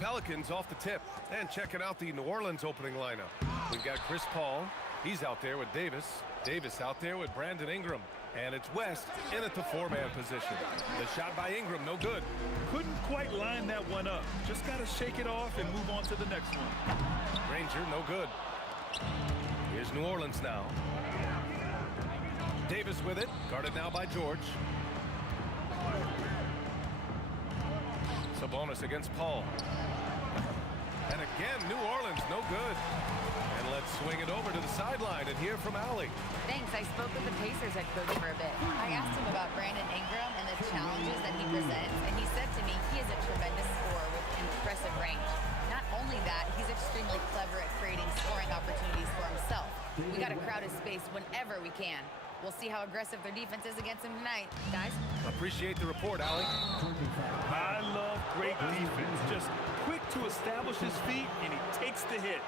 Pelicans off the tip. And checking out the New Orleans opening lineup. We've got Chris Paul. He's out there with Davis. Davis out there with Brandon Ingram. And it's West in at the four-man position. The shot by Ingram, no good. Couldn't quite line that one up. Just got to shake it off and move on to the next one. Ranger, no good. Here's New Orleans now. Davis with it, guarded now by George. Sabonis against Paul. And again, New Orleans, no good. And let's swing it over to the sideline and hear from Allie. Thanks. I spoke with the Pacers head coach for a bit. I asked him about Brandon Ingram and the challenges that he presents, and he said to me he is a tremendous scorer with impressive range. Not only that, he's extremely clever at creating scoring opportunities for himself. We got to crowd his space whenever we can. We'll see how aggressive their defense is against him tonight. Guys? Appreciate the report, Allie. I love great defense. Just quick to establish his feet, and he takes the hit.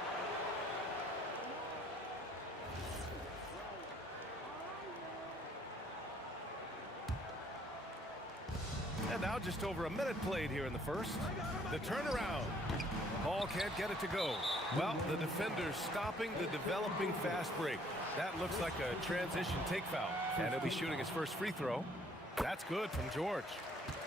And now just over a minute played here in the first. The turnaround. Paul can't get it to go. Well, the defender's stopping the developing fast break. That looks like a transition take foul. And he'll be shooting his first free throw. That's good from George.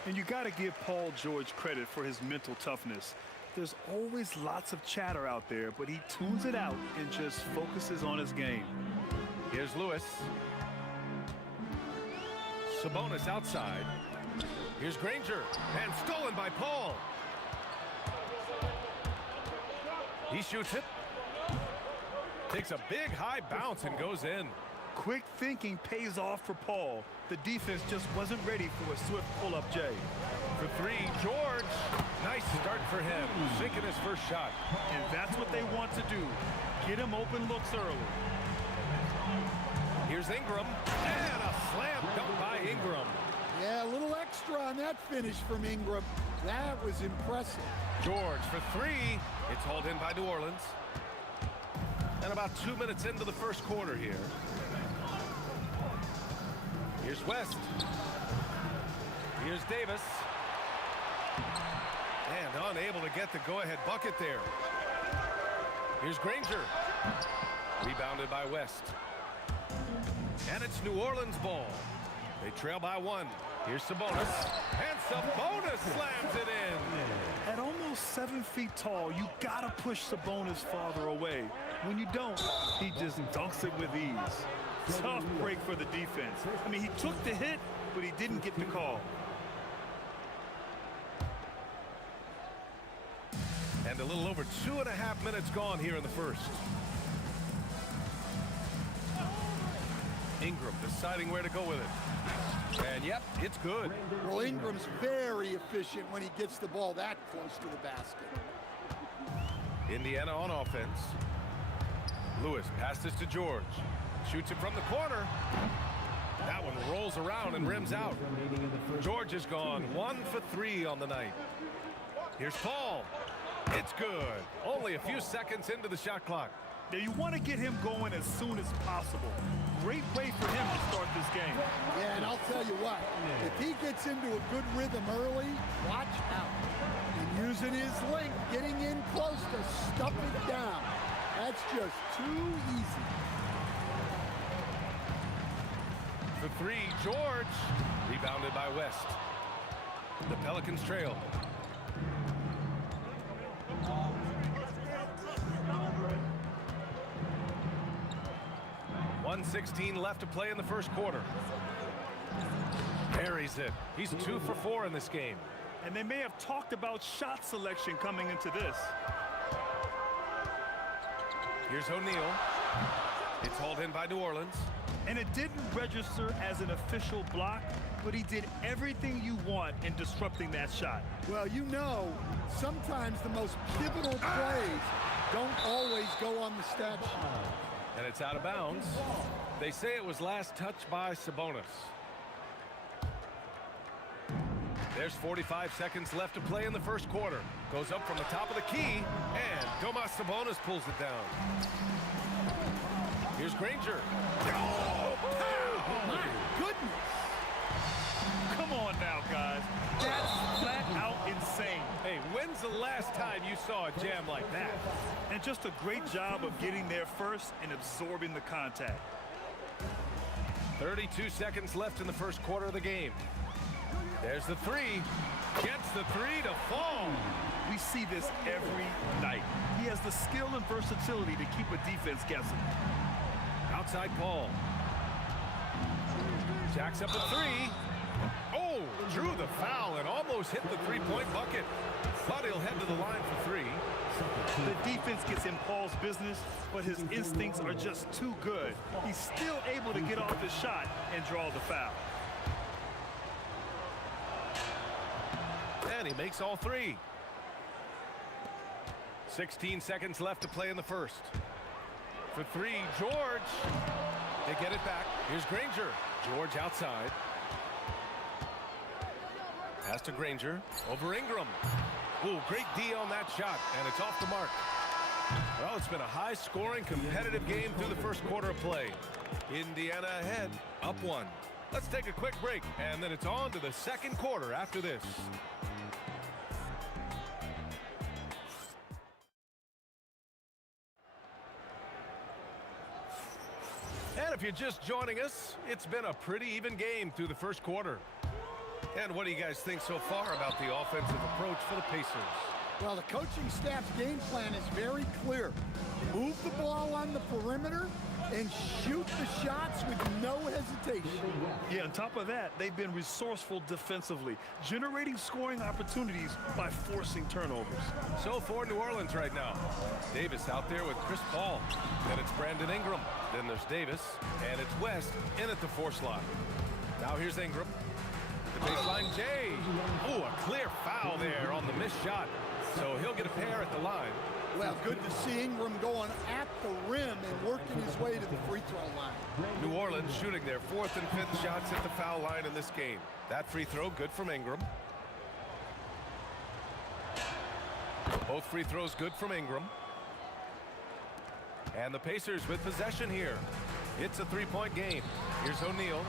And you got to give Paul George credit for his mental toughness. There's always lots of chatter out there, but he tunes it out and just focuses on his game. Here's Lewis. Sabonis outside. Here's Granger, and stolen by Paul. He shoots it. Takes a big high bounce and goes in. Quick thinking pays off for Paul. The defense just wasn't ready for a swift pull-up J. For three, George. Nice start for him, sinking his first shot. And that's what they want to do. Get him open looks early. Here's Ingram, and a slam dunk by Ingram. Yeah, a little extra on that finish from Ingram. That was impressive. George for three. It's hauled in by New Orleans. And about 2 minutes into the first quarter here. Here's West. Here's Davis. And unable to get the go-ahead bucket there. Here's Granger. Rebounded by West. And it's New Orleans ball. They trail by one. Here's Sabonis. And Sabonis slams it in. At almost 7 feet tall, you gotta push Sabonis farther away. When you don't, he just dunks it with ease. Tough break for the defense. I mean, he took the hit, but he didn't get the call. And a little over 2.5 minutes gone here in the first. Ingram deciding where to go with it. And yep, it's good. Well, Ingram's very efficient when he gets the ball that close to the basket. Indiana on offense. Lewis passes to George. Shoots it from the corner. That one rolls around and rims out. George is gone 1 for 3 on the night. Here's Paul. It's good. Only a few seconds into the shot clock. Now you want to get him going as soon as possible. Great way for him to start this game. Yeah, and I'll tell you what, if he gets into a good rhythm early, watch out. And using his length, getting in close to stuff it down. That's just too easy. For three, George. Rebounded by West. The Pelicans trail. 1:16 left to play in the first quarter. Buries it. He's 2 for 4 in this game. And they may have talked about shot selection coming into this. Here's O'Neal. It's hauled in by New Orleans. And it didn't register as an official block, but he did everything you want in disrupting that shot. Well, you know, sometimes the most pivotal plays don't always go on the stat sheet. And it's out of bounds. They say it was last touched by Sabonis. There's 45 seconds left to play in the first quarter. Goes up from the top of the key, and Domas Sabonis pulls it down. Here's Granger. Oh, My goodness. Come on now, guys. That's flat out insane. Hey, when's the last time you saw a jam like that? And just a great job of getting there first and absorbing the contact. 32 seconds left in the first quarter of the game. There's the three. Gets the three to fall. We see this every night. He has the skill and versatility to keep a defense guessing. Outside Paul. Jacks up a three. Oh, drew the foul and almost hit the three-point bucket. But he'll head to the line for three. The defense gets in Paul's business, but his instincts are just too good. He's still able to get off his shot and draw the foul. And he makes all three. 16 seconds left to play in the first. For three, George. They get it back. Here's Granger. George outside. Pass to Granger. Over Ingram. Ooh, great D on that shot, and it's off the mark. Well, it's been a high-scoring, competitive game through the first quarter of play. Indiana ahead, up one. Let's take a quick break, and then it's on to the second quarter after this. And if you're just joining us, it's been a pretty even game through the first quarter. And what do you guys think so far about the offensive approach for the Pacers? Well, the coaching staff's game plan is very clear. Move the ball on the perimeter and shoot the shots with no hesitation. Yeah, on top of that, they've been resourceful defensively, generating scoring opportunities by forcing turnovers. So for New Orleans right now, Davis out there with Chris Paul. Then it's Brandon Ingram. Then there's Davis, and it's West in at the 4 slot. Now here's Ingram. The baseline Jay. Ooh, a clear foul there on the missed shot. So he'll get a pair at the line. Well, good to see Ingram going at the rim and working his way to the free throw line. New Orleans shooting their 4th and 5th shots at the foul line in this game. That free throw good from Ingram. Both free throws good from Ingram. And the Pacers with possession here. It's a 3-point game. Here's O'Neal.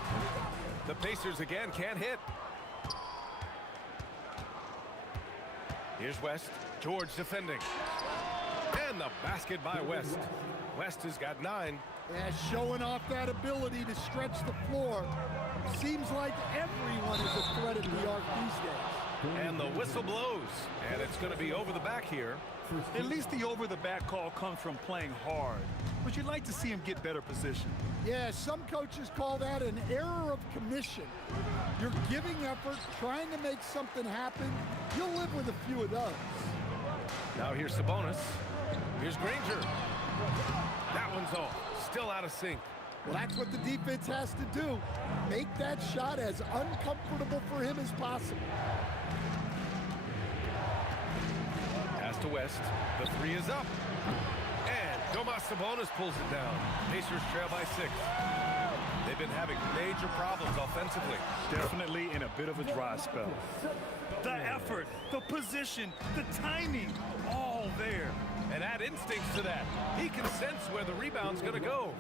The Pacers again can't hit. Here's West. George defending. And the basket by West. West has got 9. Yeah, showing off that ability to stretch the floor. Seems like everyone is a threat at the arc these days. And the whistle blows. And it's going to be over the back here. At least the over-the-back call comes from playing hard. But you'd like to see him get better position. Yeah, some coaches call that an error of commission. You're giving effort, trying to make something happen. You'll live with a few of those. Now here's Sabonis. Here's Granger. That one's off. Still out of sync. Well, that's what the defense has to do. Make that shot as uncomfortable for him as possible. Pass to West. The 3 is up. And Domas Sabonis pulls it down. Pacers trail by 6. They've been having major problems offensively. Definitely in a bit of a dry spell. The effort, the position, the timing, all there. And add instincts to that. He can sense where the rebound's going to go.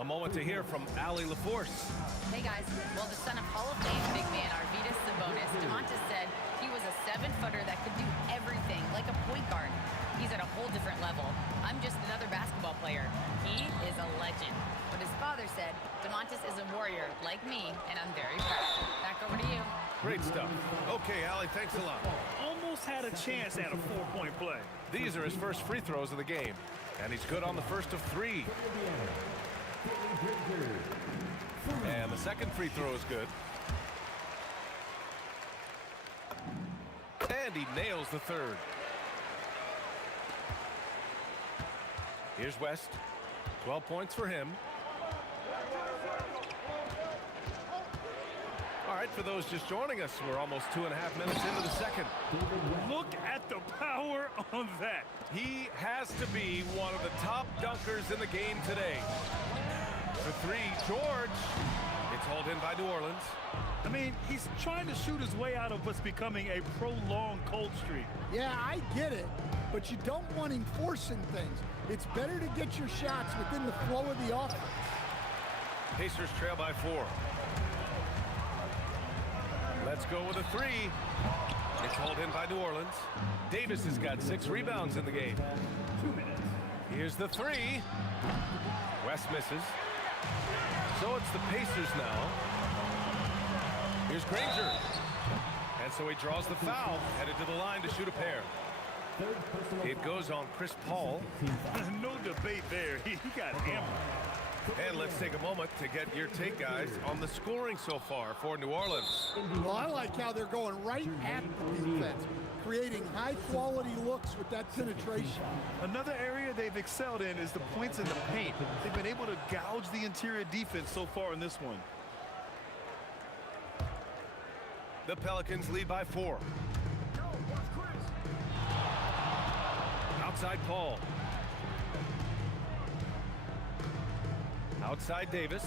A moment to hear from Allie LaForce. Hey guys, well, the son of Hall of Fame big man Arvydas Sabonis, DeMontis said he was a 7-footer that could do everything, like a point guard. He's at a whole different level. I'm just another basketball player. He is a legend. But his father said, DeMontis is a warrior, like me, and I'm very proud. Back over to you. Great stuff. Okay, Allie, thanks a lot. Almost had a chance at a 4-point play. These are his first free throws of the game. And he's good on the first of 3. And the second free throw is good. And he nails the 3rd. Here's West. 12 points for him. All right, for those just joining us, we're almost 2.5 minutes into the second. Look at the power on that. He has to be one of the top dunkers in the game today. For 3, George. It's hauled in by New Orleans. I mean, he's trying to shoot his way out of what's becoming a prolonged cold streak. Yeah, I get it, but you don't want him forcing things. It's better to get your shots within the flow of the offense. Pacers trail by 4. Let's go with a 3. It's hauled in by New Orleans. Davis has got 6 rebounds in the game. 2 minutes. Here's the 3. West misses. So it's the Pacers now. Here's Granger. And so he draws the foul, headed to the line to shoot a pair. It goes on Chris Paul. No debate there. He got hammered. And let's take a moment to get your take, guys, on the scoring so far for New Orleans. Well, I like how they're going right at the defense, creating high-quality looks with that penetration. Another area they've excelled in is the points in the paint. They've been able to gouge the interior defense so far in this one. The Pelicans lead by 4. Outside Paul. Outside Davis.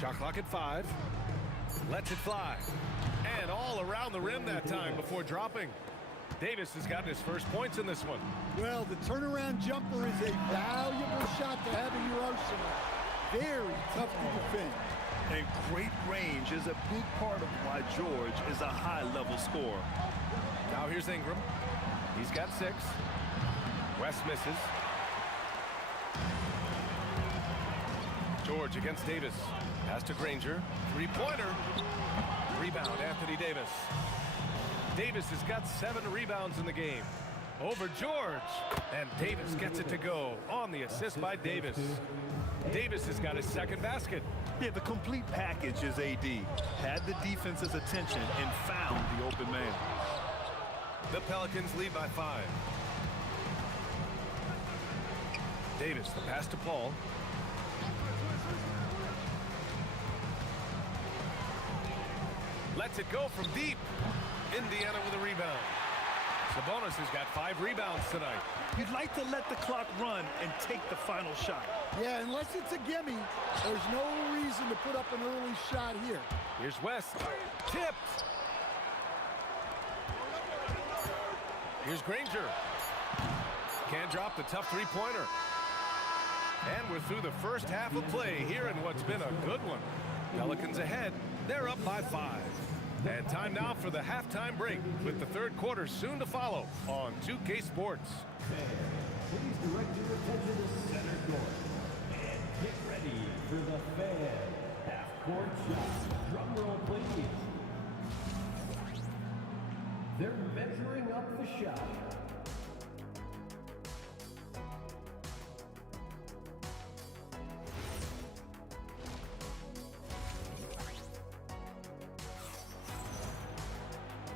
Shot clock at 5. Lets it fly. And all around the rim that time before dropping. Davis has gotten his first points in this one. Well, the turnaround jumper is a valuable shot to have in your arsenal. Very tough to defend. And great range is a big part of why George is a high-level scorer. Now here's Ingram. He's got 6. West misses. George against Davis. Pass to Granger. 3-pointer. Rebound, Anthony Davis. Davis has got 7 rebounds in the game. Over George. And Davis gets it to go on the assist by Davis. Davis has got his second basket. Yeah, the complete package is AD. Had the defense's attention and found the open man. The Pelicans lead by 5. Davis, the pass to Paul. Lets it go from deep. Indiana with a rebound. Sabonis has got 5 rebounds tonight. You'd like to let the clock run and take the final shot. Yeah, unless it's a gimme, there's no reason to put up an early shot here. Here's West. Tipped. Here's Granger. Can't drop the tough 3-pointer. And we're through the first half of play here in what's been a good one. Pelicans ahead. They're up by 5. And time now for the halftime break with the third quarter soon to follow on 2K Sports. Please direct your attention to center court. And get ready for the fan half-court shot. Drum roll, please. They're measuring up the shot.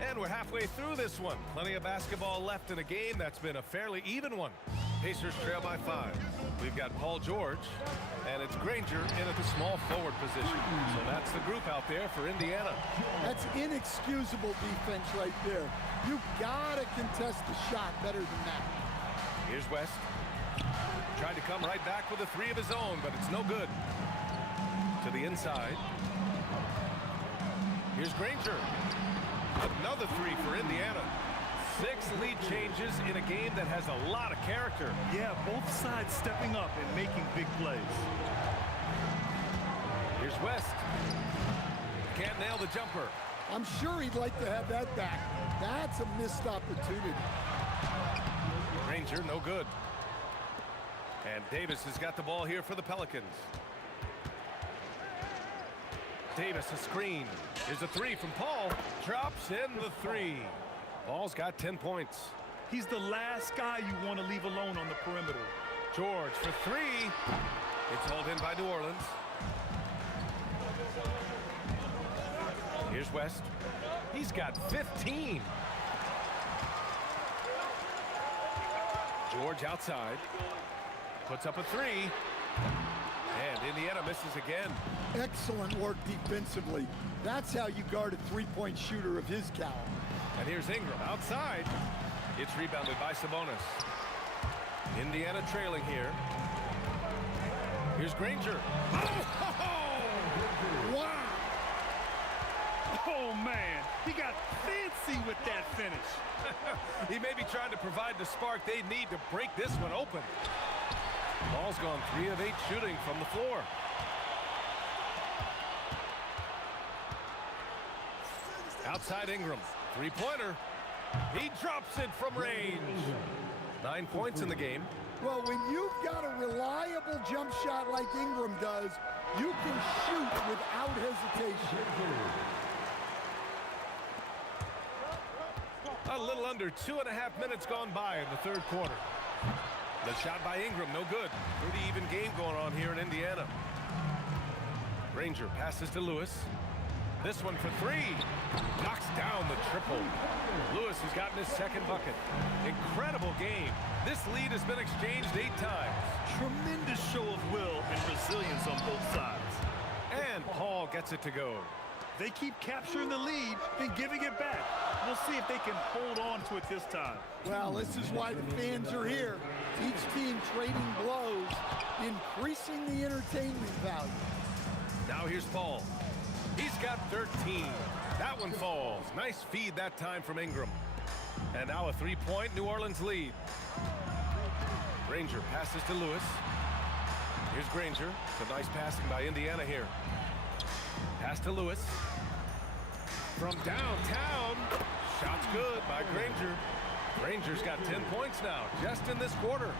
And we're halfway through this one. Plenty of basketball left in a game that's been a fairly even one. Pacers trail by 5. We've got Paul George, and it's Granger in at the small forward position. So that's the group out there for Indiana. That's inexcusable defense right there. You gotta contest the shot better than that. Here's West. Tried to come right back with a 3 of his own, but it's no good. To the inside. Here's Granger. Another 3 for Indiana. 6 lead changes in a game that has a lot of character. Yeah, both sides stepping up and making big plays. Here's West. Can't nail the jumper. I'm sure he'd like to have that back. That's a missed opportunity. Granger, no good. And Davis has got the ball here for the Pelicans. Davis, a screen. Here's a 3 from Paul. Drops in the 3. Paul's got 10 points. He's the last guy you want to leave alone on the perimeter. George for 3. It's hauled in by New Orleans. Here's West. He's got 15. George outside. Puts up a 3. And Indiana misses again. Excellent work defensively. That's how you guard a three-point shooter of his caliber. And here's Ingram outside. It's rebounded by Sabonis. Indiana trailing here. Here's Granger. Oh! Wow! Oh, man. He got fancy with that finish. He may be trying to provide the spark they need to break this one open. Ball's gone 3 of 8 shooting from the floor. Outside Ingram. 3-pointer. He drops it from range. 9 points in the game. Well, when you've got a reliable jump shot like Ingram does, you can shoot without hesitation. A little under 2.5 minutes gone by in the third quarter. The shot by Ingram, no good. Pretty even game going on here in Indiana. Granger passes to Lewis. This one for three. Knocks down the triple. Lewis has gotten his second bucket. Incredible game. This lead has been exchanged 8 times. Tremendous show of will and resilience on both sides. And Paul gets it to go. They keep capturing the lead, then giving it back. We'll see if they can hold on to it this time. Well, this is why the fans are here. Each team trading blows, increasing the entertainment value. Now here's Paul. He's got 13. That one falls. Nice feed that time from Ingram. And now a 3-point New Orleans lead. Granger passes to Lewis. Here's Granger. Some nice passing by Indiana here. Pass to Lewis. From downtown. Shot's good by Granger. Granger's got 10 points now, just in this quarter.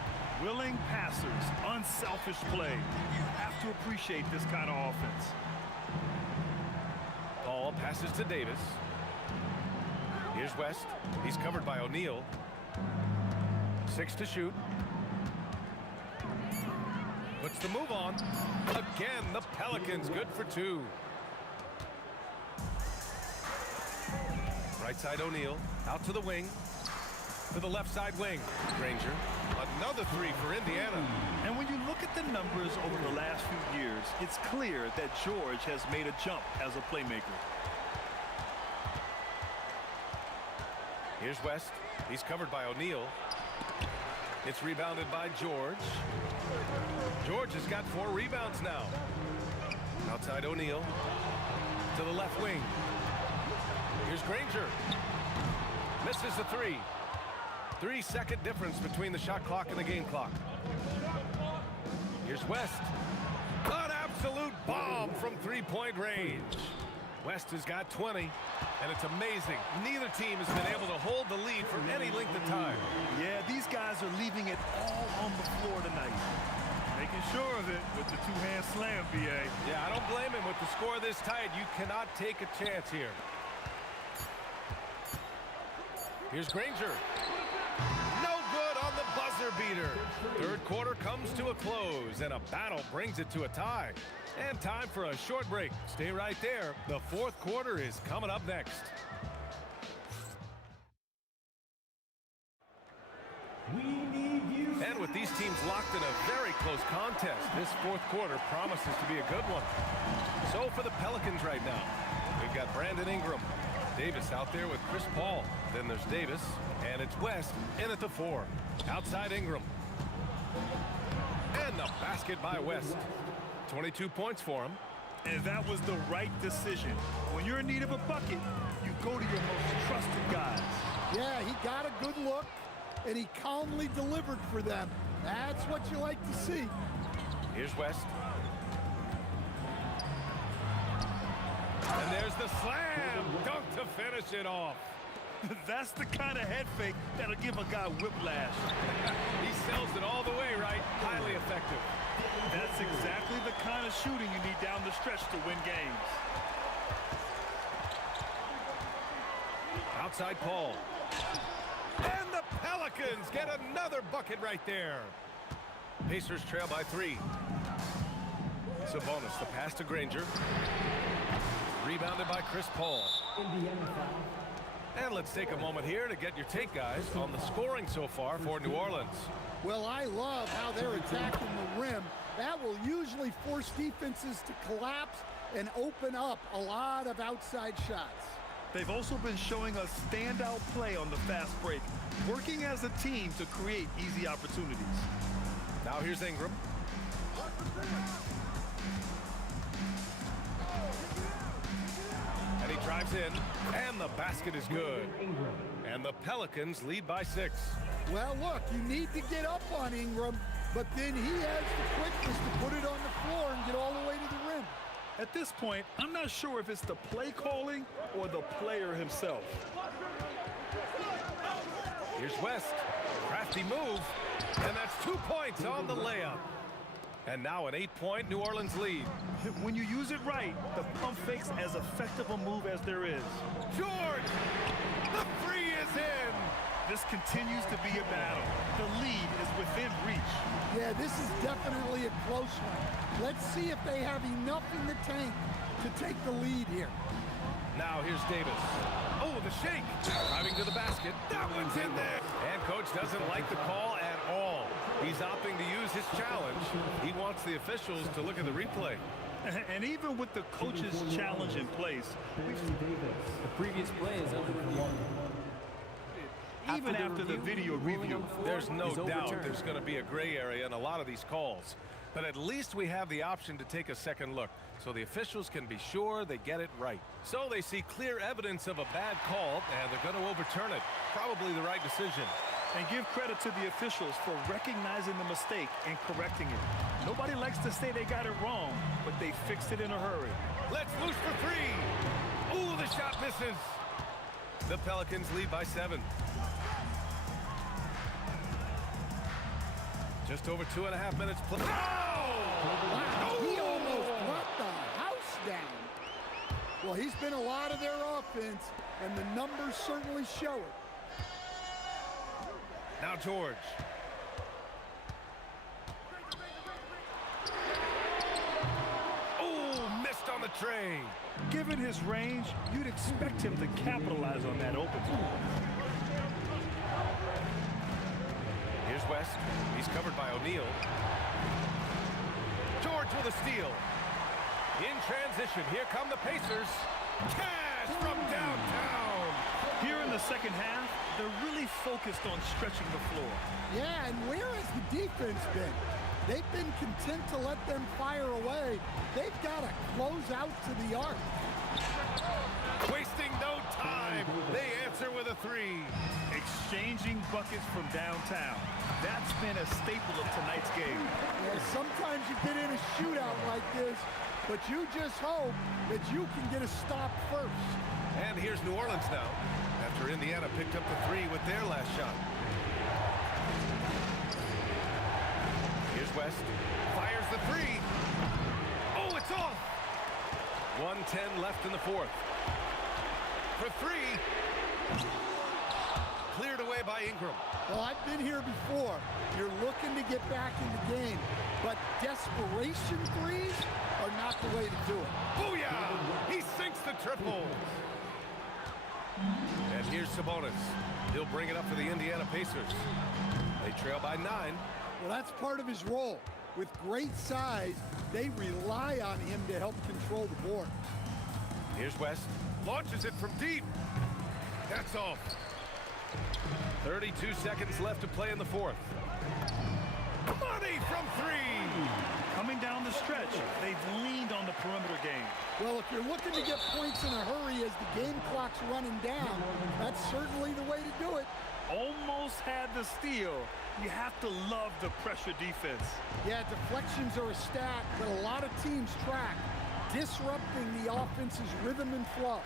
Willing passers, unselfish play. You have to appreciate this kind of offense. Paul passes to Davis. Here's West. He's covered by O'Neal. 6 to shoot. Puts the move on. Again, the Pelicans good for 2. Right side O'Neal. Out to the wing. To the left side wing. Granger. Another 3 for Indiana. And when you look at the numbers over the last few years, it's clear that George has made a jump as a playmaker. Here's West. He's covered by O'Neal. It's rebounded by George. George has got 4 rebounds now. Outside O'Neal. To the left wing. Here's Granger. Misses the 3. 3-second difference between the shot clock and the game clock. Here's West. An absolute bomb from 3-point range. West has got 20, and it's amazing. Neither team has been able to hold the lead for any length of time. Yeah, these guys are leaving it all on the floor tonight. Making sure of it with the 2-hand slam, B.A. Yeah, I don't blame him. With the score this tight, you cannot take a chance here. Here's Granger. No good on the buzzer beater. Third quarter comes to a close, and a battle brings it to a tie. And time for a short break. Stay right there. The fourth quarter is coming up next. And with these teams locked in a very close contest, this fourth quarter promises to be a good one. So for the Pelicans right now, we've got Brandon Ingram. Davis out there with Chris Paul. Then there's Davis, and it's West in at the 4. Outside Ingram. And the basket by West. 22 points for him. And that was the right decision. When you're in need of a bucket, you go to your most trusted guys. Yeah, he got a good look, and he calmly delivered for them. That's what you like to see. Here's West. And there's the slam. Dunk to finish it off. That's the kind of head fake that'll give a guy whiplash. He sells it all the way, right? Highly effective. That's exactly the kind of shooting you need down the stretch to win games. Outside Paul. And the Pelicans get another bucket right there. Pacers trail by 3. Sabonis, the pass to Granger. Rebounded by Chris Paul. And let's take a moment here to get your take, guys, on the scoring so far for New Orleans. Well, I love how they're attacking the rim. That will usually force defenses to collapse and open up a lot of outside shots. They've also been showing us standout play on the fast break, working as a team to create easy opportunities. Now here's Ingram. And he drives in, and the basket is good. And the Pelicans lead by 6. Well, look, you need to get up on Ingram, but then he has the quickness to put it on the floor and get all the way to the rim. At this point, I'm not sure if it's the play calling or the player himself. Here's West. Crafty move. And that's 2 points on the layup. And now an 8-point New Orleans lead. When you use it right, the pump fake's as effective a move as there is. George! The 3 is in! This continues to be a battle. The lead is within reach. Yeah, this is definitely a close one. Let's see if they have enough in the tank to take the lead here. Now here's Davis. Oh, the shake. Driving to the basket. That one's in there. And coach doesn't like the call at all. He's opting to use his challenge. He wants the officials to look at the replay. And even with the coach's challenge in place, The previous play is under review. even after the video review, There's no is doubt overturned. there's going to be a gray area in a lot of these calls. But at least we have the option to take a second look, so the officials can be sure they get it right. So they see clear evidence of a bad call, and they're going to overturn it. Probably the right decision. and give credit to the officials for recognizing the mistake and correcting it. Nobody likes to say they got it wrong, but they fixed it in a hurry. Let's loose for three. Ooh, the shot misses. The Pelicans lead by 7. Just over 2.5 minutes play. Wow, he almost brought the house down. Well, he's been a lot of their offense, and the numbers certainly show it. Now George. Oh, missed on the tray. Given his range, you'd expect him to capitalize on that open. Here's West. He's covered by O'Neal. George with a steal. In transition, here come the Pacers. Cash from downtown. Here in the second half, they're really focused on stretching the floor. Yeah, and where has the defense been? They've been content to let them fire away. They've got to close out to the arc. Wasting no time. They answer with a 3. Exchanging buckets from downtown. That's been a staple of tonight's game. Yeah, sometimes you get in a shootout like this, but you just hope that you can get a stop first. And here's New Orleans now, after Indiana picked up the 3 with their last shot. Here's West. Fires the 3. Oh, it's off. 1:10 left in the fourth. For 3. Cleared away by Ingram. Well, I've been here before. You're looking to get back in the game, but desperation threes are not the way to do it. Booyah! He sinks the triple. And here's Sabonis. He'll bring it up for the Indiana Pacers. They trail by 9. Well, that's part of his role. With great size, they rely on him to help control the board. Here's West. Launches it from deep. That's off. 32 seconds left to play in the fourth. Money from 3. Coming down the stretch, they've leaned on the perimeter game. Well, if you're looking to get points in a hurry as the game clock's running down, that's certainly the way to do it. Almost had the steal. You have to love the pressure defense. Yeah, deflections are a stat that a lot of teams track, disrupting the offense's rhythm and flow.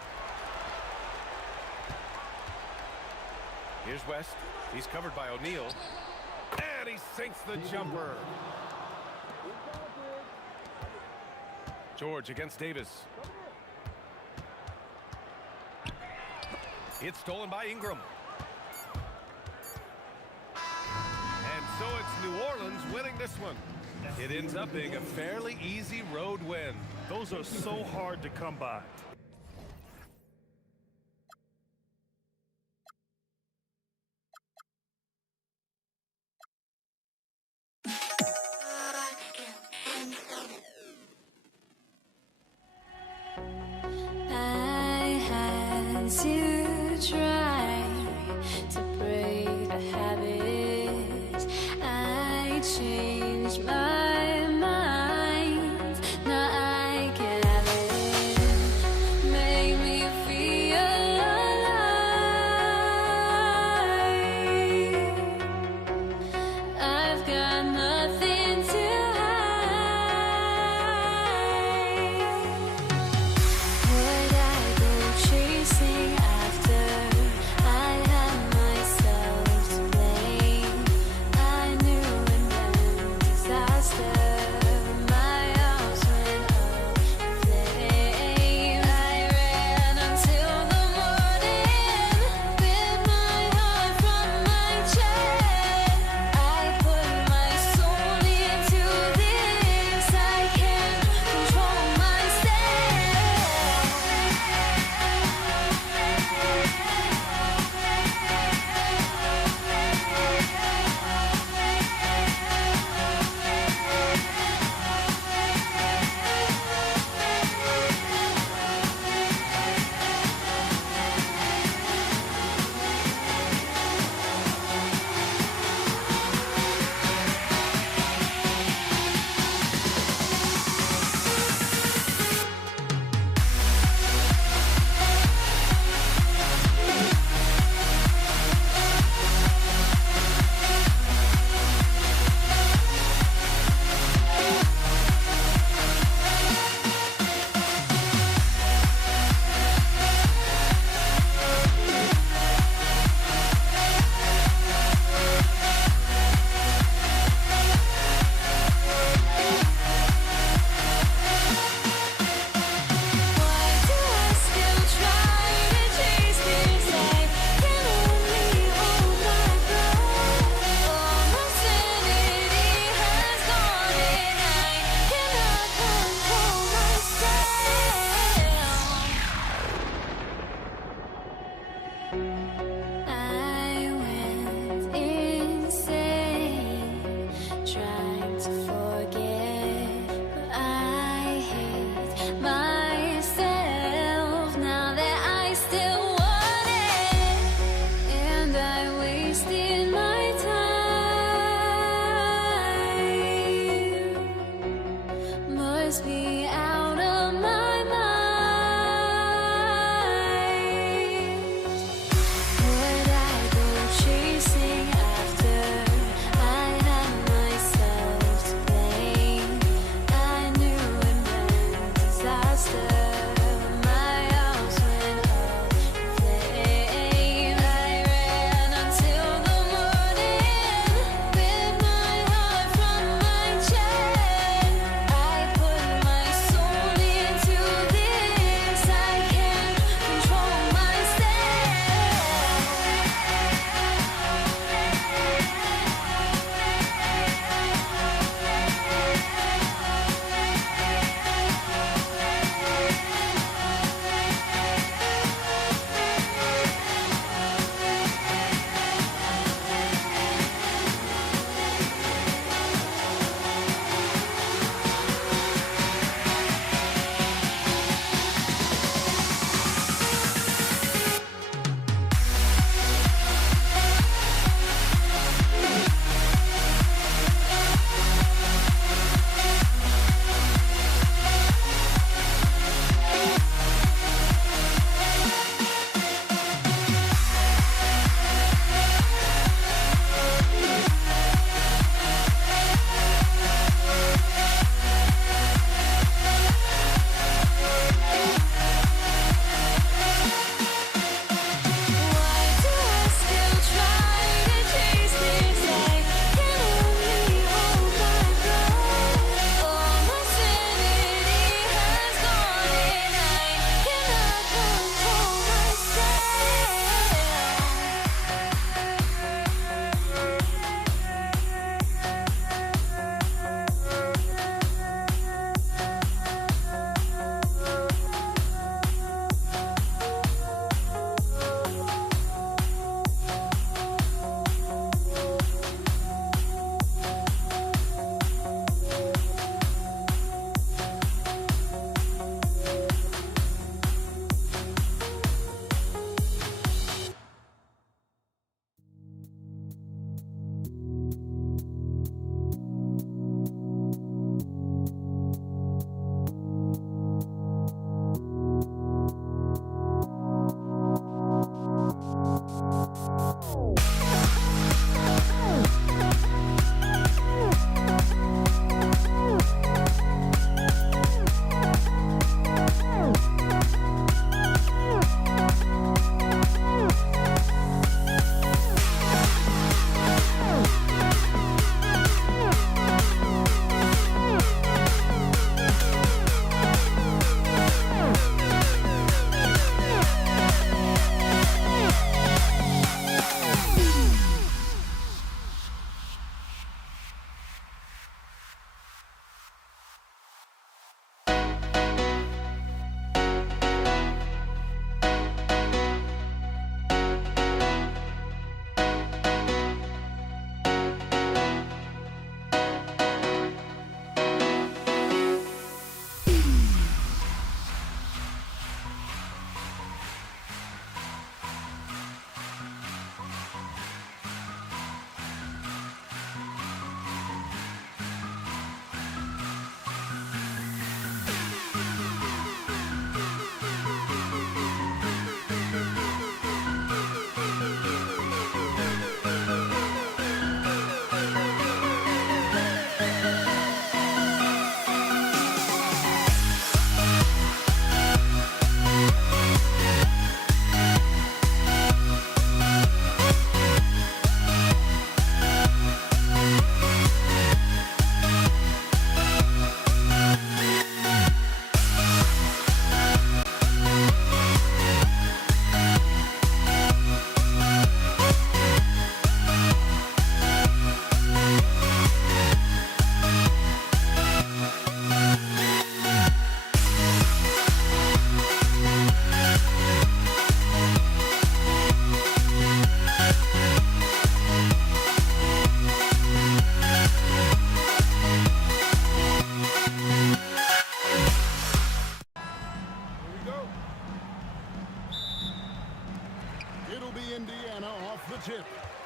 Here's West. He's covered by O'Neal. And he sinks the jumper. George against Davis. It's stolen by Ingram. And so it's New Orleans winning this one. It ends up being a fairly easy road win. Those are so hard to come by. I had to try to break the habit. I changed my mind. Now I can have it.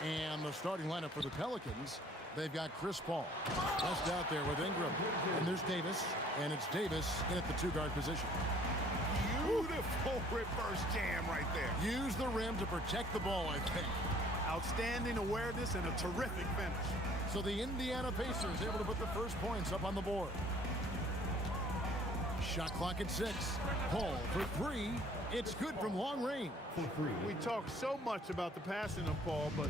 And the starting lineup for the Pelicans, they've got Chris Paul. West out there with Ingram. And there's Davis. And it's Davis in at the two-guard position. Beautiful reverse jam right there. Use the rim to protect the ball, I think. Outstanding awareness and a terrific finish. So the Indiana Pacers able to put the first points up on the board. Shot clock at 6. Paul for 3. It's good from long range. We talk so much about the passing of Paul, but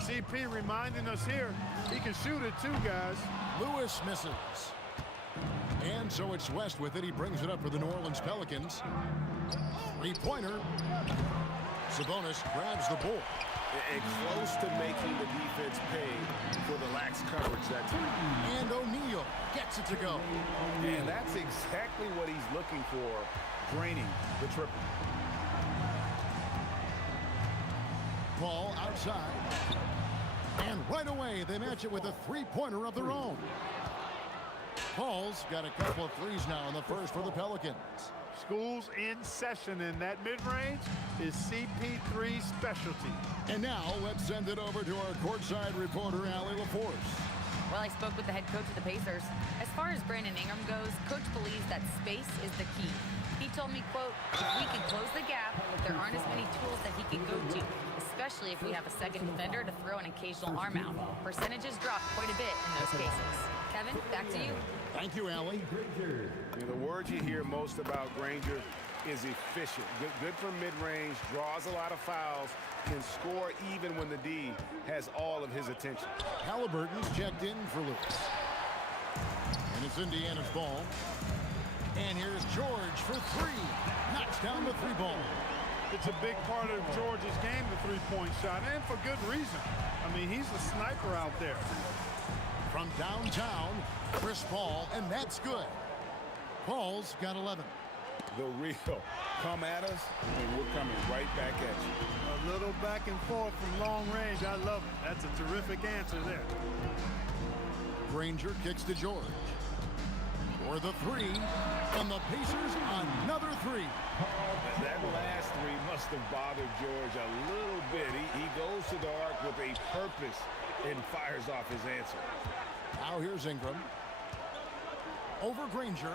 CP reminding us here, he can shoot it too, guys. Lewis misses. And so it's West with it. He brings it up for the New Orleans Pelicans. Three-pointer. Sabonis grabs the ball. And close to making the defense pay for the lax coverage that time. And O'Neal gets it to go. And that's exactly what he's looking for, draining the triple. Ball outside. And right away, they match it with a three-pointer of their own. Paul's got a couple of threes now in the first for the Pelicans. School's in session, and that mid-range is CP3's specialty. And now let's send it over to our courtside reporter, Allie LaForce. Well, I spoke with the head coach of the Pacers. As far as Brandon Ingram goes, coach believes that space is the key. He told me, quote, if we can close the gap, there aren't as many tools that he can go to, especially if we have a second defender to throw an occasional arm out. Percentages drop quite a bit in those cases. Kevin, back to you. Thank you, Allie. The word you hear most about Granger is efficient. Good from mid-range, draws a lot of fouls, can score even when the D has all of his attention. Halliburton's checked in for Lewis. And it's Indiana's ball. And here's George for 3. Knocks down the 3-ball. It's a big part of George's game, the three-point shot, and for good reason. I mean, he's a sniper out there. From downtown, Chris Paul, and that's good. Paul's got 11. The real come at us, and we're coming right back at you. A little back and forth from long range. I love it. That's a terrific answer there. Granger kicks to George. For the 3, and the Pacers another 3. That last 3 must have bothered George a little bit. He goes to the arc with a purpose and fires off his answer. Now here's Ingram. Over Granger.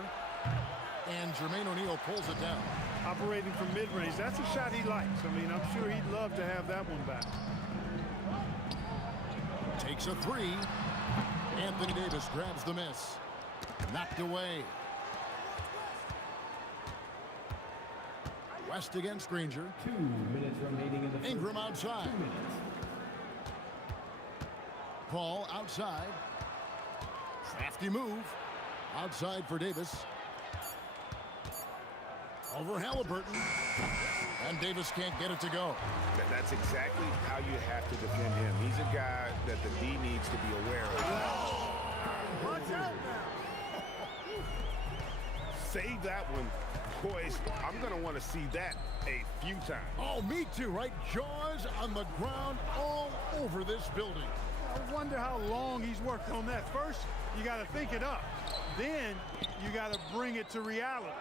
And Jermaine O'Neal pulls it down. Operating from mid-range, that's a shot he likes. I mean, I'm sure he'd love to have that one back. Takes a 3. Anthony Davis grabs the miss. Knocked away. West against Granger. 2 minutes remaining in the first. Ingram outside. 2 minutes. Paul outside. Crafty move. Outside for Davis. Over Halliburton. And Davis can't get it to go. That's exactly how you have to defend him. He's a guy that the D needs to be aware of. Watch out now. Save that one. Boys, I'm going to want to see that a few times. Oh, me too, right? Jaws on the ground all over this building. I wonder how long he's worked on that. First, you got to think it up. Then, you got to bring it to reality.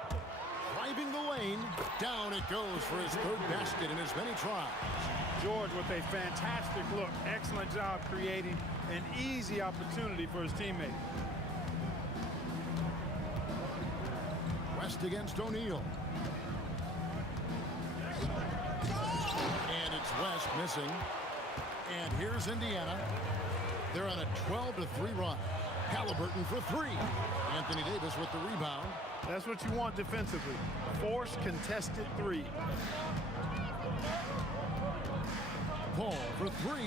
Driving the lane, down it goes for his 3rd basket in as many tries. George with a fantastic look. Excellent job creating an easy opportunity for his teammate. West against O'Neal. And it's West missing. And here's Indiana. They're on a 12-3 run. Halliburton for 3. Anthony Davis with the rebound. That's what you want defensively. Force contested 3. Paul for 3.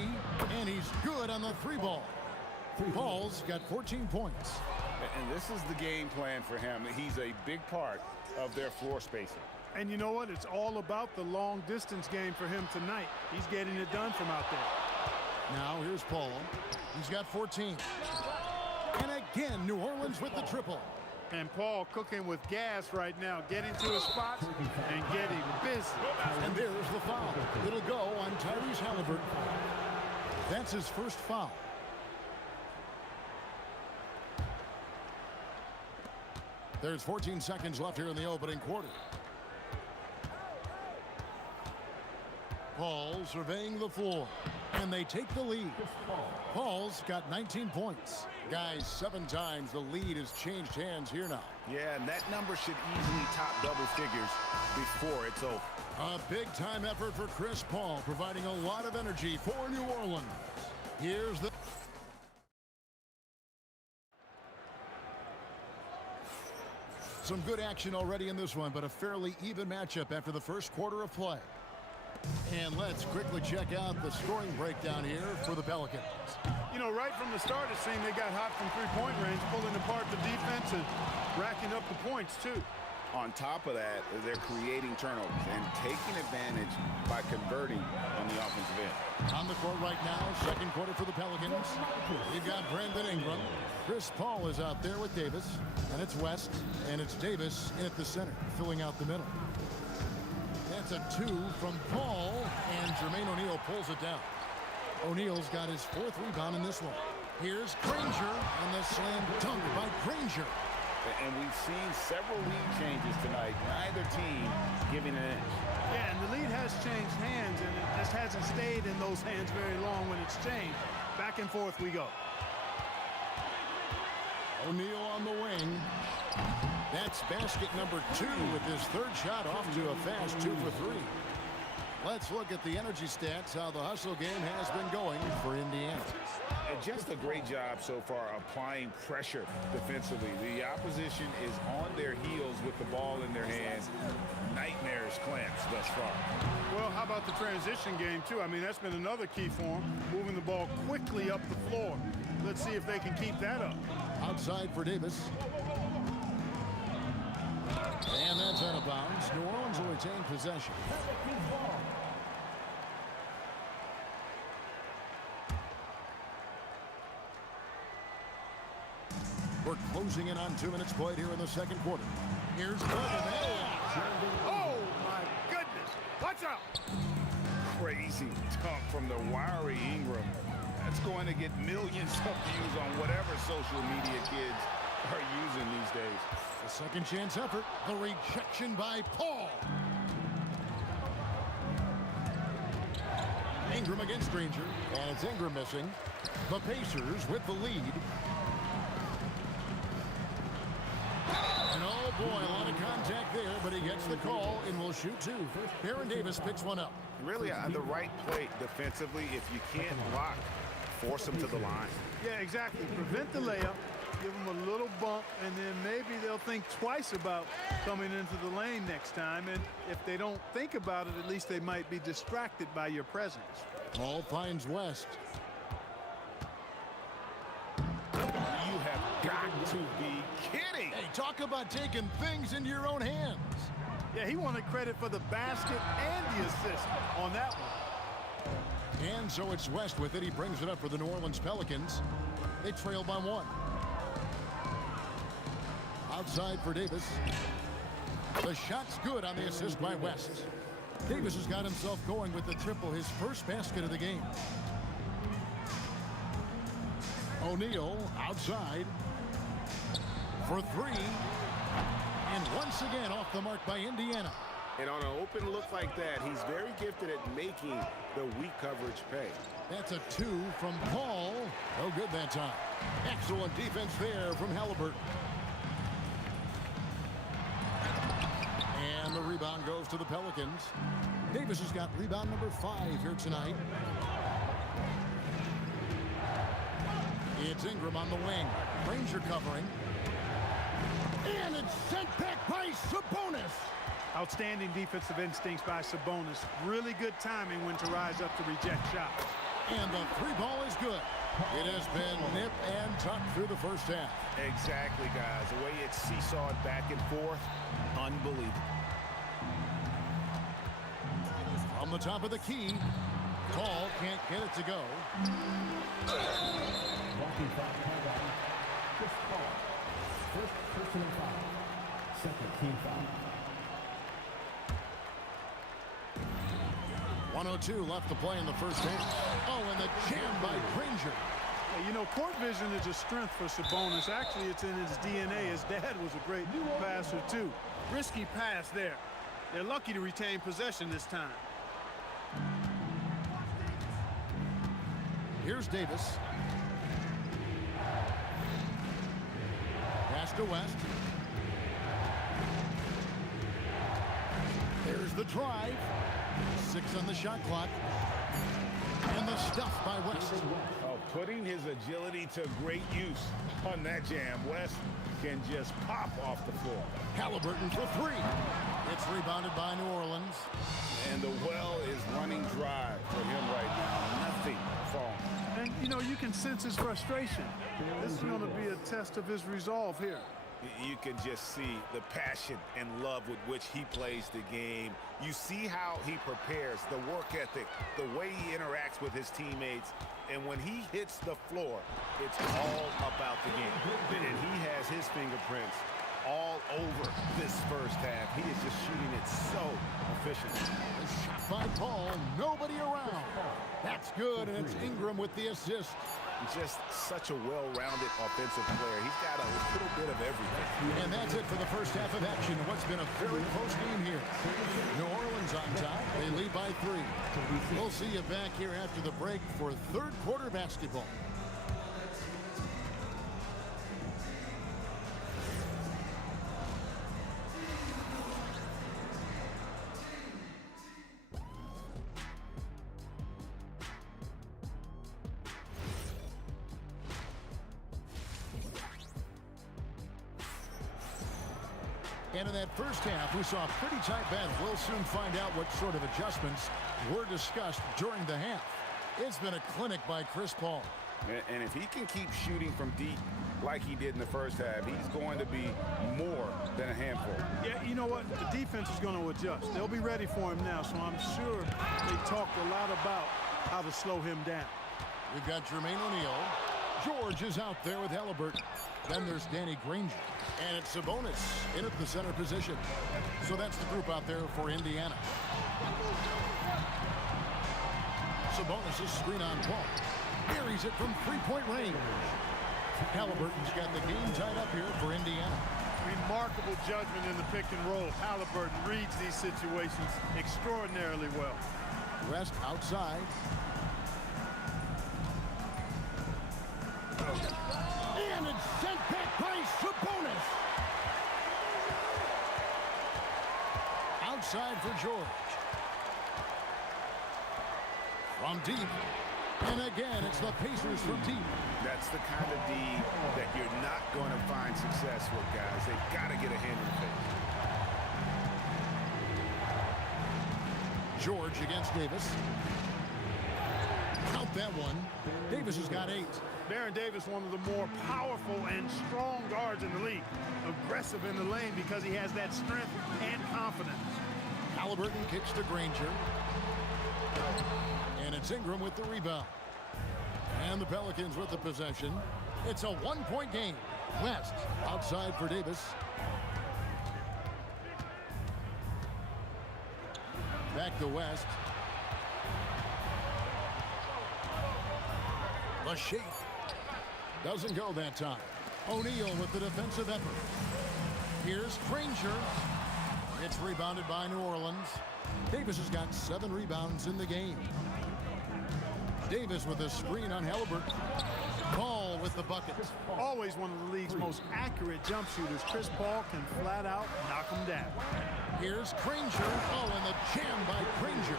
And he's good on the 3-ball. Paul's got 14 points. And this is the game plan for him. He's a big part of their floor spacing. And you know what? It's all about the long distance game for him tonight. He's getting it done from out there. Now here's Paul. He's got 14. And again, New Orleans with the triple. And Paul cooking with gas right now, getting to his spots and getting busy. And there's the foul. It'll go on Tyrese Halliburton. That's his first foul. There's 14 seconds left here in the opening quarter. Paul surveying the floor. And they take the lead. Paul's got 19 points. Guys, 7 times the lead has changed hands here now. Yeah, and that number should easily top double figures before it's over. A big-time effort for Chris Paul, providing a lot of energy for New Orleans. Here's the... Some good action already in this one, but a fairly even matchup after the first quarter of play. And let's quickly check out the scoring breakdown here for the Pelicans. You know, right from the start, it seemed they got hot from three-point range, pulling apart the defense and racking up the points, too. On top of that, they're creating turnovers and taking advantage by converting on the offensive end. On the court right now, second quarter for the Pelicans. You've got Brandon Ingram. Chris Paul is out there with Davis, and it's West, and it's Davis in at the center, filling out the middle. That's a 2 from Paul, and Jermaine O'Neal pulls it down. O'Neal's got his 4th rebound in this one. Here's Granger, and the slam dunk by Granger. And we've seen several lead changes tonight. Neither team giving an inch. Yeah, and the lead has changed hands, and it just hasn't stayed in those hands very long when it's changed. Back and forth we go. O'Neal on the wing. That's basket number 2 with his 3rd shot off to a fast 2 for 3. Let's look at the energy stats, how the hustle game has been going for Indiana. And just a great job so far applying pressure defensively. The opposition is on their heels with the ball in their hands. Nightmarish clamps thus far. Well, how about the transition game, too? I mean, that's been another key for them, moving the ball quickly up the floor. Let's see if they can keep that up. Outside for Davis. And that's out of bounds. New Orleans will retain possession. We're closing in on 2 minutes played here in the second quarter. Here's Oh, my goodness. Watch out. Crazy dunk from the wiry Ingram. That's going to get millions of views on whatever social media kids are using these days. The second chance effort. The rejection by Paul. Ingram against Granger. And it's Ingram missing. The Pacers with the lead. And oh boy, a lot of contact there, but he gets the call and will shoot 2. Baron Davis picks one up. Really on the right play defensively. If you can't block, force them to the line. Yeah, exactly. Prevent the layup, give them a little bump, and then maybe they'll think twice about coming into the lane next time. And if they don't think about it, at least they might be distracted by your presence. Paul finds West. You have got to be kidding. Hey, talk about taking things into your own hands. Yeah, he wanted credit for the basket and the assist on that one. And so it's West with it. He brings it up for the New Orleans Pelicans. They trail by 1. Outside for Davis. The shot's good on the assist by West. Davis has got himself going with the triple, his first basket of the game. O'Neal outside for 3. And once again off the mark by Indiana. And on an open look like that, he's very gifted at making the weak coverage pay. That's a 2 from Paul. No good that time. Excellent defense there from Halliburton. And the rebound goes to the Pelicans. Davis has got rebound number 5 here tonight. It's Ingram on the wing. Granger covering. And it's sent back by Sabonis. Outstanding defensive instincts by Sabonis. Really good timing when to rise up to reject shots. And the 3 ball is good. It has been nip and tuck through the first half. Exactly, guys. The way it's seesawed back and forth, unbelievable. From the top of the key, Paul can't get it to go. Walking foul called on Chris Paul. First personal foul. Second team foul. 1:02 left to play in the first half. Oh, and the jam by Granger. You know, court vision is a strength for Sabonis. Actually, it's in his DNA. His dad was a great passer, too. Risky pass there. They're lucky to retain possession this time. Here's Davis. Pass to West. There's the drive. 6 on the shot clock. And the stuff by West. Putting his agility to great use on that jam. West can just pop off the floor. Halliburton for 3. It's rebounded by New Orleans. And the well is running dry for him right now. Nothing falling. And, you know, you can sense his frustration. This is going to be a test of his resolve here. You can just see the passion and love with which he plays the game. You see how he prepares, the work ethic, the way he interacts with his teammates. And when he hits the floor, it's all about the game. And he has his fingerprints all over this first half. He is just shooting it so efficiently. Shot by Paul, nobody around. That's good, and it's Ingram with the assist. Just such a well-rounded offensive player. He's got a little bit of everything. And that's it for the first half of action. What's been a very close game here. New Orleans on top. They lead by 3. We'll see you back here after the break for third quarter basketball. And in that first half, we saw a pretty tight battle. We'll soon find out what sort of adjustments were discussed during the half. It's been a clinic by Chris Paul. And if he can keep shooting from deep like he did in the first half, he's going to be more than a handful. Yeah, you know what? The defense is going to adjust. They'll be ready for him now, so I'm sure they talked a lot about how to slow him down. We've got Jermaine O'Neal. George is out there with Halliburton. Then there's Danny Granger. And it's Sabonis in at the center position. So that's the group out there for Indiana. Sabonis' screen on Paul. Buries it from three-point range. Halliburton's got the game tied up here for Indiana. Remarkable judgment in the pick and roll. Halliburton reads these situations extraordinarily well. West outside. And it's sent back by Sabonis. Outside for George. From deep. And again, it's the Pacers from deep. That's the kind of D that you're not going to find success with, guys. They've got to get a hand in the face. George against Davis. Count that one. Davis has got 8. Baron Davis, one of the more powerful and strong guards in the league. Aggressive in the lane because he has that strength and confidence. Halliburton kicks to Granger. And it's Ingram with the rebound. And the Pelicans with the possession. It's a one-point game. West outside for Davis. Back to West. The shake. Doesn't go that time. O'Neal with the defensive effort. Here's Granger. It's rebounded by New Orleans. Davis has got 7 rebounds in the game. Davis with a screen on Halliburton. Paul with the buckets. Always one of the league's most accurate jump shooters. Chris Paul can flat out knock him down. Here's Granger. Oh, and the jam by Granger.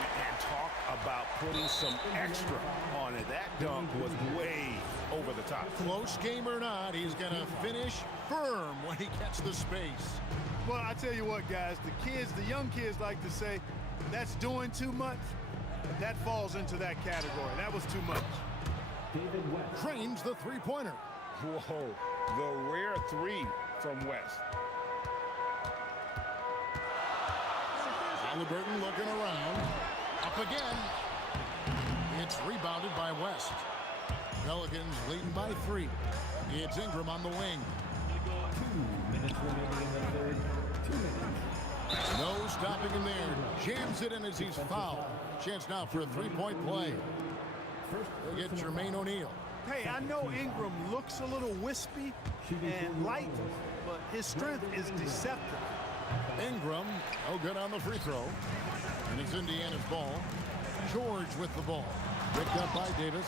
And talk about putting some extra on it. That dunk was way over the top. Close game or not, he's going to finish firm when he gets the space. Well, I tell you what, guys, the young kids like to say, that's doing too much. That falls into that category. That was too much. David West. Trains the three-pointer. Whoa, the rare 3 from West. Halliburton looking around. Up again. It's rebounded by West. Pelicans leading by 3. It's Ingram on the wing. 2 minutes remaining in the third. 2 minutes. No stopping him there. Jams it in as he's fouled. Chance now for a three-point play. We'll get Jermaine O'Neal. Hey, I know Ingram looks a little wispy and light, but his strength is deceptive. Ingram, no good on the free throw. And it's Indiana's ball. George with the ball. Picked up by Davis.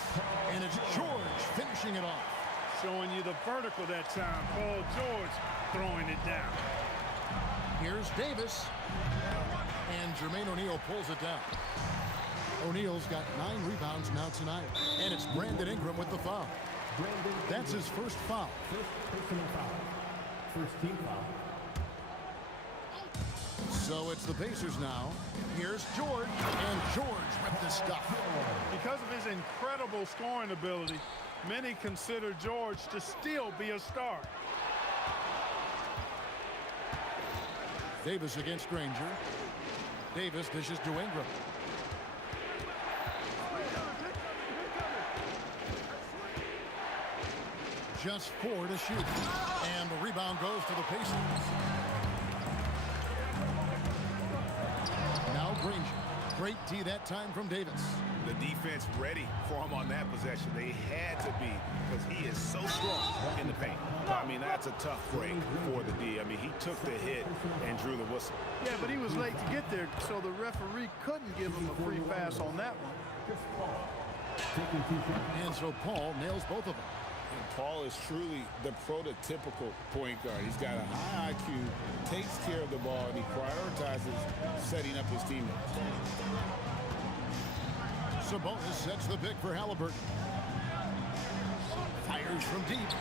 And it's George finishing it off. Showing you the vertical that time. Paul George throwing it down. Here's Davis. And Jermaine O'Neal pulls it down. O'Neal's got 9 rebounds now tonight. And it's Brandon Ingram with the foul. That's his first foul. First personal foul. First team foul. So it's the Pacers now. Here's George. And George with the stuff. Because of his incredible scoring ability, many consider George to still be a star. Davis against Granger. Davis dishes to Ingram. Just 4 to shoot. And the rebound goes to the Pacers. Now Granger. Great D that time from Davis. The defense ready for him on that possession. They had to be because he is so strong in the paint. I mean, that's a tough break for the D. I mean, he took the hit and drew the whistle. Yeah, but he was late to get there, so the referee couldn't give him a free pass on that one. And so Paul nails both of them. And Paul is truly the prototypical point guard. He's got a high IQ, takes care of the ball, and he prioritizes setting up his teammates. Sabonis sets the pick for Halliburton. Fires from deep.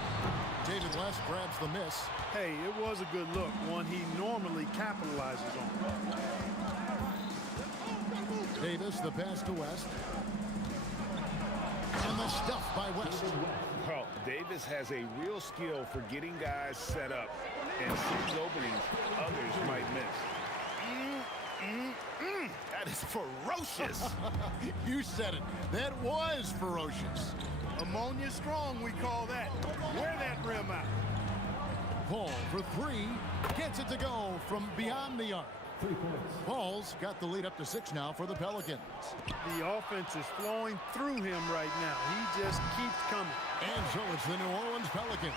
David West grabs the miss. Hey, it was a good look, one he normally capitalizes on. Davis, the pass to West. And the stuff by West. Well, Davis has a real skill for getting guys set up and sees openings others might miss. That is ferocious. You said it. That was ferocious. Ammonia strong, we call that. Wear that rim out. Paul for 3. Gets it to go from beyond the arc. 3 points. Paul's got the lead up to 6 now for the Pelicans. The offense is flowing through him right now. He just keeps coming. And so it's the New Orleans Pelicans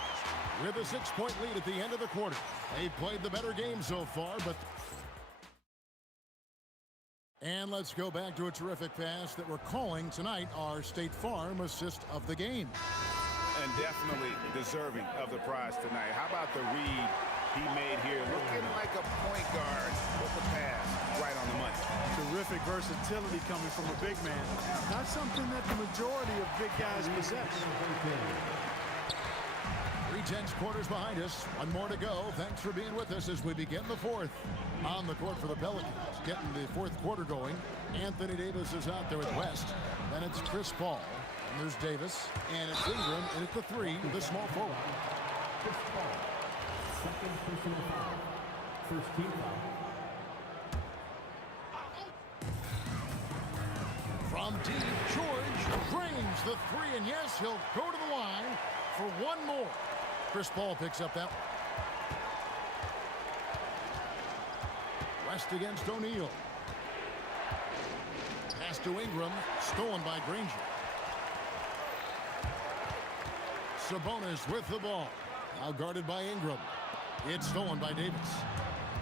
with a 6-point lead at the end of the quarter. They've played the better game so far, but... And let's go back to a terrific pass that we're calling tonight our State Farm assist of the game. And definitely deserving of the prize tonight. How about the read he made here? Looking like a point guard with the pass right on the money. Terrific versatility coming from a big man. Not something that the majority of big guys possess. 3/10 quarters behind us. 1 more to go. Thanks for being with us as we begin the 4th. On the court for the Pelicans, getting the 4th quarter going. Anthony Davis is out there with West. Then it's Chris Paul. And there's Davis. And it's Ingram. And at the 3, the small forward. Chris Paul. Second personal foul. First team foul. From deep, George drains the 3. And yes, he'll go to the line for 1 more. Chris Paul picks up that one. West against O'Neal. Pass to Ingram, stolen by Granger. Sabonis with the ball. Now guarded by Ingram. It's stolen by Davis.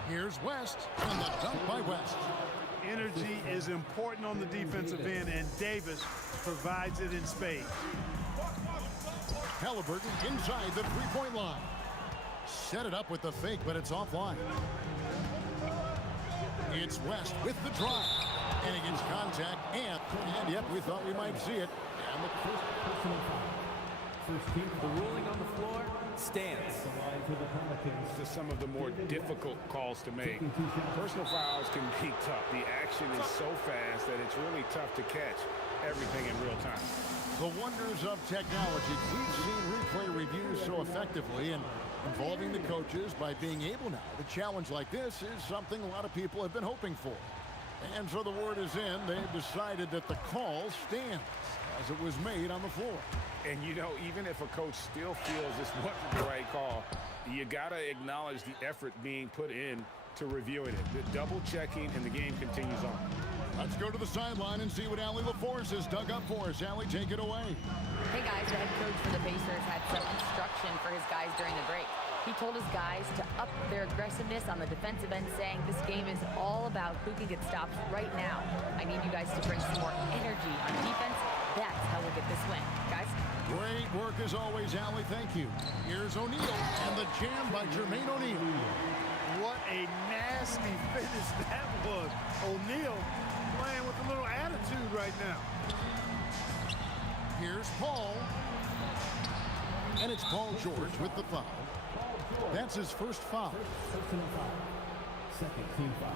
Here's West, and the dunk by West. Energy is important on the defensive end, and Davis provides it in spades. Halliburton inside the 3-point line. Set it up with the fake, but it's offline. It's West with the drive. And against contact, and yep, we thought we might see it. And the First personal foul. First team foul. The ruling on the floor stands. The line for the Pelicans. To some of the more difficult calls to make. Personal fouls can be tough. The action is so fast that it's really tough to catch everything in real time. The wonders of technology. We've seen replay reviews so effectively and involving the coaches by being able now to challenge like this is something a lot of people have been hoping for. And so the word is in. They've decided that the call stands as it was made on the floor. And, you know, even if a coach still feels this wasn't the right call, you got to acknowledge the effort being put in to reviewing it. The double checking and the game continues on. Let's go to the sideline and see what Allie LaForce has dug up for us. Allie, take it away. Hey guys, the head coach for the Pacers had some instruction for his guys during the break. He told his guys to up their aggressiveness on the defensive end, saying this game is all about who can get stops right now. I need you guys to bring some more energy on defense That's how we'll get this win. Guys? Great work as always, Allie. Thank you. Here's O'Neal and the jam by Jermaine O'Neal. What a nasty finish that was. O'Neal playing with a little attitude right now. Here's Paul. And it's Paul George with the foul. That's his first foul. Second team foul.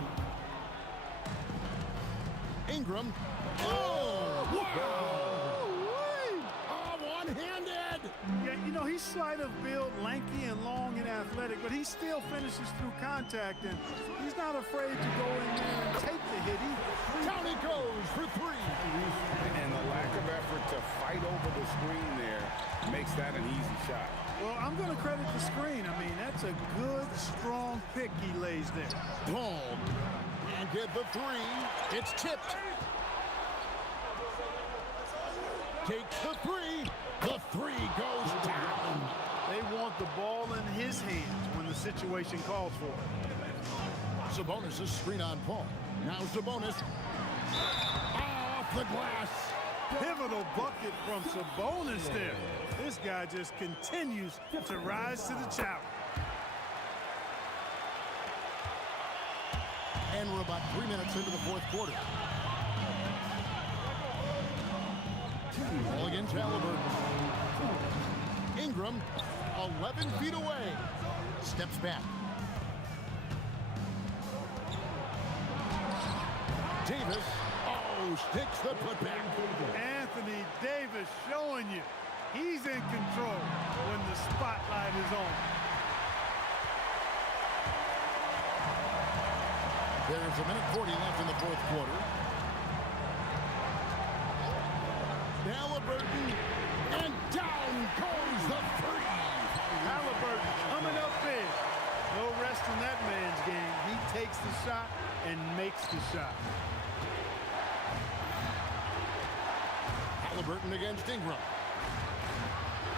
Ingram. Oh, wow! One-handed! Yeah, you know, he's slight of build, lanky and long and athletic, but he still finishes through contact, and he's not afraid to go in there and take the hit. Down he goes for three. And the lack of effort to fight over the screen there makes that an easy shot. Well, I'm going to credit the screen. I mean, that's a good, strong pick he lays there. Paul. And get the three. It's tipped. Takes the three. The three goes down. They want the ball in his hands when the situation calls for it. Sabonis' screen on Paul. Now Sabonis. Off the glass. Pivotal bucket from Sabonis there. This guy just continues to rise to the challenge. And we're about 3 minutes into the fourth quarter. Ball against Halliburton. Ingram, 11 feet away. Steps back. Davis, sticks the putback. Anthony Davis showing you he's in control when the spotlight is on. There's a minute 40 left in the fourth quarter. Halliburton, and down goes the three. Halliburton coming up big. No rest in that man's game. He takes the shot and makes the shot. Halliburton against Ingram.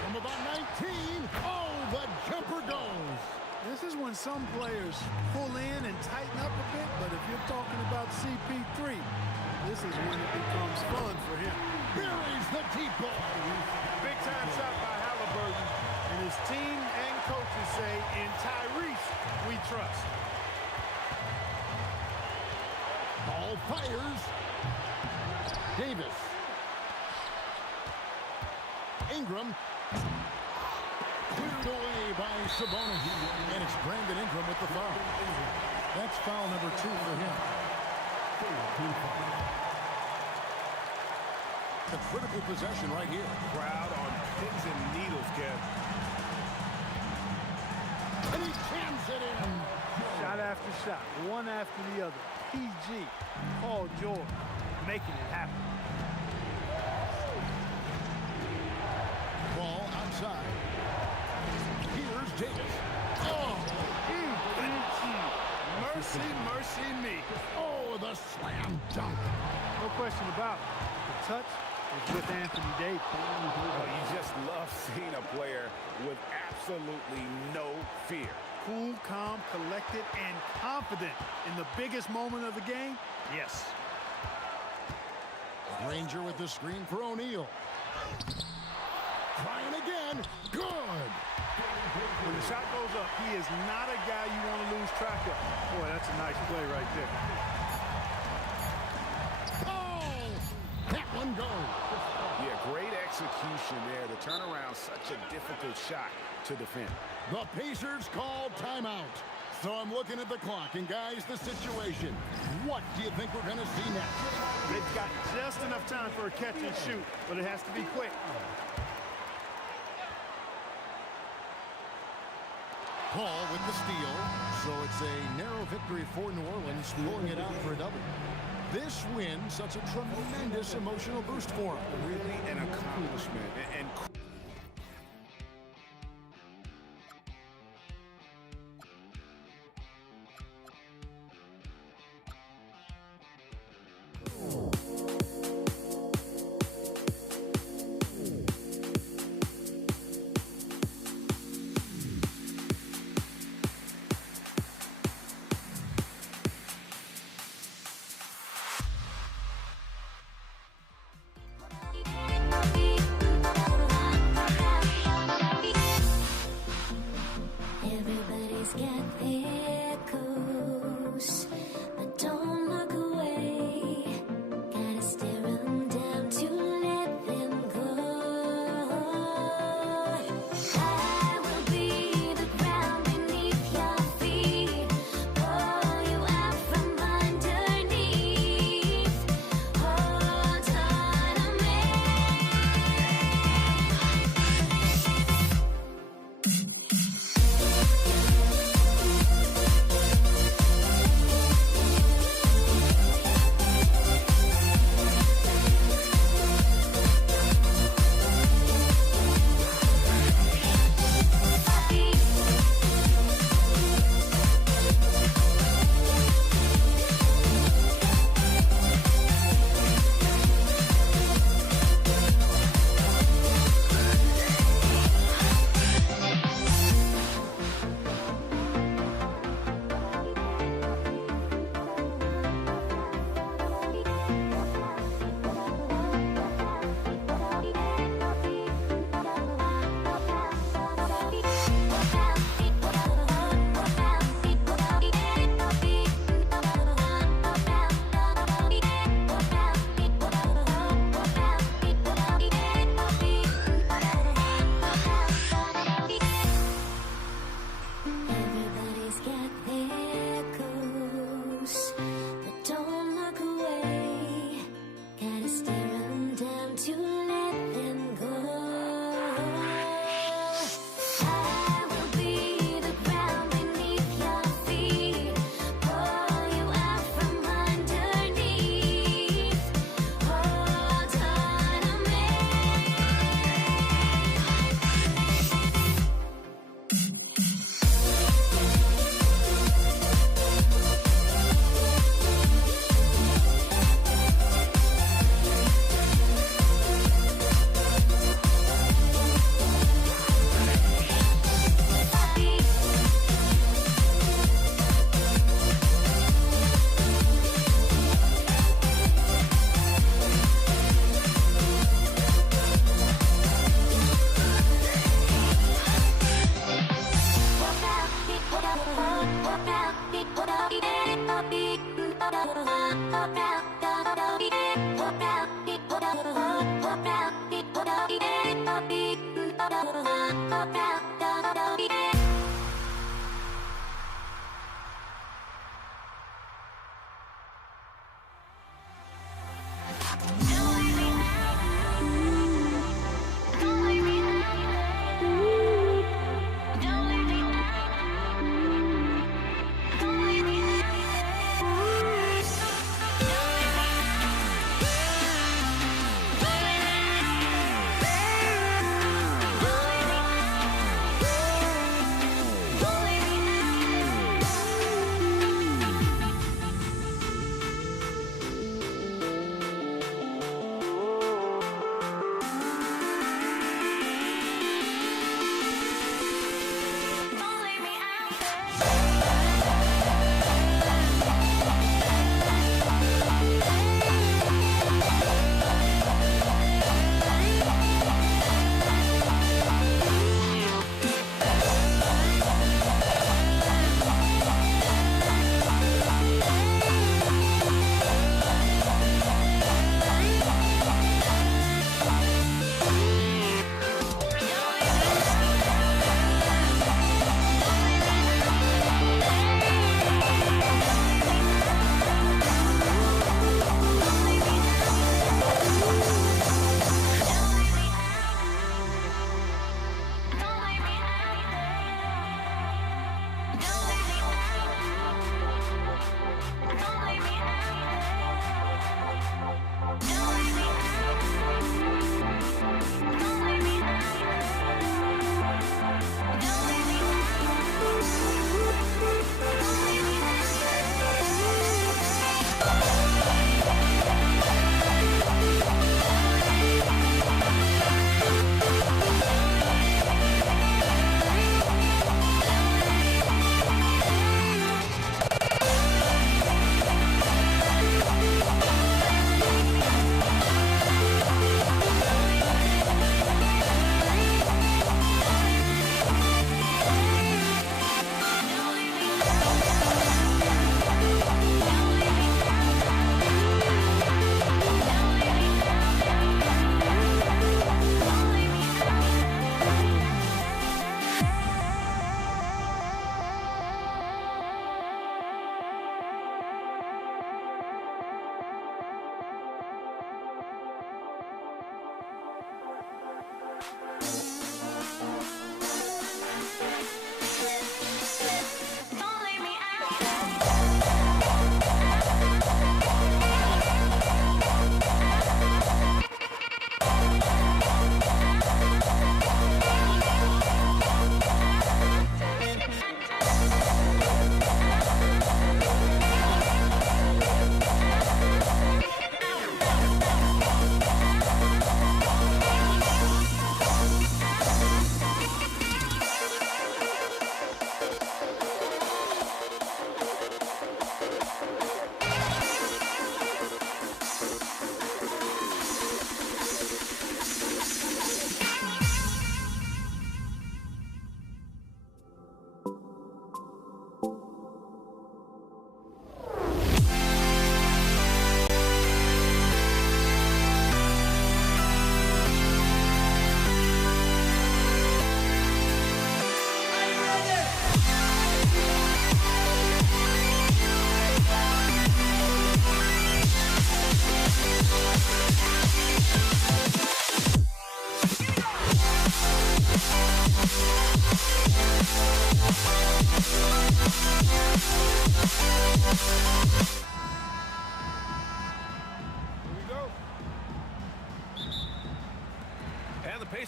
From about 19. Oh, the jumper goes. This is when some players pull in and tighten up a bit, but if you're talking about CP3, this is when it becomes fun for him. Buries the deep ball. Big time shot by Halliburton, and his team and coaches say, in Tyrese, we trust. Ball fires. Davis. Ingram. Cleared away by Sabonis. And it's Brandon Ingram with the foul. That's foul number 2 for him. A critical possession right here. Crowd on pins and needles, Kev. And he jams it in. Shot after shot, one after the other. PG, Paul George, making it happen. Ball outside. Here's Davis. Oh! Mercy, mercy me. Oh, the slam dunk. No question about it. The touch is with Anthony Davis. Oh, you just love seeing a player with absolutely no fear. Cool, calm, collected, and confident in the biggest moment of the game? Yes. Granger with the screen for O'Neal. Trying again. Good. When the shot goes up, he is not a guy you want to lose track of. Boy, that's a nice play right there. Oh! That one goes. Yeah, great execution there. The turnaround, such a difficult shot to defend. The Pacers call timeout. So I'm looking at the clock, and guys, the situation. What do you think we're going to see next? They've got just enough time for a catch and shoot, but it has to be quick. Paul with the steal. So it's a narrow victory for New Orleans, pulling it out for a double. This win, such a tremendous emotional boost for him. Really an accomplishment. And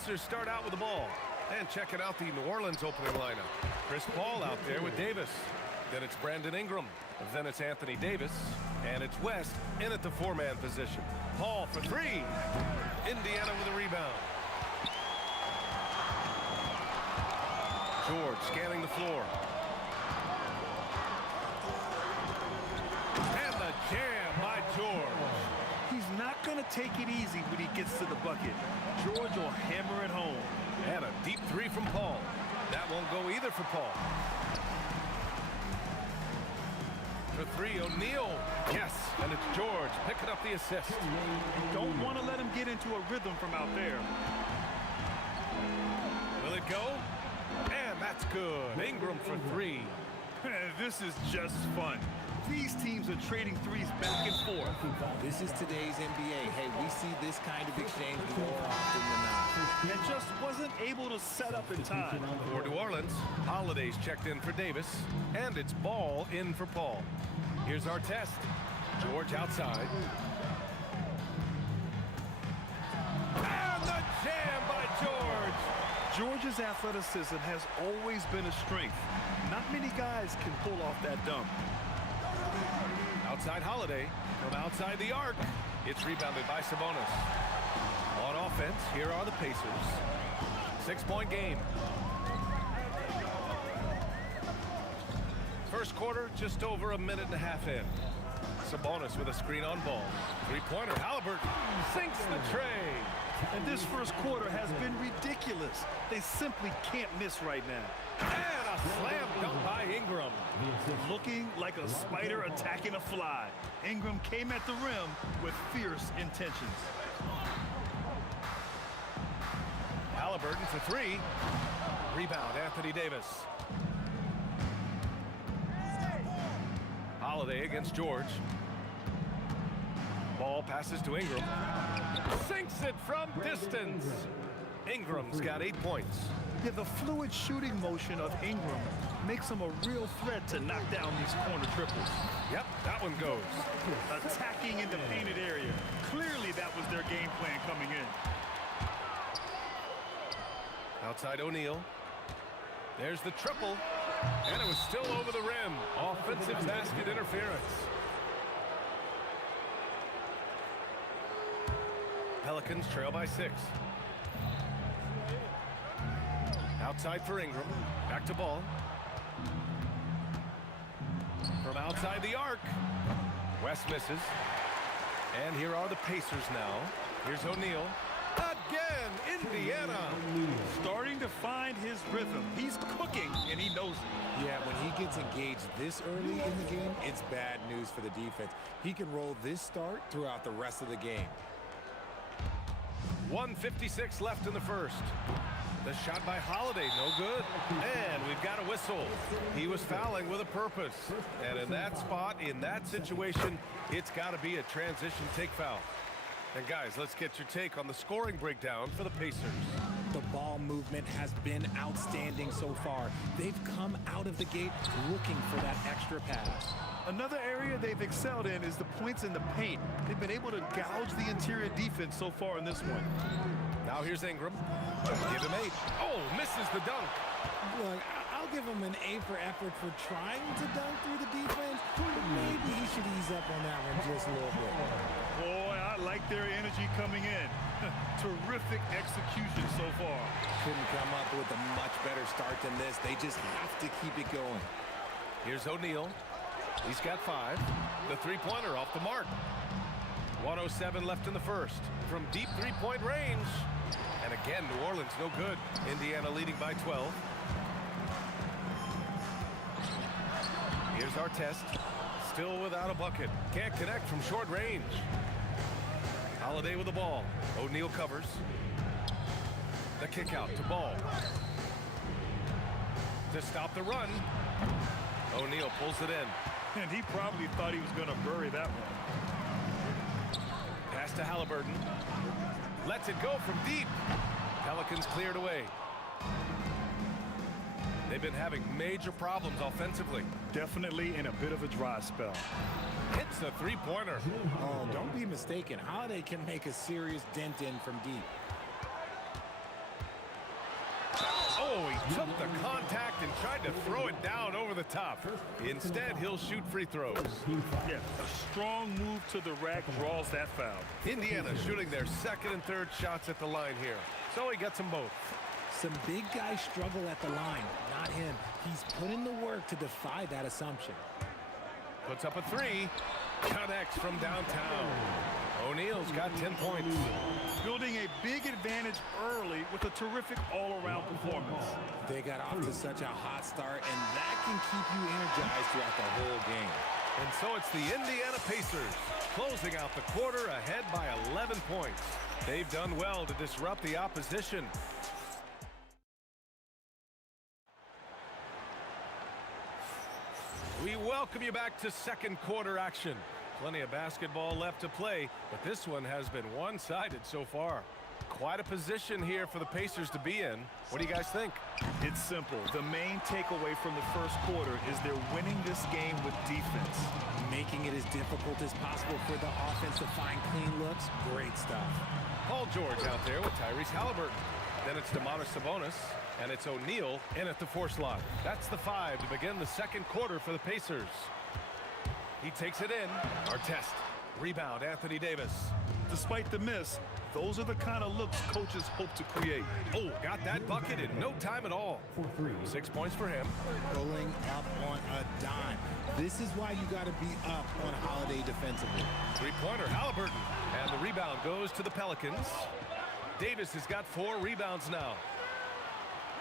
Pacers start out with the ball. And checking out the New Orleans opening lineup. Chris Paul out there with Davis. Then it's Brandon Ingram. Then it's Anthony Davis. And it's West in at the four-man position. Paul for three. Indiana with a rebound. George scanning the floor. And the jam by George. He's not going to take it easy when he gets to the bucket. George will hammer it home. And a deep three from Paul. That won't go either for Paul. For three, O'Neal. Yes, and it's George picking up the assist. Don't want to let him get into a rhythm from out there. That's good. Ingram for three. This is just fun. These teams are trading threes back and forth. This is today's NBA. Hey, we see this kind of exchange more often than not. And just wasn't able to set up in time. For New Orleans, Holiday's checked in for Davis, and it's Ball in for Paul. Here's our test. George outside. And the jam by George. George's athleticism has always been a strength. Not many guys can pull off that dunk. Outside Holiday, from outside the arc. It's rebounded by Sabonis. On offense, here are the Pacers. 6-point game. First quarter, just over a minute and a half in. Sabonis with a screen on Ball. Three-pointer, Halliburton sinks the tray. And this first quarter has been ridiculous. They simply can't miss right now. And a slam dunk by Ingram. Looking like a spider attacking a fly. Ingram came at the rim with fierce intentions. Halliburton for three. Rebound, Anthony Davis. Holiday against George. Ball passes to Ingram. Sinks it from distance. Ingram's got 8 points. Yeah, the fluid shooting motion of Ingram makes him a real threat to knock down these corner triples. Yep, that one goes. Attacking in the painted area. Clearly that was their game plan coming in. Outside O'Neal. There's the triple. And it was still over the rim. Offensive basket interference. Pelicans trail by 6. Outside for Ingram. Back to Ball. From outside the arc. West misses. And here are the Pacers now. Here's O'Neal. Again, Indiana. Starting to find his rhythm. He's cooking, and he knows it. Yeah, when he gets engaged this early in the game, it's bad news for the defense. He can roll this start throughout the rest of the game. 1:56 left in the first. The shot by Holiday, no good. And we've got a whistle. He was fouling with a purpose. And in that spot, in that situation, it's got to be a transition take foul. And guys, let's get your take on the scoring breakdown for the Pacers. The ball movement has been outstanding so far. They've come out of the gate looking for that extra pass. Another area they've excelled in is the points in the paint. They've been able to gouge the interior defense so far in this one. Now here's Ingram. Give him 8. Oh, misses the dunk. Look, I'll give him an A for effort for trying to dunk through the defense, but maybe he should ease up on that one just a little bit. Boy, I like their energy coming in. Terrific execution so far. Couldn't come up with a much better start than this. They just have to keep it going. Here's O'Neal. He's got 5. The three-pointer off the mark. 1:07 left in the first. From deep three-point range. And again, New Orleans no good. Indiana leading by 12. Here's our test. Still without a bucket. Can't connect from short range. Holiday with the ball. O'Neal covers. The kick out to Ball. To stop the run. O'Neal pulls it in. And he probably thought he was going to bury that one. Pass to Halliburton. Lets it go from deep. Pelicans cleared away. They've been having major problems offensively. Definitely in a bit of a dry spell. Hits a three-pointer. Oh, don't be mistaken. Holiday can make a serious dent in from deep. Oh, he took the contact and tried to throw it down over the top. Instead, he'll shoot free throws. Yeah, a strong move to the rack draws that foul. Indiana shooting their second and third shots at the line here. So he gets them both. Some big guys struggle at the line, not him. He's put in the work to defy that assumption. Puts up a 3. Connects from downtown. O'Neal's got 10 points. Building a big advantage early with a terrific all-around performance. They got off to such a hot start, and that can keep you energized throughout the whole game. And so it's the Indiana Pacers closing out the quarter ahead by 11 points. They've done well to disrupt the opposition. We welcome you back to second quarter action. Plenty of basketball left to play, but this one has been one-sided so far. Quite a position here for the Pacers to be in. What do you guys think? It's simple. The main takeaway from the first quarter is they're winning this game with defense. Making it as difficult as possible for the offense to find clean looks. Great stuff. Paul George out there with Tyrese Halliburton. Then it's Domantas Sabonis, and it's O'Neal in at the 4 slot. That's the 5 to begin the second quarter for the Pacers. He takes it in. Artest. Rebound, Anthony Davis. Despite the miss, those are the kind of looks coaches hope to create. Oh, got that bucket in no time at all. 6 points for him. Pulling up on a dime. This is why you got to be up on Holiday defensively. 3-pointer, Halliburton. And the rebound goes to the Pelicans. Davis has got 4 rebounds now.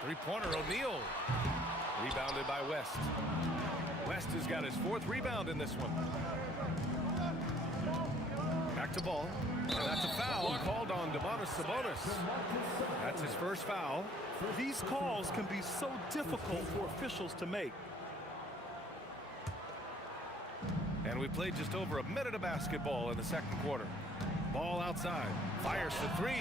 3-pointer, O'Neal. Rebounded by West. West has got his 4th rebound in this one. Back to ball. And that's a foul called on Domantas Sabonis. That's his first foul. These calls can be so difficult for officials to make. And we played just over a minute of basketball in the second quarter. Ball outside. Fires to 3.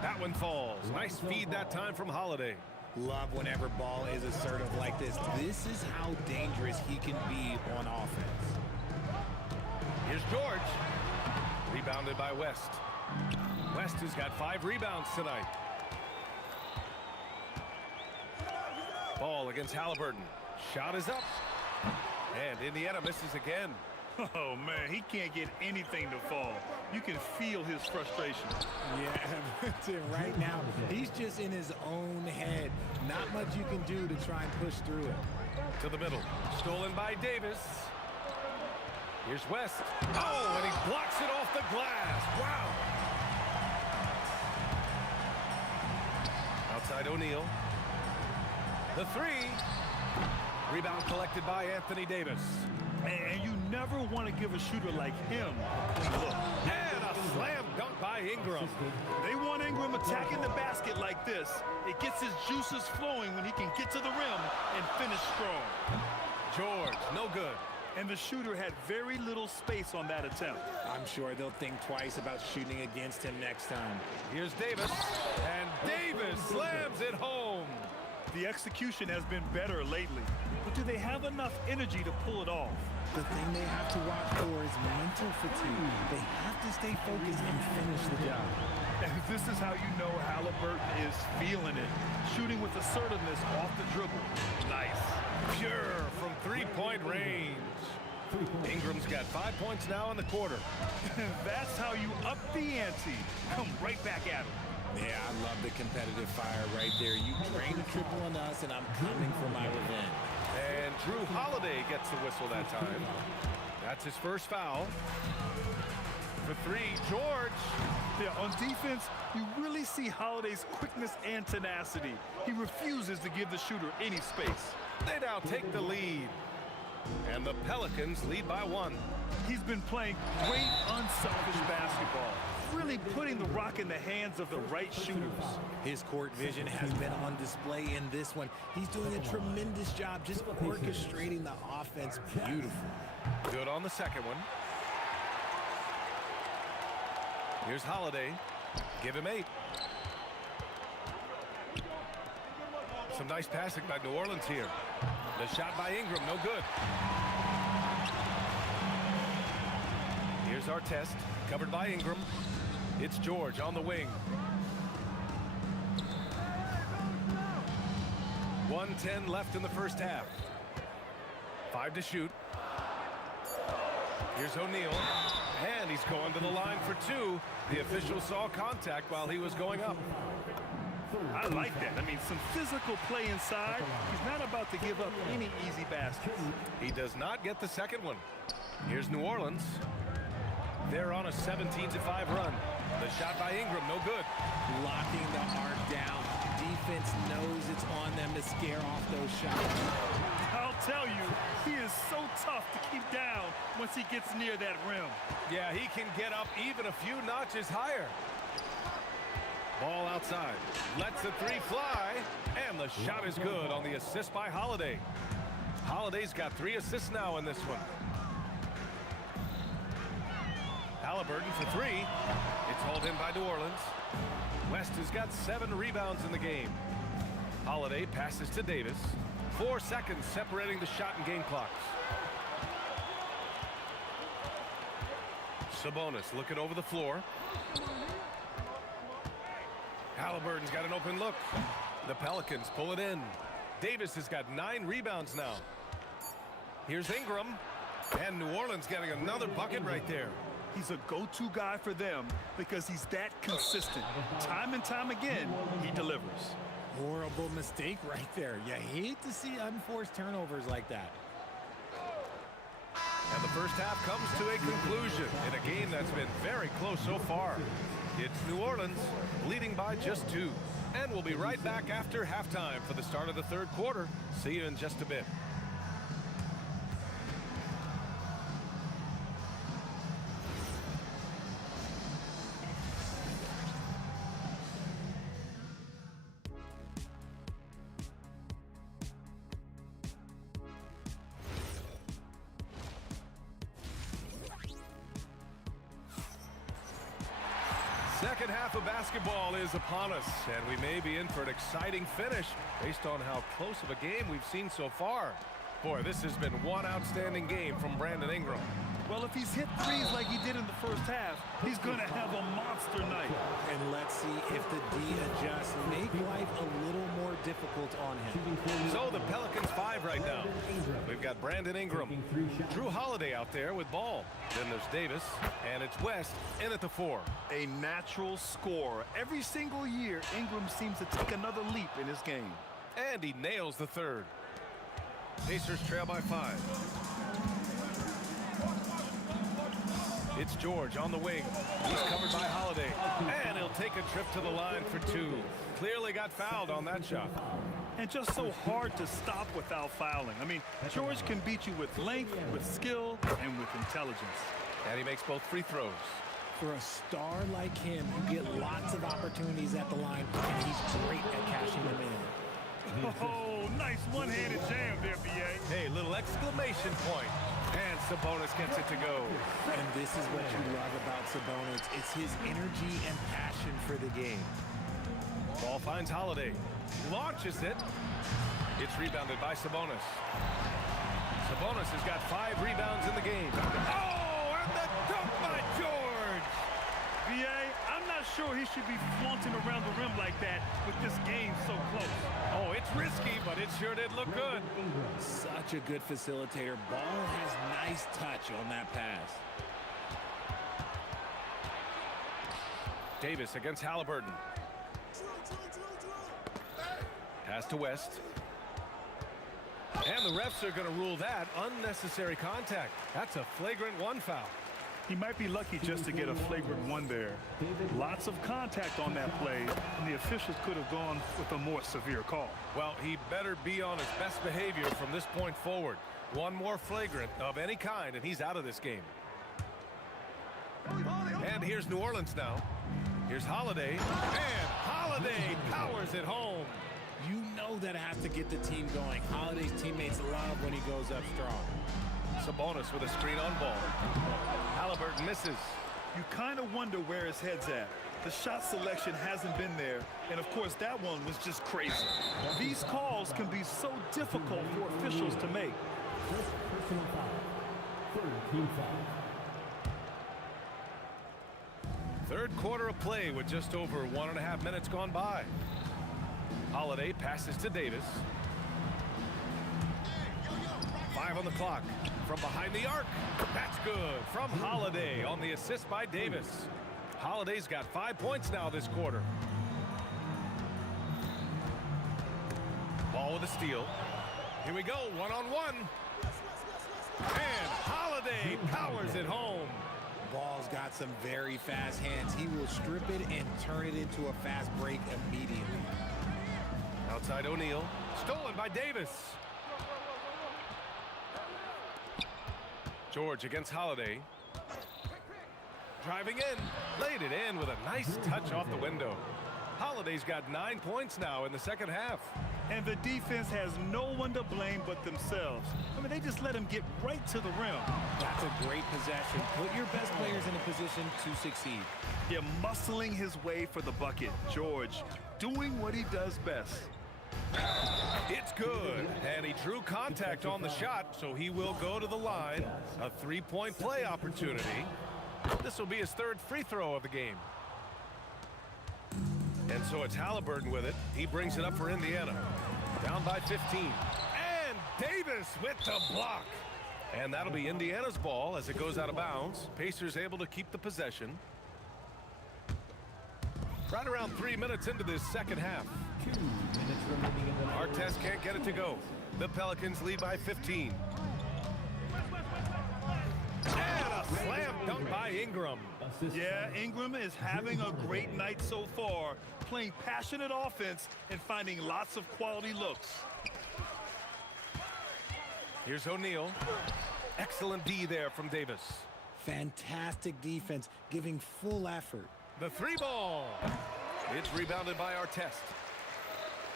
That one falls. Nice feed that time from Holiday. Love whenever Ball is assertive like this. This is how dangerous he can be on offense. Here's George. Rebounded by West. West has got 5 rebounds tonight. Ball against Halliburton. Shot is up. And Indiana misses again. Oh, man, he can't get anything to fall. You can feel his frustration. Yeah, right now, he's just in his own head. Not much you can do to try and push through it. To the middle. Stolen by Davis. Here's West. Oh, and he blocks it off the glass. Wow. Outside O'Neal. The 3. Rebound collected by Anthony Davis. And you never want to give a shooter like him a clean look. And a slam dunk by Ingram. They want Ingram attacking the basket like this. It gets his juices flowing when he can get to the rim and finish strong. George, no good. And the shooter had very little space on that attempt. I'm sure they'll think twice about shooting against him next time. Here's Davis. And Davis slams it home. The execution has been better lately. But do they have enough energy to pull it off? The thing they have to watch for is mental fatigue. They have to stay focused and finish the job. And this is how you know Halliburton is feeling it. Shooting with assertiveness off the dribble. Nice. Pure from 3-point range. Ingram's got 5 points now in the quarter. That's how you up the ante. Come right back at him. Yeah, I love the competitive fire right there. You drain a triple on us, and I'm coming for my revenge. And Drew Holiday gets the whistle that time. That's his first foul. For 3, George. Yeah, on defense, you really see Holiday's quickness and tenacity. He refuses to give the shooter any space. They now take the lead. And the Pelicans lead by 1. He's been playing great, unselfish basketball. Really putting the rock in the hands of the right shooters. His court vision has been on display in this one. He's doing a tremendous job just orchestrating the offense beautifully. Good on the second one. Here's Holiday. Give him 8. Some nice passing by New Orleans here. The shot by Ingram, no good. Here's Artest, covered by Ingram. It's George on the wing. 1:10 left in the first half. 5 to shoot. Here's O'Neal. And he's going to the line for 2. The official saw contact while he was going up. I like that. I mean, some physical play inside. He's not about to give up any easy baskets. He does not get the second one. Here's New Orleans. They're on a 17-5 run. The shot by Ingram, no good. Locking the arc down. Defense knows it's on them to scare off those shots. I'll tell you, he is so tough to keep down once he gets near that rim. Yeah, he can get up even a few notches higher. Ball outside. Lets the 3 fly. And the shot is good on the assist by Holiday. Holiday's got 3 assists now in this one. Halliburton for 3. It's hauled in by New Orleans. West has got 7 rebounds in the game. Holiday passes to Davis. 4 seconds separating the shot and game clocks. Sabonis looking over the floor. Halliburton's got an open look. The Pelicans pull it in. Davis has got 9 rebounds now. Here's Ingram. And New Orleans getting another bucket right there. He's a go-to guy for them because he's that consistent. Time and time again, he delivers. Horrible mistake right there. You hate to see unforced turnovers like that. And the first half comes to a conclusion in a game that's been very close so far. It's New Orleans leading by just 2. And we'll be right back after halftime for the start of the third quarter. See you in just a bit. Second half of basketball is upon us, and we may be in for an exciting finish based on how close of a game we've seen so far. Boy, this has been one outstanding game from Brandon Ingram. Well, if he's hit threes like he did in the first half, he's going to have a monster night. And let's see if the D adjusts, make life a little more difficult on him. So the Pelicans 5 right now. We've got Brandon Ingram, Drew Holiday out there with ball. Then there's Davis, and it's West in at the 4. A natural scorer. Every single year, Ingram seems to take another leap in his game. And he nails the 3rd. Pacers trail by 5. It's George on the wing. He's covered by Holiday. And he'll take a trip to the line for 2. Clearly got fouled on that shot. And just so hard to stop without fouling. I mean, George can beat you with length, with skill, and with intelligence. And he makes both free throws. For a star like him, you get lots of opportunities at the line, and he's great at cashing them in. Oh, nice one-handed jam there, B.A. Hey, little exclamation point. And Sabonis gets it to go. And this is what you love about Sabonis. It's his energy and passion for the game. Ball finds Holiday. Launches it. It's rebounded by Sabonis. Sabonis has got 5 rebounds in the game. Oh, and the dunk by George! B.A., I'm not sure he should be flaunting around the rim like that with this game so close. Oh, it's risky, but it sure did look good. Such a good facilitator. Ball has nice touch on that pass. Davis against Halliburton. Pass to West. And the refs are going to rule that unnecessary contact. That's a flagrant 1 foul. He might be lucky just to get a flagrant 1 there. Lots of contact on that play, and the officials could have gone with a more severe call. Well, he better be on his best behavior from this point forward. 1 more flagrant of any kind, and he's out of this game. And here's New Orleans now. Here's Holiday, and Holiday powers it home. You know that has to get the team going. Holiday's teammates love when he goes up strong. Sabonis with a screen on ball. Halliburton misses. You kind of wonder where his head's at. The shot selection hasn't been there, and of course that one was just crazy. These calls can be so difficult for officials to make. Personal foul. 3rd team foul. Third quarter of play with just over 1.5 minutes gone by. Holiday passes to Davis. 5 on the clock. From behind the arc. That's good. From Holiday on the assist by Davis. Holiday's got 5 points now this quarter. Ball with a steal. Here we go, 1-on-1. And Holiday powers it home. Ball's got some very fast hands. He will strip it and turn it into a fast break immediately. Outside O'Neal. Stolen by Davis. George against Holiday. Driving in. Laid it in with a nice touch off the window. Holiday's got 9 points now in the second half. And the defense has no one to blame but themselves. I mean, they just let him get right to the rim. That's a great possession. Put your best players in a position to succeed. Yeah, muscling his way for the bucket. George doing what he does best. It's good, and he drew contact on the shot, so he will go to the line. A three-point play opportunity. This will be his third free throw of the game. And so it's Halliburton with it. He brings it up for Indiana. Down by 15. And Davis with the block. And that'll be Indiana's ball as it goes out of bounds. Pacers able to keep the possession. Right around 3 minutes into this second half. 2 minutes remaining in the Artest can't get it to go. The Pelicans lead by 15. And a slam dunk by Ingram. Yeah, Ingram is having a great night so far, playing passionate offense and finding lots of quality looks. Here's O'Neal. Excellent D there from Davis. Fantastic defense, giving full effort. The three ball. It's rebounded by Artest.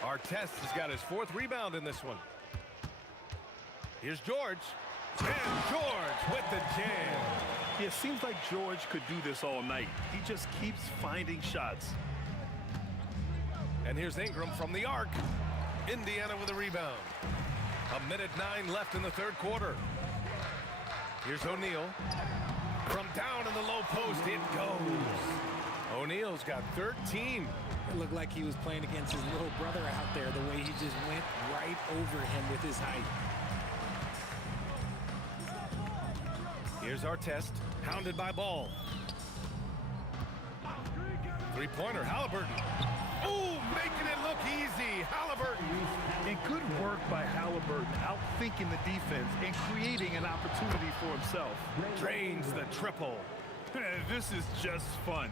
Artest has got his fourth rebound in this one. Here's George. And George with the jam. Yeah, it seems like George could do this all night. He just keeps finding shots. And here's Ingram from the arc. Indiana with a rebound. 1:09 left in the third quarter. Here's O'Neal. From down in the low post, it goes. O'Neal's got 13. It looked like he was playing against his little brother out there, the way he just went right over him with his height. Here's Artest, hounded by Ball. Three-pointer, Halliburton. Ooh, making it look easy, Halliburton. And good work by Halliburton, outthinking the defense and creating an opportunity for himself. Drains the triple. This is just fun.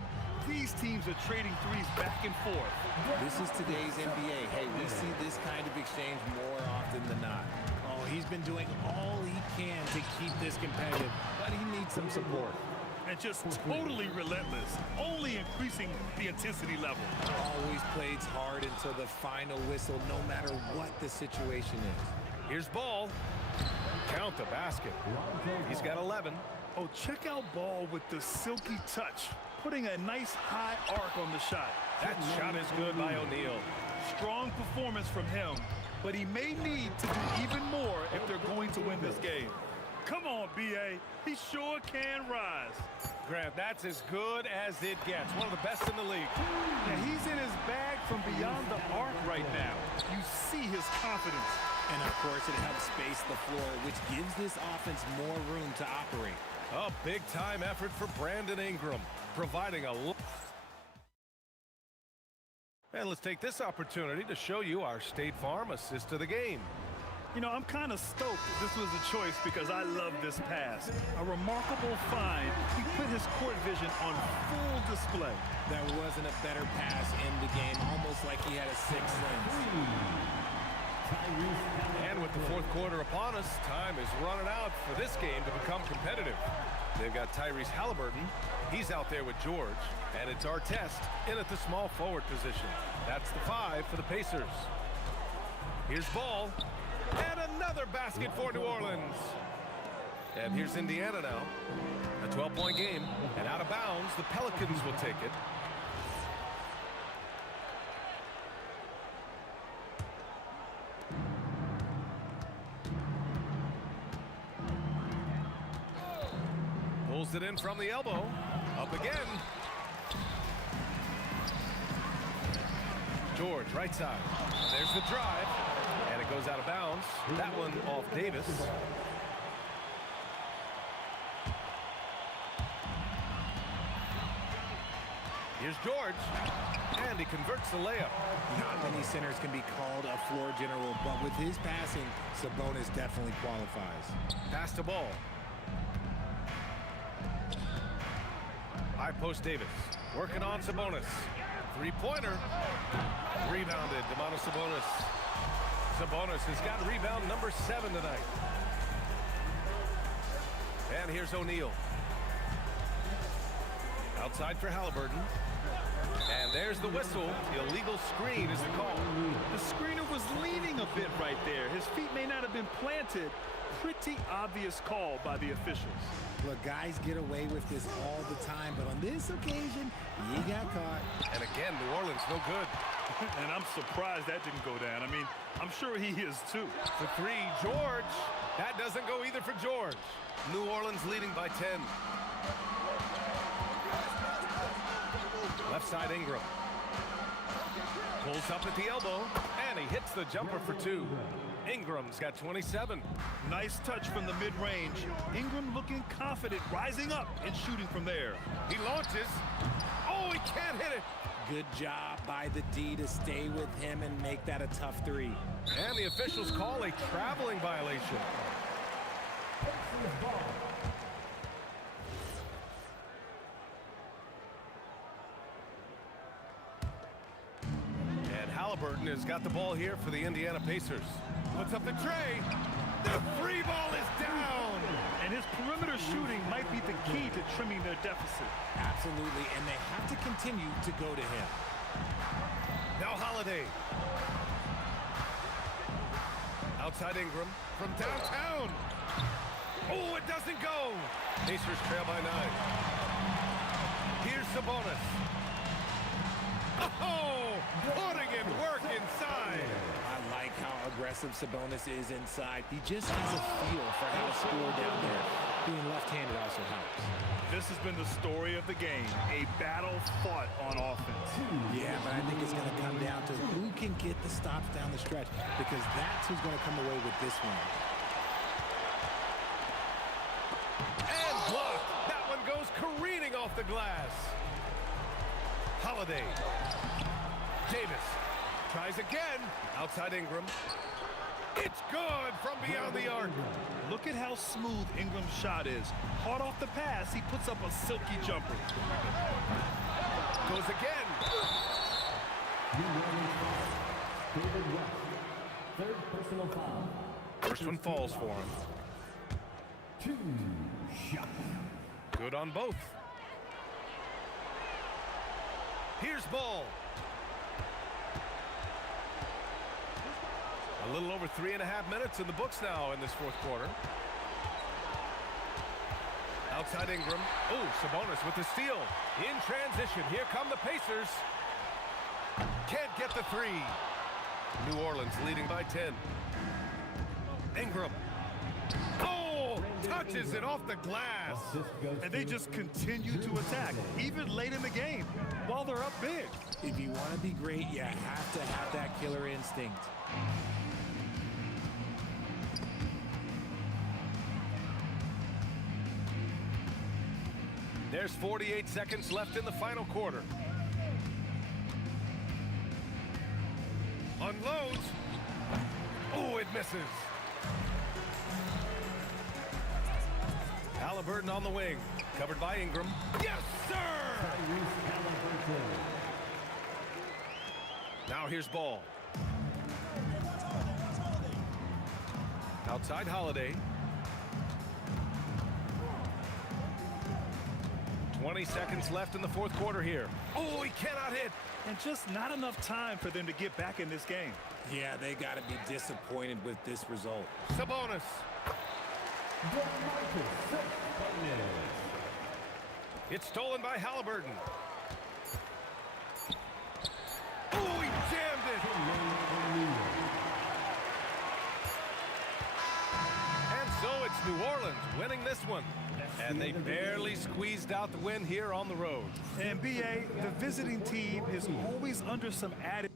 These teams are trading threes back and forth. This is today's NBA. Hey, we see this kind of exchange more often than not. Oh, he's been doing all he can to keep this competitive, but he needs some support. And just totally relentless, only increasing the intensity level. Always plays hard until the final whistle, no matter what the situation is. Here's Ball. Count the basket. He's got 11. Oh, check out Ball with the silky touch, putting a nice high arc on the shot. That shot is good by O'Neal. Strong performance from him, but he may need to do even more if they're going to win this game. Come on, B.A. He sure can rise. Grant, that's as good as it gets. One of the best in the league. And he's in his bag from beyond the arc right now. You see his confidence. And, of course, it helps space the floor, which gives this offense more room to operate. A big-time effort for Brandon Ingram, providing a look. And let's take this opportunity to show you our State Farm assist of the game. You know, I'm kind of stoked that this was a choice because I love this pass. A remarkable find. He put his court vision on full display. There wasn't a better pass in the game, almost like he had a sixth sense. And with the fourth quarter upon us, time is running out for this game to become competitive. They've got Tyrese Halliburton. He's out there with George. And it's Artest in at the small forward position. That's the 5 for the Pacers. Here's Ball. And another basket for New Orleans. And here's Indiana now. A 12-point game. And out of bounds, the Pelicans will take it. Pulls it in from the elbow. Up again. George, right side. There's the drive. And it goes out of bounds. That one off Davis. Here's George. And he converts the layup. Not many centers can be called a floor general, but with his passing, Sabonis definitely qualifies. Pass to Ball. High post Davis. Working on Sabonis. Three-pointer. Rebounded. Domantas Sabonis. Sabonis has got rebound number 7 tonight. And here's O'Neal. Outside for Halliburton. And there's the whistle. The illegal screen is the call. The screener was leaning a bit right there. His feet may not have been planted. Pretty obvious call by the officials. Look, guys get away with this all the time, but on this occasion, he got caught. And again, New Orleans no good. And I'm surprised that didn't go down. I mean, I'm sure he is too. For three, George. That doesn't go either for George. New Orleans leading by 10. Left side Ingram. Pulls up at the elbow, and he hits the jumper for 2. Ingram's got 27. Nice touch from the mid-range. Ingram looking confident, rising up and shooting from there. He launches. Oh, he can't hit it. Good job by the D to stay with him and make that a tough 3. And the officials call a traveling violation. And Halliburton has got the ball here for the Indiana Pacers. Puts up the tray. The free ball is down. And his perimeter shooting might be the key to trimming their deficit. Absolutely, and they have to continue to go to him. Now Holiday. Outside Ingram from downtown. Oh, it doesn't go. Pacers trail by 9. Here's Sabonis. Oh, putting in work inside. I like how aggressive Sabonis is inside. He just has a feel for how to score down there. Being left-handed also helps. This has been the story of the game, a battle fought on offense. Yeah, but I think it's going to come down to who can get the stops down the stretch, because that's who's going to come away with this one. And blocked. That one goes careening off the glass. Holiday. Davis tries again. Outside Ingram. It's good from beyond the arc. Look at how smooth Ingram's shot is. Hard off the pass, he puts up a silky jumper. Goes again. David West, third personal foul. First one falls for him. 2 shots. Good on both. Here's Ball. A little over 3.5 minutes in the books now in this fourth quarter. Outside Ingram. Oh, Sabonis with the steal. In transition. Here come the Pacers. Can't get the 3. New Orleans leading by 10. Ingram. Oh, touches it off the glass. And they just continue to attack, even late in the game, while they're up big. If you want to be great, you have to have that killer instinct. There's 48 seconds left in the final quarter. Unloads. Oh, it misses. Halliburton on the wing. Covered by Ingram. Yes, sir! Now here's Ball. Outside Holiday. 20 seconds left in the fourth quarter here. Oh, he cannot hit. And just not enough time for them to get back in this game. Yeah, they got to be disappointed with this result. Sabonis. It's stolen by Halliburton. Oh, he jammed it. And so it's New Orleans winning this one. And they barely squeezed out the win here on the road. And BA, the visiting team is always under some added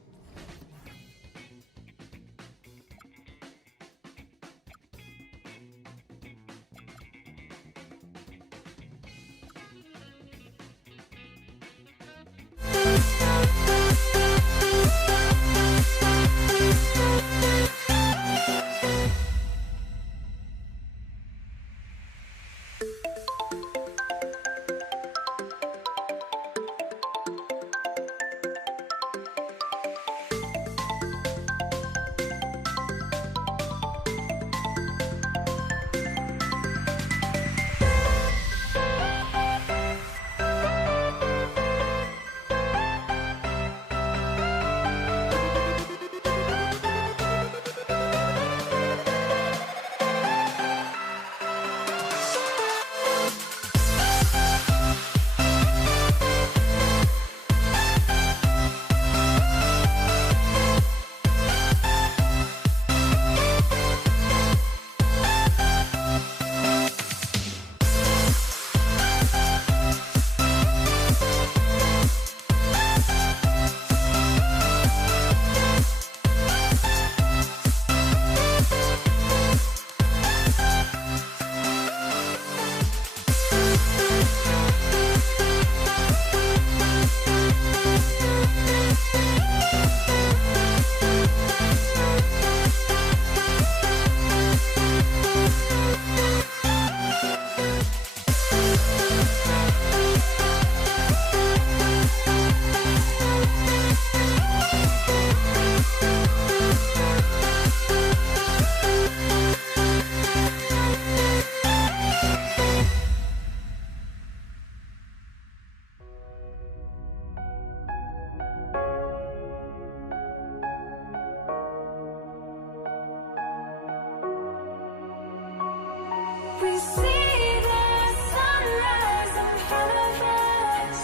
see the sunrise in front of us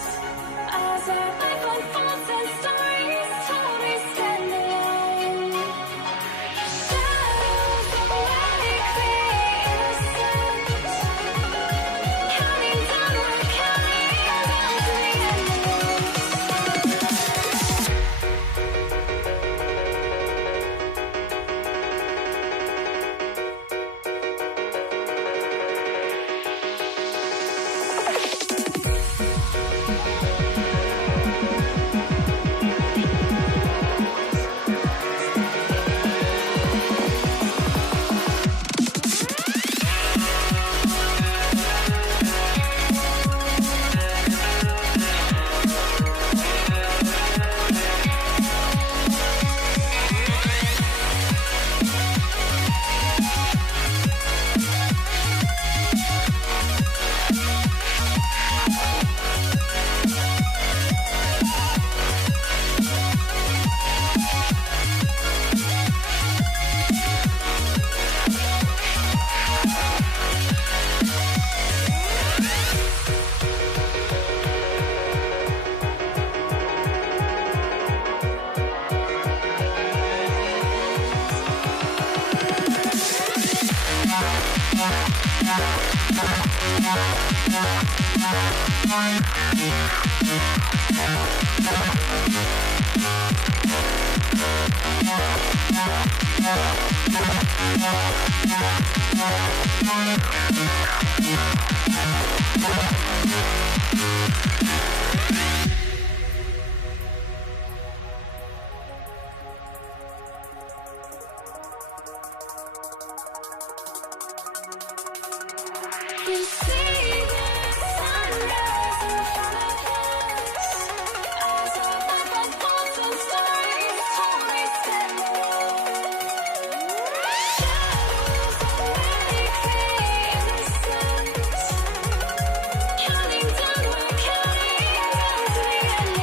as our life unfolds and stories told we stand alone. Shadows awake the innocent, counting down, we're counting down to the end. You see the sunrise in front of us as our life unfolds and stories told we stand alone. Shadows awake the innocent, counting down, we're counting down to the end.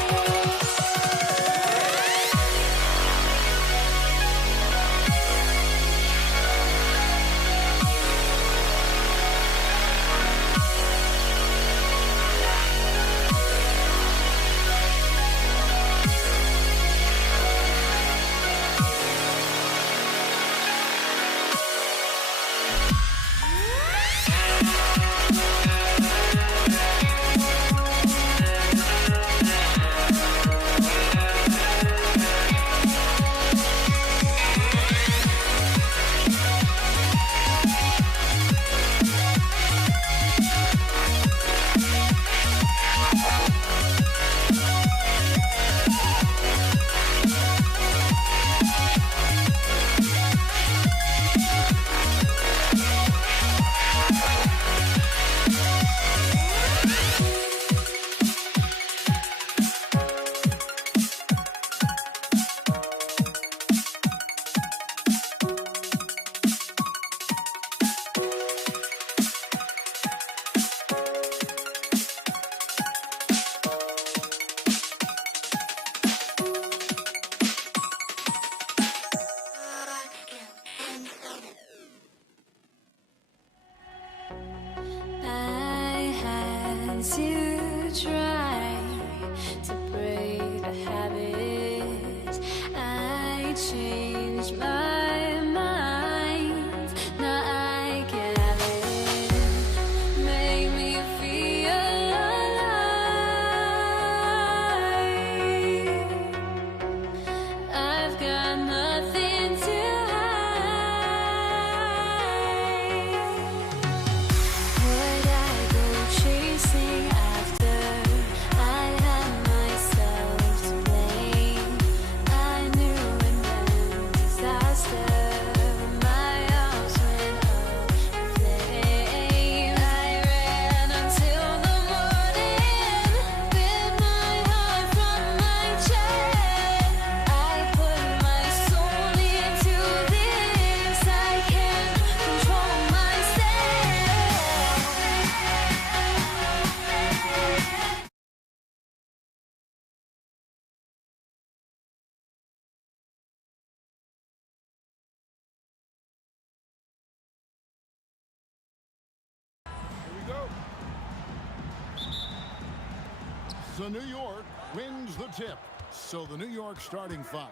So New York wins the tip. So the New York starting five.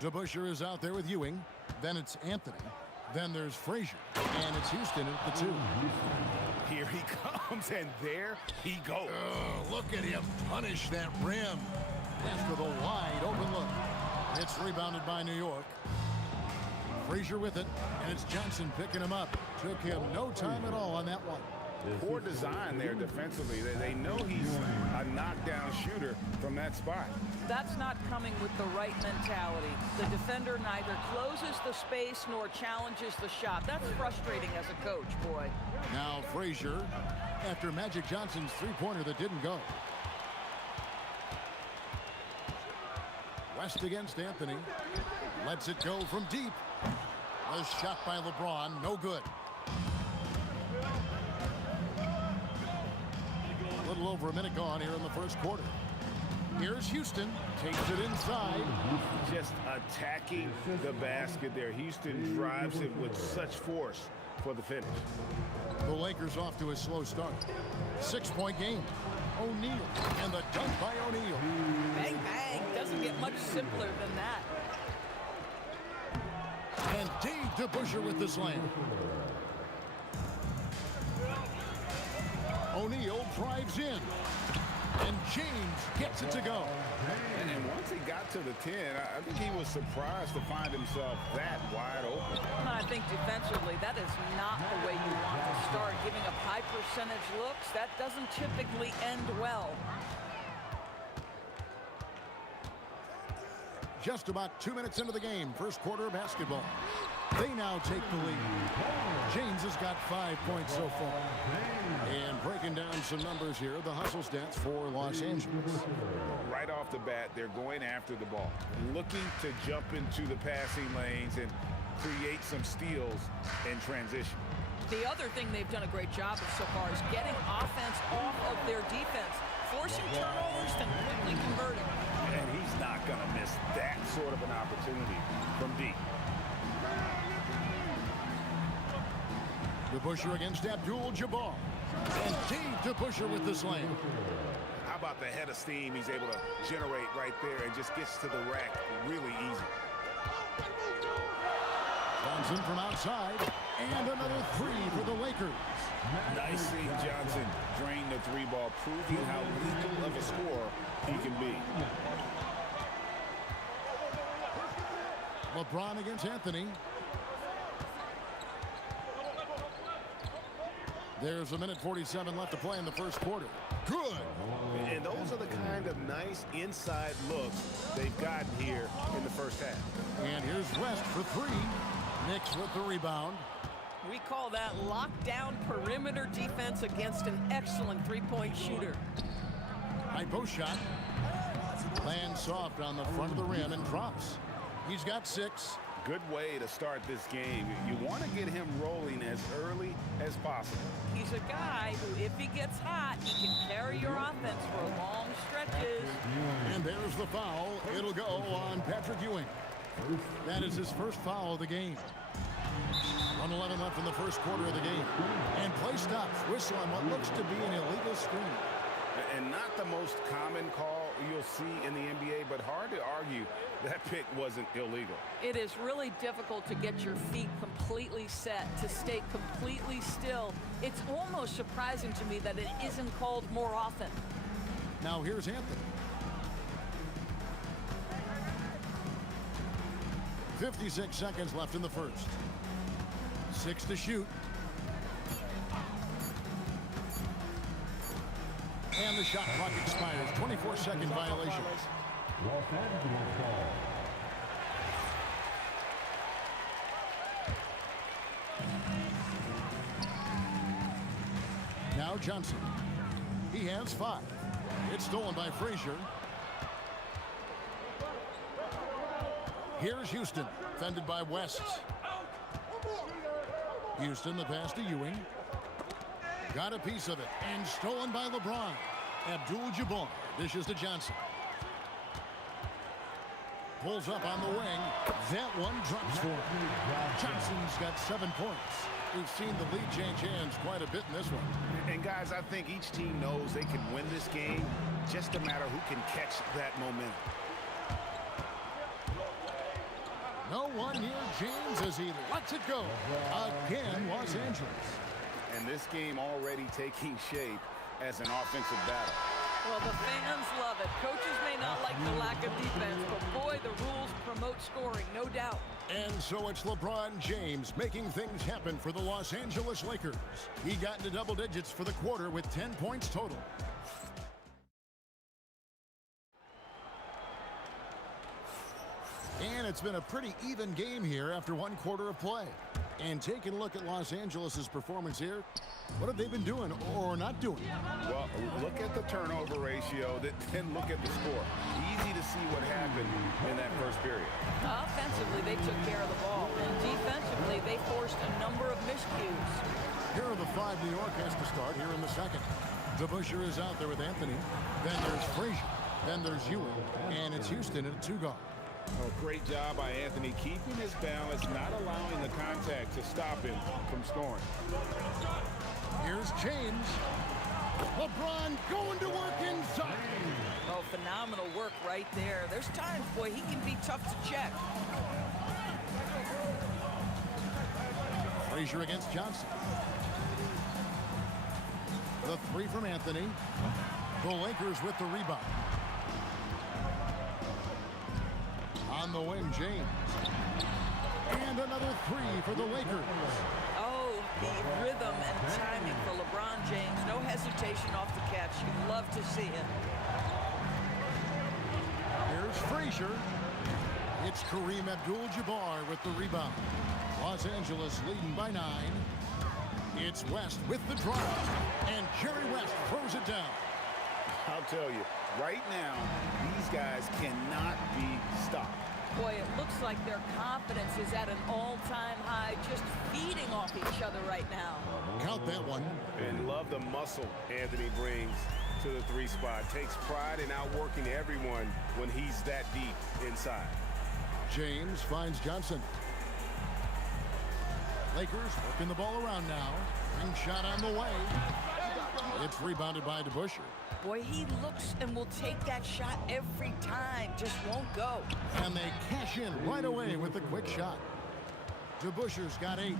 DeBusschere is out there with Ewing. Then it's Anthony. Then there's Frazier. And it's Houston at the 2. Here he comes, and there he goes. Oh, look at him punish that rim. After the wide open look. It's rebounded by New York. Frazier with it, and it's Johnson picking him up. Took him no time at all on that one. Poor design there defensively. They know he's a knockdown shooter from that spot. That's not coming with the right mentality. The defender neither closes the space nor challenges the shot. That's frustrating as a coach, boy. Now Frazier, after Magic Johnson's three-pointer that didn't go. West against Anthony. Lets it go from deep. A shot by LeBron, no good. A little over a minute gone here in the first quarter. Here's Houston, takes it inside. Just attacking the basket there. Houston drives it with such force for the finish. The Lakers off to a slow start. 6-point game. O'Neal, and the dunk by O'Neal. Bang, bang. Doesn't get much simpler than that. And Dave DeBusschere with the slam. O'Neal drives in. And James gets it to go. And once he got to the 10, I think he was surprised to find himself that wide open. I think defensively, that is not the way you want to start. Giving up high percentage looks, that doesn't typically end well. Just about 2 minutes into the game, first quarter of basketball. They now take the lead. James has got 5 points so far. And breaking down some numbers here, the hustle stats for Los Angeles. Right off the bat, they're going after the ball, looking to jump into the passing lanes and create some steals in transition. The other thing they've done a great job of so far is getting offense off of their defense, forcing turnovers, then quickly converting. And he's not going to miss that sort of an opportunity from deep. DeBusschere against Abdul-Jabbar. And Dave DeBusschere with the slam. How about the head of steam he's able to generate right there and just gets to the rack really easy. Johnson from outside. And another three for the Lakers. Nice seeing Johnson drain the three ball, proving how lethal of a scorer he can be. LeBron against Anthony. There's a minute 47 left to play in the first quarter. Good. And those are the kind of nice inside looks they've gotten here in the first half. And here's West for three. Knicks with the rebound. We call that lockdown perimeter defense against an excellent three-point shooter. High post shot. Lands soft on the front of the rim and drops. He's got 6. Good way to start this game. You want to get him rolling as early as possible. He's a guy who, if he gets hot, he can carry your offense for long stretches. And there's the foul. It'll go on Patrick Ewing. That is his first foul of the game. 1:11 left in the first quarter of the game. And play stops. Whistle on what looks to be an illegal screen. And not the most common call you'll see in the NBA, but hard to argue that pick wasn't illegal. It is really difficult to get your feet completely set, to stay completely still. It's almost surprising to me that it isn't called more often. Now here's Anthony. 56 seconds left in the first. 6 to shoot. And the shot clock expires. 24-second violation. Los Angeles ball. Now Johnson. He has 5. It's stolen by Frazier. Here's Houston, defended by West. Houston, the pass to Ewing. Got a piece of it, and stolen by LeBron. Abdul-Jabbar dishes to Johnson. pulls up on the wing. That one drops for him. Johnson's got 7 points. We've seen the lead change hands quite a bit in this one. And guys, I think each team knows they can win this game. Just a matter who can catch that momentum. No one near James as he lets it go. Again, Los Angeles. And this game already taking shape as an offensive battle. Well, the fans love it. Coaches may not like the lack of defense, but boy, the rules promote scoring, no doubt. And so it's LeBron James making things happen for the Los Angeles Lakers. He got into double digits for the quarter with 10 points total. And it's been a pretty even game here after 1 quarter of play. And taking a look at Los Angeles' performance here, what have they been doing or not doing? Well, look at the turnover ratio, then look at the score. Easy to see what happened in that first period. Offensively, they took care of the ball, and defensively, they forced a number of miscues. Here are the 5 New York has to start here in the second. DeBusschere is out there with Anthony. Then there's Frazier. Then there's Ewing. And it's Houston at a 2-guard. Oh, great job by Anthony, keeping his balance, not allowing the contact to stop him from scoring. Here's James. LeBron going to work inside. Oh, phenomenal work right there. There's times, boy, he can be tough to check. Frazier against Johnson. The 3 from Anthony. The Lakers with the rebound. On the wing, James. And another 3 for the Lakers. Oh, the rhythm and timing for LeBron James. No hesitation off the catch. You love to see it. Here's Frazier. It's Kareem Abdul-Jabbar with the rebound. Los Angeles leading by 9. It's West with the drive. And Jerry West throws it down. I'll tell you, right now, these guys cannot be stopped. Boy, it looks like their confidence is at an all-time high, just feeding off each other right now. Count that one. And love the muscle Anthony brings to the 3 spot. Takes pride in outworking everyone when he's that deep inside. James finds Johnson. Lakers working the ball around now. Ring shot on the way. It's rebounded by DeBusschere. Boy, he looks and will take that shot every time. Just won't go. And they cash in right away with the quick shot. DeBusschere's got 8.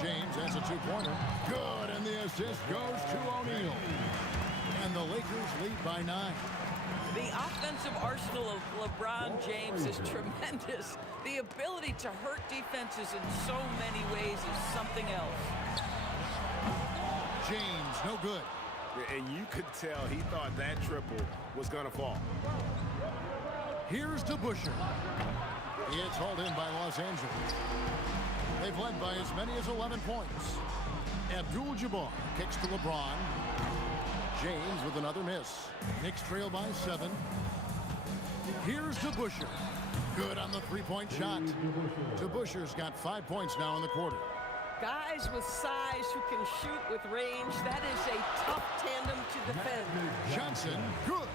James has a 2-pointer. Good, and the assist goes to O'Neal. And the Lakers lead by 9. The offensive arsenal of LeBron James is tremendous. The ability to hurt defenses in so many ways is something else. James, no good. And you could tell he thought that triple was going to fall. Here's DeBusschere. It's hauled in by Los Angeles. They've led by as many as 11 points. Abdul-Jabbar kicks to LeBron. James with another miss. Knicks trail by 7. Here's DeBusschere. Good on the 3-point shot. DeBusschere's got 5 points now in the quarter. Guys with size who can shoot with range, that is a tough tandem to defend. Johnson, good.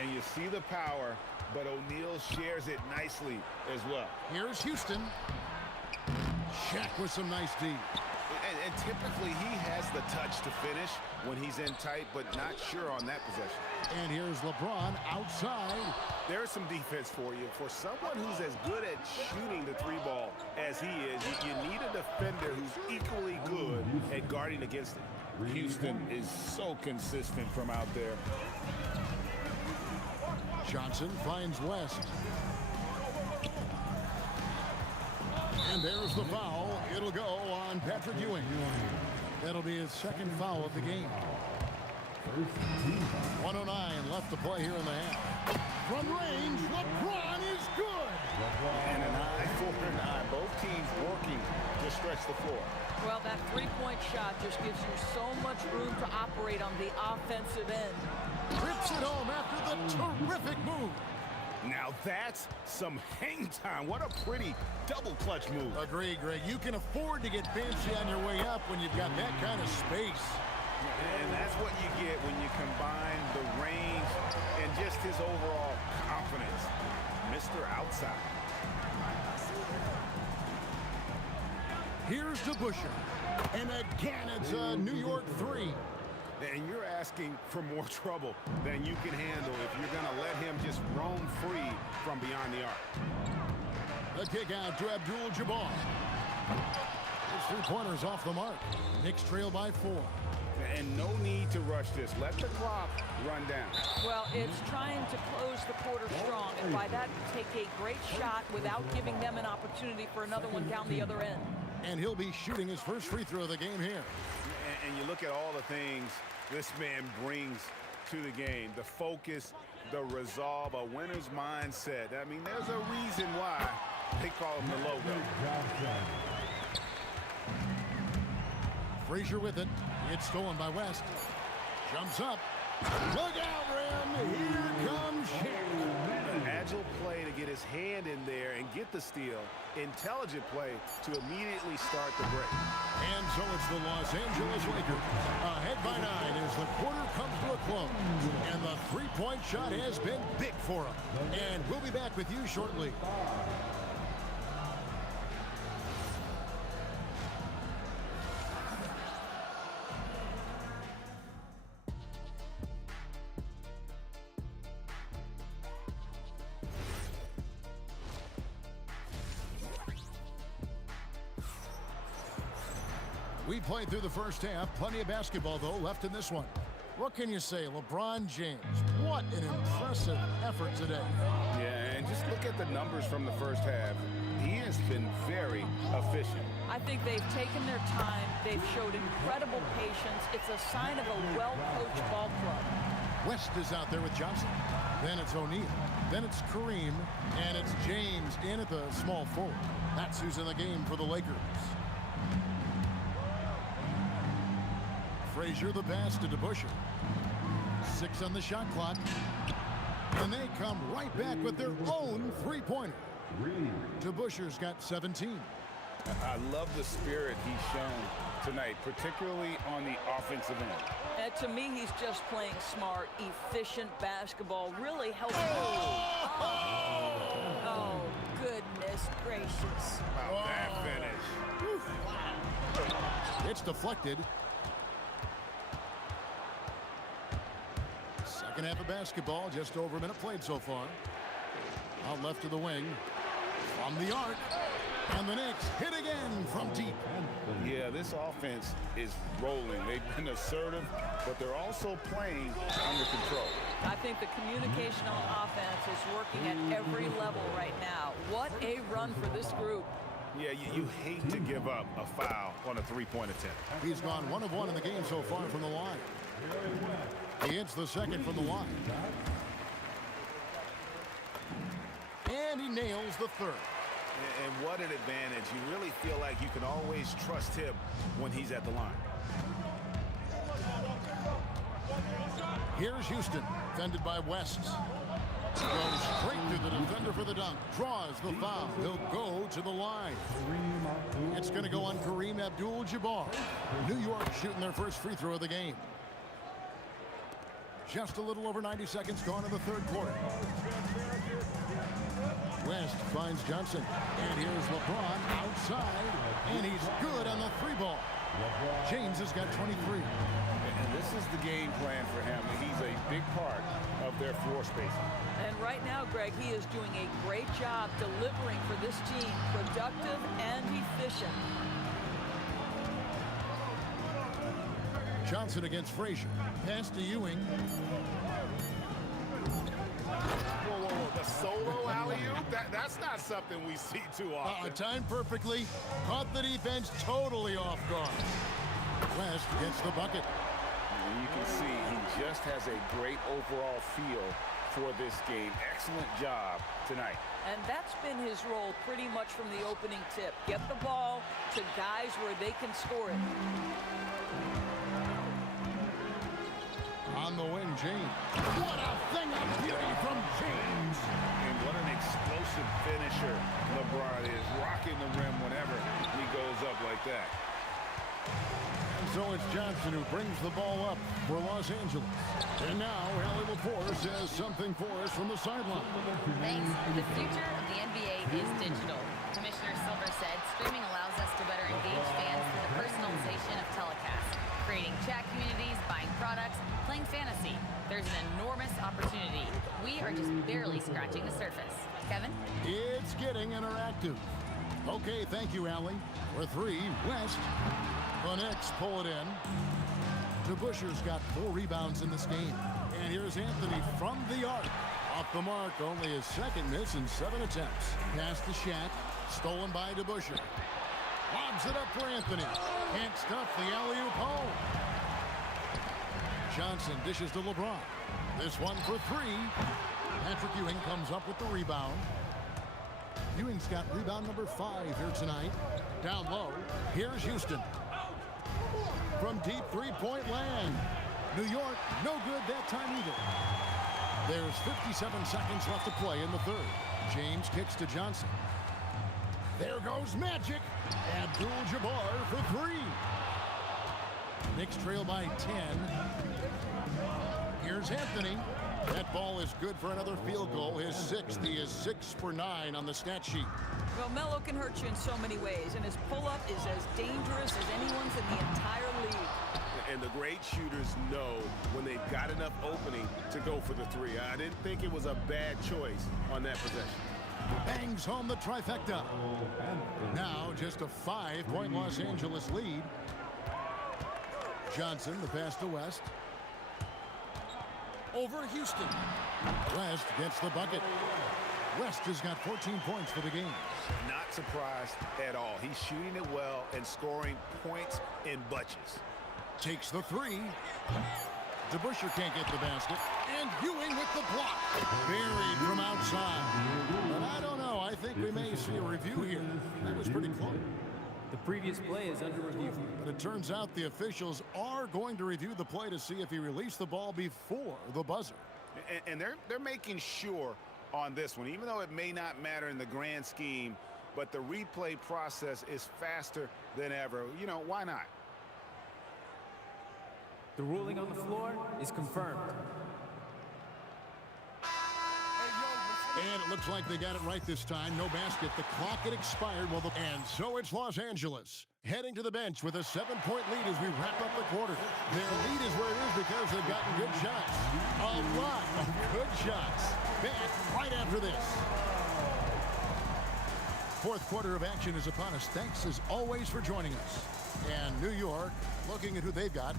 And you see the power, but O'Neal shares it nicely as well. Here's Houston. Shaq with some nice D. And typically he has the touch to finish when he's in tight, but not sure on that possession. And here's LeBron outside. There's some defense for you. For someone who's as good at shooting the 3-ball as he is, you need a defender who's equally good at guarding against it. Houston is so consistent from out there. Johnson finds West. And there's the foul. It'll go on Patrick Ewing. That'll be his 2nd foul of the game. 1:09 left to play here in the half. From range, LeBron is good. And an eye for an eye. Both teams working to stretch the floor. Well, that 3-point shot just gives you so much room to operate on the offensive end. Rips it home after the terrific move. Now that's some hang time. What a pretty double clutch move. Agree, Greg. You can afford to get fancy on your way up when you've got that kind of space. And that's what you get when you combine the range and just his overall confidence. Mr. Outside. Here's DeBuscher. And again, it's a New York 3. And you're asking for more trouble than you can handle if you're going to let him just roam free from beyond the arc. The kick out to Abdul-Jabbar. His three-pointers off the mark. Knicks trail by 4. And no need to rush this. Let the clock run down. Well, it's trying to close the quarter strong, and by that, take a great shot without giving them an opportunity for another one down the other end. And he'll be shooting his first free throw of the game here. And you look at all the things this man brings to the game. The focus, the resolve, a winner's mindset. I mean, there's a reason why they call him the logo. Frazier with it. It's stolen by West. Jumps up. Look out, Rim. Here comes Shaq. An agile play to get his hand in there and get the steal. Intelligent play to immediately start the break. And so it's the Los Angeles Lakers ahead by 9 as the quarter comes to a close. And the three-point shot has been big for him. And we'll be back with you shortly. We played through the first half. Plenty of basketball, though, left in this one. What can you say? LeBron James, what an impressive effort today. Yeah, and just look at the numbers from the first half. He has been very efficient. I think they've taken their time. They've showed incredible patience. It's a sign of a well-coached ball club. West is out there with Johnson. Then it's O'Neal. Then it's Kareem. And it's James in at the small forward. That's who's in the game for the Lakers. Frazier the pass to DeBuscher. 6 on the shot clock. And they come right back with their own three-pointer. DeBuscher's got 17. I love the spirit he's shown tonight, particularly on the offensive end. To me, he's just playing smart, efficient basketball, really helping. Oh, goodness gracious. Wow, that finish. Wow. It's deflected. Second half of basketball, just over a minute played so far. Out left to the wing. From the arc. And the Knicks hit again from deep. Yeah, this offense is rolling. They've been assertive, but they're also playing under control. I think the communication on offense is working at every level right now. What a run for this group. Yeah, you hate to give up a foul on a three-point attempt. He's gone 1 of 1 in the game so far from the line. He hits the second from the line. And he nails the third. And what an advantage. You really feel like you can always trust him when he's at the line. Here's Houston, defended by West. Goes straight to the defender for the dunk. Draws the foul. He'll go to the line. It's going to go on Kareem Abdul-Jabbar. New York shooting their first free throw of the game. Just a little over 90 seconds gone in the third quarter. West finds Johnson. And here's LeBron outside. And he's good on the three ball. James has got 23. And this is the game plan for him. He's a big part of their floor spacing. And right now, Greg, he is doing a great job delivering for this team. Productive and efficient. Johnson against Frazier. Pass to Ewing. Whoa, the solo alley-oop? That's not something we see too often. Timed perfectly. Caught the defense totally off guard. West gets the bucket. And you can see he just has a great overall feel for this game. Excellent job tonight. And that's been his role pretty much from the opening tip. Get the ball to guys where they can score it. On the wing, James. What a thing of beauty from James. And what an explosive finisher LeBron is. Rocking the rim whenever he goes up like that. And so it's Johnson who brings the ball up for Los Angeles. And now Allie LaForce has something for us from the sideline. Thanks. The future of the NBA is digital. Commissioner Silver said streaming allows us to better engage fans through the personalization of telecasts, creating chat communities, buying products, playing fantasy. There's an enormous opportunity. We are just barely scratching the surface. Kevin? It's getting interactive. Okay, thank you, Allie. For three, West. The Knicks pull it in. DeBuscher's got 4 rebounds in this game. And here's Anthony from the arc. Off the mark, only his second miss in 7 attempts. Pass to Shaq. Stolen by DeBuscher. Lobs it up for Anthony. Can't stuff the alley-oop home. Johnson dishes to LeBron. This one for 3. Patrick Ewing comes up with the rebound. Ewing's got rebound number 5 here tonight. Down low, here's Houston. From deep three-point land. New York, no good that time either. There's 57 seconds left to play in the third. James kicks to Johnson. There goes Magic. Abdul-Jabbar for 3. Knicks trail by 10. Here's Anthony. That ball is good for another field goal. His 6th. He is 6 for 9 on the stat sheet. Well, Melo can hurt you in so many ways, and his pull-up is as dangerous as anyone's in the entire league. And the great shooters know when they've got enough opening to go for the 3. I didn't think it was a bad choice on that possession. Bangs home the trifecta. Now just a 5-point Los Angeles lead. Johnson, the pass to West. Over Houston. West gets the bucket. West has got 14 points for the game. Not surprised at all. He's shooting it well and scoring points in bunches. Takes the 3. DeBuscher can't get the basket. And Ewing with the block. Buried from outside. But I don't know. I think we may see a review here. That was pretty close. The previous play is under review. But it turns out the officials are going to review the play to see if he released the ball before the buzzer. And they're making sure on this one, even though it may not matter in the grand scheme, but the replay process is faster than ever. You know, why not? The ruling on the floor is confirmed. And it looks like they got it right this time. No basket. The clock had expired. And so it's Los Angeles heading to the bench with a 7-point lead as we wrap up the quarter. Their lead is where it is because they've gotten good shots. A lot of good shots. Back right after this. Fourth quarter of action is upon us. Thanks as always for joining us. And New York looking at who they've got.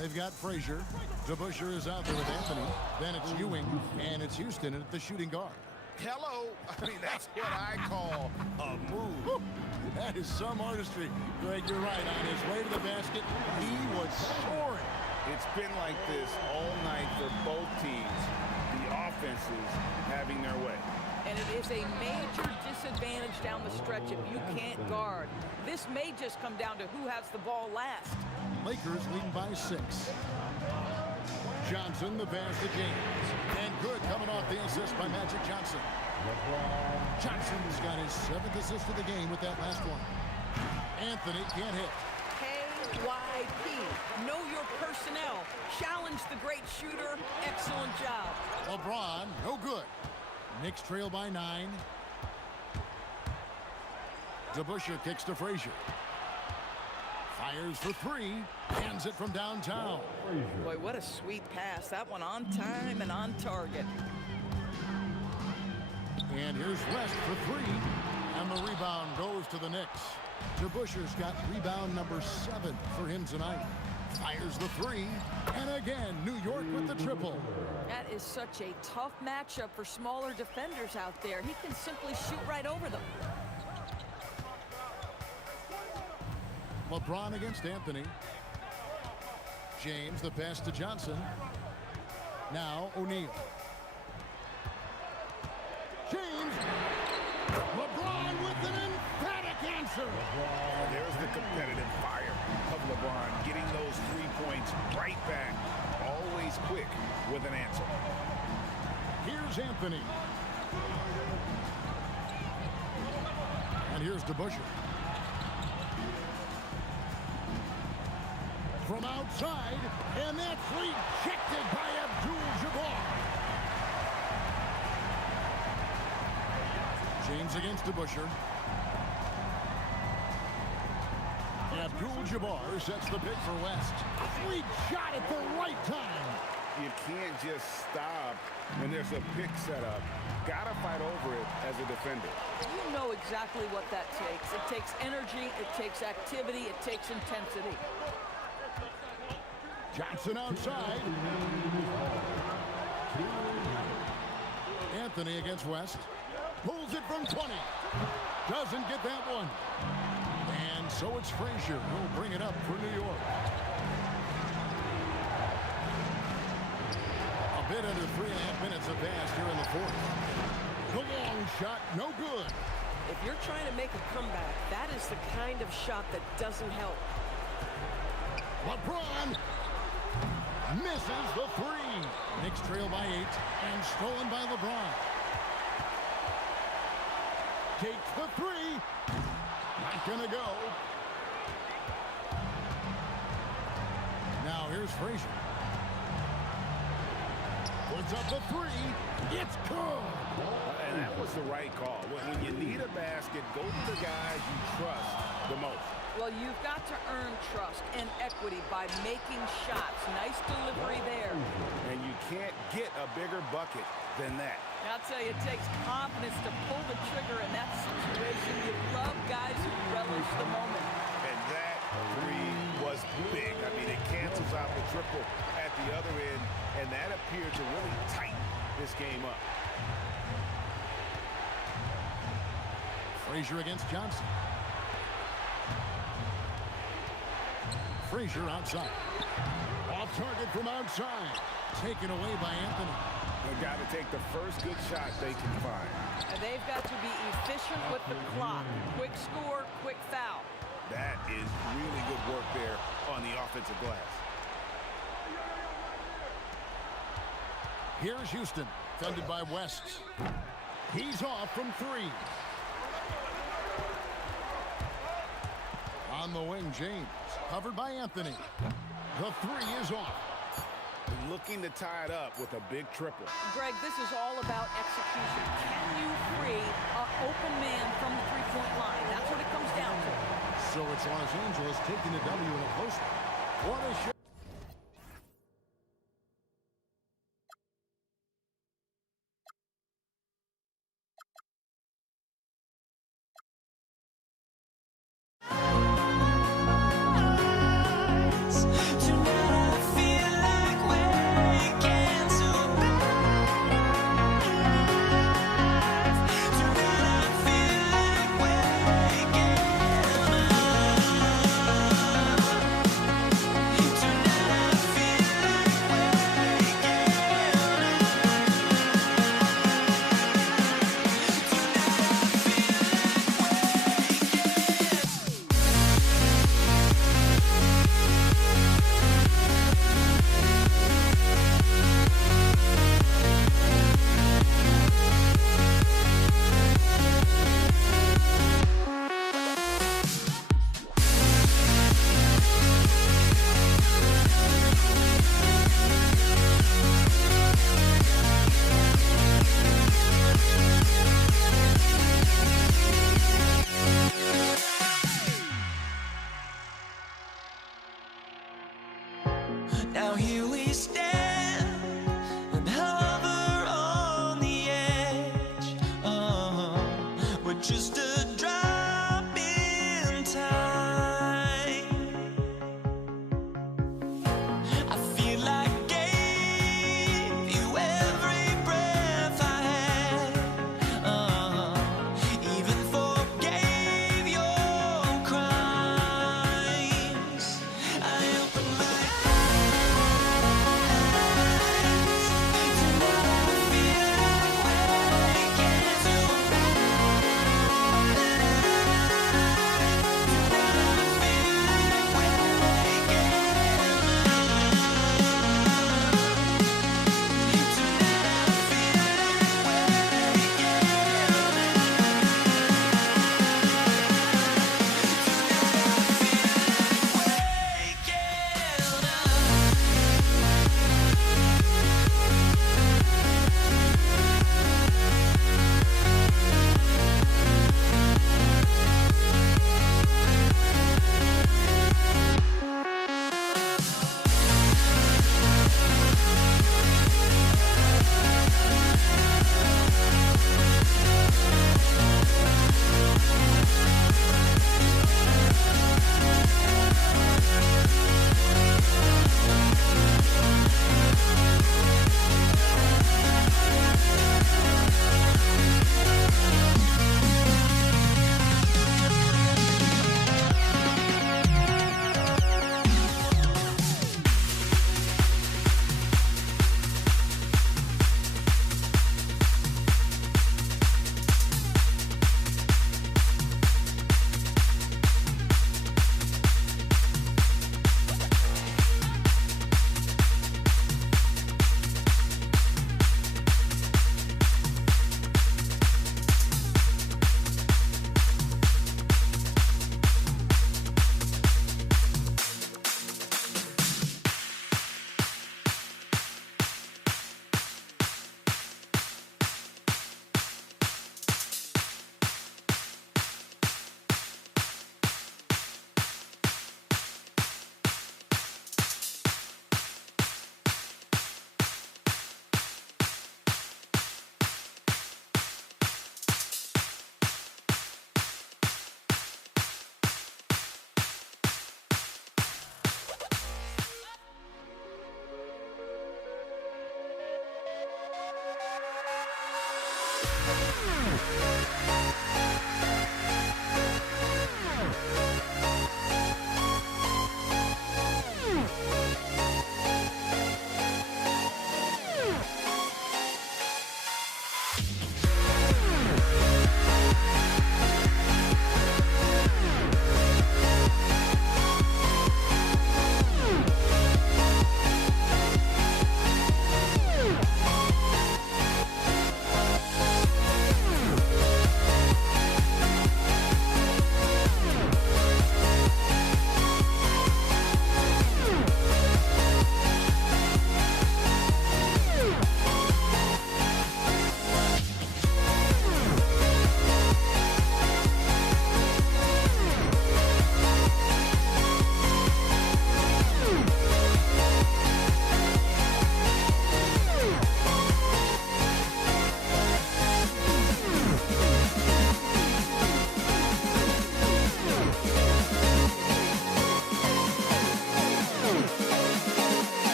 They've got Frazier. DeBuscher is out there with Anthony. Then it's Ewing, and it's Houston at the shooting guard. Hello. I mean, that's what I call a move. Woo. That is some artistry. Greg, you're right. On his way to the basket, he was soaring. It's been like this all night for both teams. The offenses having their way. And it is a major disadvantage down the stretch if you can't guard. This may just come down to who has the ball last. Lakers leading by 6. Johnson, the pass to James. And good coming off the assist by Magic Johnson. Johnson's got his 7th assist of the game with that last one. Anthony can't hit. KYP. Know your personnel. Challenge the great shooter. Excellent job. LeBron, no good. Knicks trail by 9. DeBuscher kicks to Frazier. Fires for 3. Hands it from downtown. Boy, what a sweet pass. That one on time and on target. And here's West for 3. And the rebound goes to the Knicks. DeBuscher's got rebound number 7 for him tonight. Fires the 3. And again, New York with the triple. That is such a tough matchup for smaller defenders out there. He can simply shoot right over them. LeBron against Anthony. James, the pass to Johnson. Now O'Neal. James. LeBron with an emphatic answer. There's the competitive fire of LeBron, getting those 3 points right back. Always quick with an answer. Here's Anthony. And here's DeBuscher. from outside, and that's rejected by Abdul-Jabbar. James against DeBuscher. Abdul-Jabbar sets the pick for West. Sweet shot at the right time. You can't just stop when there's a pick set up. Gotta fight over it as a defender. You know exactly what that takes. It takes energy, it takes activity, it takes intensity. Johnson outside. Anthony against West. Pulls it from 20. Doesn't get that one. And so it's Frazier who'll bring it up for New York. A bit under 3.5 minutes have passed here in the fourth. The long shot, no good. If you're trying to make a comeback, that is the kind of shot that doesn't help. LeBron misses the three. Knicks trail by 8 and stolen by LeBron. Takes the three. Not gonna go. Now here's Frazier. Puts up the three. It's good. And that was the right call. When you need a basket, go to the guys you trust the most. Well, you've got to earn trust and equity by making shots. Nice delivery there. And you can't get a bigger bucket than that. I'll tell you, it takes confidence to pull the trigger in that situation. You love guys who relish the moment. And that three was big. I mean, it cancels out the triple at the other end, and that appeared to really tighten this game up. Frazier against Johnson. Frazier outside. Off target from outside. Taken away by Anthony. They've got to take the first good shot they can find. And they've got to be efficient with the clock. Quick score, quick foul. That is really good work there on the offensive glass. Here's Houston, defended by West. He's off from 3. On the wing, James, covered by Anthony. The 3 is off. Looking to tie it up with a big triple. Greg, this is all about execution. Can you free an open man from the three-point line? That's what it comes down to. So it's Los Angeles taking the W in a close one. What a shot. Now here we stand and hover on the edge. We're just a drop in time. I feel like I gave you every breath I had. Even forgave your crimes. I opened my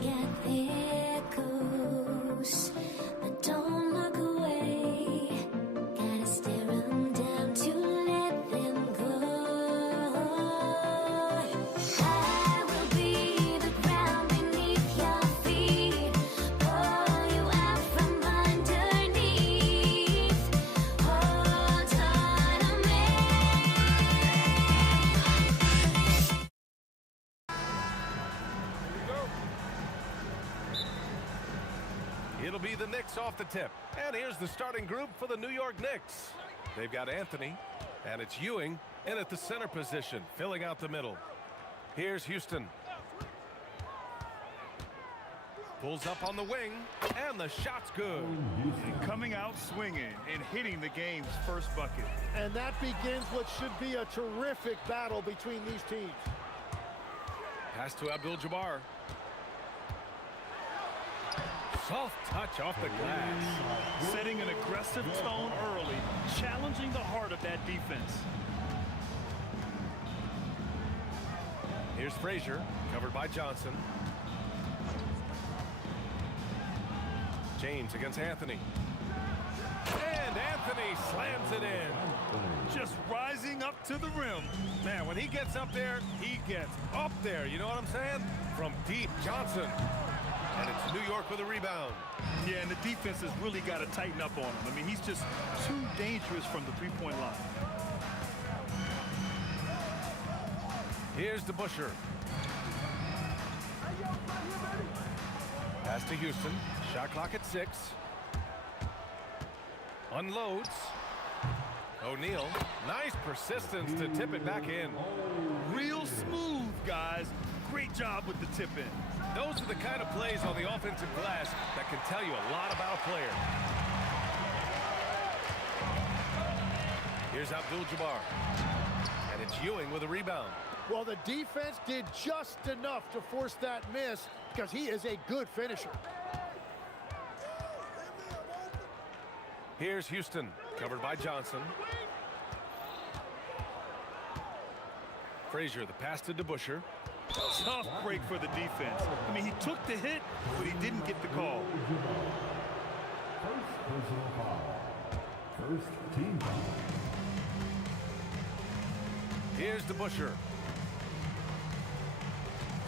Let's get there close, but don't look away. Gotta stare 'em down to let them go. I will be the ground beneath your feet, pull you out from underneath. Hold on to me. It'll be the Knicks off the tip. And here's the starting group for the New York Knicks. They've got Anthony, and it's Ewing in at the center position, filling out the middle. Here's Houston. Pulls up on the wing, and the shot's good. And coming out swinging and hitting the game's first bucket. And that begins what should be a terrific battle between these teams. Pass to Abdul-Jabbar. Soft touch off the glass. Setting an aggressive tone early, challenging the heart of that defense. Here's Frazier, covered by Johnson. James against Anthony. And Anthony slams it in. Just rising up to the rim. Man, when he gets up there, he gets up there. You know what I'm saying? From deep, Johnson. And it's New York with a rebound. Yeah, and the defense has really got to tighten up on him. I mean, he's just too dangerous from the three-point line. Here's DeBusschere. Pass to Houston. Shot clock at 6. Unloads. O'Neal. Nice persistence to tip it back in. Real smooth, guys. Great job with the tip in. Those are the kind of plays on the offensive glass that can tell you a lot about a player. Here's Abdul-Jabbar. And it's Ewing with a rebound. Well, the defense did just enough to force that miss because he is a good finisher. Here's Houston, covered by Johnson. Frazier, the pass to DeBusschere. Tough break for the defense. I mean, he took the hit, but he didn't get the call. First personal foul. First team foul. Here's DeBusschere.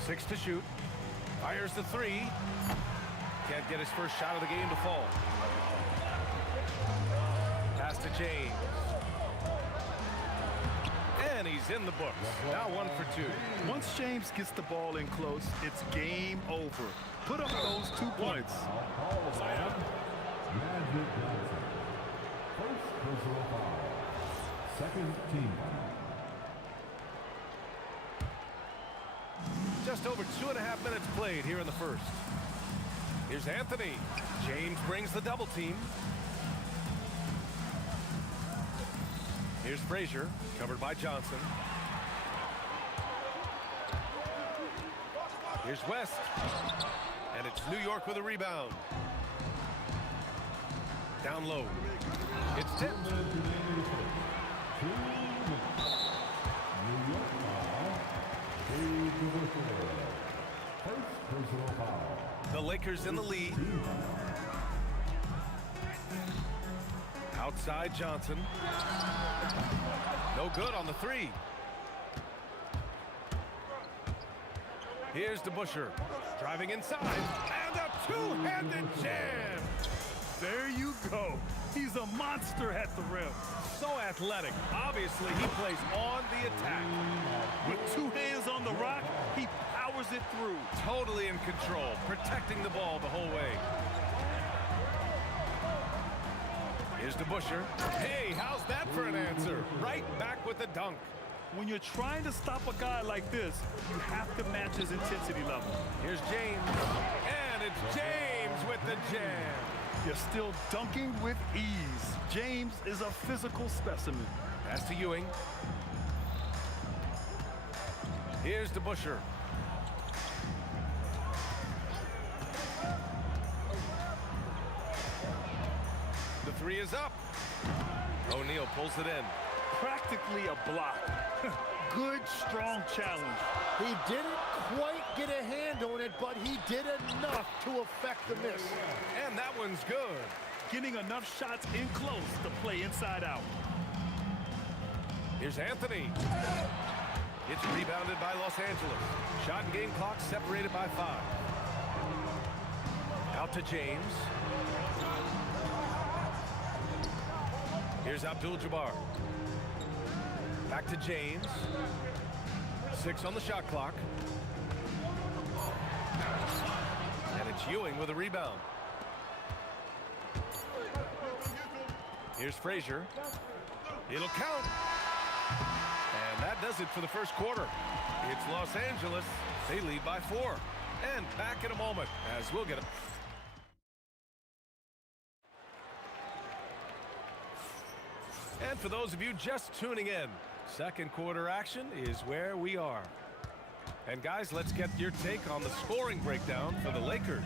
6 to shoot. Fires the 3. Can't get his first shot of the game to fall. Pass to James. And he's in the books. Now 1 for 2. Once James gets the ball in close, it's game over. Put up those 2 points. Magic Johnson. First personal foul. Second team foul. Just over 2.5 minutes played here in the first. Here's Anthony. James brings the double team. Here's Frazier, covered by Johnson. Here's West. And it's New York with a rebound. Down low. It's tipped. The Lakers in the lead. Outside Johnson. No good on the 3. Here's DeBusschere. Driving inside. And a two-handed jam. There you go. He's a monster at the rim. So athletic. Obviously, he plays on the attack. With 2 hands on the rock, he powers it through. Totally in control, protecting the ball the whole way. Here's DeBusschere. Hey, how's that for an answer? Right back with the dunk. When you're trying to stop a guy like this, you have to match his intensity level. Here's James. And it's James with the jam. You're still dunking with ease. James is a physical specimen. Pass to Ewing. Here's DeBusschere. The 3 is up. O'Neal pulls it in. Practically a block. Good, strong challenge. He didn't quite get a hand on it, but he did enough to affect the miss. And that one's good. Getting enough shots in close to play inside out. Here's Anthony. It's rebounded by Los Angeles. Shot and game clock separated by 5. Out to James. Here's Abdul-Jabbar. Back to James. 6 on the shot clock. And it's Ewing with a rebound. Here's Frazier. It'll count. And that does it for the first quarter. It's Los Angeles. They lead by 4. And back in a moment as we'll get it. And for those of you just tuning in, second quarter action is where we are. And guys, let's get your take on the scoring breakdown for the Lakers.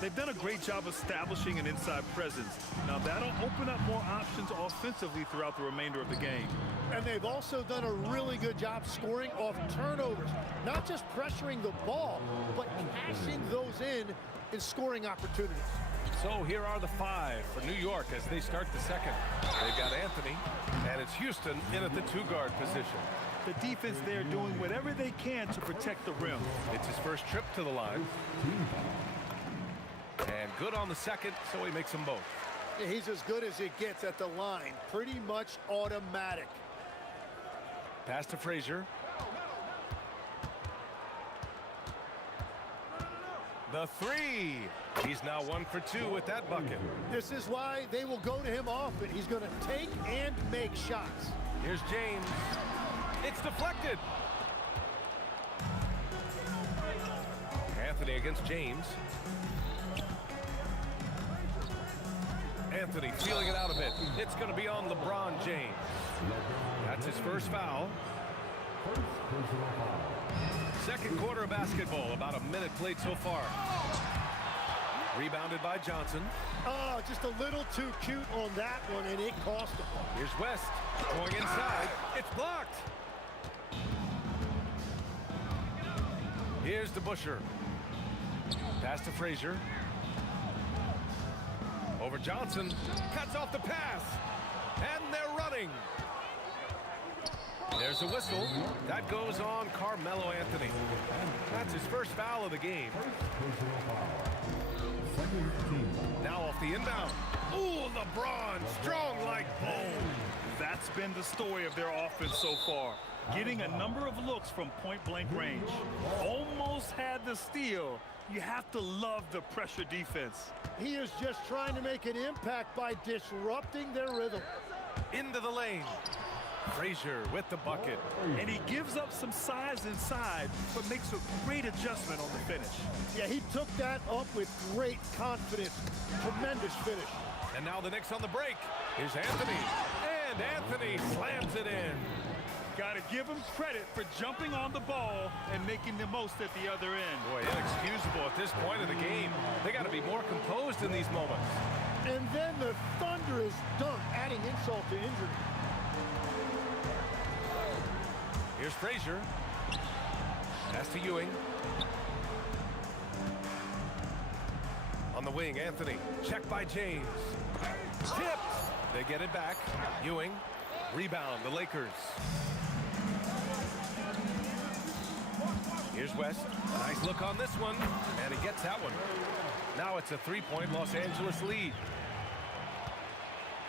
They've done a great job establishing an inside presence. Now that'll open up more options offensively throughout the remainder of the game. And they've also done a really good job scoring off turnovers. Not just pressuring the ball, but cashing those in scoring opportunities. So here are the 5 for New York as they start the second. They've got Anthony, and it's Houston in at the 2-guard position. The defense there doing whatever they can to protect the rim. It's his first trip to the line. And good on the second, so he makes them both. Yeah, he's as good as it gets at the line. Pretty much automatic. Pass to Frazier. The 3. He's now 1 for 2 with that bucket. This is why they will go to him often. He's going to take and make shots. Here's James. It's deflected. Anthony against James. Anthony feeling it out a bit. It's going to be on LeBron James. That's his first foul. Second quarter of basketball, about a minute played so far. Rebounded by Johnson. Oh, just a little too cute on that one, and it cost him. Here's West going inside. It's blocked. Here's DeBusschere. Pass to Frazier. Over Johnson. Cuts off the pass. And they're running. There's a whistle. That goes on Carmelo Anthony. That's his first foul of the game. Now off the inbound. Ooh, LeBron, strong like bone. That's been the story of their offense so far. Getting a number of looks from point-blank range. Almost had the steal. You have to love the pressure defense. He is just trying to make an impact by disrupting their rhythm. Into the lane. Frazier with the bucket. And he gives up some size inside, but makes a great adjustment on the finish. Yeah, he took that up with great confidence. Tremendous finish. And now the Knicks on the break. Here's Anthony. And Anthony slams it in. Got to give him credit for jumping on the ball and making the most at the other end. Boy, inexcusable at this point of the game. They got to be more composed in these moments. And then the thunderous dunk, adding insult to injury. Here's Frazier. Pass to Ewing. On the wing, Anthony. Checked by James. Tipped. They get it back. Ewing. Rebound, the Lakers. Here's West. Nice look on this one. And he gets that one. Now it's a 3-point Los Angeles lead.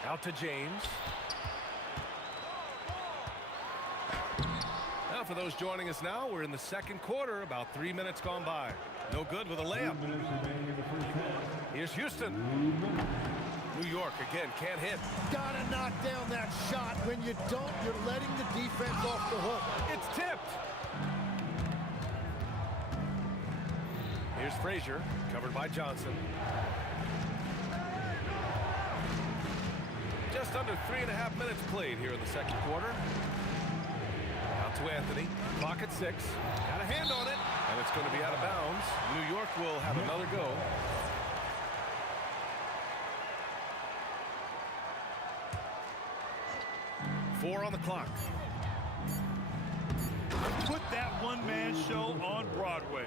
Out to James. Now for those joining us now, we're in the second quarter, about 3 minutes gone by. No good with a layup. Here's Houston. New York again, can't hit. Gotta knock down that shot. When you don't, you're letting the defense off the hook. It's tipped. Here's Frazier, covered by Johnson. Just under 3.5 minutes played here in the second quarter. Out to Anthony. Clock at 6. Got a hand on it. And it's going to be out of bounds. New York will have another go. Four on the clock. Put that one one-man show on Broadway.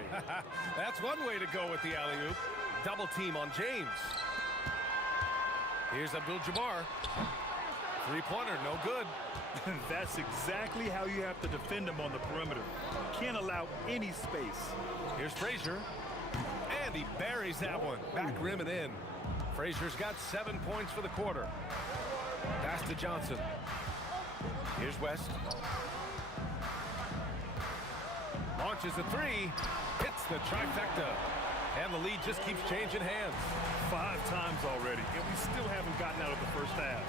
That's one way to go with the alley-oop. Double team on James. Here's Abdul-Jabbar. Three-pointer, no good. That's exactly how you have to defend him on the perimeter. Can't allow any space. Here's Frazier. And he buries that one. Back rim and in. Frazier's got 7 points for the quarter. Pass to Johnson. Here's West. Launches a three. Hits the trifecta. And the lead just keeps changing hands. 5 times already, and we still haven't gotten out of the first half.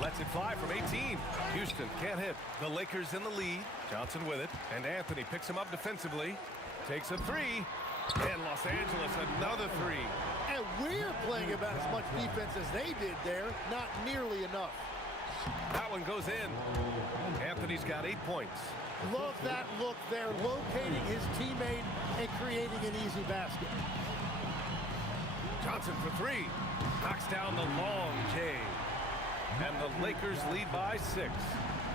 Lets it fly from 18. Houston can't hit. The Lakers in the lead. Johnson with it. And Anthony picks him up defensively. Takes a three. And Los Angeles another three. And we're playing about as much defense as they did there. Not nearly enough. That one goes in. Anthony's got 8 points. Love that look there, locating his teammate and creating an easy basket. Johnson for three. Knocks down the long J. And the Lakers lead by 6.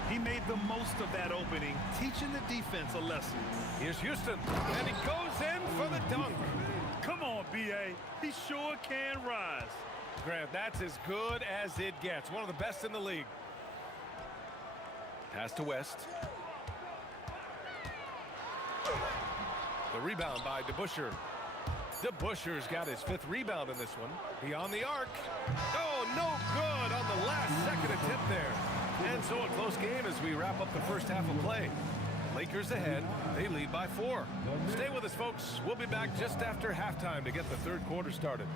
He made the most of that opening, teaching the defense a lesson. Here's Houston, and he goes in for the dunk. Come on, B.A. He sure can rise. Grant, that's as good as it gets. One of the best in the league. Pass to West. The rebound by DeBusschere. DeBusschere's got his 5th rebound in this one. Beyond the arc. Oh, no good on the last second attempt there. And so a close game as we wrap up the first half of play. Lakers ahead. They lead by 4. Stay with us, folks. We'll be back just after halftime to get the third quarter started.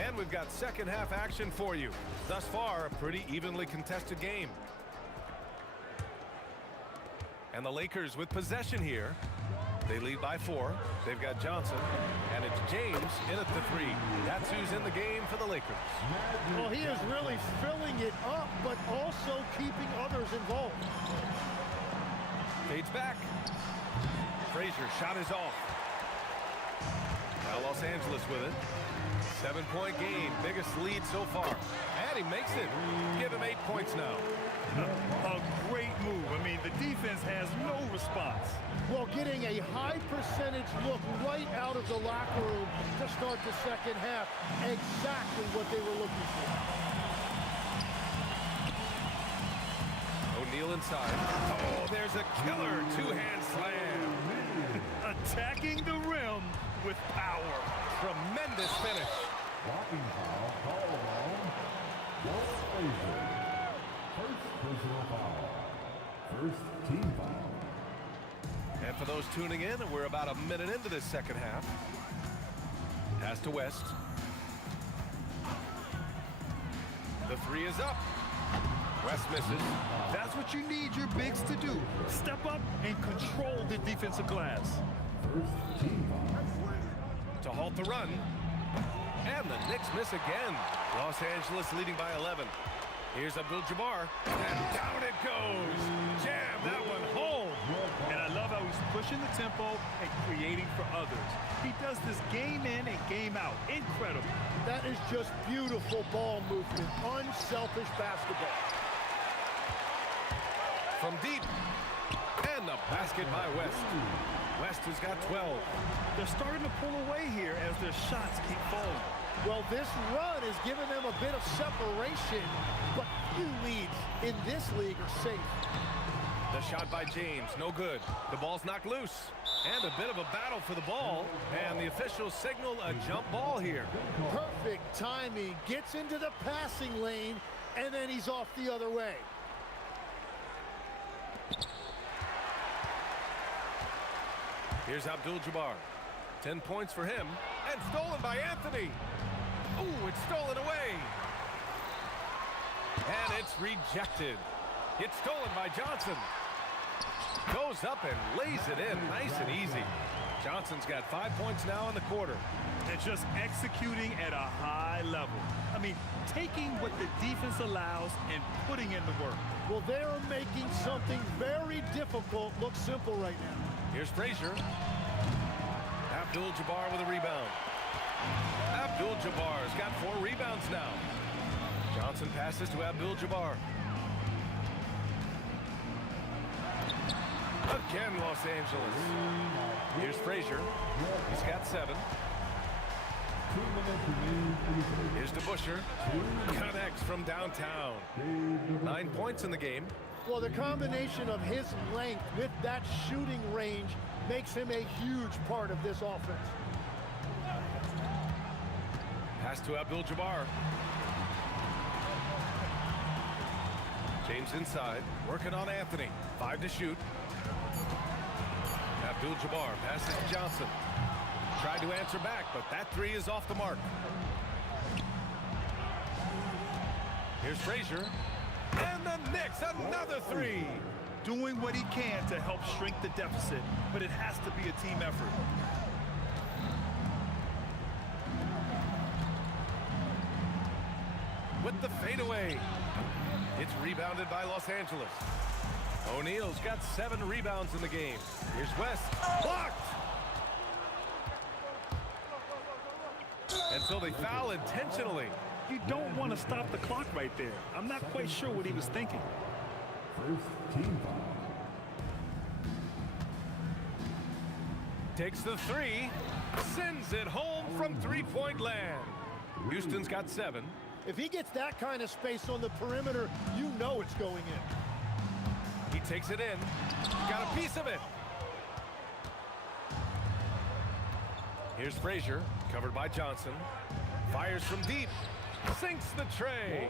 And we've got second half action for you. Thus far, a pretty evenly contested game. And the Lakers with possession here. They lead by 4. They've got Johnson. And it's James in at the 3. That's who's in the game for the Lakers. Well, he is really filling it up, but also keeping others involved. Fades back. Frazier shot is off. Now Los Angeles with it. 7-point game, biggest lead so far. And he makes it. Give him 8 points now. A great move. I mean, the defense has no response. Well, getting a high percentage look right out of the locker room to start the second half. Exactly what they were looking for. O'Neal inside. Oh, there's a killer two-hand slam. Attacking the rim with power. Tremendous finish. Blocking foul, call on Walt Frazier. First personal foul. First team foul. And for those tuning in, we're about a minute into this second half. Pass to West. The 3 is up. West misses. That's what you need your bigs to do. Step up and control the defensive glass. First team foul. To halt the run. And the Knicks miss again. Los Angeles leading by 11. Here's Abdul-Jabbar. And down it goes. Jam that one home. And I love how he's pushing the tempo and creating for others. He does this game in and game out. Incredible. That is just beautiful ball movement. Unselfish basketball. From deep. And the basket by West. West has got 12. They're starting to pull away here as their shots keep falling. Well, this run has given them a bit of separation, but few leads in this league are safe. The shot by James, no good. The ball's knocked loose. And a bit of a battle for the ball. And the officials signal a jump ball here. Perfect timing. Gets into the passing lane, and then he's off the other way. Here's Abdul-Jabbar. 10 points for him. And stolen by Anthony. Ooh, it's stolen away. And it's rejected. It's stolen by Johnson. Goes up and lays it in nice and easy. Johnson's got 5 points now in the quarter. And just executing at a high level. I mean, taking what the defense allows and putting in the work. Well, they're making something very difficult look simple right now. Here's Frazier. Abdul-Jabbar with a rebound. Abdul-Jabbar's got 4 rebounds now. Johnson passes to Abdul-Jabbar. Again, Los Angeles. Here's Frazier. He's got 7. Here's DeBuscher. Connects from downtown. 9 points in the game. Well, the combination of his length with that shooting range makes him a huge part of this offense. Pass to Abdul-Jabbar. James inside, working on Anthony. 5 to shoot. Abdul-Jabbar passes to Johnson. Tried to answer back, but that 3 is off the mark. Here's Frazier. And the Knicks, another 3. Doing what he can to help shrink the deficit, but it has to be a team effort. With the fadeaway. It's rebounded by Los Angeles. O'Neal's got 7 rebounds in the game. Here's West. Blocked! And so they foul intentionally. You don't want to stop the clock right there. I'm not quite sure what he was thinking. First team foul. Takes the 3. Sends it home from 3-point land. Houston's got 7. If he gets that kind of space on the perimeter, you know it's going in. He takes it in. Got a piece of it. Here's Frazier, covered by Johnson. Fires from deep. Sinks the tray.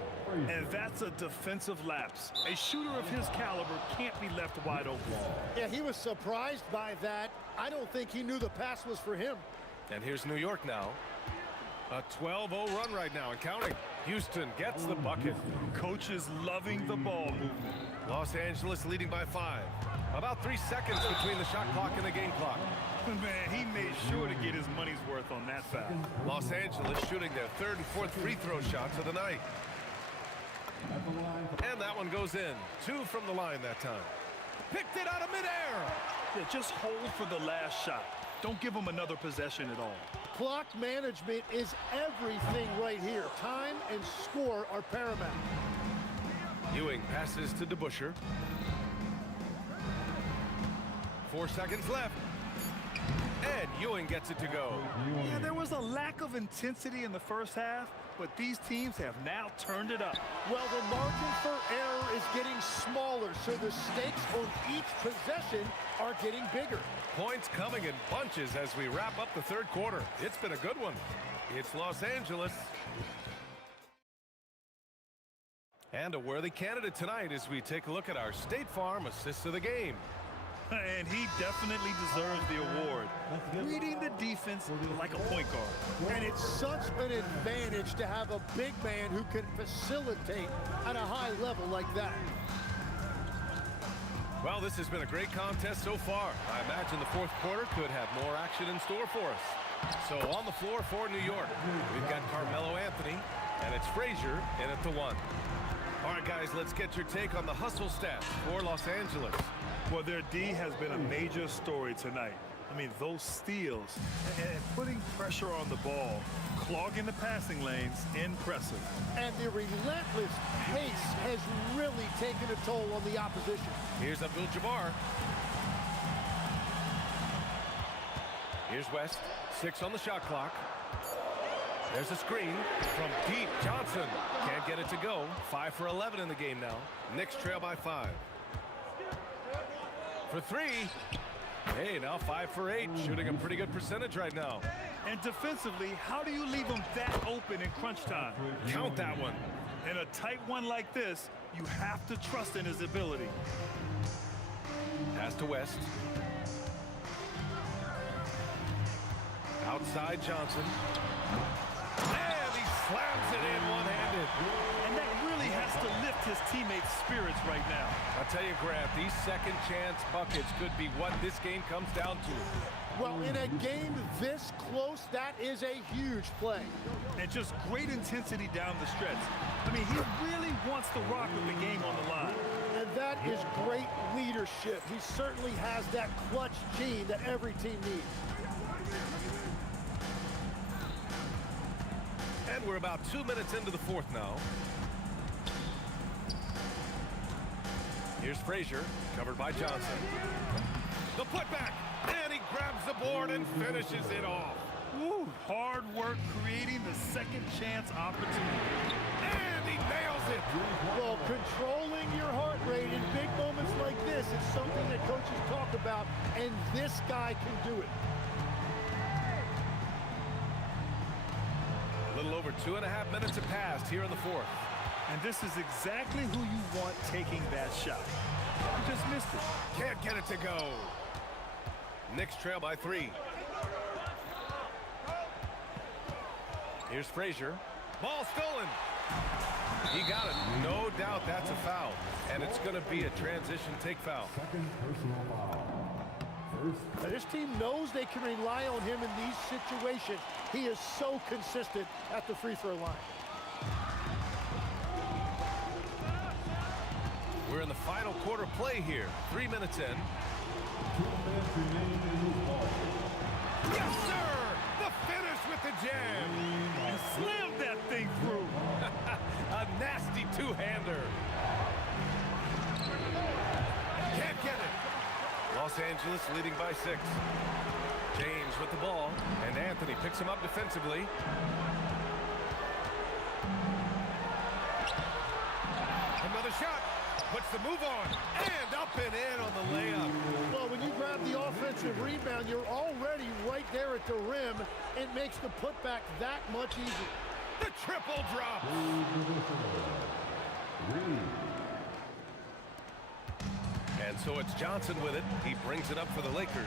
And that's a defensive lapse. A shooter of his caliber can't be left wide open. Yeah, he was surprised by that. I don't think he knew the pass was for him. And here's New York now. A 12-0 run right now and counting. Houston gets the bucket. Coach is loving the ball movement. Los Angeles leading by 5. About 3 seconds between the shot clock and the game clock. Man, he made sure to get his money's worth on that foul. Los Angeles shooting their 3rd and 4th free throw shots of the night. And that one goes in. 2 from the line that time. Picked it out of midair. Yeah, just hold for the last shot. Don't give him another possession at all. Clock management is everything right here. Time and score are paramount. Ewing passes to DeBuscher. 4 seconds left. And Ewing gets it to go. Yeah, there was a lack of intensity in the first half, but these teams have now turned it up. Well, the margin for error is getting smaller, so the stakes on each possession are getting bigger. Points coming in bunches as we wrap up the 3rd quarter. It's been a good one. It's Los Angeles. And a worthy candidate tonight as we take a look at our State Farm Assists of the Game. And he definitely deserves the award. Reading the defense like a point guard. And it's such an advantage to have a big man who can facilitate at a high level like that. Well, this has been a great contest so far. I imagine the 4th quarter could have more action in store for us. So on the floor for New York, we've got Carmelo Anthony, and it's Frazier in at the 1. All right, guys, let's get your take on the hustle stats for Los Angeles. Well, their D has been a major story tonight. I mean, those steals and putting pressure on the ball, clogging the passing lanes, impressive. And the relentless pace has really taken a toll on the opposition. Here's Abdul-Jabbar. Here's West. 6 on the shot clock. There's a screen from deep. Johnson can't get it to go. 5 for 11 in the game now. Knicks trail by 5. For 3. Hey, now 5 for 8. Shooting a pretty good percentage right now. And defensively, how do you leave him that open in crunch time? Count that one. In a tight one like this, you have to trust in his ability. Pass to West. Outside Johnson. And he slams it in one-handed. And that really has to lift his teammates' spirits right now. I'll tell you, Grant, these second chance buckets could be what this game comes down to. Well, in a game this close, that is a huge play. And just great intensity down the stretch. I mean, he really wants to rock with the game on the line. And that is great leadership. He certainly has that clutch gene that every team needs. And we're about 2 minutes into the fourth now. Here's Frazier, covered by Johnson. The putback, and he grabs the board and finishes it off. Woo, hard work creating the second chance opportunity. And he nails it. Well, controlling your heart rate in big moments like this is something that coaches talk about, and this guy can do it. A little over 2.5 minutes have passed here in the fourth. And this is exactly who you want taking that shot. You just missed it. Can't get it to go. Knicks trail by 3. Here's Frazier. Ball stolen. He got it. No doubt that's a foul. And it's going to be a transition take foul. Second personal foul. Now, this team knows they can rely on him in these situations. He is so consistent at the free throw line. We're in the final quarter play here. 3 minutes in. 2 minutes remaining in this ball. Yes, sir! The finish with the jam. You slammed that thing through. A nasty two-hander. Can't get it. Los Angeles leading by 6. James with the ball, and Anthony picks him up defensively. Another shot. Puts the move on, and up and in on the layup. Well, when you grab the offensive rebound, you're already right there at the rim. It makes the putback that much easier. The triple drop. And so it's Johnson with it. He brings it up for the Lakers.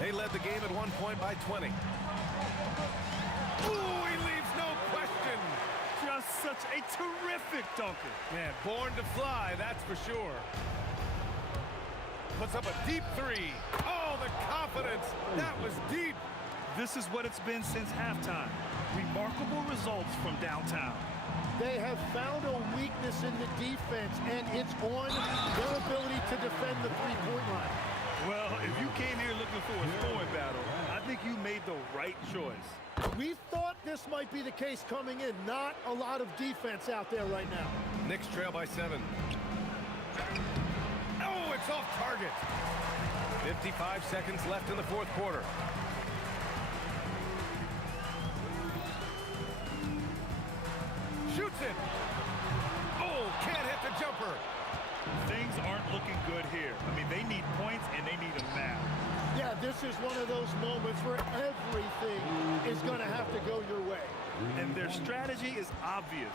They led the game at one point by 20. Ooh, he leaves no question. Just such a terrific dunker. Man, born to fly, that's for sure. Puts up a deep 3. Oh, the confidence. That was deep. This is what it's been since halftime. Remarkable results from downtown. They have found a weakness in the defense, and it's on their ability to defend the three-point line. Well, if you came here looking for a scoring battle, I think you made the right choice. We thought this might be the case coming in. Not a lot of defense out there right now. Knicks trail by 7. Oh, it's off target. 55 seconds left in the fourth quarter. Shoots it. Oh, can't hit the jumper. Things aren't looking good here. I mean, they need points, and they need them now. Yeah, this is one of those moments where everything is going to have to go your way. And their strategy is obvious.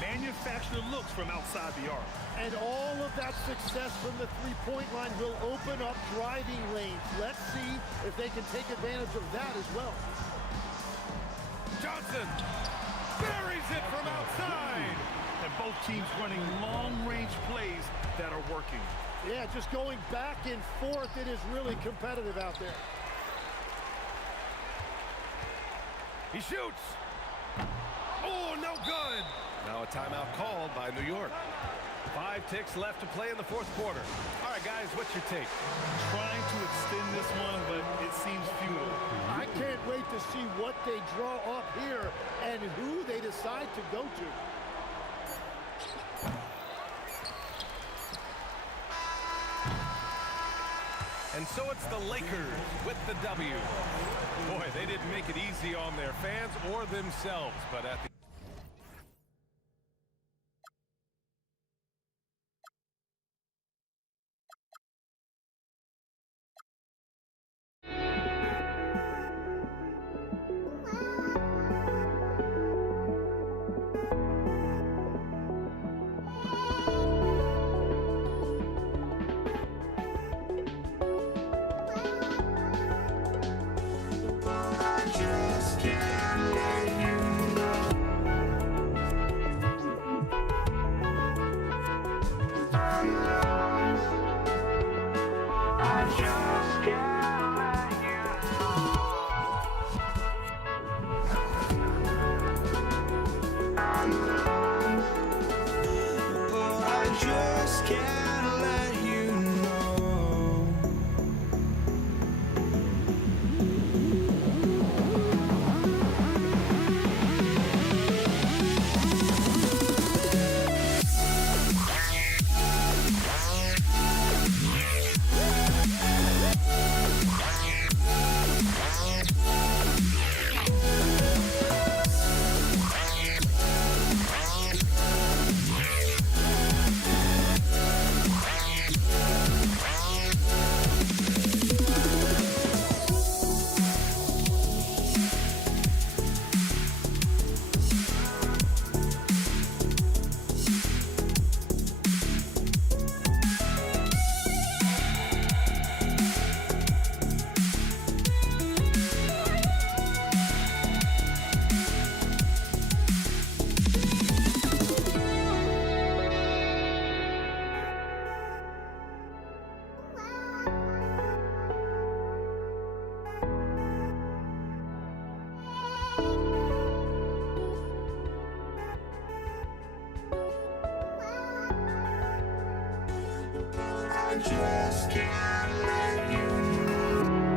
Manufacture looks from outside the arc. And all of that success from the three-point line will open up driving lanes. Let's see if they can take advantage of that as well. Johnson buries it from outside. And both teams running long-range plays that are working. Yeah, just going back and forth, it is really competitive out there. He shoots. Oh, no good. Now a timeout called by New York. 5 ticks left to play in the fourth quarter. All right, guys, what's your take? Trying to extend this one, but it seems futile. I can't wait to see what they draw up here and who they decide to go to. And so it's the Lakers with the W. Boy, they didn't make it easy on their fans or themselves, but at the Just can't let you know. can't let you know. I just can't let you know.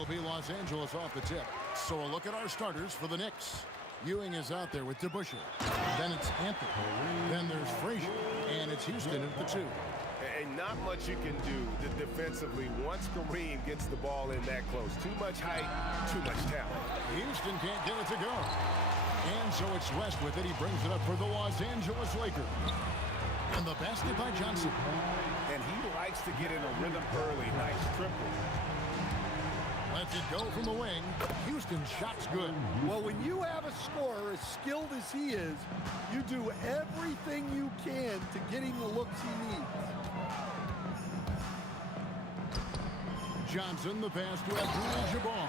It'll be Los Angeles off the tip. So a look at our starters for the Knicks. Ewing is out there with DeBusschere. Then it's Anthony. Then there's Frazier. And it's Houston at the 2. And not much you can do defensively once Kareem gets the ball in that close. Too much height, too much talent. Houston can't get it to go. And so it's West with it. He brings it up for the Los Angeles Lakers. And the basket by Johnson. And he likes to get in a rhythm early. Nice triple. Lets it go from the wing. Houston's shot's good. Well, when you have a scorer as skilled as he is, you do everything you can to get him the looks he needs. Johnson, the pass to Abdul-Jabbar.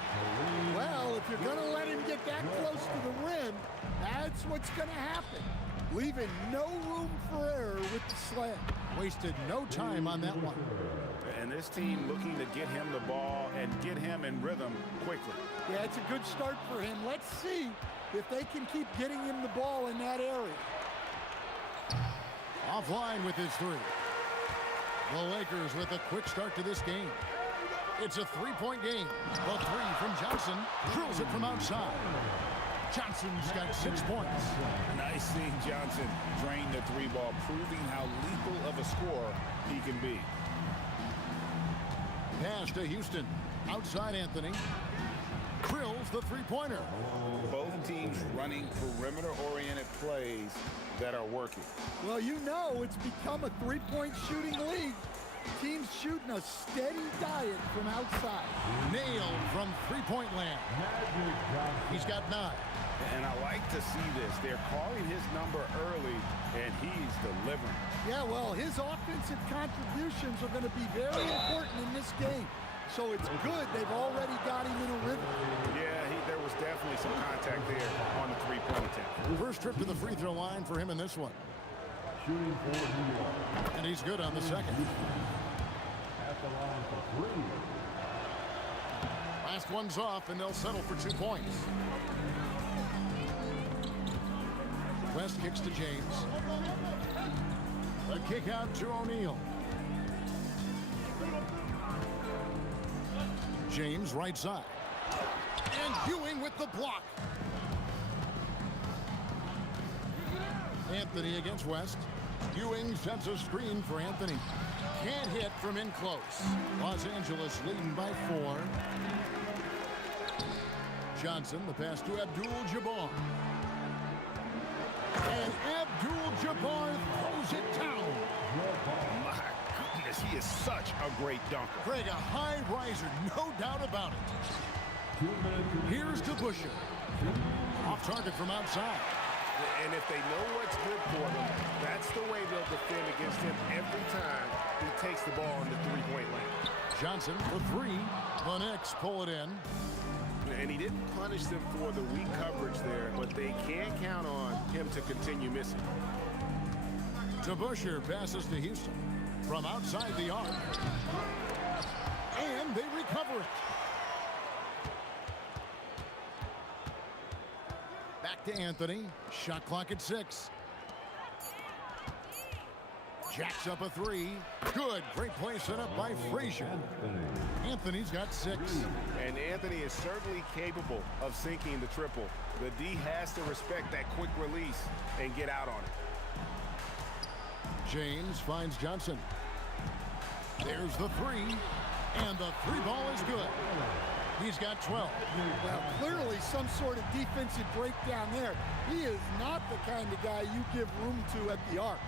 Well, if you're going to let him get that close to the rim, that's what's going to happen. Leaving no room for error with the slam. Wasted no time on that one. And this team looking to get him the ball and get him in rhythm quickly. Yeah, it's a good start for him. Let's see if they can keep getting him the ball in that area. Offline with his 3. The Lakers with a quick start to this game. It's a 3-point game. The 3 from Johnson drills it from outside. Johnson's got 6 points. Nice seeing Johnson drain the 3 ball, proving how lethal of a scorer he can be. Pass to Houston. Outside Anthony. Drills the 3-pointer. Both teams running perimeter-oriented plays that are working. Well, you know it's become a 3-point shooting league. Teams shooting a steady diet from outside. Nailed from 3-point land. He's got 9. And I like to see this. They're calling his number early, and he's delivering. Yeah, well, his offensive contributions are going to be very important in this game. So it's good they've already got him in a rhythm. Yeah, there was definitely some contact there on the 3-point attempt. First trip to the free throw line for him in this one. Shooting for New York. And he's good on the second. At the line for 3. Last one's off, and they'll settle for 2 points. West kicks to James. The kick out to O'Neal. James right side. And Ewing with the block. Anthony against West. Ewing sets a screen for Anthony. Can't hit from in close. Los Angeles leading by 4. Johnson, the pass to Abdul-Jabbar. And Abdul-Jabbar throws it down. My goodness, he is such a great dunker. Craig, a high riser, no doubt about it. Here's DeBusschere. Off target from outside. And if they know what's good for them, that's the way they'll defend against him every time he takes the ball in the 3-point lane. Johnson for 3. The Knicks pull it in. And he didn't punish them for the weak coverage there, but they can't count on him to continue missing. DeBusschere passes to Houston from outside the arc. And they recover it. Back to Anthony. Shot clock at 6. Jacks up a 3. Good. Great play set up by Frazier. Anthony's got 6. And Anthony is certainly capable of sinking the triple. The D has to respect that quick release and get out on it. James finds Johnson. There's the 3. And the 3 ball is good. He's got 12. Well, clearly some sort of defensive breakdown there. He is not the kind of guy you give room to at the arc.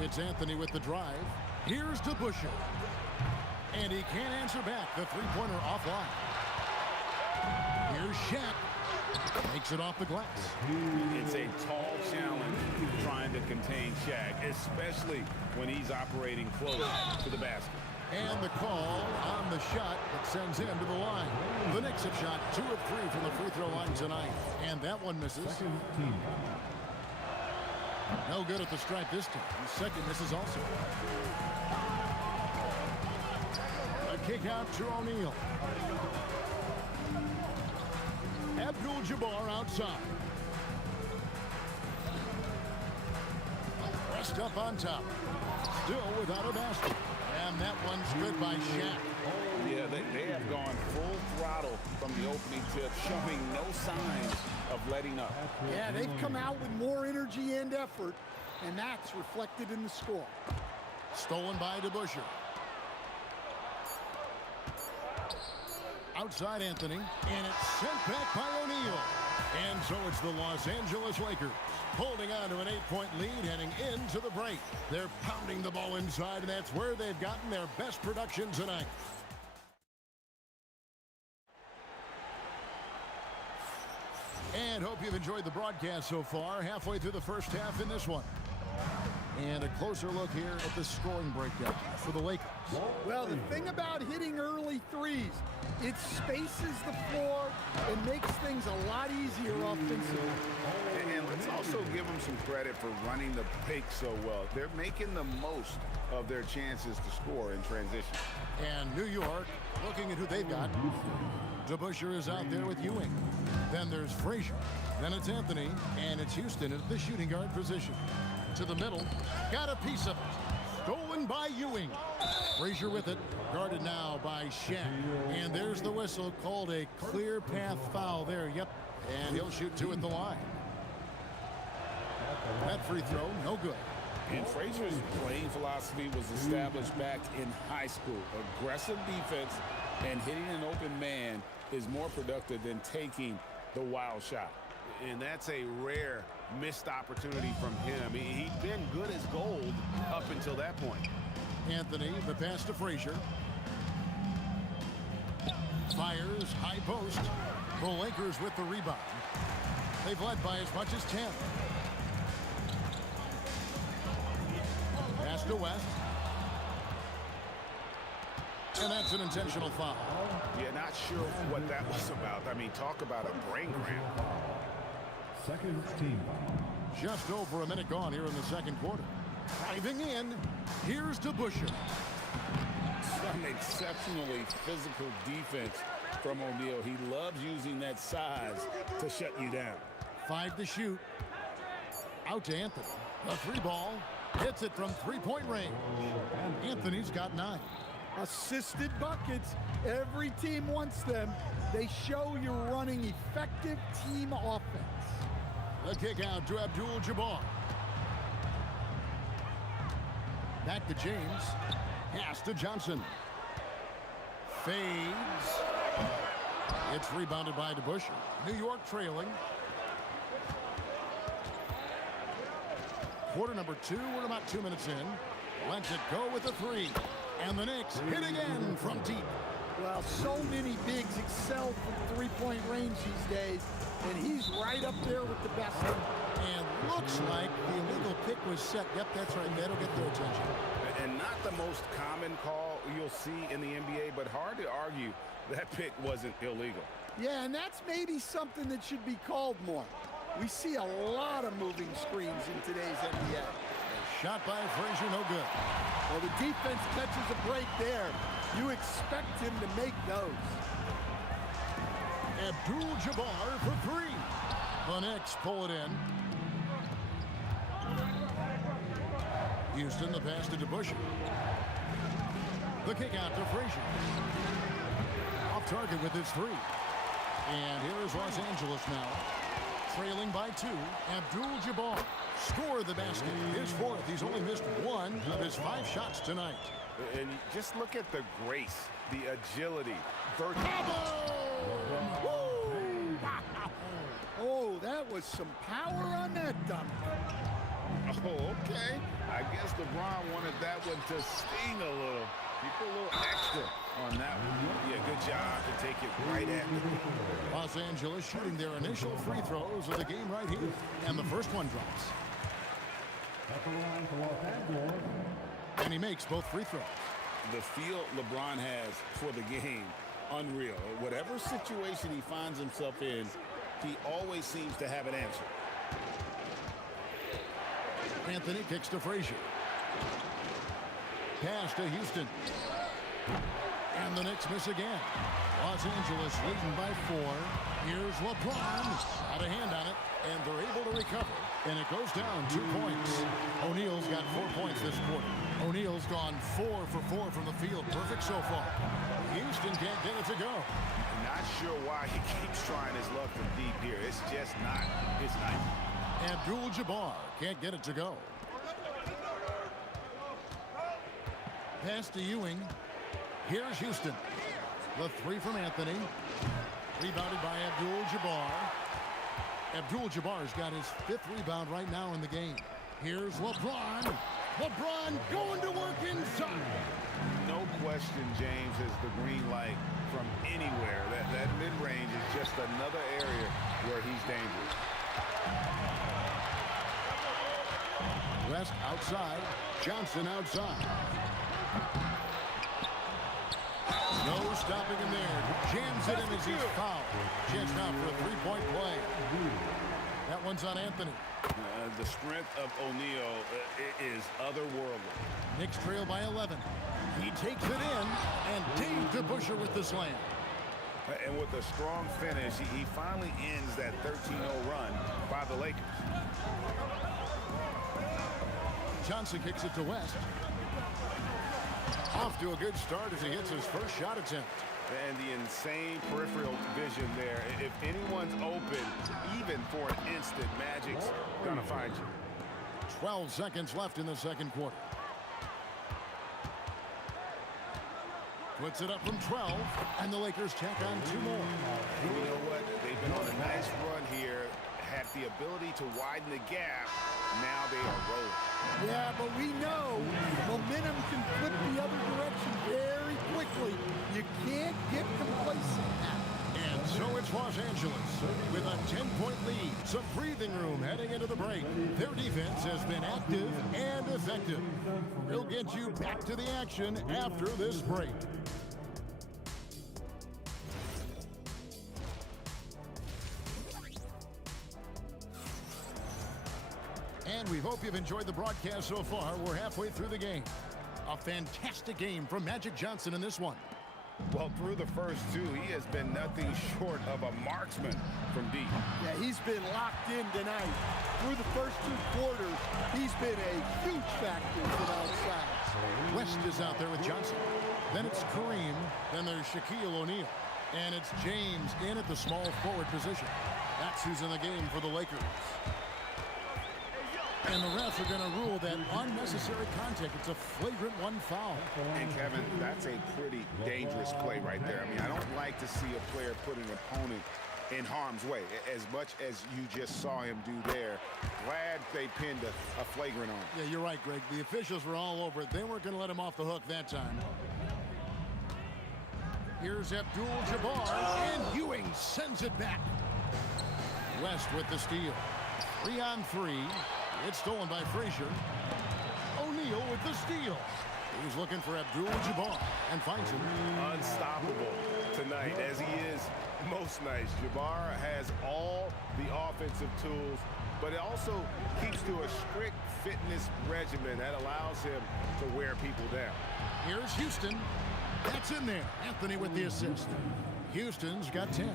It's Anthony with the drive. Here's DeBusschere. And he can't answer back. The 3-pointer offline. Here's Shaq. Makes it off the glass. It's a tall challenge trying to contain Shaq, especially when he's operating close to the basket. And the call on the shot that sends him to the line. The Knicks have shot 2 of 3 from the free throw line tonight. And that one misses. No good at the stripe this time. The second misses also. A kick out to O'Neal. Abdul-Jabbar outside. West up on top. Still without a basket. And that one's good by Shaq. Yeah, they have gone full throttle from the opening tip, showing no signs of letting up. Yeah, they've come out with more energy and effort, and that's reflected in the score. Stolen by DeBusschere. Outside Anthony, and it's sent back by O'Neal. And so it's the Los Angeles Lakers holding on to an 8-point lead heading into the break. They're pounding the ball inside, and that's where they've gotten their best production tonight. And hope you've enjoyed the broadcast so far. Halfway through the first half in this one. And a closer look here at the scoring breakdown for the Lakers. Well, the thing about hitting early threes, it spaces the floor and makes things a lot easier offensively. And let's also give them some credit for running the break so well. They're making the most of their chances to score in transition. And New York, looking at who they've got. DeBusschere is out there with Ewing. Then there's Frazier. Then it's Anthony. And it's Houston at the shooting guard position. To the middle. Got a piece of it. Stolen by Ewing. Frazier with it. Guarded now by Shaq. And there's the whistle, called a clear path foul there. Yep. And he'll shoot two at the line. That free throw, no good. And Frazier's playing philosophy was established back in high school. Aggressive defense and hitting an open man is more productive than taking the wild shot. And that's a rare missed opportunity from him. He'd been good as gold up until that point. Anthony, the pass to Frazier. Fires, high post. The Lakers with the rebound. They've led by as much as 10. Pass to West. And that's an intentional foul. Yeah, not sure what that was about. I mean, talk about a brain cramp. Second team. Just over a minute gone here in the second quarter. Driving in, here's DeBusschere. Some exceptionally physical defense from O'Neal. He loves using that size to shut you down. 5 to shoot. Out to Anthony. The three ball. Hits it from three-point range. Anthony's got 9. Assisted buckets. Every team wants them. They show you're running effective team offense. The kick out to Abdul-Jabbar. Back to James. Pass to Johnson. Fades. It's rebounded by DeBusschere. New York trailing. Quarter number 2. We're about 2 minutes in. Lets it go with a 3. And the Knicks hit again from deep. Well, so many bigs excel from three-point range these days, and he's right up there with the best. And looks like the illegal pick was set. Yep, that's right. That'll get their attention. And not the most common call you'll see in the NBA, but hard to argue that pick wasn't illegal. Yeah, and that's maybe something that should be called more. We see a lot of moving screens in today's NBA. Shot by Frazier, no good. Well, the defense catches a break there. You expect him to make those. Abdul-Jabbar for 3. The Knicks pull it in. Houston, the pass to DeBusschere. The kick out to Frazier. Off target with his 3. And here is Los Angeles now. Trailing by 2. Abdul-Jabbar scored the basket. His 4th. He's only missed 1 of his 5 shots tonight. And just look at the grace, the agility. Oh, that was some power on that dunk. Oh, okay. I guess LeBron wanted that one to sting a little. He put a little extra on that one. Yeah, good job to take it right at him. Los Angeles shooting their initial free throws of the game right here. And the first one drops. At the line for Los Angeles. And he makes both free throws. The feel LeBron has for the game, unreal. Whatever situation he finds himself in, he always seems to have an answer. Anthony kicks to Frazier. Pass to Houston. And the Knicks miss again. Los Angeles leading by 4. Here's LeBron. Got a hand on it, and they're able to recover. And it goes down 2 points. O'Neal's got 4 points this quarter. O'Neal's gone 4 for 4 from the field. Perfect so far. Houston can't get it to go. Not sure why he keeps trying his luck from deep here. It's just not his night. Abdul-Jabbar can't get it to go. Pass to Ewing. Here's Houston. The 3 from Anthony. Rebounded by Abdul-Jabbar. Abdul-Jabbar's got his 5th rebound right now in the game. Here's LeBron. LeBron going to work inside. No question, James has the green light from anywhere. That mid-range is just another area where he's dangerous. West outside. Johnson outside. No stopping him there. Jams it in as he's fouled. Chance now for a 3-point play. That one's on Anthony. The strength of O'Neal is otherworldly. Knicks trail by 11. He takes it in, and Dave DeBusschere with the slam. And with a strong finish, he finally ends that 13-0 run by the Lakers. Johnson kicks it to West. Off to a good start as he hits his first shot attempt. And the insane peripheral vision there. If anyone's open, even for an instant, Magic's gonna find you. 12 seconds left in the second quarter. Puts it up from 12, and the Lakers tack on 2 more. And you know what? They've been on a nice run here, had the ability to widen the gap. Now they are rolling. Yeah, but we know momentum can flip the other direction very quickly. You can't get complacent now. And so it's Los Angeles with a 10-point lead. Some breathing room heading into the break. Their defense has been active and effective. We'll get you back to the action after this break. And we hope you've enjoyed the broadcast so far. We're halfway through the game. A fantastic game from Magic Johnson in this one. Well, through the first 2, he has been nothing short of a marksman from deep. Yeah, he's been locked in tonight. Through the first 2 quarters, he's been a huge factor from outside. West is out there with Johnson. Then it's Kareem. Then there's Shaquille O'Neal. And it's James in at the small forward position. That's who's in the game for the Lakers. And the refs are going to rule that unnecessary contact. It's a flagrant 1 foul. And Kevin, that's a pretty dangerous play right there. I mean, I don't like to see a player put an opponent in harm's way as much as you just saw him do there. Glad they pinned a flagrant on him. Yeah, you're right, Greg. The officials were all over it. They weren't going to let him off the hook that time. Here's Abdul-Jabbar, and Ewing sends it back. West with the steal. 3-on-3. It's stolen by Frazier. O'Neal with the steal. He's looking for Abdul-Jabbar and finds him. Unstoppable tonight, as he is most nights. Jabbar has all the offensive tools, but it also keeps to a strict fitness regimen that allows him to wear people down. Here's Houston. That's in there. Anthony with the assist. Houston's got 10.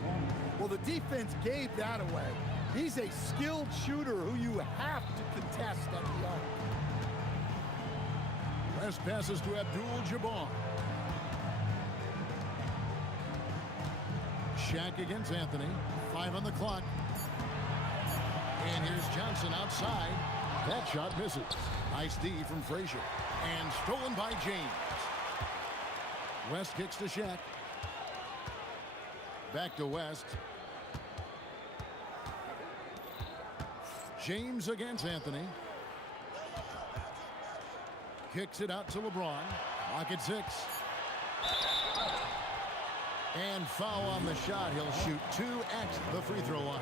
Well, the defense gave that away. He's a skilled shooter who you have to contest at the arc. West passes to Abdul-Jabbar. Shaq against Anthony. 5 on the clock. And here's Johnson outside. That shot misses. Nice D from Frazier. And stolen by James. West kicks to Shaq. Back to West. James against Anthony. Kicks it out to LeBron. Lock at 6. And foul on the shot. He'll shoot 2 at the free throw line.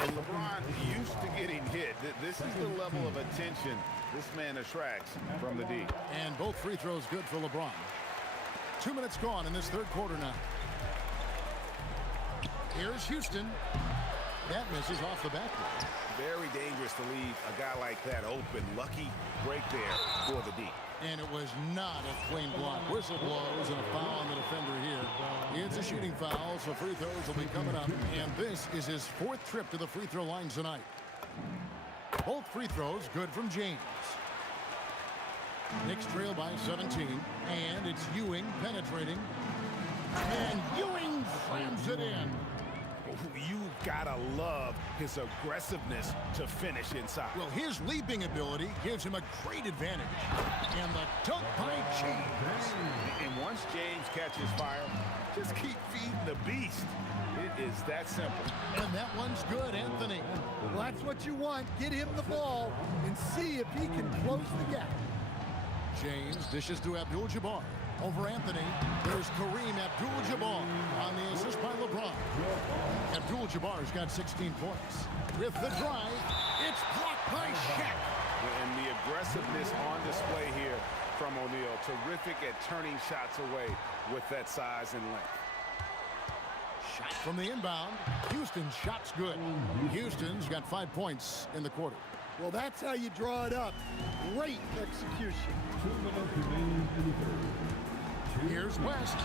And LeBron used to getting hit. This is the level of attention this man attracts from the D. And both free throws good for LeBron. 2 minutes gone in this third quarter now. Here's Houston. That misses off the backboard. Very dangerous to leave a guy like that open. Lucky break there for the D. And it was not a clean block. Whistle blows and a foul on the defender here. It's a shooting foul, so free throws will be coming up. And this is his 4th trip to the free throw line tonight. Both free throws good from James. Knicks trail by 17, and it's Ewing penetrating. And Ewing slams it in. You gotta love his aggressiveness to finish inside. Well, his leaping ability gives him a great advantage. And the dunk by James. And once James catches fire, just keep feeding the beast. It is that simple. And that one's good, Anthony. Well, that's what you want. Get him the ball and see if he can close the gap. James dishes to Abdul-Jabbar. Over Anthony, there's Kareem Abdul-Jabbar on the assist by LeBron. Abdul-Jabbar's got 16 points. With the drive, it's blocked by Shaq. And the aggressiveness on display here from O'Neal. Terrific at turning shots away with that size and length. Shot from the inbound. Houston's shot's good. Houston's got 5 points in the quarter. Well, that's how you draw it up. Great execution. 2 minutes remaining in the third. Here's West.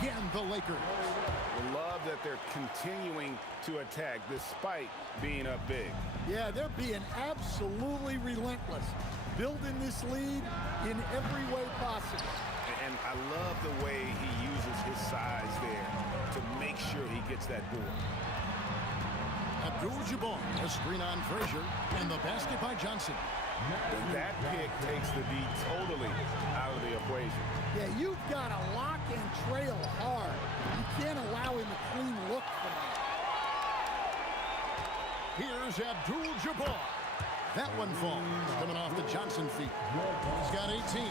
Again, the Lakers. I love that they're continuing to attack despite being up big. Yeah, they're being absolutely relentless. Building this lead in every way possible. And I love the way he uses his size there to make sure he gets that board. Abdul-Jabbar, a screen on Frazier, and the basket by Johnson. And that pick takes the D totally out of the equation. Yeah, you've got to lock and trail hard. You can't allow him a clean look from that. Here's Abdul-Jabbar. That one falls, coming off the Johnson feet. He's got 18.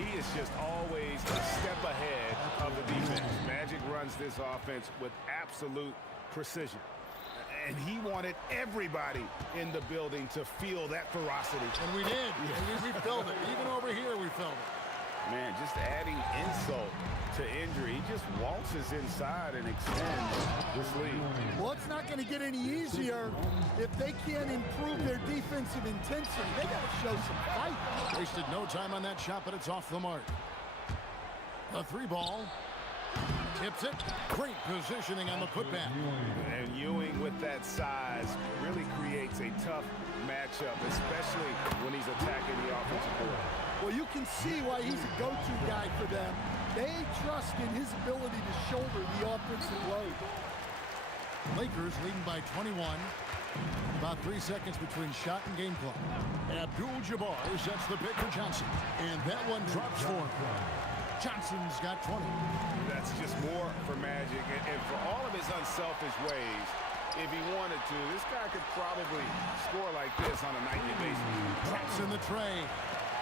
He is just always a step ahead of the defense. Magic runs this offense with absolute precision. And he wanted everybody in the building to feel that ferocity. And we did. We felt it. Even over here, we felt it. Man, just adding insult to injury. He just waltzes inside and extends this lead. Well, it's not going to get any easier if they can't improve their defensive intensity. They got to show some fight. Wasted no time on that shot, but it's off the mark. A 3-ball. Tips it. Great positioning on the putback. And Ewing with that size really creates a tough matchup, especially when he's attacking the offensive board. Well, you can see why he's a go-to guy for them. They trust in his ability to shoulder the offensive load. Lakers leading by 21. About 3 seconds between shot and game clock. Abdul-Jabbar sets the pick for Johnson. And that one drops for him. Johnson's got 20. That's just more for Magic. And for all of his unselfish ways, if he wanted to, this guy could probably score like this on a nightly basis. Drops in the tray.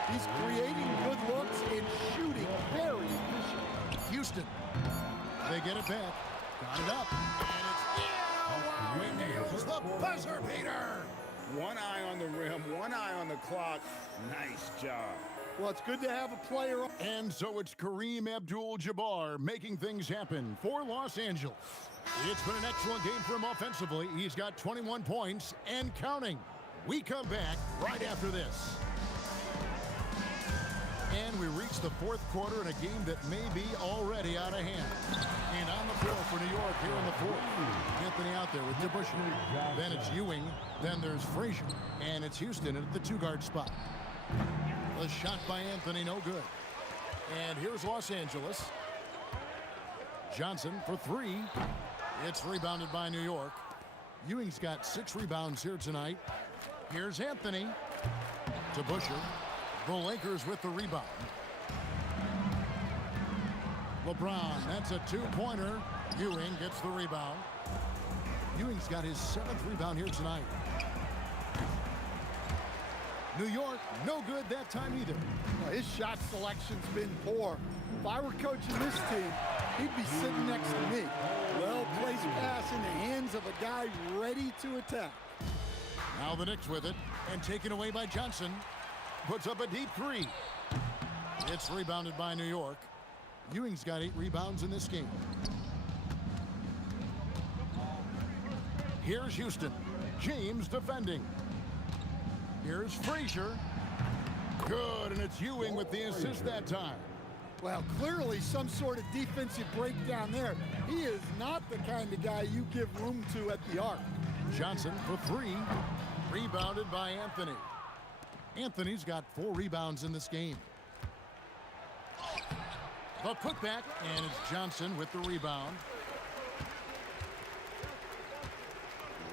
He's creating good looks and shooting very efficient. Houston. They get it back. Got it up. And it's wow, he nails the buzzer beater. One eye on the rim, one eye on the clock. Nice job. Well, it's good to have a player. And so it's Kareem Abdul-Jabbar making things happen for Los Angeles. It's been an excellent game for him offensively. He's got 21 points and counting. We come back right after this. And we reach the fourth quarter in a game that may be already out of hand. And on the floor for New York here in the fourth. Anthony out there with DeBusschere. Then it's Ewing. Then there's Frazier. And it's Houston at the 2-guard spot. The shot by Anthony, no good. And here's Los Angeles. Johnson for 3. It's rebounded by New York. Ewing's got 6 rebounds here tonight. Here's Anthony to Busher. The Lakers with the rebound. LeBron, that's a 2-pointer. Ewing gets the rebound. Ewing's got his 7th rebound here tonight. New York, no good that time either. Well, his shot selection's been poor. If I were coaching this team, he'd be sitting next to me. Well-placed pass in the hands of a guy ready to attack. Now the Knicks with it, and taken away by Johnson. Puts up a deep 3. It's rebounded by New York. Ewing's got 8 rebounds in this game. Here's Houston. James defending. Here's Frazier. Good, and it's Ewing with the assist that time. Well, clearly some sort of defensive breakdown there. He is not the kind of guy you give room to at the arc. Johnson for 3. Rebounded by Anthony. Anthony's got 4 rebounds in this game. The putback, and it's Johnson with the rebound.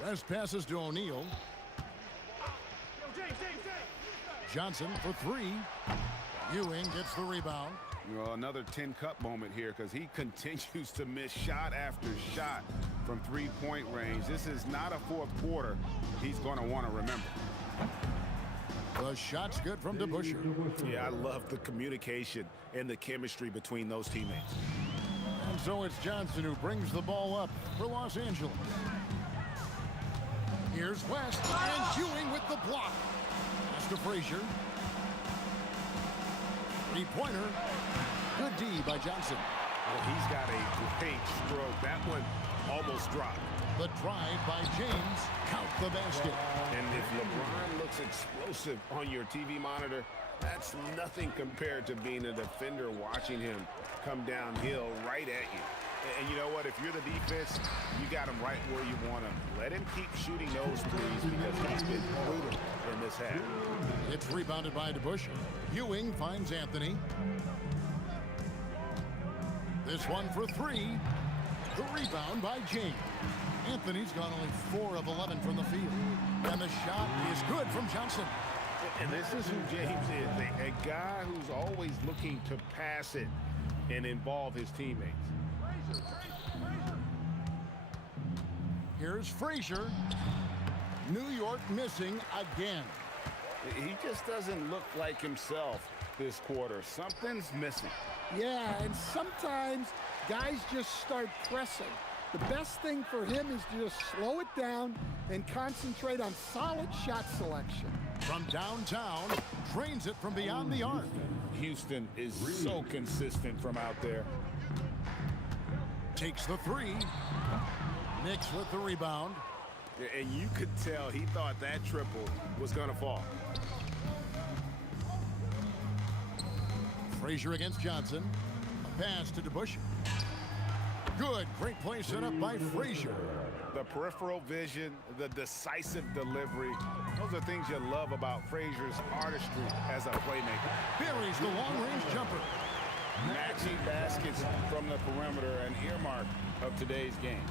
West passes to O'Neal. Johnson for 3. Ewing gets the rebound. Well, another 10-cup moment here because he continues to miss shot after shot from three-point range. This is not a fourth quarter he's going to want to remember. The shot's good from DeBusschere. Yeah, I love the communication and the chemistry between those teammates. And so it's Johnson who brings the ball up for Los Angeles. Here's West, and Ewing with the block. Pass to Frazier. Three-pointer. Good D by Johnson. Well, he's got a great stroke. That one almost dropped. The drive by James. Count the basket. And if LeBron looks explosive on your TV monitor, that's nothing compared to being a defender watching him come downhill right at you. And you know what? If you're the defense, you got him right where you want him. Let him keep shooting those threes because he's been brutal in this half. It's rebounded by DeBusschere. Ewing finds Anthony. This one for 3. The rebound by James. Anthony's gone only 4 of 11 from the field. And the shot is good from Johnson. And this is who James is, a guy who's always looking to pass it and involve his teammates. Here's Frazier. New York missing again. He just doesn't look like himself this quarter. Something's missing. Yeah, and sometimes guys just start pressing. The best thing for him is to just slow it down and concentrate on solid shot selection. From downtown, drains it from beyond the arc. Houston is so consistent from out there. Takes the 3. Knicks with the rebound. And you could tell he thought that triple was going to fall. Frazier against Johnson. A pass to DeBusschere. Good, great play set up by Frazier. The peripheral vision, the decisive delivery, those are things you love about Frazier's artistry as a playmaker. Buries the long-range jumper. Matching baskets from the perimeter, an earmark of today's game.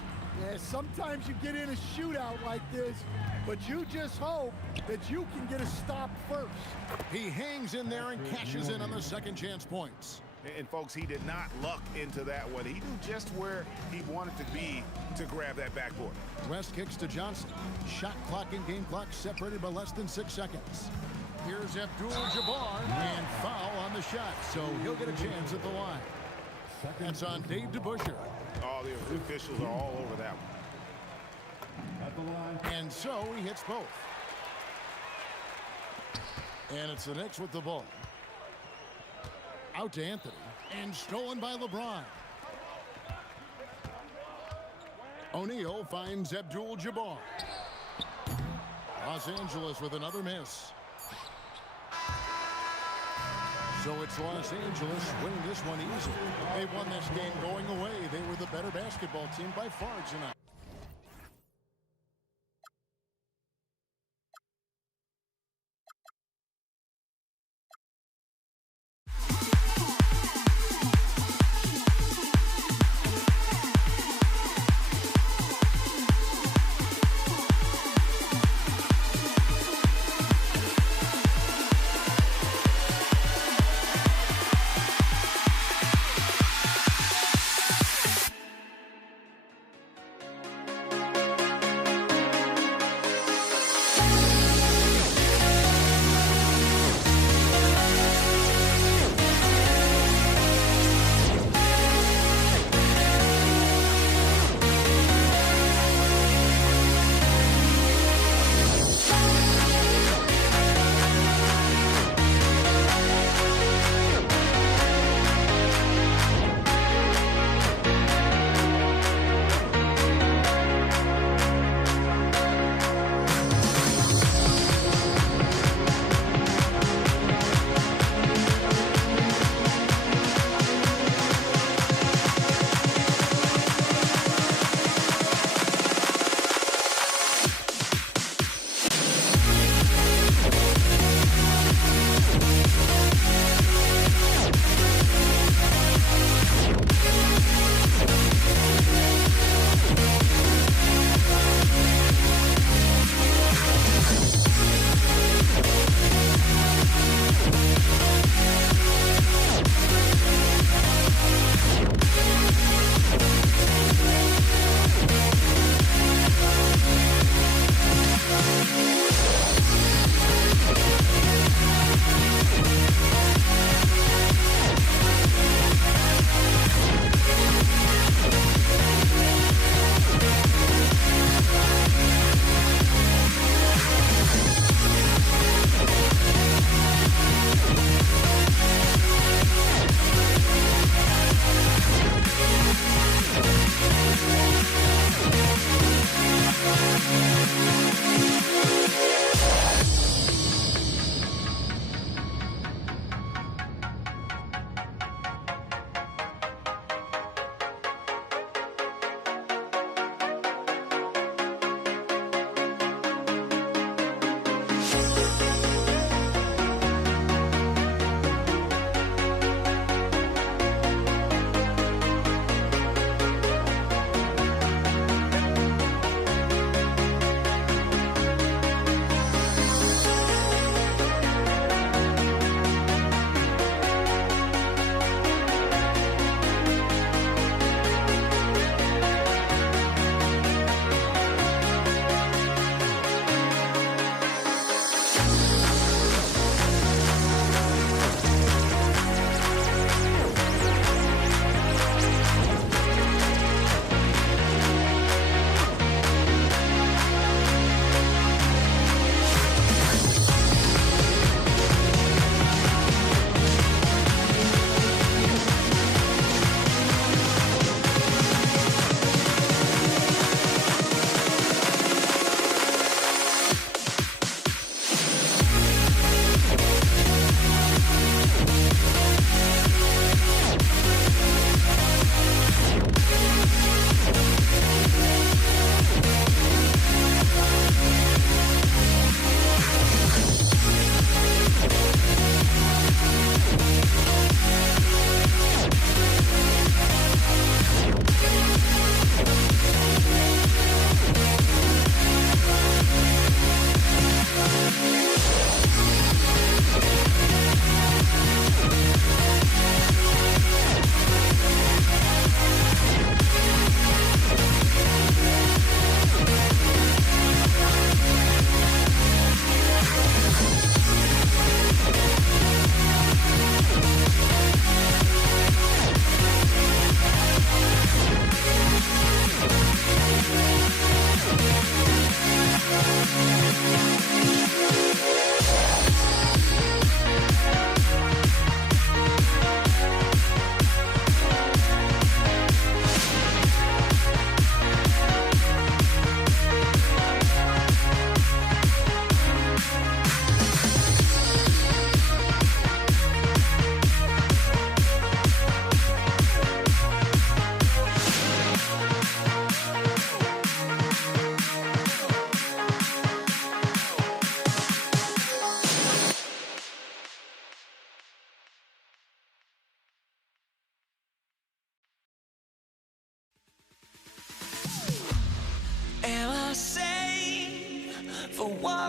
Yeah, sometimes you get in a shootout like this, but you just hope that you can get a stop first. He hangs in there and cashes in on the second chance points. And folks, he did not luck into that one. He knew just where he wanted to be to grab that backboard. West kicks to Johnson. Shot clock and game clock separated by less than 6 seconds. Here's Abdul-Jabbar, and foul on the shot, so he'll get a chance at the line. That's on Dave DeBusschere. All the officials are all over that one. And so he hits both. And it's the Knicks with the ball. Out to Anthony, and stolen by LeBron. O'Neal finds Abdul-Jabbar. Los Angeles with another miss. So it's Los Angeles winning this one easily. They won this game going away. They were the better basketball team by far tonight.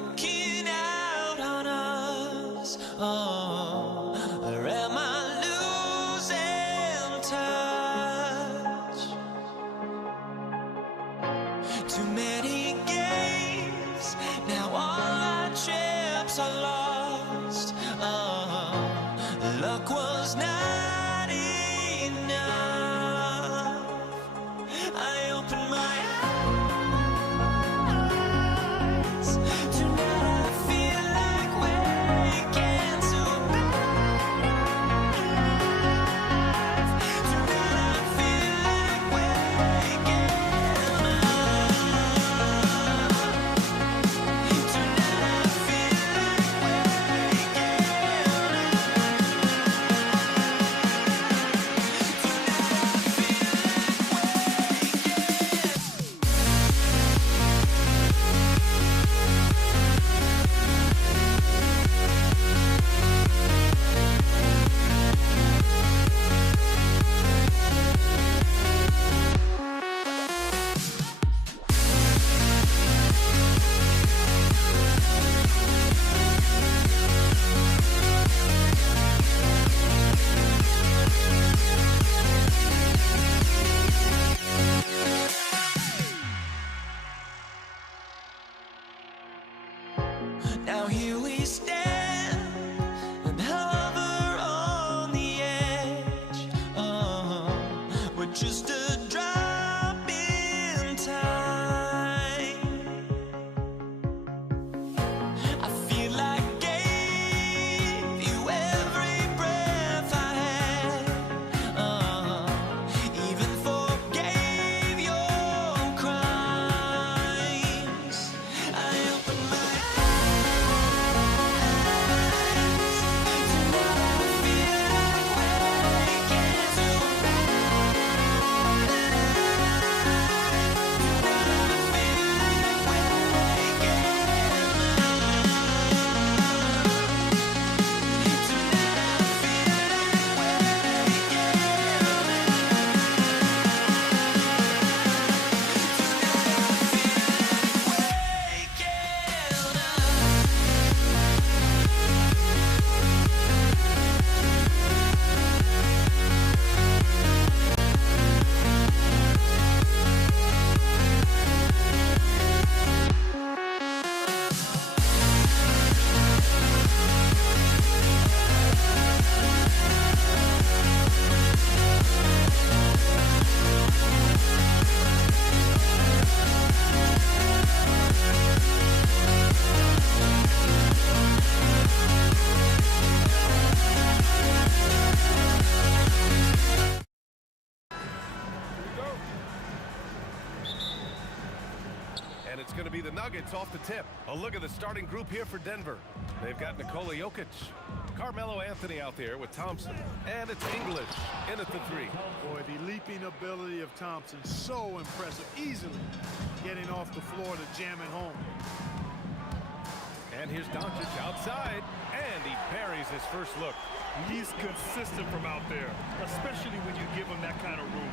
walking out on us? Oh, or am I losing touch? Too many games, now all our chips are lost. Oh, luck was not enough. I opened my eyes. Tonight I feel like waking to a better life. Tonight I feel like waking up. Tonight I feel like waking Now here we stand and hover on the edge. Oh, we're just a drop in time. I feel like gave you every breath I had. Even forgave your crimes. I opened my And it's going to be the Nuggets off the tip. A look at the starting group here for Denver. They've got Nikola Jokic, Carmelo Anthony out there with Thompson, and it's English in at the three. Boy, the leaping ability of Thompson, so impressive. Easily getting off the floor to jam it home. And here's Doncic outside, and he buries his first look. He's consistent from out there, especially when you give him that kind of room.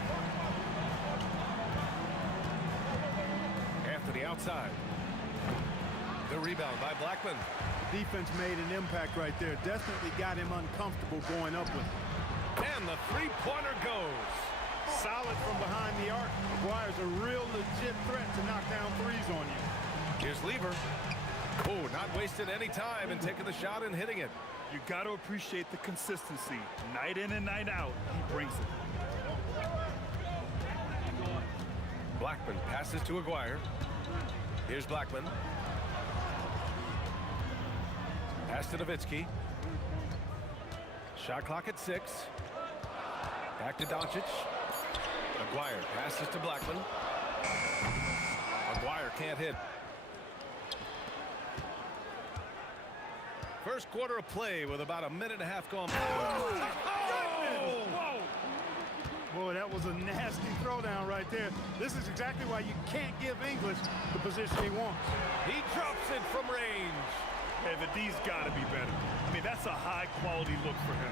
Anthony outside. The rebound by Blackman. Defense made an impact right there. Definitely got him uncomfortable going up with it. And the three-pointer goes. Solid from behind the arc. Requires a real legit threat to knock down threes on you. Here's Lever. Oh, not wasting any time and taking the shot and hitting it. You got to appreciate the consistency. Night in and night out, he brings it. Blackman passes to Aguirre. Here's Blackman. Pass to Nowitzki. Shot clock at 6. Back to Doncic. Aguirre passes to Blackman. Aguirre can't hit. First quarter of play with about a minute and a half gone. Oh! Whoa! Boy, that was a nasty throwdown right there. This is exactly why you can't give English the position he wants. He drops it from range. Hey, the D's got to be better. I mean, that's a high-quality look for him.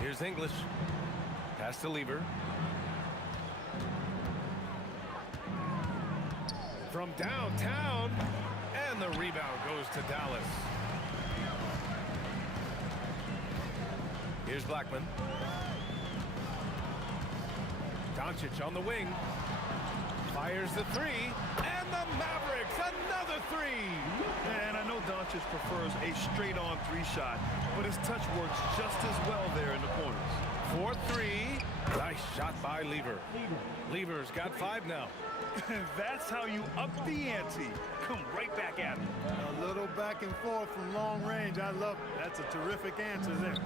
Here's English. Pass to Lever. from downtown. And the rebound goes to Dallas. Here's Blackman. Doncic on the wing. Fires the three. And the Mavericks, another three. And I know Doncic prefers a straight-on three shot, but his touch works just as well there in the corners. 4-3. Nice shot by Lever. Lever's got 5 now. That's how you up the ante. Come right back at him. A little back and forth from long range. I love it. That's a terrific answer there.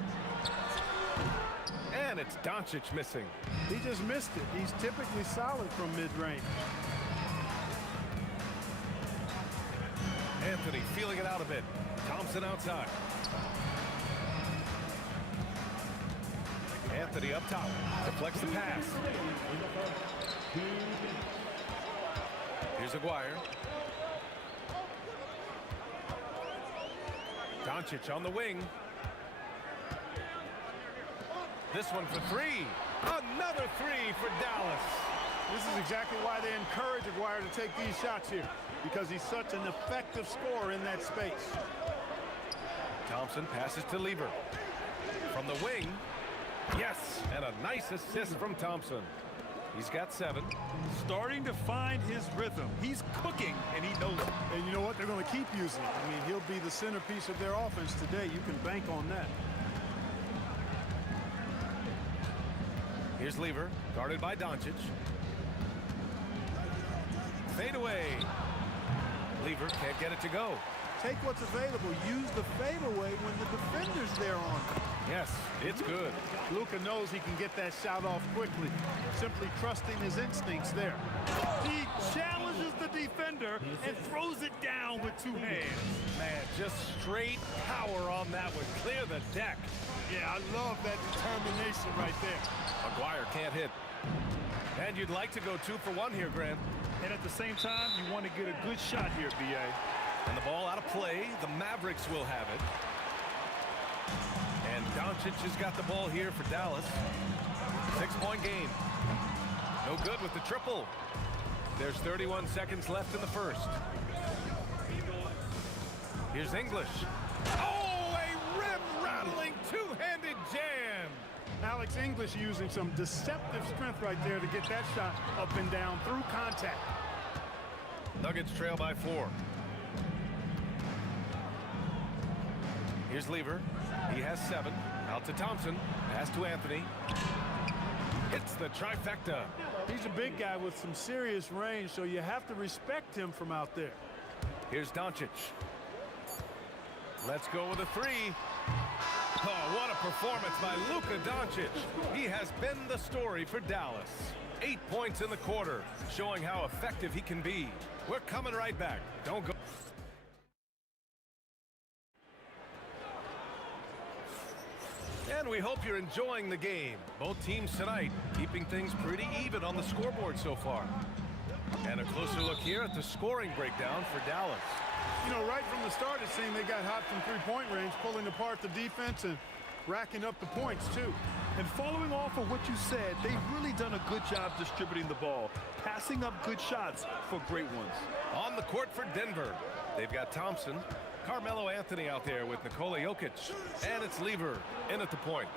And it's Doncic missing. He just missed it. He's typically solid from mid-range. Anthony feeling it out a bit. Thompson outside. Anthony up top. Deflects the pass. Here's Aguirre. Doncic on the wing. This one for 3. Another 3 for Dallas. This is exactly why they encourage Aguirre to take these shots here, because he's such an effective scorer in that space. Thompson passes to Lever. From the wing. Yes, and a nice assist from Thompson. He's got 7. Starting to find his rhythm. He's cooking, and he knows it. And you know what? They're going to keep using it. I mean, he'll be the centerpiece of their offense today. You can bank on that. Here's Lever, guarded by Doncic. Fade away. Lever can't get it to go. Take what's available. Use the fadeaway when the defender's there on it. Yes, it's good. Luka knows he can get that shot off quickly, simply trusting his instincts there. He challenges the defender and throws it down with 2 hands. Man, just straight power on that one. Clear the deck. Yeah, I love that determination right there. Aguirre can't hit. And you'd like to go 2 for 1 here, Grant. And at the same time, you want to get a good shot here, B.A. And the ball out of play. The Mavericks will have it. And Doncic has got the ball here for Dallas. 6-point game. No good with the triple. There's 31 seconds left in the first. Here's English. Oh, a rim-rattling two-handed jam. Alex English using some deceptive strength right there to get that shot up and down through contact. Nuggets trail by 4. Here's Lever. He has 7. Out to Thompson. Pass to Anthony. Hits the trifecta. He's a big guy with some serious range, so you have to respect him from out there. Here's Doncic. Let's go with a 3. Oh, what a performance by Luka Doncic. He has been the story for Dallas. 8 points in the quarter, showing how effective he can be. We're coming right back. Don't go. And we hope you're enjoying the game. Both teams tonight keeping things pretty even on the scoreboard so far. And a closer look here at the scoring breakdown for Dallas. You know, right from the start, it seemed they got hot from three-point range, pulling apart the defense and racking up the points, too. And following off of what you said, they've really done a good job distributing the ball, passing up good shots for great ones. On the court for Denver, they've got Thompson, Carmelo Anthony out there with Nikola Jokic, and it's Lever in at the point.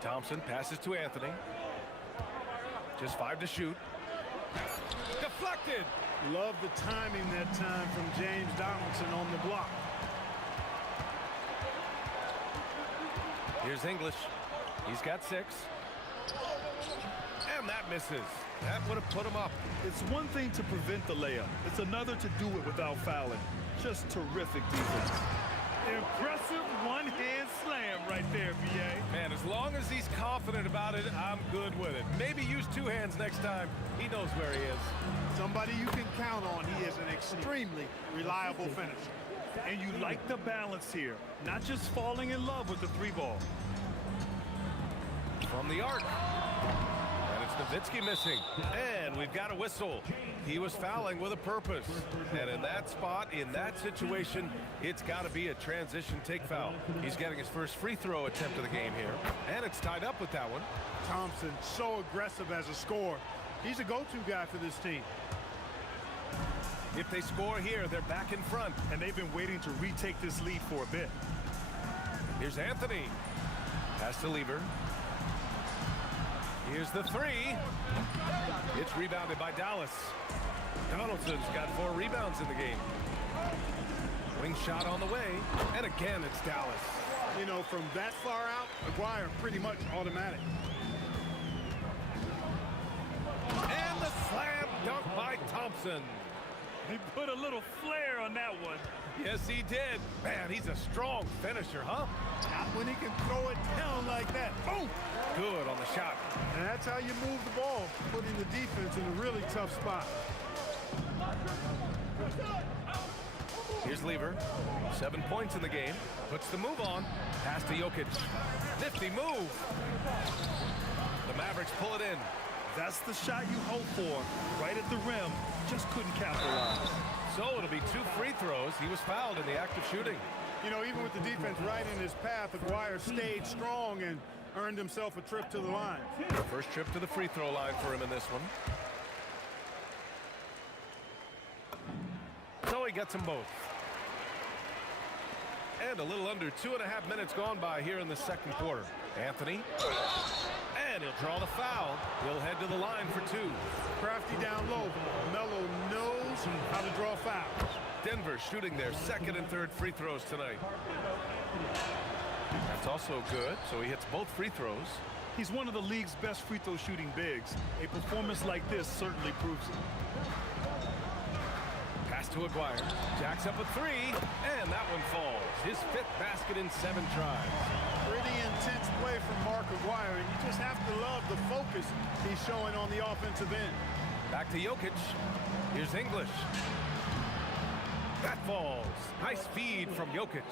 Thompson passes to Anthony. Just 5 to shoot. Deflected. Love the timing that time from James Donaldson on the block. Here's English. He's got 6. And that misses. That would have put him up. It's one thing to prevent the layup. It's another to do it without fouling. Just terrific defense. Impressive one-hand slam right there, B.A. Man, as long as he's confident about it, I'm good with it. Maybe use 2 hands next time. He knows where he is. Somebody you can count on. He is an extremely reliable finisher. And you like the balance here. Not just falling in love with the 3-ball. From the arc. And it's Nowitzki missing. And we've got a whistle. He was fouling with a purpose. And in that spot, in that situation, it's got to be a transition take foul. He's getting his first free throw attempt of the game here. And it's tied up with that one. Thompson, so aggressive as a scorer. He's a go-to guy for this team. If they score here, they're back in front. And they've been waiting to retake this lead for a bit. Here's Anthony. Pass to Lever. Here's the three. It's rebounded by Dallas. Donaldson's got 4 rebounds in the game. Wing shot on the way, and again it's Dallas. You know, from that far out, Aguirre pretty much automatic. And the slam dunk by Thompson. He put a little flair on that one. Yes, he did. Man, he's a strong finisher, huh? Not when he can throw it down like that. Boom! Good on the shot. And that's how you move the ball, putting the defense in a really tough spot. Here's Lever. 7 points in the game. Puts the move on. Pass to Jokic. Nifty move. The Mavericks pull it in. That's the shot you hope for. Right at the rim. Just couldn't capitalize. So it'll be 2 free throws. He was fouled in the act of shooting. You know, even with the defense right in his path, Aguirre stayed strong and earned himself a trip to the line. First trip to the free throw line for him in this one. So he gets them both. And a little under 2.5 minutes gone by here in the second quarter. Anthony. And he'll draw the foul. He'll head to the line for 2. Crafty down low. Melo knows how to draw fouls. Denver shooting their second and third free throws tonight. That's also good, so he hits both free throws. He's one of the league's best free throw shooting bigs. A performance like this certainly proves it. Pass to Aguirre. Jacks up a 3, and that one falls. His 5th basket in 7 tries. Pretty intense play from Mark Aguirre, and you just have to love the focus he's showing on the offensive end. Back to Jokic. Here's English. That falls. Nice feed from Jokic.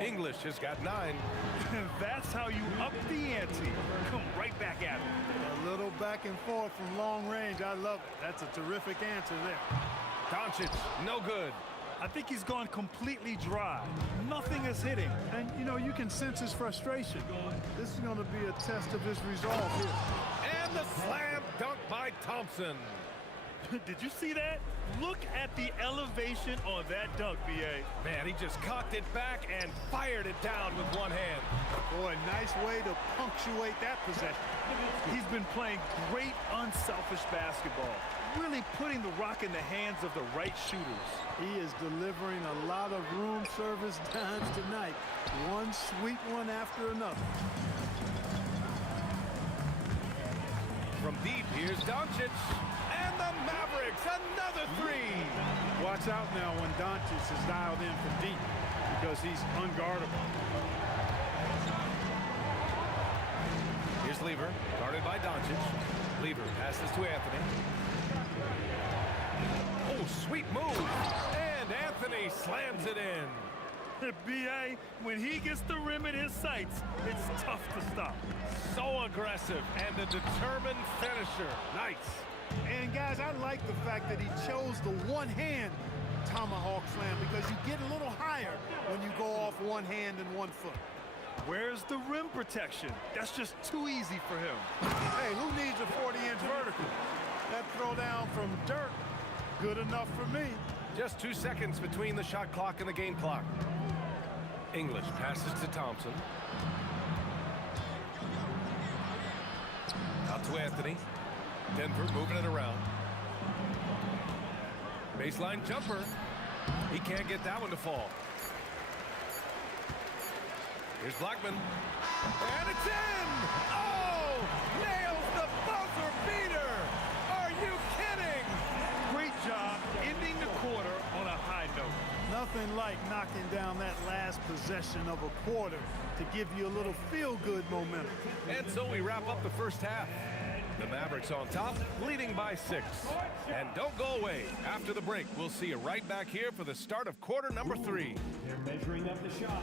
English has got 9. That's how you up the ante. Come right back at him. A little back and forth from long range. I love it. That's a terrific answer there. Doncic, no good. I think he's gone completely dry. Nothing is hitting. And, you know, you can sense his frustration. This is going to be a test of his resolve here. And the slam dunk by Thompson. Did you see that? Look at the elevation on that dunk, B.A. Man, he just cocked it back and fired it down with one hand. Boy, nice way to punctuate that possession. He's been playing great, unselfish basketball. Really putting the rock in the hands of the right shooters. He is delivering a lot of room service dimes tonight. One sweet one after another. From deep, here's Doncic. And the Mavericks, another 3. Watch out now when Doncic is dialed in from deep because he's unguardable. Here's Lever, guarded by Doncic. Lever passes to Anthony. Oh, sweet move. And Anthony slams it in. B.A., when he gets the rim in his sights, it's tough to stop. So aggressive and a determined finisher. Nice. And guys, I like the fact that he chose the one-hand tomahawk slam because you get a little higher when you go off one hand and 1 foot. Where's the rim protection? That's just too easy for him. Hey, who needs a 40-inch vertical? That throwdown from dirt, good enough for me. Just 2 seconds between the shot clock and the game clock. English passes to Thompson. Out to Anthony. Denver moving it around. Baseline jumper. He can't get that one to fall. Here's Blackman. And it's in! Oh! Nails the buzzer beater! Are you kidding? Great job ending the quarter on a high note. Nothing like knocking down that last possession of a quarter to give you a little feel-good momentum. And so we wrap up the first half. The Mavericks on top, leading by 6. And don't go away. After the break, we'll see you right back here for the start of quarter number 3. They're measuring up the shot.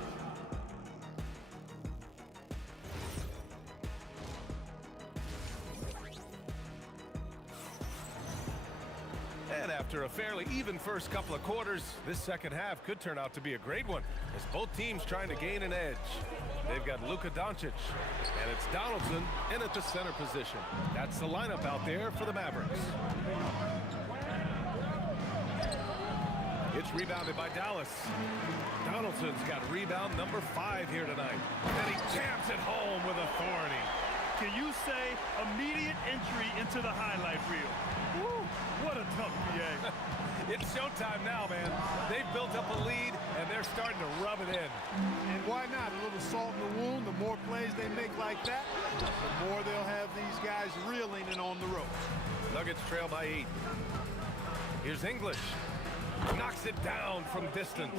And after a fairly even first couple of quarters, this second half could turn out to be a great one as both teams trying to gain an edge. They've got Luka Doncic, and it's Donaldson in at the center position. That's the lineup out there for the Mavericks. It's rebounded by Dallas. Donaldson's got rebound number 5 here tonight. And he jams it home with authority. Can you say immediate entry into the highlight reel? Woo, what a tough PA. It's showtime now, man. They've built up a lead, and they're starting to rub it in. And why not? A little salt in the wound. The more plays they make like that, the more they'll have these guys reeling and on the ropes. Nuggets trail by 8. Here's English. Knocks it down from distance.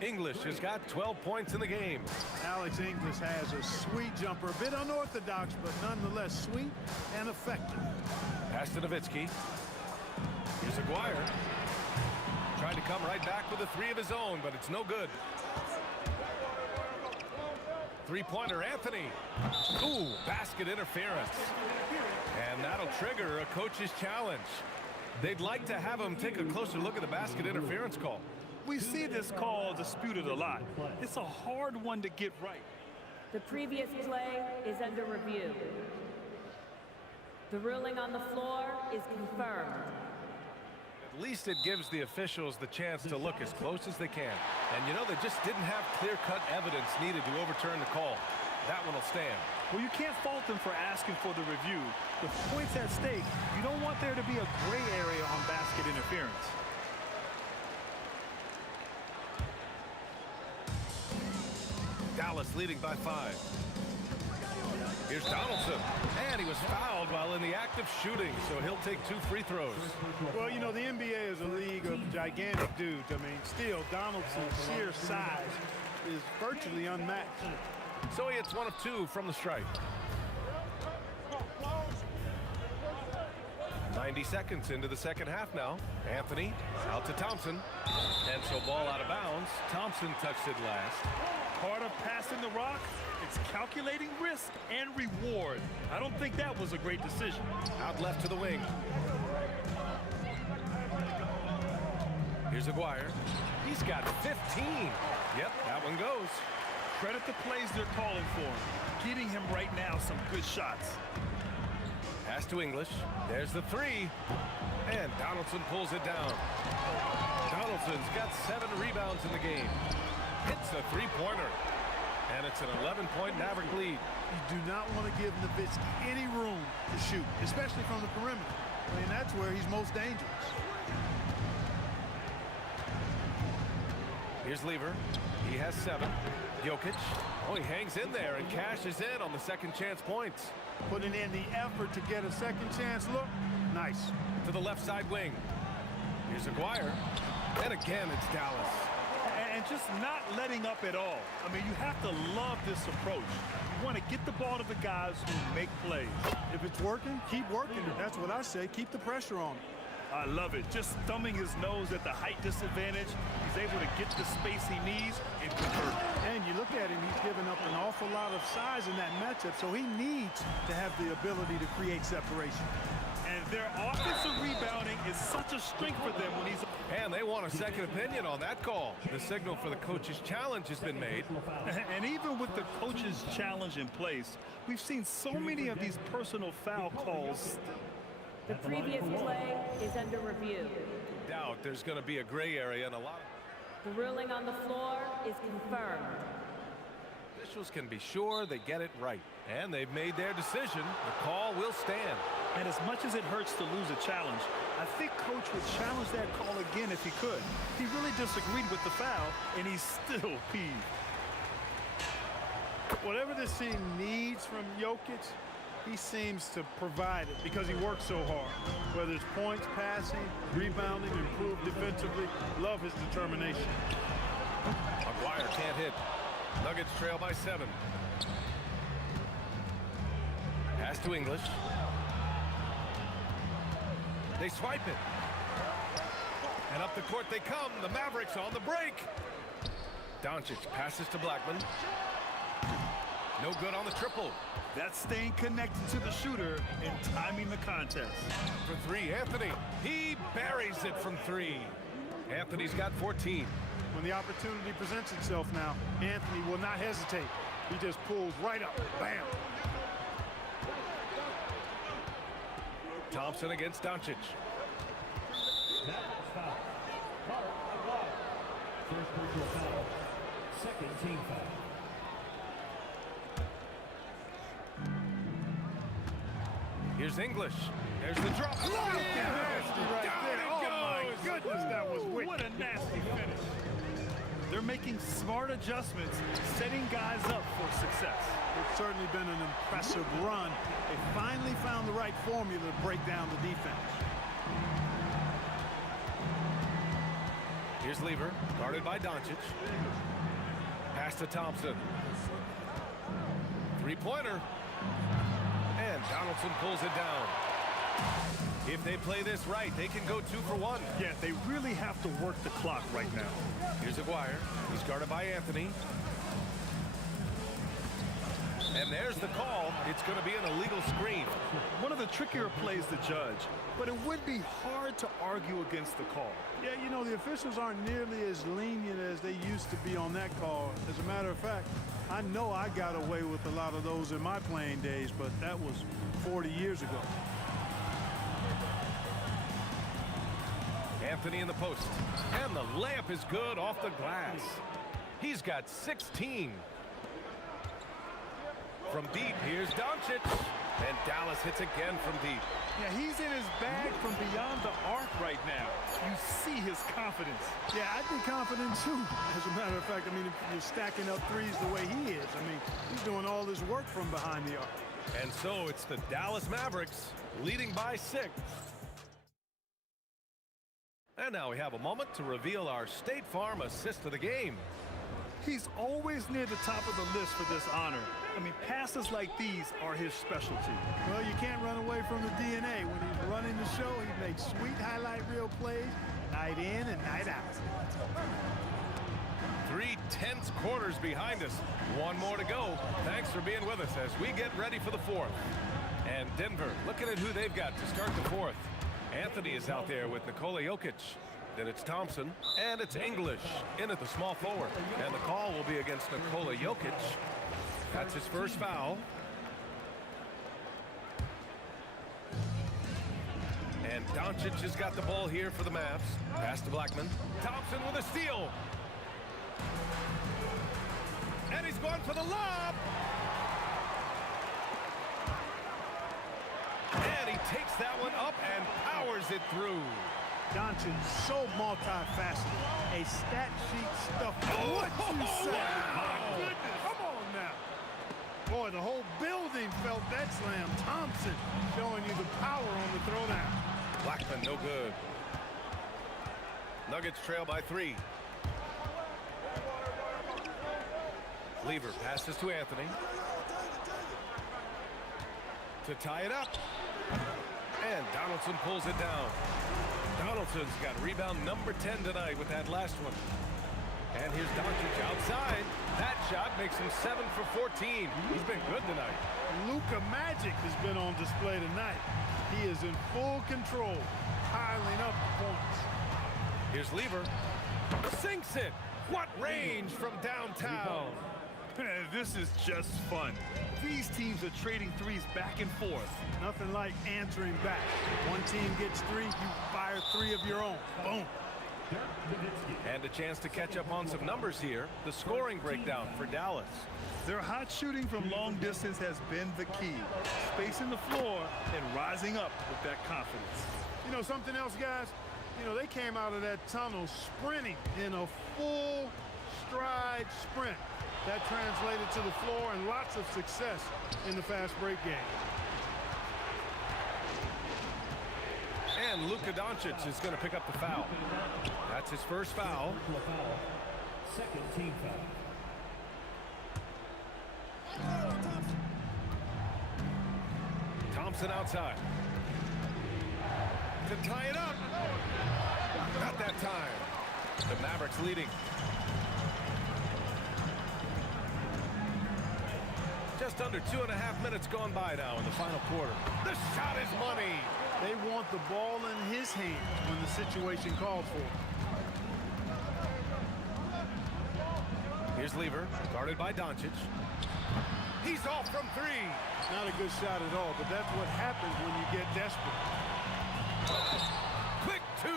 English has got 12 points in the game. Alex English has a sweet jumper. A bit unorthodox, but nonetheless sweet and effective. Pass to Nowitzki. Here's Aguirre. Trying to come right back with a 3 of his own, but it's no good. Three-pointer, Anthony. Ooh, basket interference. And that'll trigger a coach's challenge. They'd like to have him take a closer look at the basket interference call. We see this call disputed a lot. It's a hard one to get right. The previous play is under review. The ruling on the floor is confirmed. At least it gives the officials the chance to look as close as they can. And you know, they just didn't have clear-cut evidence needed to overturn the call. That one will stand. Well, you can't fault them for asking for the review. The points at stake, you don't want there to be a gray area on basket interference. Dallas leading by 5. Here's Donaldson. And he was fouled while in the act of shooting, so he'll take 2 free throws. Well, you know, the NBA is a league of gigantic dudes. I mean, still, Donaldson's sheer size is virtually unmatched. So he hits 1 of 2 from the stripe. 90 seconds into the second half now. Anthony out to Thompson. And so ball out of bounds. Thompson touched it last. Part of passing the rock, it's calculating risk and reward. I don't think that was a great decision. Out left to the wing. Here's Aguirre. He's got 15. Yep, that one goes. Credit the plays they're calling for. Getting him right now some good shots. Pass to English. There's the 3. And Donaldson pulls it down. Donaldson's got 7 rebounds in the game. Hits a 3-pointer. And it's an 11-point Maverick lead. You do not want to give Nowitzki any room to shoot, especially from the perimeter. I mean, that's where he's most dangerous. Here's Lever. He has 7. Jokic. Oh, he hangs in there and cashes in on the second chance points. Putting in the effort to get a second chance look. Nice. To the left side wing. Here's Aguirre. And again, it's Dallas. And just not letting up at all. I mean, you have to love this approach. You want to get the ball to the guys who make plays. If it's working, keep working it. That's what I say. Keep the pressure on him. I love it. Just thumbing his nose at the height disadvantage. He's able to get the space he needs and convert. And you look at him, he's given up an awful lot of size in that matchup, so he needs to have the ability to create separation. And their offensive rebounding is such a strength for them when he's... And they want a second opinion on that call. The signal for the coach's challenge has been made. And even with the coach's challenge in place, we've seen so many of these personal foul calls. The previous play is under review. Doubt there's going to be a gray area and a lot of... The ruling on the floor is confirmed. Officials can be sure they get it right. And they've made their decision. The call will stand. And as much as it hurts to lose a challenge, I think Coach would challenge that call again if he could. He really disagreed with the foul, and he's still peeved. Whatever this team needs from Jokic, he seems to provide it because he works so hard. Whether it's points, passing, rebounding, improved defensively, love his determination. Aguirre can't hit. Nuggets trail by 7. Pass to English. They swipe it. And up the court they come. The Mavericks on the break. Doncic passes to Blackman. No good on the triple. That's staying connected to the shooter and timing the contest. For 3, Anthony. He buries it from 3. Anthony's got 14. When the opportunity presents itself now, Anthony will not hesitate. He just pulls right up. Bam. Thompson against Doncic. First personal foul. Second team foul. Here's English. There's the drop. Nasty right there. Oh, my goodness, that was wicked. What a nasty finish. They're making smart adjustments, setting guys up for success. It's certainly been an impressive run. They finally found the right formula to break down the defense. Here's Lever, guarded by Doncic. Pass to Thompson. Three-pointer. And Donaldson pulls it down. If they play this right, they can go 2 for 1. Yeah, they really have to work the clock right now. Here's Aguirre. He's guarded by Anthony. And there's the call. It's going to be an illegal screen. One of the trickier plays to judge, but it would be hard to argue against the call. Yeah, you know, the officials aren't nearly as lenient as they used to be on that call. As a matter of fact, I know I got away with a lot of those in my playing days, but that was 40 years ago. Anthony in the post. And the layup is good off the glass. He's got 16. From deep, here's Doncic. And Dallas hits again from deep. Yeah, he's in his bag from beyond the arc right now. You see his confidence. Yeah, I'd be confident too. As a matter of fact, I mean, if you're stacking up threes the way he is, I mean, he's doing all this work from behind the arc. And so it's the Dallas Mavericks leading by 6. And now we have a moment to reveal our State Farm assist of the game. He's always near the top of the list for this honor. I mean, passes like these are his specialty. Well, you can't run away from the DNA. When he's running the show, he makes sweet highlight reel plays night in and night out. 3 tense quarters behind us. One more to go. Thanks for being with us as we get ready for the 4th. And Denver, looking at who they've got to start the 4th. Anthony is out there with Nikola Jokic. Then it's Thompson, and it's English in at the small forward. And the call will be against Nikola Jokic. That's his first foul. And Doncic has got the ball here for the Mavs. Pass to Blackman. Thompson with a steal. And he's going for the lob. And he takes that one up and powers it through. Doncic, so multifaceted. A stat sheet stuff. What you say? My goodness. Come on now. Boy, the whole building felt that slam. Thompson showing you the power on the throwdown. Blackman, no good. Nuggets trail by 3. Lever passes to Anthony. To tie it up. And Donaldson pulls it down. Donaldson's got rebound number 10 tonight with that last one. And here's Doncic outside. That shot makes him 7 for 14. He's been good tonight. Luka Magic has been on display tonight. He is in full control, piling up points. Here's Lever. Sinks it. What range from downtown. This is just fun. These teams are trading threes back and forth. Nothing like answering back. One team gets 3, you fire 3 of your own. Boom. And a chance to catch up on some numbers here. The scoring breakdown for Dallas. Their hot shooting from long distance has been the key. Spacing the floor and rising up with that confidence. You know something else, guys? You know, they came out of that tunnel sprinting in a full stride sprint. That translated to the floor and lots of success in the fast break game. And Luka Doncic is going to pick up the foul. That's his first foul. Second team foul. Thompson outside. To tie it up. Not that time. The Mavericks leading. Just under 2.5 minutes gone by now in the final quarter. The shot is money. They want the ball in his hand when the situation calls for it. Here's Lever, guarded by Doncic. He's off from 3. Not a good shot at all, but that's what happens when you get desperate. Quick 2,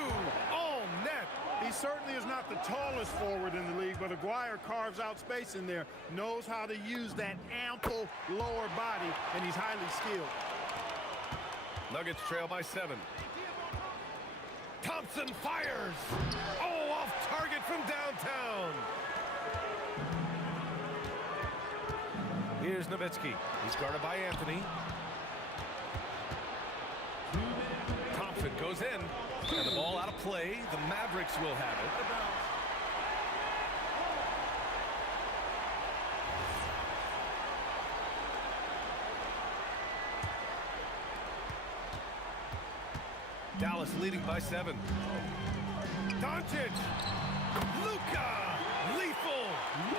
all net. He certainly is not the tallest forward in the league, but Aguirre carves out space in there, knows how to use that ample lower body, and he's highly skilled. Nuggets trail by 7. Thompson fires. Oh, off target from downtown. Here's Nowitzki. He's guarded by Anthony. Thompson goes in, and the ball out of play. The Mavericks will have it. Dallas leading by 7. Doncic. Luka. Lethal.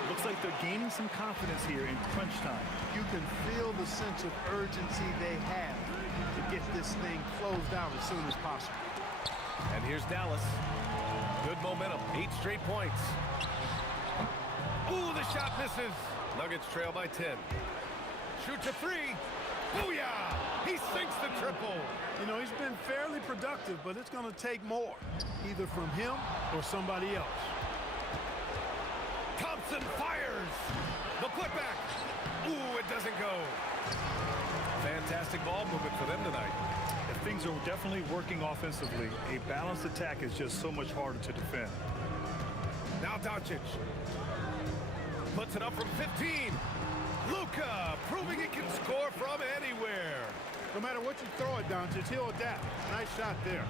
Looks like they're gaining some confidence here in crunch time. You can feel the sense of urgency they have to get this thing closed out as soon as possible. And here's Dallas. Good momentum. 8 straight points. Ooh, the shot misses. Nuggets trail by 10. Shoots a 3. Booyah! He sinks the triple. You know, he's been fairly productive, but it's going to take more, either from him or somebody else. Thompson fires. The putback. Ooh, it doesn't go. Fantastic ball movement for them tonight. If things are definitely working offensively, a balanced attack is just so much harder to defend. Now Doncic. Puts it up from 15. Luka proving he can score from anywhere. No matter what you throw at Doncic, he'll adapt. Nice shot there.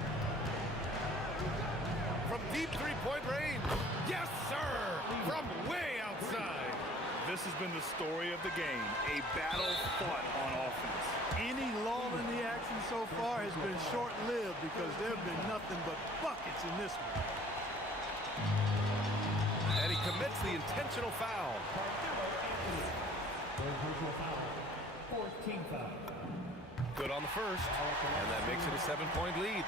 From deep three-point range. Yes, sir. From way outside. This has been the story of the game. A battle fought on offense. Any lull in the action so far has been short-lived because there have been nothing but buckets in this one. And he commits the intentional foul. 14 foul. Good on the first, and that makes it a 7-point lead.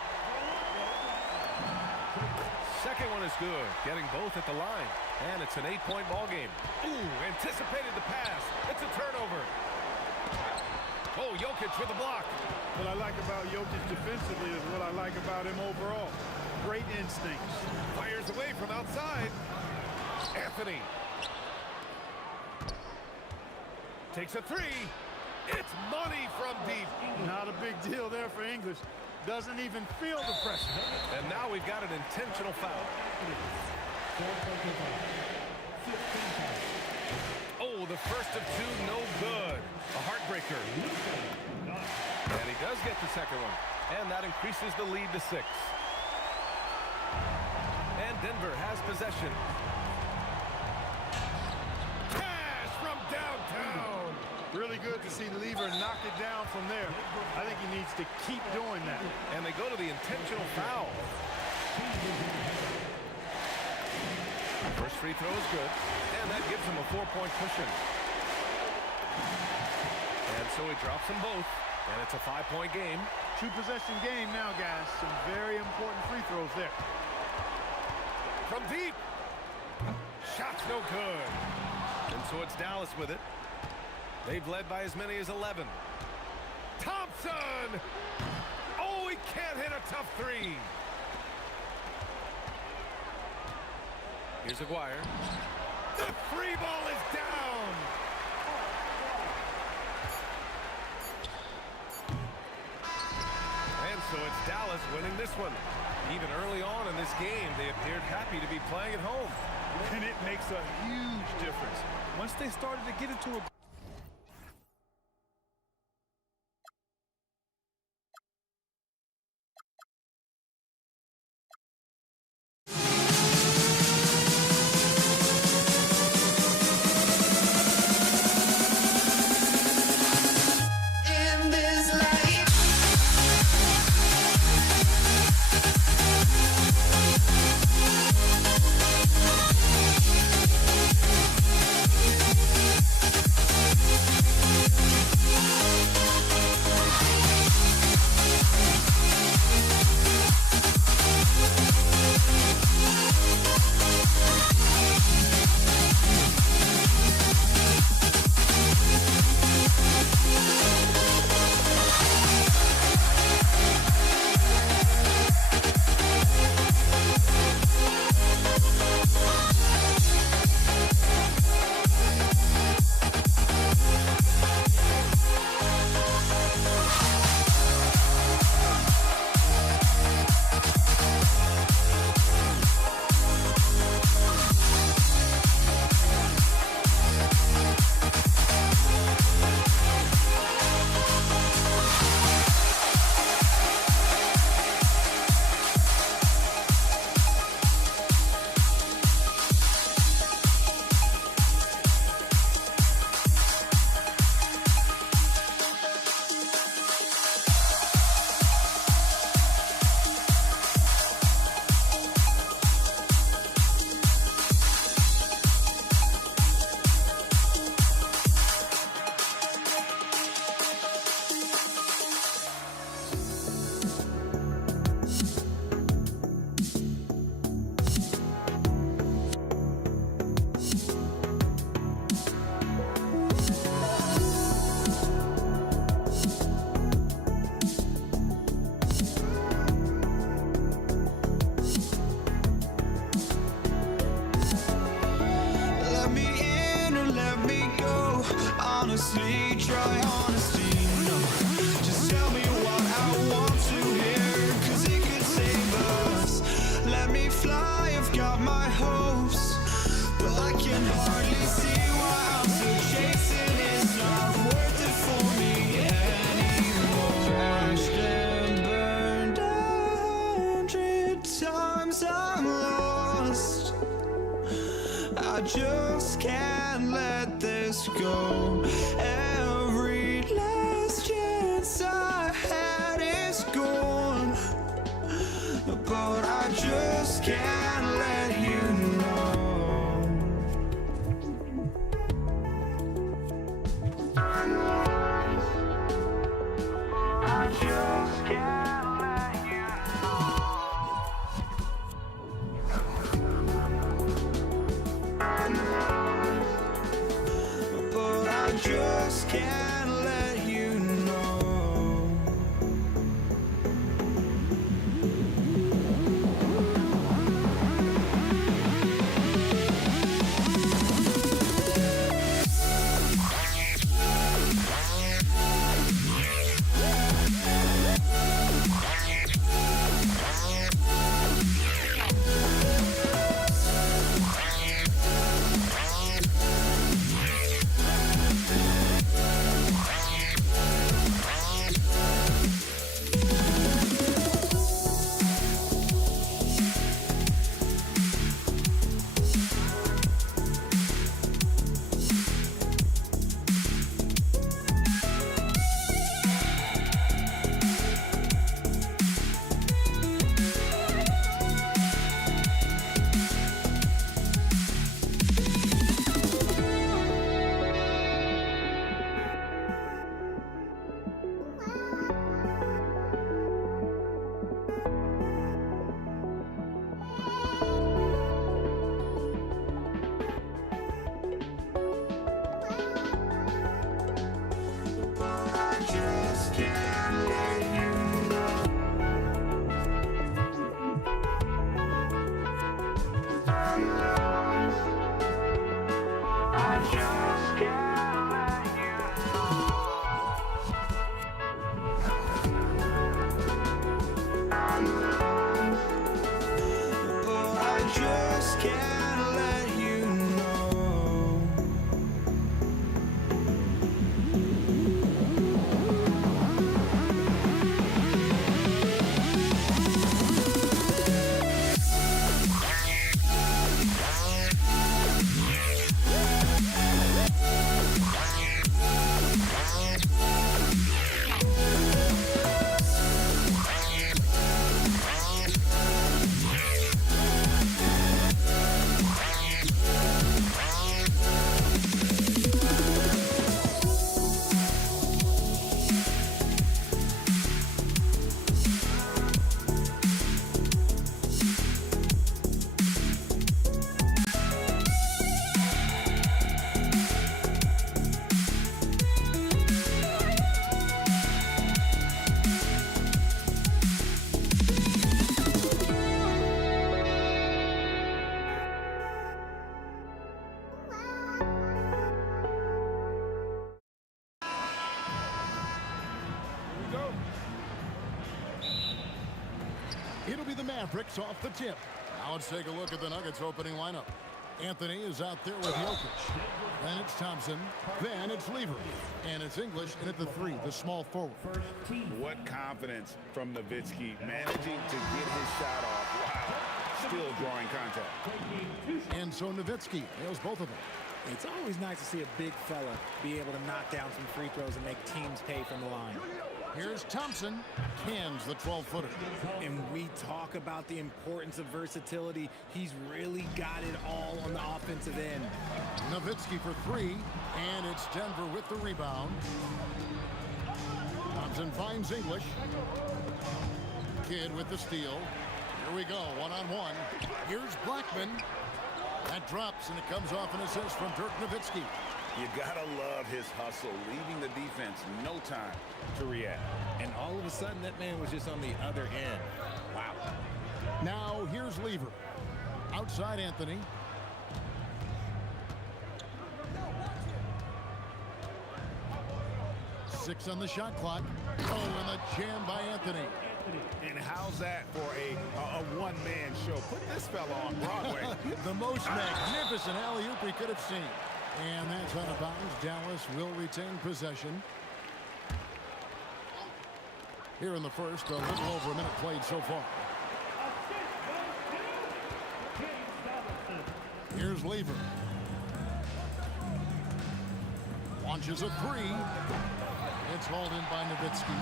Second one is good, getting both at the line, and it's an 8-point ball game. Ooh, anticipated the pass. It's a turnover. Oh, Jokic with the block. What I like about Jokic defensively is what I like about him overall. Great instincts. Fires away from outside. Anthony. Takes a 3. It's money from deep. Not a big deal there for English. Doesn't even feel the pressure. And now we've got an intentional foul. Oh, the first of 2, no good. A heartbreaker. And he does get the second one. And that increases the lead to 6. And Denver has possession. Cash from downtown. Really good to see Lever knock it down from there. I think he needs to keep doing that. And they go to the intentional foul. First free throw is good. And that gives him a 4-point cushion. And so he drops them both. And it's a 5-point game. 2-possession game now, guys. Some very important free throws there. From deep. Shot's no good. And so it's Dallas with it. They've led by as many as 11. Thompson! Oh, he can't hit a tough 3. Here's Aguirre. The 3 ball is down. And so it's Dallas winning this one. Even early on in this game, they appeared happy to be playing at home. And it makes a huge difference. Once they started to get into a try honesty, no. Just tell me what I want to hear, 'cause it could save us. Let me fly, I've got my hopes, but I can hardly see why I'm still chasing. It's not worth it for me anymore. Crashed and burned 100 times I'm lost. I just can't let this go. Every last chance I had is gone, but I just can't let you know. I just can't let you know. But I just can't let you know. It'll be the Mavericks off the tip. Now let's take a look at the Nuggets opening lineup. Anthony is out there with Jokic. Then it's Thompson. Then it's Lever. And it's English in at the 3, the small forward. What confidence from Nowitzki, managing to get his shot off. Wow. Still drawing contact. And so Nowitzki nails both of them. It's always nice to see a big fella be able to knock down some free throws and make teams pay from the line. Here's Thompson, cans the 12-footer. And we talk about the importance of versatility. He's really got it all on the offensive end. Nowitzki for 3, and it's Denver with the rebound. Thompson finds English. Kidd with the steal. Here we go, one-on-one. Here's Blackman. That drops, and it comes off an assist from Dirk Nowitzki. You gotta love his hustle, leaving the defense no time to react. And all of a sudden, that man was just on the other end. Wow. Now, here's Lever. Outside Anthony. 6 on the shot clock. Oh, and the jam by Anthony. And how's that for a one-man show? Put this fella on Broadway. The most magnificent alley-oop we could have seen. And that's out of bounds. Dallas will retain possession. Here in the first, a little over a minute played so far. Here's Lever. Launches a three. It's hauled in by Nowitzki.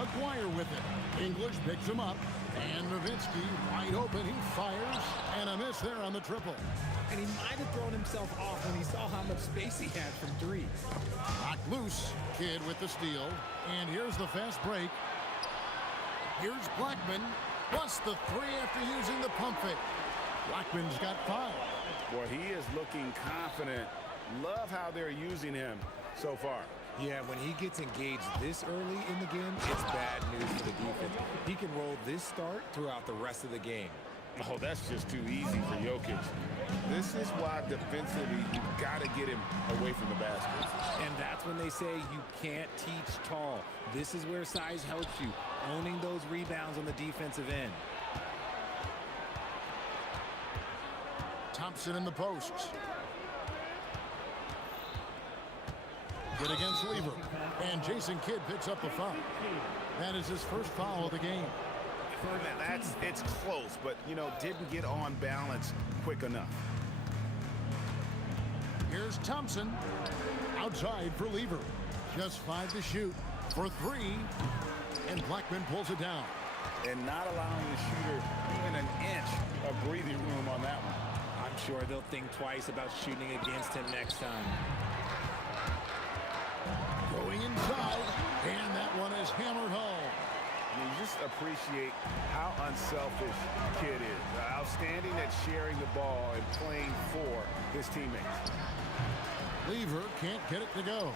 Aguirre with it. English picks him up. And Nowitzki wide open. He fires. And a miss there on the triple. And he might have thrown himself off when he saw how much space he had from three. Knocked loose. Kidd with the steal. And here's the fast break. Here's Blackman. Plus the three after using the pump fake. Blackman's got 5. Boy, he is looking confident. Love how they're using him so far. Yeah, when he gets engaged this early in the game, it's bad news for the defense. He can roll this start throughout the rest of the game. Oh, that's just too easy for Jokic. This is why defensively you've got to get him away from the basket. And that's when they say you can't teach tall. This is where size helps you, owning those rebounds on the defensive end. Thompson in the posts. Good against Lever. And Jason Kidd picks up the foul. That is his first foul of the game. It's close, but, didn't get on balance quick enough. Here's Thompson. Outside for Lever. Just 5 to shoot for 3. And Blackman pulls it down. And not allowing the shooter even an inch of breathing room on that one. I'm sure they'll think twice about shooting against him next time. Going inside, and that one is hammered home. You just appreciate how unselfish Kidd is. Outstanding at sharing the ball and playing for his teammates. Lever can't get it to go.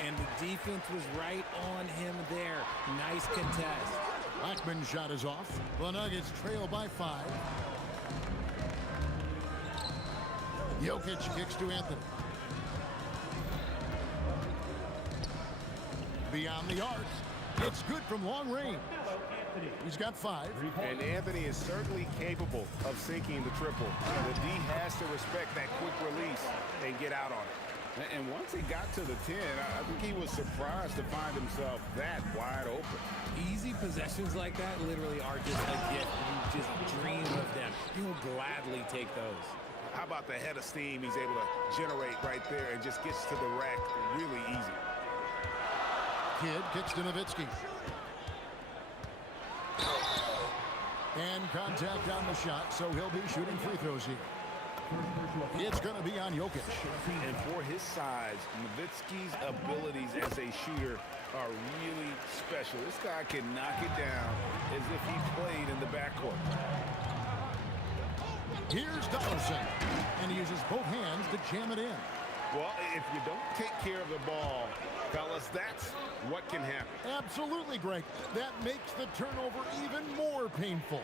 And the defense was right on him there. Nice contest. Blackman's shot is off. The Nuggets trail by 5. Jokic kicks to Anthony. Beyond the arc. It's good from long range. He's got 5. And Anthony is certainly capable of sinking the triple. The D has to respect that quick release and get out on it. And once he got to the 10, I think he was surprised to find himself that wide open. Easy possessions like that literally are just a gift. You just dream of them. You will gladly take those. How about the head of steam he's able to generate right there and just gets to the rack really easy. Kidd kicks to Nowitzki. And contact on the shot, so he'll be shooting free throws here. It's going to be on Jokic. And for his size, Nowitzki's abilities as a shooter are really special. This guy can knock it down as if he played in the backcourt. Here's Donaldson, and he uses both hands to jam it in. Well, if you don't take care of the ball, fellas, that's what can happen. Absolutely, Greg. That makes the turnover even more painful.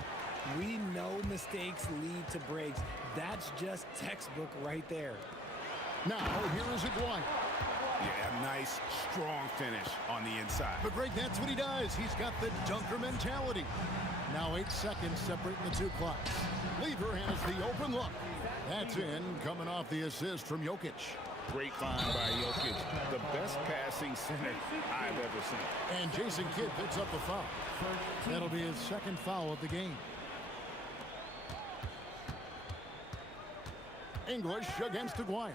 We know mistakes lead to breaks. That's just textbook right there. Now, here is Aguirre. Yeah, nice, strong finish on the inside. But, Greg, that's what he does. He's got the dunker mentality. Now 8 seconds separating the 2 clocks. Lever has the open look. That's in, coming off the assist from Jokic. Great find by Jokic. The best passing center I've ever seen. And Jason Kidd picks up the foul. That'll be his 2nd foul of the game. English against Aguirre.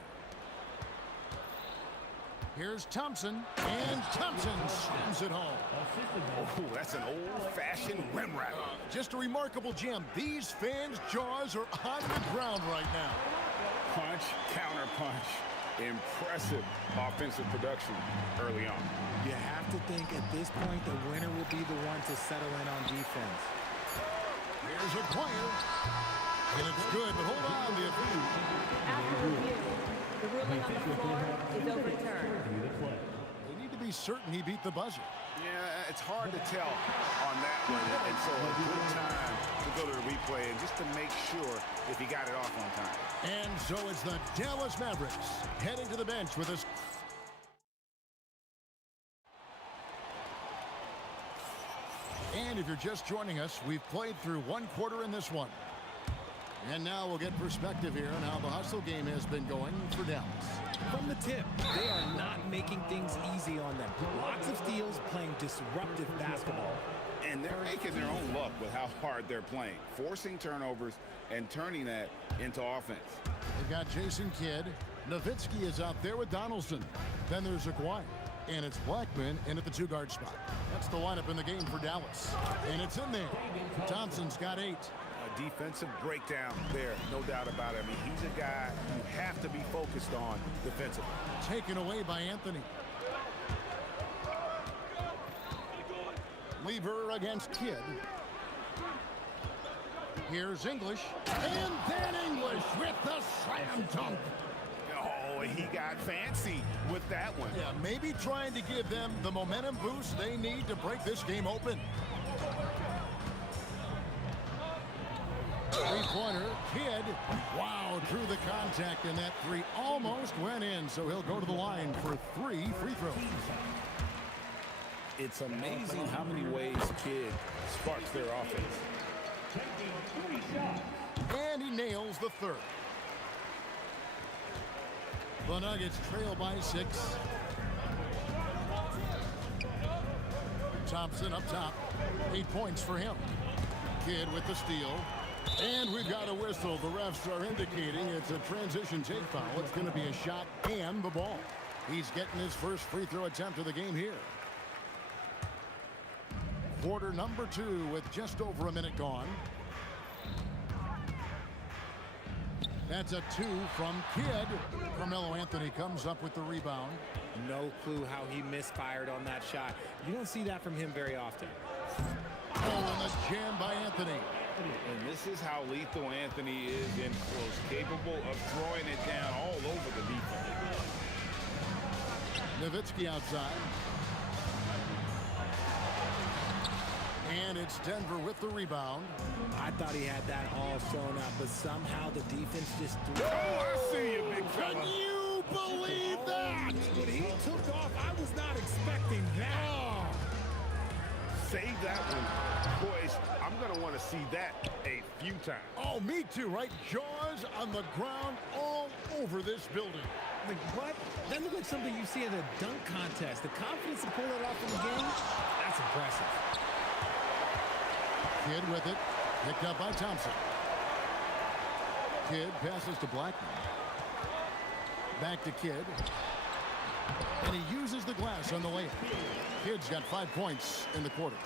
Here's Thompson, and Thompson slams it home. Oh, that's an old-fashioned rim wrap. Just a remarkable jam. These fans' jaws are on the ground right now. Punch, counter punch. Impressive offensive production early on. You have to think at this point the winner will be the one to settle in on defense. Here's Aguirre. And it's good, but hold on. After review, the ruling on the floor is overturned. They need to be certain he beat the buzzer. Yeah, it's hard to tell on that one. And so a good time to go to the replay and just to make sure if he got it off on time. And so it's the Dallas Mavericks heading to the bench with us. And if you're just joining us, we've played through one quarter in this one. And now we'll get perspective here on how the hustle game has been going for Dallas. From the tip, they are not making things easy on them. Lots of steals, playing disruptive basketball. And they're making their own luck with how hard they're playing, forcing turnovers and turning that into offense. They've got Jason Kidd. Nowitzki is out there with Donaldson. Then there's Aguirre. And it's Blackman in at the 2-guard spot. That's the lineup in the game for Dallas. And it's in there. Thompson's got 8. A defensive breakdown there, no doubt about it. I mean, he's a guy you have to be focused on defensively. Taken away by Anthony. Lever against Kidd. Here's English. And then English with the slam dunk. Oh, he got fancy with that one. Yeah, maybe trying to give them the momentum boost they need to break this game open. Three-pointer, Kidd. Wow, through the contact, and that 3 almost went in, so he'll go to the line for 3 free throws. It's amazing how many ways Kidd sparks their offense. And he nails the 3rd. The Nuggets trail by 6. Thompson up top. 8 points for him. Kidd with the steal. And we've got a whistle. The refs are indicating it's a transition take foul. It's going to be a shot and the ball. He's getting his first free throw attempt of the game here. Quarter number 2 with just over a minute gone. That's a 2 from Kidd. Carmelo Anthony comes up with the rebound. No clue how he misfired on that shot. You don't see that from him very often. Oh, and a jam by Anthony. And this is how lethal Anthony is in close, capable of throwing it down all over the defense. Nowitzki outside. And it's Denver with the rebound. I thought he had that all sewn up, but somehow the defense just threw. Oh, I see you, big fella. Can you believe that? When he took off, I was not expecting that. Oh. Save that one. Boys, I'm going to want to see that a few times. Oh, me too, right? Jaws on the ground all over this building. Like, what? That looked like something you see in a dunk contest. The confidence to pull it off in the game, that's impressive. Kidd with it. Picked up by Thompson. Kidd passes to Blackman. Back to Kidd. And he uses the glass on the layup. Kidd's got 5 points in the quarter.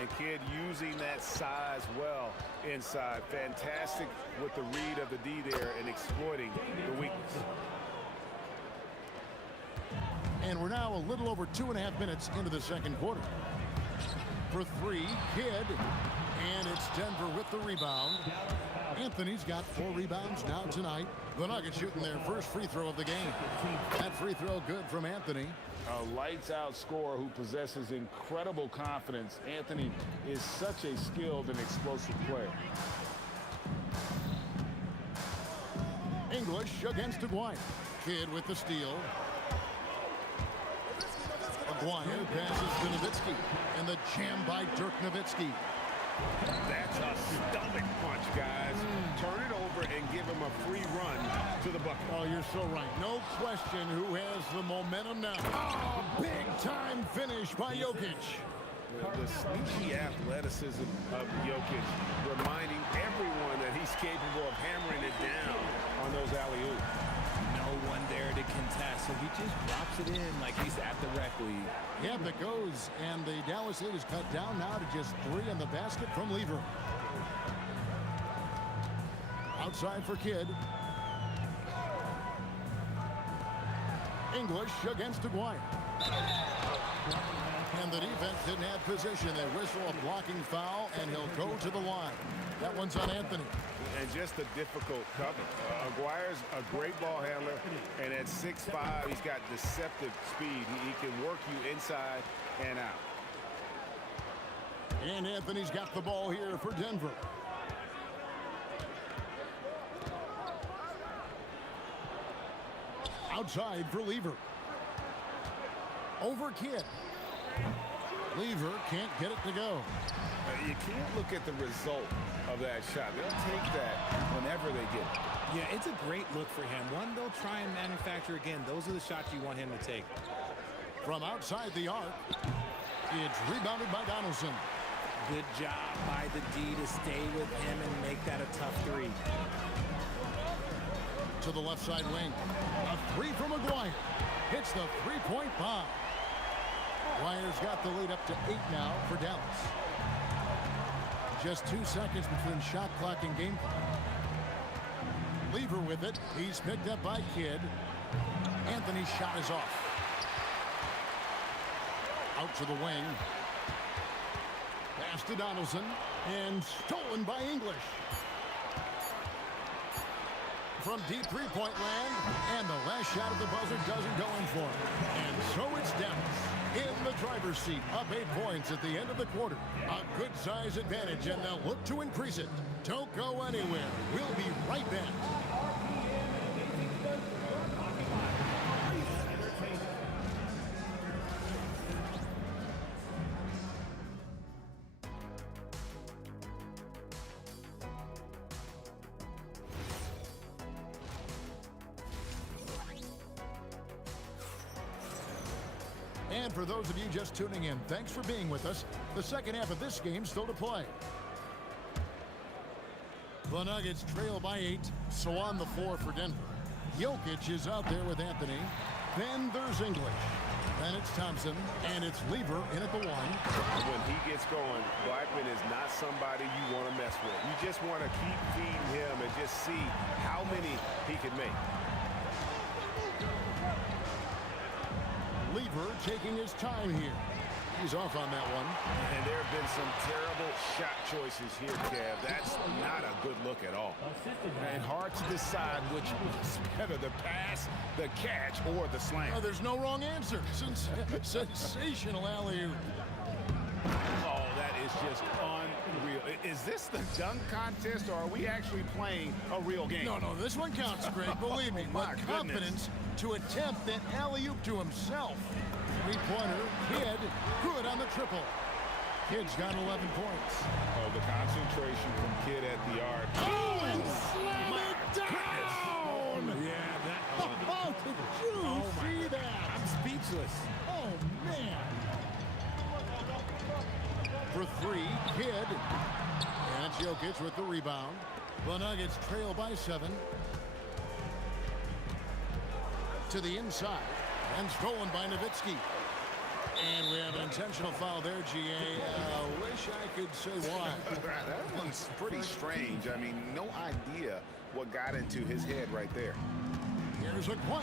And Kidd using that size well inside. Fantastic with the read of the D there and exploiting the weakness. And we're now a little over 2.5 minutes into the second quarter. For 3, Kidd. And it's Denver with the rebound. Anthony's got 4 rebounds now tonight. The Nuggets shooting their first free throw of the game. That free throw good from Anthony. A lights-out scorer who possesses incredible confidence. Anthony is such a skilled and explosive player. English against Aguirre. Kidd with the steal. Aguirre passes to Nowitzki. And the jam by Dirk Nowitzki. That's a stomach punch, guys. Turn it over and give him a free run to the bucket. Oh, you're so right. No question who has the momentum now. Oh, big-time finish by Jokic. The sneaky athleticism of Jokic, reminding everyone that he's capable of hammering it down on those alley-oops. No one there to contest, so he just drops it in like he's at the rec league. Yep, it goes, and the Dallas lead is cut down now to just 3 in the basket from Lever. Outside for Kidd. English against Aguirre. And the defense didn't have position. They whistle a blocking foul, and he'll go to the line. That one's on Anthony. And just a difficult cover. Aguirre's a great ball handler, and at 6'5", he's got deceptive speed. He can work you inside and out. And Anthony's got the ball here for Denver. Outside for Lever. Over Kidd. Lever can't get it to go. You can't look at the result of that shot. They'll take that whenever they get it. Yeah, it's a great look for him. One they'll try and manufacture again. Those are the shots you want him to take. From outside the arc, it's rebounded by Donaldson. Good job by the D to stay with him and make that a tough three. To the left side wing. A three from Maguire. Hits the three-point bomb. Maguire's got the lead up to 8 now for Dallas. Just 2 seconds between shot clock and game clock. Lever with it. He's picked up by Kidd. Anthony's shot is off. Out to the wing. Pass to Donaldson. And stolen by English. From deep three-point land. And the last shot of the buzzer doesn't go in for him. And so it's Dallas in the driver's seat. Up 8 points at the end of the quarter. A good size advantage, and they'll look to increase it. Don't go anywhere. We'll be right back. And for those of you just tuning in, thanks for being with us. The second half of this game still to play. The Nuggets trail by 8, so on the floor for Denver. Jokic is out there with Anthony. Then there's English. Then it's Thompson, and it's Lever in at the 1. When he gets going, Blackman is not somebody you want to mess with. You just want to keep feeding him and just see how many he can make. Lever taking his time here. He's off on that one. And there have been some terrible shot choices here, Kev. That's not a good look at all. And hard to decide which was better, the pass, the catch, or the slam. Oh, there's no wrong answer. Sensational alley-oop. Oh, that is just unreal. Is this the dunk contest, or are we actually playing a real game? No, this one counts, Greg. Believe me. My With confidence to attempt that alley-oop to himself. Three-pointer, Kidd, good on the triple. Kidd's got 11 points. Oh, the concentration from Kidd at the arc. Oh, and slam it down! Yeah, that... Oh, did you see that? I'm speechless. Oh, man. For 3, Kidd. And it's Jokic with the rebound. The Nuggets trail by 7. To the inside. And stolen by Nowitzki. And we have an intentional foul there, GA. Wish I could say why. That one's pretty strange. I mean, no idea what got into his head right there. Here's Maguire.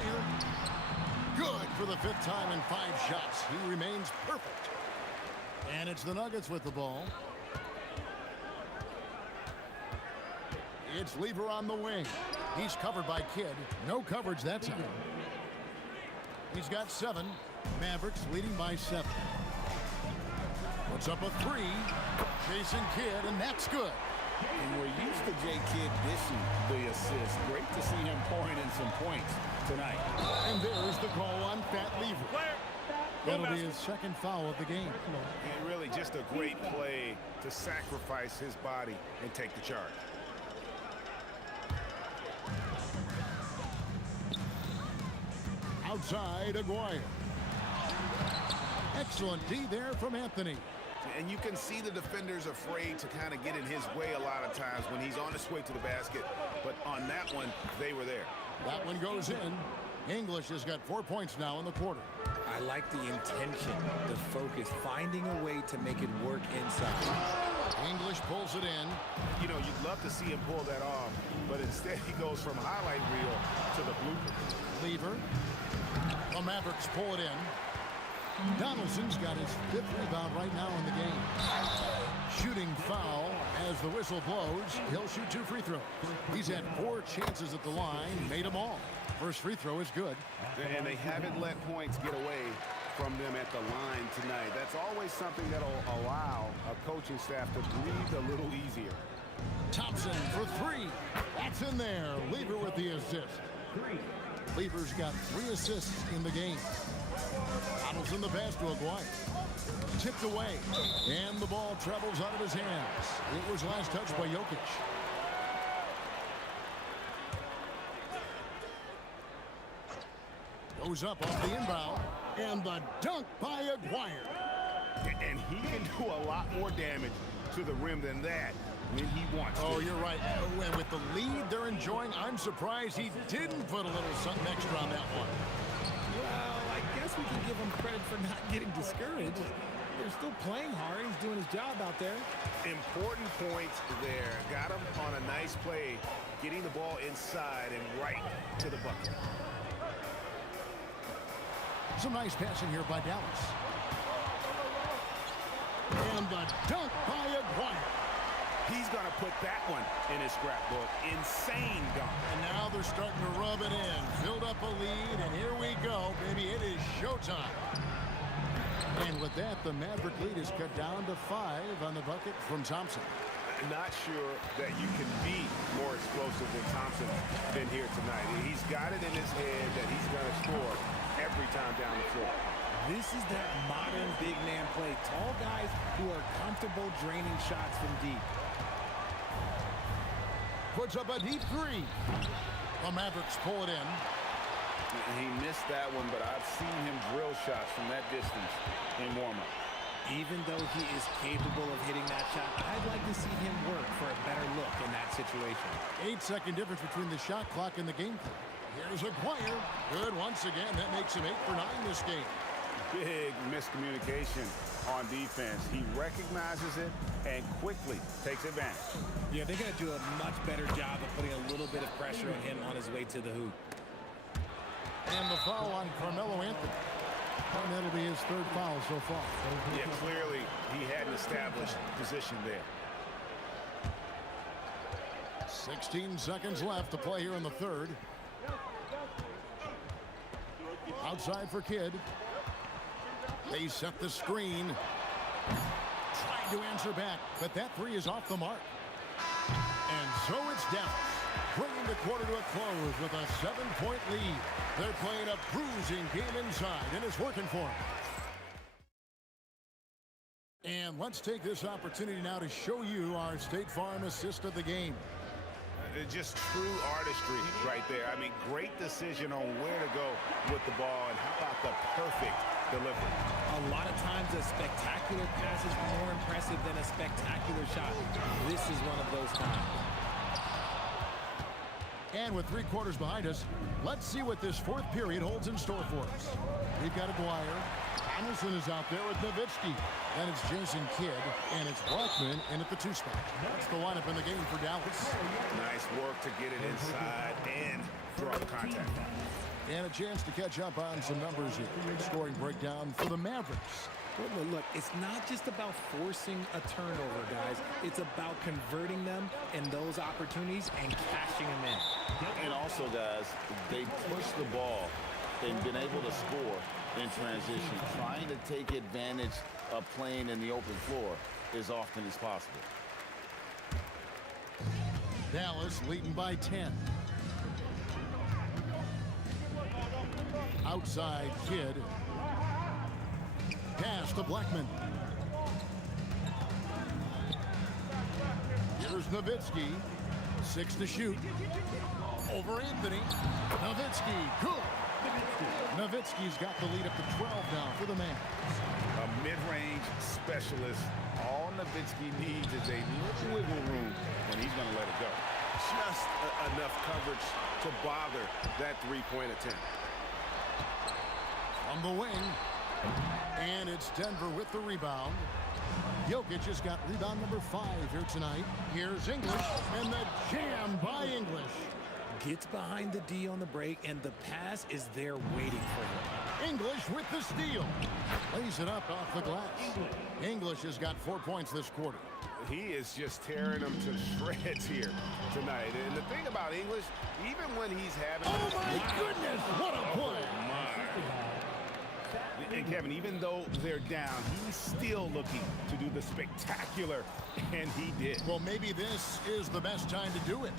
Good for the 5th time in 5 shots. He remains perfect. And it's the Nuggets with the ball. It's Lever on the wing. He's covered by Kidd. No coverage that time. He's got 7. Mavericks leading by 7. Puts up a 3. Chasing Kidd, and that's good. And we're used to J. Kidd dishing the assist. Great to see him pouring in some points tonight. And there's the call on Fat Lever. That'll be his 2nd foul of the game. And really just a great play to sacrifice his body and take the charge. Outside, Aguirre. Excellent D there from Anthony. And you can see the defenders afraid to kind of get in his way a lot of times when he's on his way to the basket. But on that one, they were there. That one goes in. English has got 4 points now in the quarter. I like the intention, the focus, finding a way to make it work inside. English pulls it in. You know, you'd love to see him pull that off, but instead he goes from highlight reel to the blooper. Lever. The Mavericks pull it in. Donaldson's got his 5th rebound right now in the game. Shooting foul as the whistle blows. He'll shoot 2 free throws. He's had 4 chances at the line, made them all. First free throw is good. And they haven't let points get away from them at the line tonight. That's always something that'll allow a coaching staff to breathe a little easier. Thompson for 3. That's in there. Lever with the assist. Lever's got 3 assists in the game. Donaldson the pass to Aguirre. Tipped away. And the ball travels out of his hands. It was last touched by Jokic. Goes up off the inbound. And the dunk by Aguirre. And he can do a lot more damage to the rim than that when he wants to. Oh, you're right. And with the lead they're enjoying, I'm surprised he didn't put a little something extra on that one. Well, I guess we can give him credit for not getting discouraged. They're still playing hard. He's doing his job out there. Important points there. Got him on a nice play, getting the ball inside and right to the bucket. Some nice passing here by Dallas. And the dunk by Aguirre. He's going to put that one in his scrapbook. Insane dunk. And now they're starting to rub it in. Filled up a lead, and here we go, baby. It is showtime. And with that, the Maverick lead is cut down to 5 on the bucket from Thompson. Not sure that you can be more explosive than Thompson been here tonight. He's got it in his head that he's going to score every time down the floor. This is that modern big man play. Tall guys who are comfortable draining shots from deep. Puts up a deep 3. The Mavericks pull it in. He missed that one, but I've seen him drill shots from that distance in warm-up. Even though he is capable of hitting that shot, I'd like to see him work for a better look in that situation. 8-second difference between the shot clock and the game clock. Here's Aguirre. Good once again. That makes him 8 for 9 this game. Big miscommunication on defense. He recognizes it and quickly takes advantage. Yeah, they're going to do a much better job of putting a little bit of pressure on him on his way to the hoop. And the foul on Carmelo Anthony. And that'll be his 3rd foul so far. Yeah, clearly he had an established position there. 16 seconds left to play here in the 3rd. Outside for Kidd. They set the screen. Trying to answer back, but that 3 is off the mark. And so it's Dallas, bringing the quarter to a close with a 7-point lead. They're playing a bruising game inside, and it's working for them. And let's take this opportunity now to show you our State Farm assist of the game. Just true artistry right there. I mean, great decision on where to go with the ball, and how about the perfect delivery. A lot of times a spectacular pass is more impressive than a spectacular shot. This is one of those times. And with 3 quarters behind us, let's see what this 4th period holds in store for us. We've got Aguirre. Donaldson is out there with Nowitzki. Then it's Jason Kidd, and it's Blackman in at the 2 spot. That's the lineup in the game for Dallas. Nice work to get it inside and draw the contact. And a chance to catch up on some numbers here. Scoring breakdown for the Mavericks. Look, it's not just about forcing a turnover, guys. It's about converting them in those opportunities and cashing them in. And also, guys, they push the ball and been able to score in transition, trying to take advantage of playing in the open floor as often as possible. Dallas leading by 10. Outside Kidd. Pass to Blackman. Here's Nowitzki. 6 to shoot. Over Anthony. Nowitzki. Good. Nowitzki's got the lead up to 12 now for the Mavs. A mid-range specialist. All Nowitzki needs is a little wiggle room, and he's going to let it go. Just enough coverage to bother that 3-point attempt. On the wing. And it's Denver with the rebound. Jokic has got rebound number 5 here tonight. Here's English, and the jam by English. Gets behind the D on the break, and the pass is there waiting for him. English with the steal. Lays it up off the glass. English has got 4 points this quarter. He is just tearing them to shreds here tonight. And the thing about English, even when he's having... Oh, my goodness! What a play! And Kevin, even though they're down, he's still looking to do the spectacular, and he did. Well, maybe this is the best time to do it.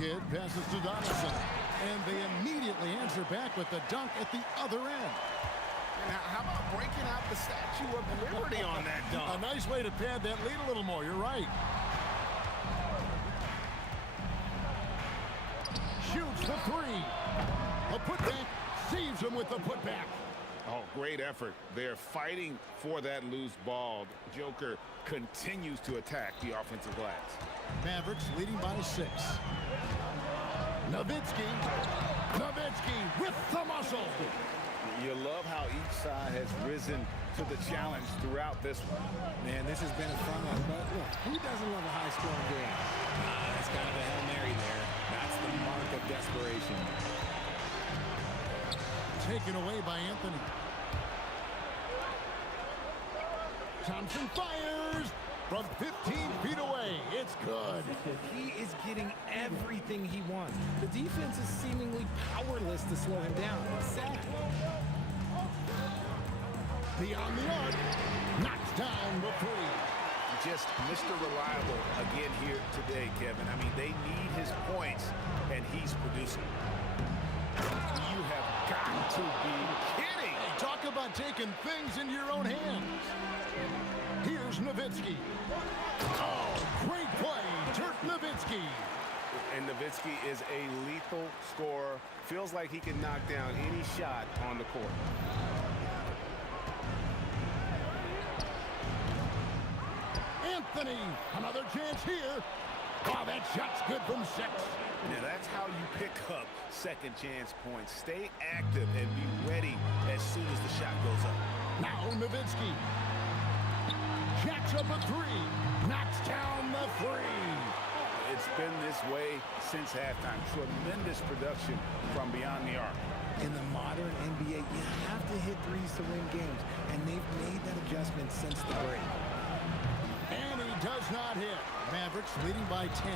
Kidd passes to Donaldson. And they immediately answer back with the dunk at the other end. And how about breaking out the Statue of Liberty on that dunk? A nice way to pad that lead a little more. You're right. Shoots the three. A putback. Saves him with the putback. Oh, great effort. They're fighting for that loose ball. Joker continues to attack the offensive glass. Mavericks leading by 6. Nowitzki with the muscle. You love how each side has risen to the challenge throughout this one. Man, this has been a fun one, but look, who doesn't love a high-scoring game? That's kind of a Hail Mary there. That's the mark of desperation. Taken away by Anthony. Thompson fires from 15 feet away. It's good. He is getting everything he wants. The defense is seemingly powerless to slow him down. It's sad. Beyond the arc, knocks down the three. Just Mr. Reliable again here today, Kevin. I mean, they need his points, and he's producing. You have got to be kidding. Hey, talk about taking things into your own hands. Here's Nowitzki. Oh, great play, Dirk Nowitzki. And Nowitzki is a lethal scorer. Feels like he can knock down any shot on the court. Anthony, another chance here. Oh, that shot's good from 6. Now that's how you pick up second chance points. Stay active and be ready as soon as the shot goes up. Now Nowitzki. Jacks up a 3. Knocks down the 3. It's been this way since halftime. Tremendous production from beyond the arc. In the modern NBA, you have to hit threes to win games, and they've made that adjustment since the break. And he does not hit. Mavericks leading by 10.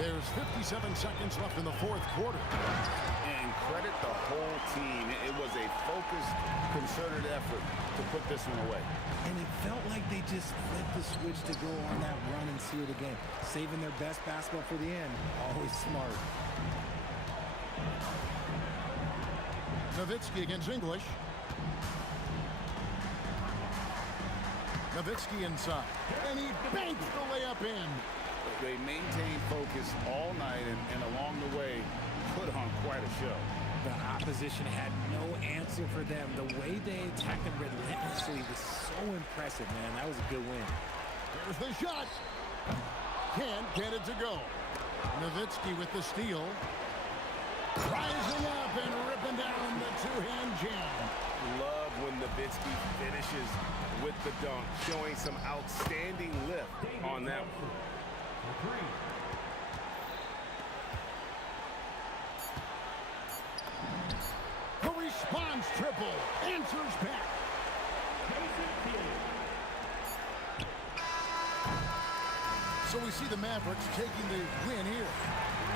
There's 57 seconds left in the fourth quarter. And credit the whole team. It was a focused, concerted effort to put this one away. And it felt like they just flipped the switch to go on that run and seal the game. Saving their best basketball for the end. Always smart. Nowitzki against English. Nowitzki inside. And he banks the layup in. They maintained focus all night and along the way put on quite a show. The opposition had no answer for them. The way they attacked them relentlessly was so impressive, man. That was a good win. Here's the shot. Can't get it to go. Nowitzki with the steal. Rising up and ripping down the two-hand jam. Love when Nowitzki finishes with the dunk, showing some outstanding lift on that one. The response triple answers back. So we see the Mavericks taking the win here.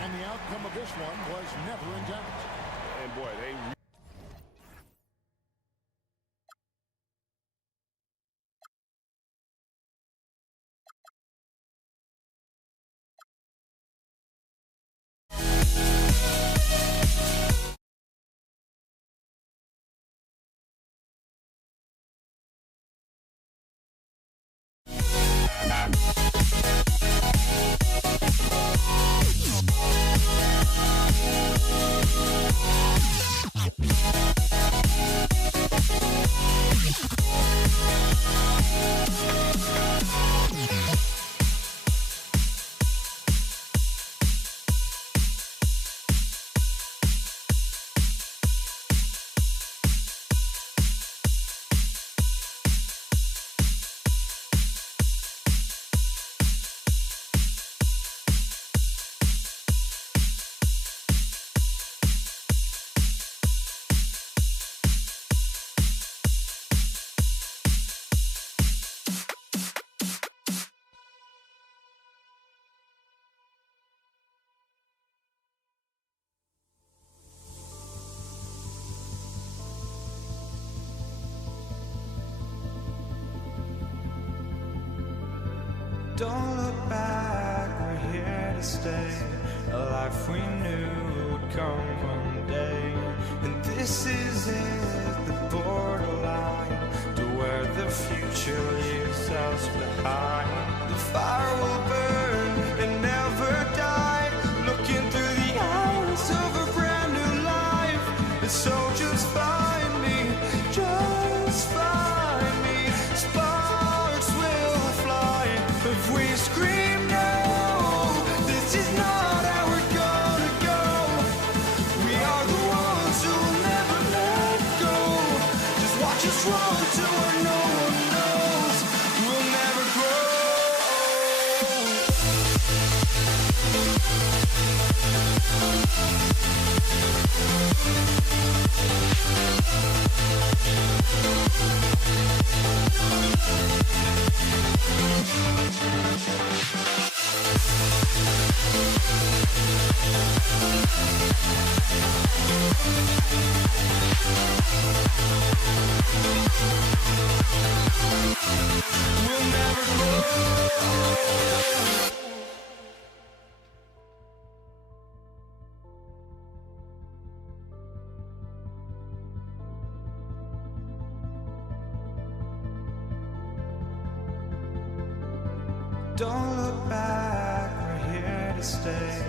And the outcome of this one was never in doubt. And boy, they Don't look back, we're to stay, a life we knew would come one day. And this is it, the borderline to where the future leaves us behind. The fire will burn and never die, looking through the eyes of a brand new life. And so just find me, just find me. Sparks will fly if we scream no. This is not how we're gonna go. We are the ones who will never let go. Just watch us run to where no one knows. We'll never grow. We'll never grow. Don't look back, we're here to stay.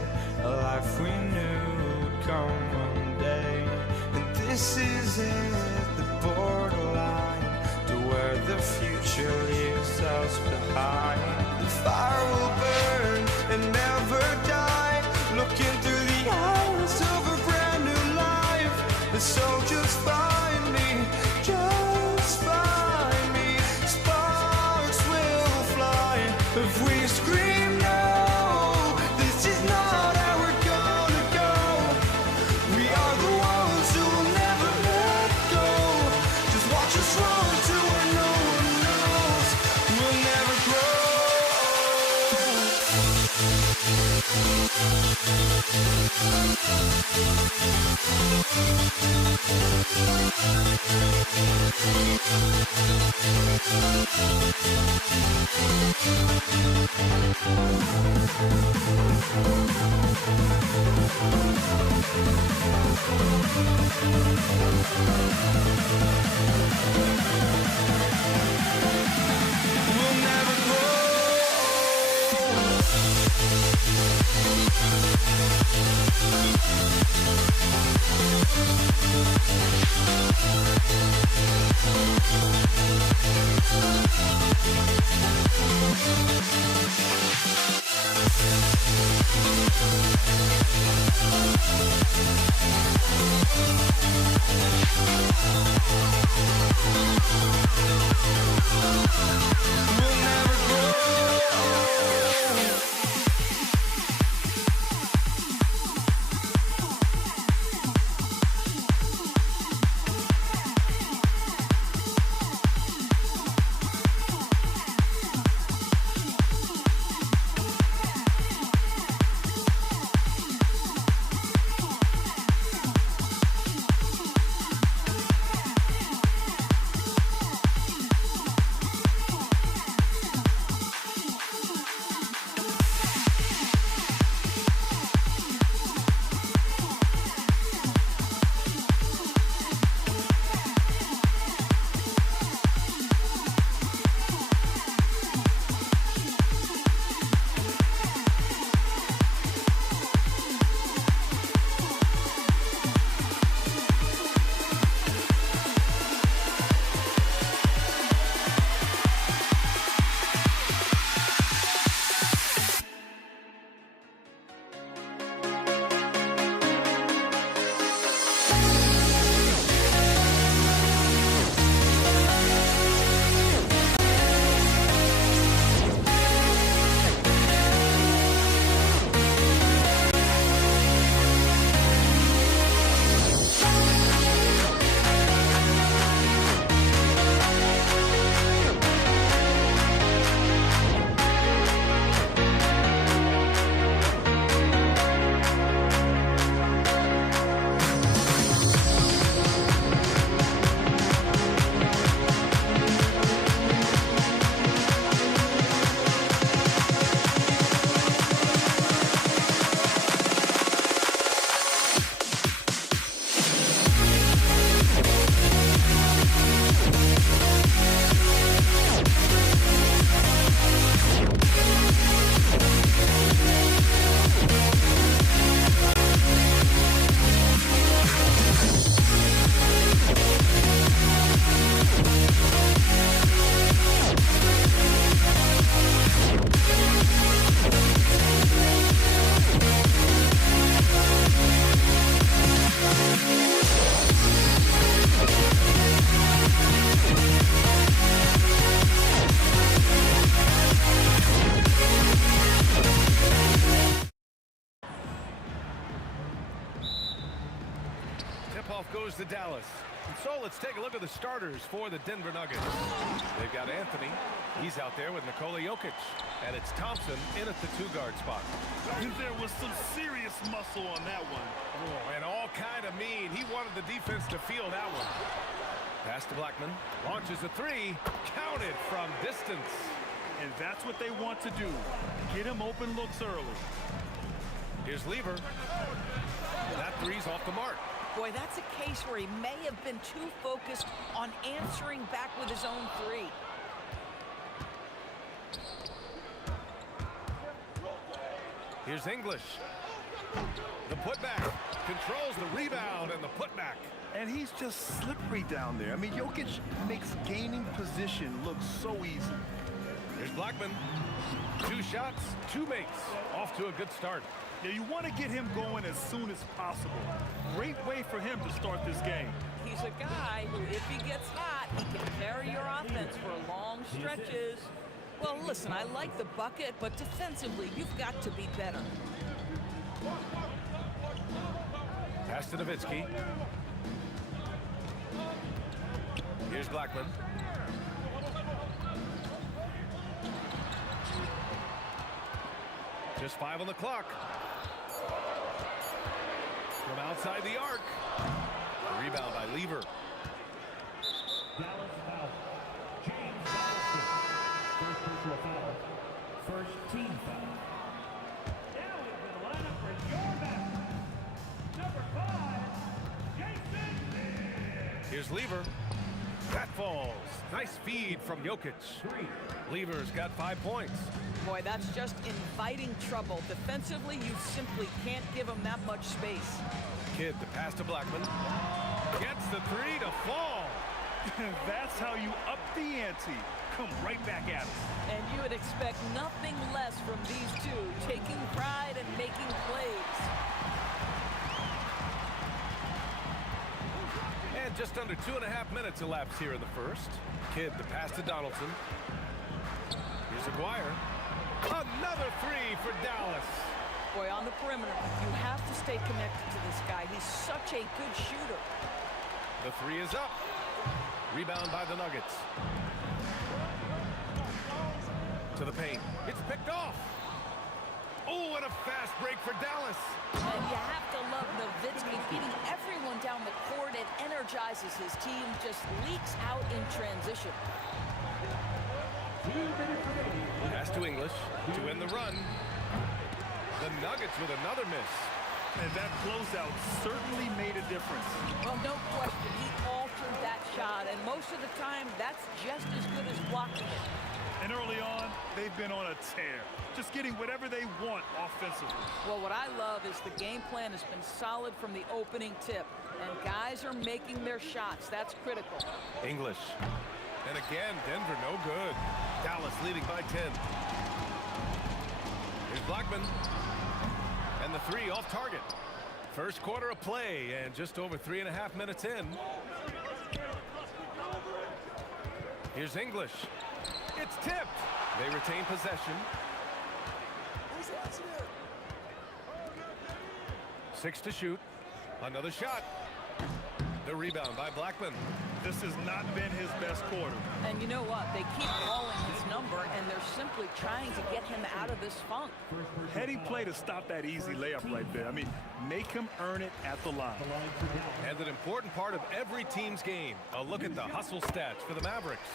A life we knew would come one day. And this is it, the borderline to where the future leaves us behind. The fire will burn and never die, looking through the eyes of a brand new life. And so just find me, just find me. Sparks will fly if we scream no. This is not how we're gonna go. We are the ones who will never let go. Just watch us run to where no one knows. We'll never grow. We'll never grow. We'll never grow. So let's take a look at the starters for the Denver Nuggets. They've got Anthony. He's out there with Nikola Jokic. And it's Thompson in at the 2-guard spot. There was some serious muscle on that one. Oh, and all kind of mean. He wanted the defense to feel that one. Pass to Blackman. Launches a 3. Counted from distance. And that's what they want to do. Get him open looks early. Here's Lever. That 3's off the mark. Boy, that's a case where he may have been too focused on answering back with his own 3. Here's English. The putback. Controls the rebound and the putback. And he's just slippery down there. I mean, Jokic makes gaining position look so easy. Here's Blackman. 2 shots, 2 makes. Off to a good start. Yeah, you want to get him going as soon as possible. Great way for him to start this game. He's a guy who, if he gets hot, he can carry your offense for long stretches. Well, listen, I like the bucket, but defensively, you've got to be better. Pass to Nowitzki. Here's Blackman. Just 5 on the clock. From outside the arc. Rebound by Lever. Dallas foul. James Allison. First personal foul. First team foul. Now into the lineup for your man. Number 5, Jason. Here's Lever. That falls. Nice feed from Jokic. Lever's got 5 points. Boy, that's just inviting trouble. Defensively, you simply can't give him that much space. Kidd, the pass to Blackman. Gets the 3 to fall. That's how you up the ante. Come right back at us. And you would expect nothing less from these two, taking pride and making plays. And just under 2.5 minutes elapsed here in the first. Kidd, the pass to Donaldson. Here's Aguirre. Another 3 for Dallas. Boy, on the perimeter, you have to stay connected to this guy. He's such a good shooter. The 3 is up. Rebound by the Nuggets. To the paint. It's picked off. Oh, and a fast break for Dallas. And you have to love Nowitzki beating everyone down the court. It energizes his team, just leaks out in transition. Pass to English to win the run. The Nuggets with another miss. And that closeout certainly made a difference. Well, no question. He altered that shot, and most of the time, that's just as good as blocking it. And early on, they've been on a tear. Just getting whatever they want offensively. Well, what I love is the game plan has been solid from the opening tip. And guys are making their shots. That's critical. English. And again, Denver no good. Dallas leading by 10. Here's Blackman. And the 3 off target. First quarter of play and just over 3.5 minutes in. Here's English. It's tipped. They retain possession. 6 to shoot. Another shot. The rebound by Blackman. This has not been his best quarter. And you know what? They keep calling his number, and they're simply trying to get him out of this funk. Heady play to stop that easy layup right there. I mean, make him earn it at the line. And an important part of every team's game. A look at the hustle stats for the Mavericks.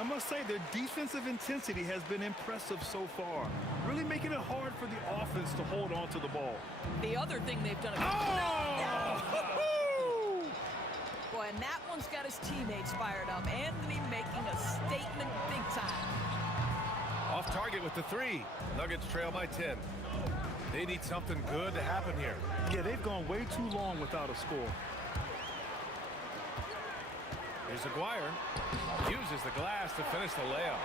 I must say, their defensive intensity has been impressive so far. Really making it hard for the offense to hold on to the ball. The other thing they've done... Oh! Boy, and that one's got his teammates fired up. Anthony making a statement big time. Off target with the 3. Nuggets trail by 10. They need something good to happen here. Yeah, they've gone way too long without a score. Here's Aguirre. Uses the glass to finish the layup.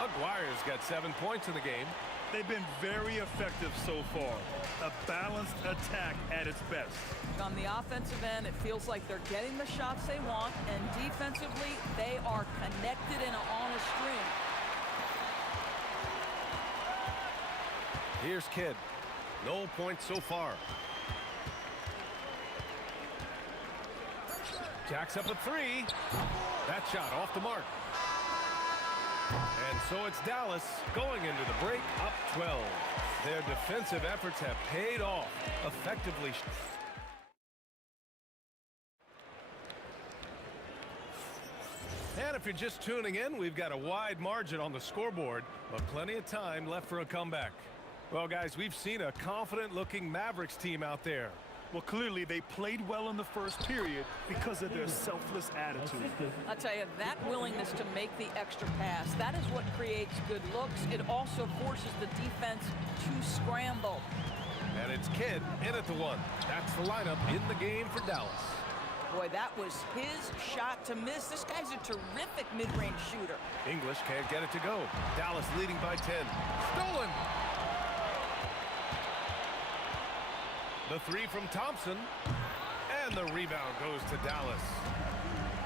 Aguirre's got 7 points in the game. They've been very effective so far. A balanced attack at its best. On the offensive end, it feels like they're getting the shots they want, and defensively, they are connected and on a string. Here's Kidd. No points so far. Jacks up a three. That shot off the mark. And so it's Dallas going into the break up 12. Their defensive efforts have paid off effectively. And if you're just tuning in, we've got a wide margin on the scoreboard, but plenty of time left for a comeback. Well, guys, we've seen a confident-looking Mavericks team out there. Well, clearly they played well in the first period because of their selfless attitude. I'll tell you, that willingness to make the extra pass, that is what creates good looks. It also forces the defense to scramble. And it's Kidd in at the one. That's the lineup in the game for Dallas. Boy, that was his shot to miss. This guy's a terrific mid-range shooter. English can't get it to go. Dallas leading by 10. Stolen! The three from Thompson. And the rebound goes to Dallas.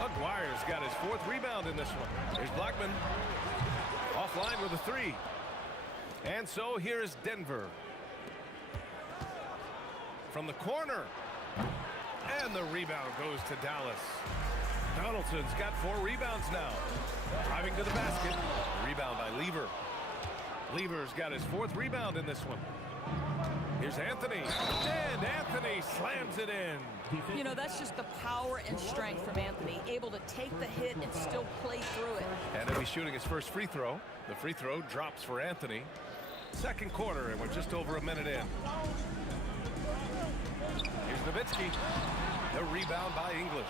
Aguirre's got his fourth rebound in this one. Here's Blackman. Offline with a three. And so here is Denver. From the corner. And the rebound goes to Dallas. Donaldson's got 4 rebounds now. Driving to the basket. Rebound by Lever. Lever's got his 4th rebound in this one. Here's Anthony. And Anthony slams it in. You know, that's just the power and strength from Anthony. Able to take the hit and still play through it. And he'll be shooting his first free throw. The free throw drops for Anthony. Second quarter, and we're just over a minute in. Here's Nowitzki. The rebound by English.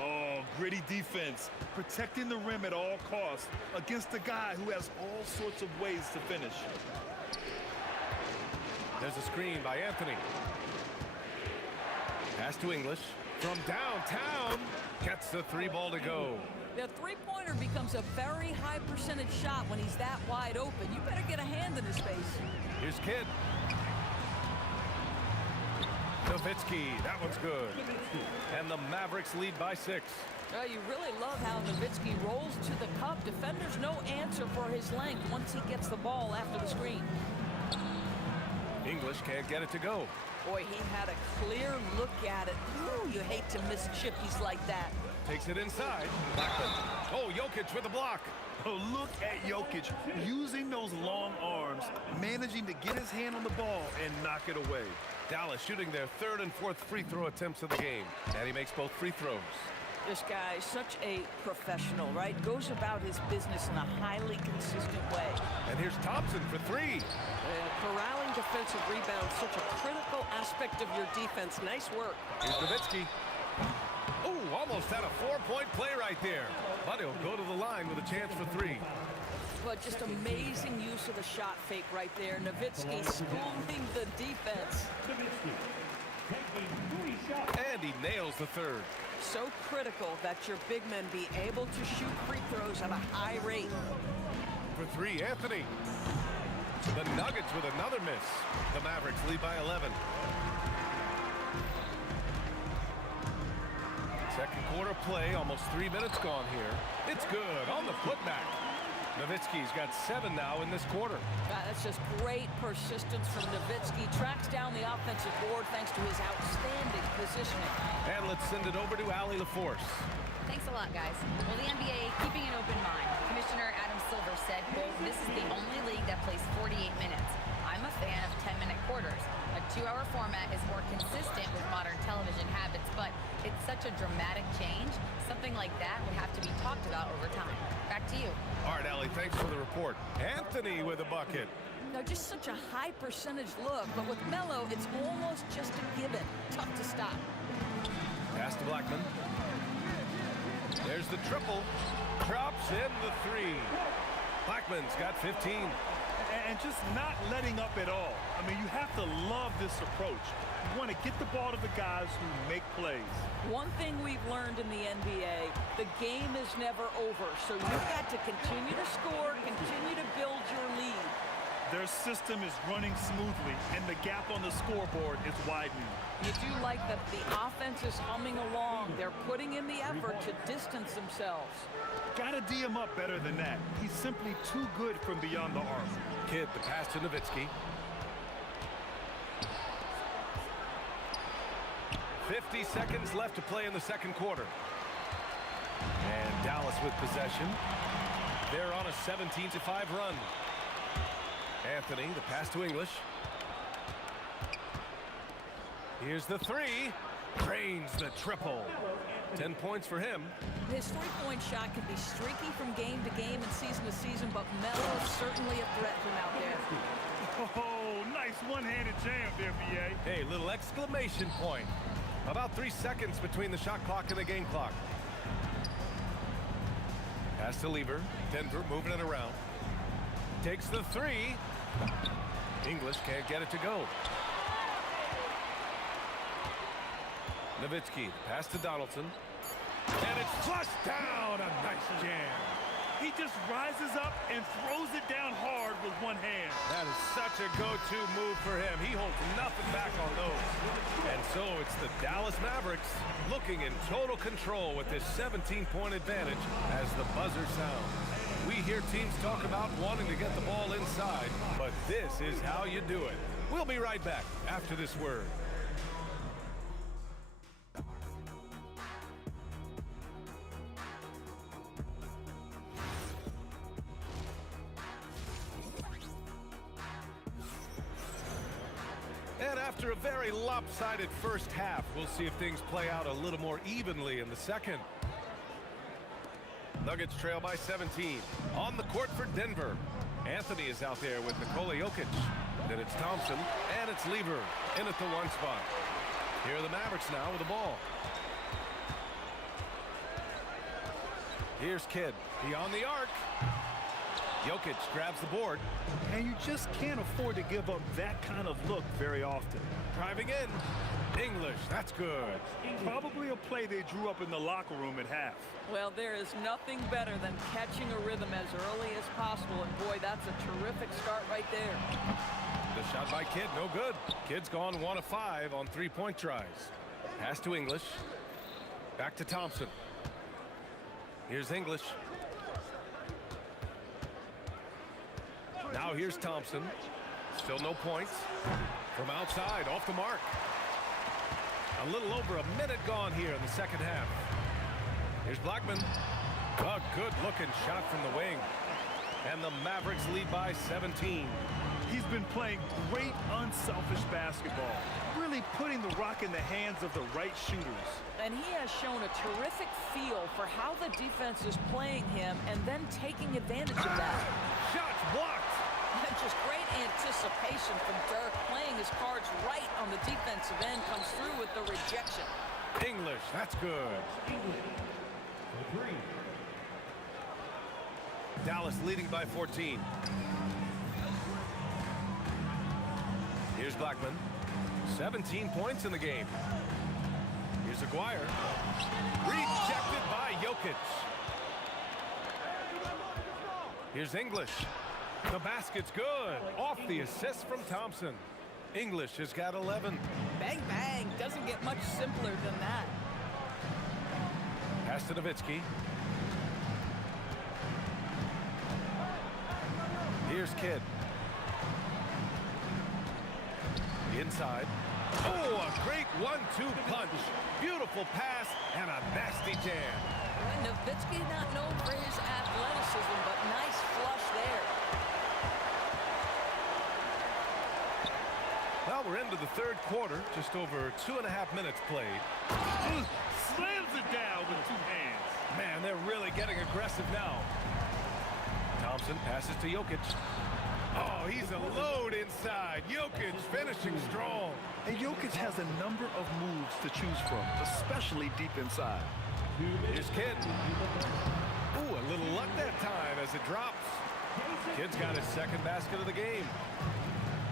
Oh, gritty defense. Protecting the rim at all costs against a guy who has all sorts of ways to finish. There's a screen by Anthony. Pass to English. From downtown. Gets the 3 ball to go. The three-pointer becomes a very high percentage shot when he's that wide open. You better get a hand in his face. Here's Kidd. Nowitzki, that one's good. And the Mavericks lead by 6. You really love how Nowitzki rolls to the cup. Defenders no answer for his length once he gets the ball after the screen. English can't get it to go. Boy, he had a clear look at it. Ooh, you hate to miss chippies like that. Takes it inside. Blackman. Oh, Jokic with the block. Oh, look at Jokic using those long arms, managing to get his hand on the ball and knock it away. Dallas shooting their 3rd and 4th free throw attempts of the game. And he makes both free throws. This guy is such a professional, right? Goes about his business in a highly consistent way. And here's Thompson for 3. Corralling defensive rebounds, such a critical aspect of your defense. Nice work. Here's Nowitzki. Oh, almost had a 4-point play right there. But he'll go to the line with a chance for 3. But just amazing use of the shot fake right there. Nowitzki schooling the defense. And he nails the 3rd. So critical that your big men be able to shoot free throws at a high rate. For 3, Anthony. The Nuggets with another miss. The Mavericks lead by 11. Second quarter play, almost 3 minutes gone here. It's good on the putback. Nowitzki's got 7 now in this quarter. That's just great persistence from Nowitzki. Tracks down the offensive board thanks to his outstanding positioning. And let's send it over to Allie LaForce. Thanks a lot, guys. Well, the NBA keeping an open mind. Commissioner Adam Silver said, quote, "This is the only league that plays 48 minutes. I'm a fan of 10-minute quarters. A 2-hour format is more consistent with modern television habits, but it's such a dramatic change. Something like that would have to be talked about over time." Back to you. All right, Allie, thanks for the report. Anthony with a bucket. No, just such a high percentage look, but with Melo, it's almost just a given. Tough to stop. Pass to Blackman. There's the triple. Drops in the 3. Blackman's got 15. And just not letting up at all. I mean, you have to love this approach. You want to get the ball to the guys who make plays. One thing we've learned in the NBA, the game is never over. So you've got to continue to score, continue to build your lead. Their system is running smoothly, and the gap on the scoreboard is widening. You do like that the offense is humming along. They're putting in the effort to distance themselves. Gotta D him up better than that. He's simply too good from beyond the arc. Kidd, the pass to Nowitzki. 50 seconds left to play in the second quarter. And Dallas with possession. They're on a 17-5 run. Anthony, the pass to English. Here's the three. Drains the triple. 10 points for him. His three-point shot can be streaky from game to game and season to season, but Melo is certainly a threat from out there. Oh, nice one-handed jam there, B.A. Hey, little exclamation point. About 3 seconds between the shot clock and the game clock. Pass to Lever. Denver moving it around. Takes the three. English can't get it to go. Nowitzki, pass to Donaldson. And it's flushed down. A nice jam. He just rises up and throws it down hard with one hand. That is such a go-to move for him. He holds nothing back on those. And so it's the Dallas Mavericks looking in total control with this 17-point advantage as the buzzer sounds. We hear teams talk about wanting to get the ball inside, but this is how you do it. We'll be right back after this word. And after a very lopsided first half, we'll see if things play out a little more evenly in the second. Nuggets trail by 17. On the court for Denver. Anthony is out there with Nikola Jokic. Then it's Thompson, and it's Lever in at the one spot. Here are the Mavericks now with the ball. Here's Kidd. Beyond the arc. Jokic grabs the board. And you just can't afford to give up that kind of look very often. Driving in. English, that's good. Probably a play they drew up in the locker room at half. Well, there is nothing better than catching a rhythm as early as possible, and boy, that's a terrific start right there. The shot by Kidd, no good. Kidd's gone 1 of 5 on three-point tries. Pass to English. Back to Thompson. Here's English. Now here's Thompson. Still no points. From outside, off the mark. A little over a minute gone here in the second half. Here's Blackman. A good-looking shot from the wing. And the Mavericks lead by 17. He's been playing great, unselfish basketball. Really putting the rock in the hands of the right shooters. And he has shown a terrific feel for how the defense is playing him and then taking advantage of that. Shots blocked. And just great anticipation from Dirk, playing his cards right on the defensive end, comes through with the rejection. English, that's good. Dallas leading by 14. Here's Blackman. 17 points in the game. Here's Aguirre. Rejected by Jokic. Here's English. The basket's good. Off the assist from Thompson. English has got 11. Bang, bang. Doesn't get much simpler than that. Pass to Nowitzki. Here's Kidd. Inside. Oh, a great 1-2 punch. Beautiful pass and a nasty jam. Nowitzki not known for his athleticism, but nice flush there. Well, we're into the third quarter. Just over 2.5 minutes played. Slams it down with two hands. Man, they're really getting aggressive now. Thompson passes to Jokic. Oh, he's a load inside. Jokic finishing strong. And Jokic has a number of moves to choose from, especially deep inside. Here's Kidd. Ooh, a little luck that time as it drops. Kidd's got his second basket of the game.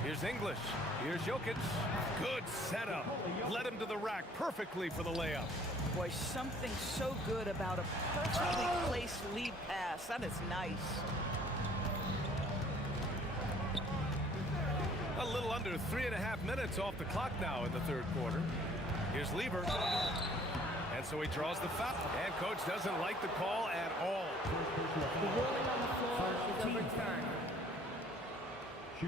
Here's English. Here's Jokic. Good setup. Led him to the rack perfectly for the layup. Boy, something so good about a perfectly placed lead pass. That is nice. A little under 3.5 minutes off the clock now in the third quarter. Here's Lever. And so he draws the foul. And coach doesn't like the call at all. The ruling on the floor is overturned.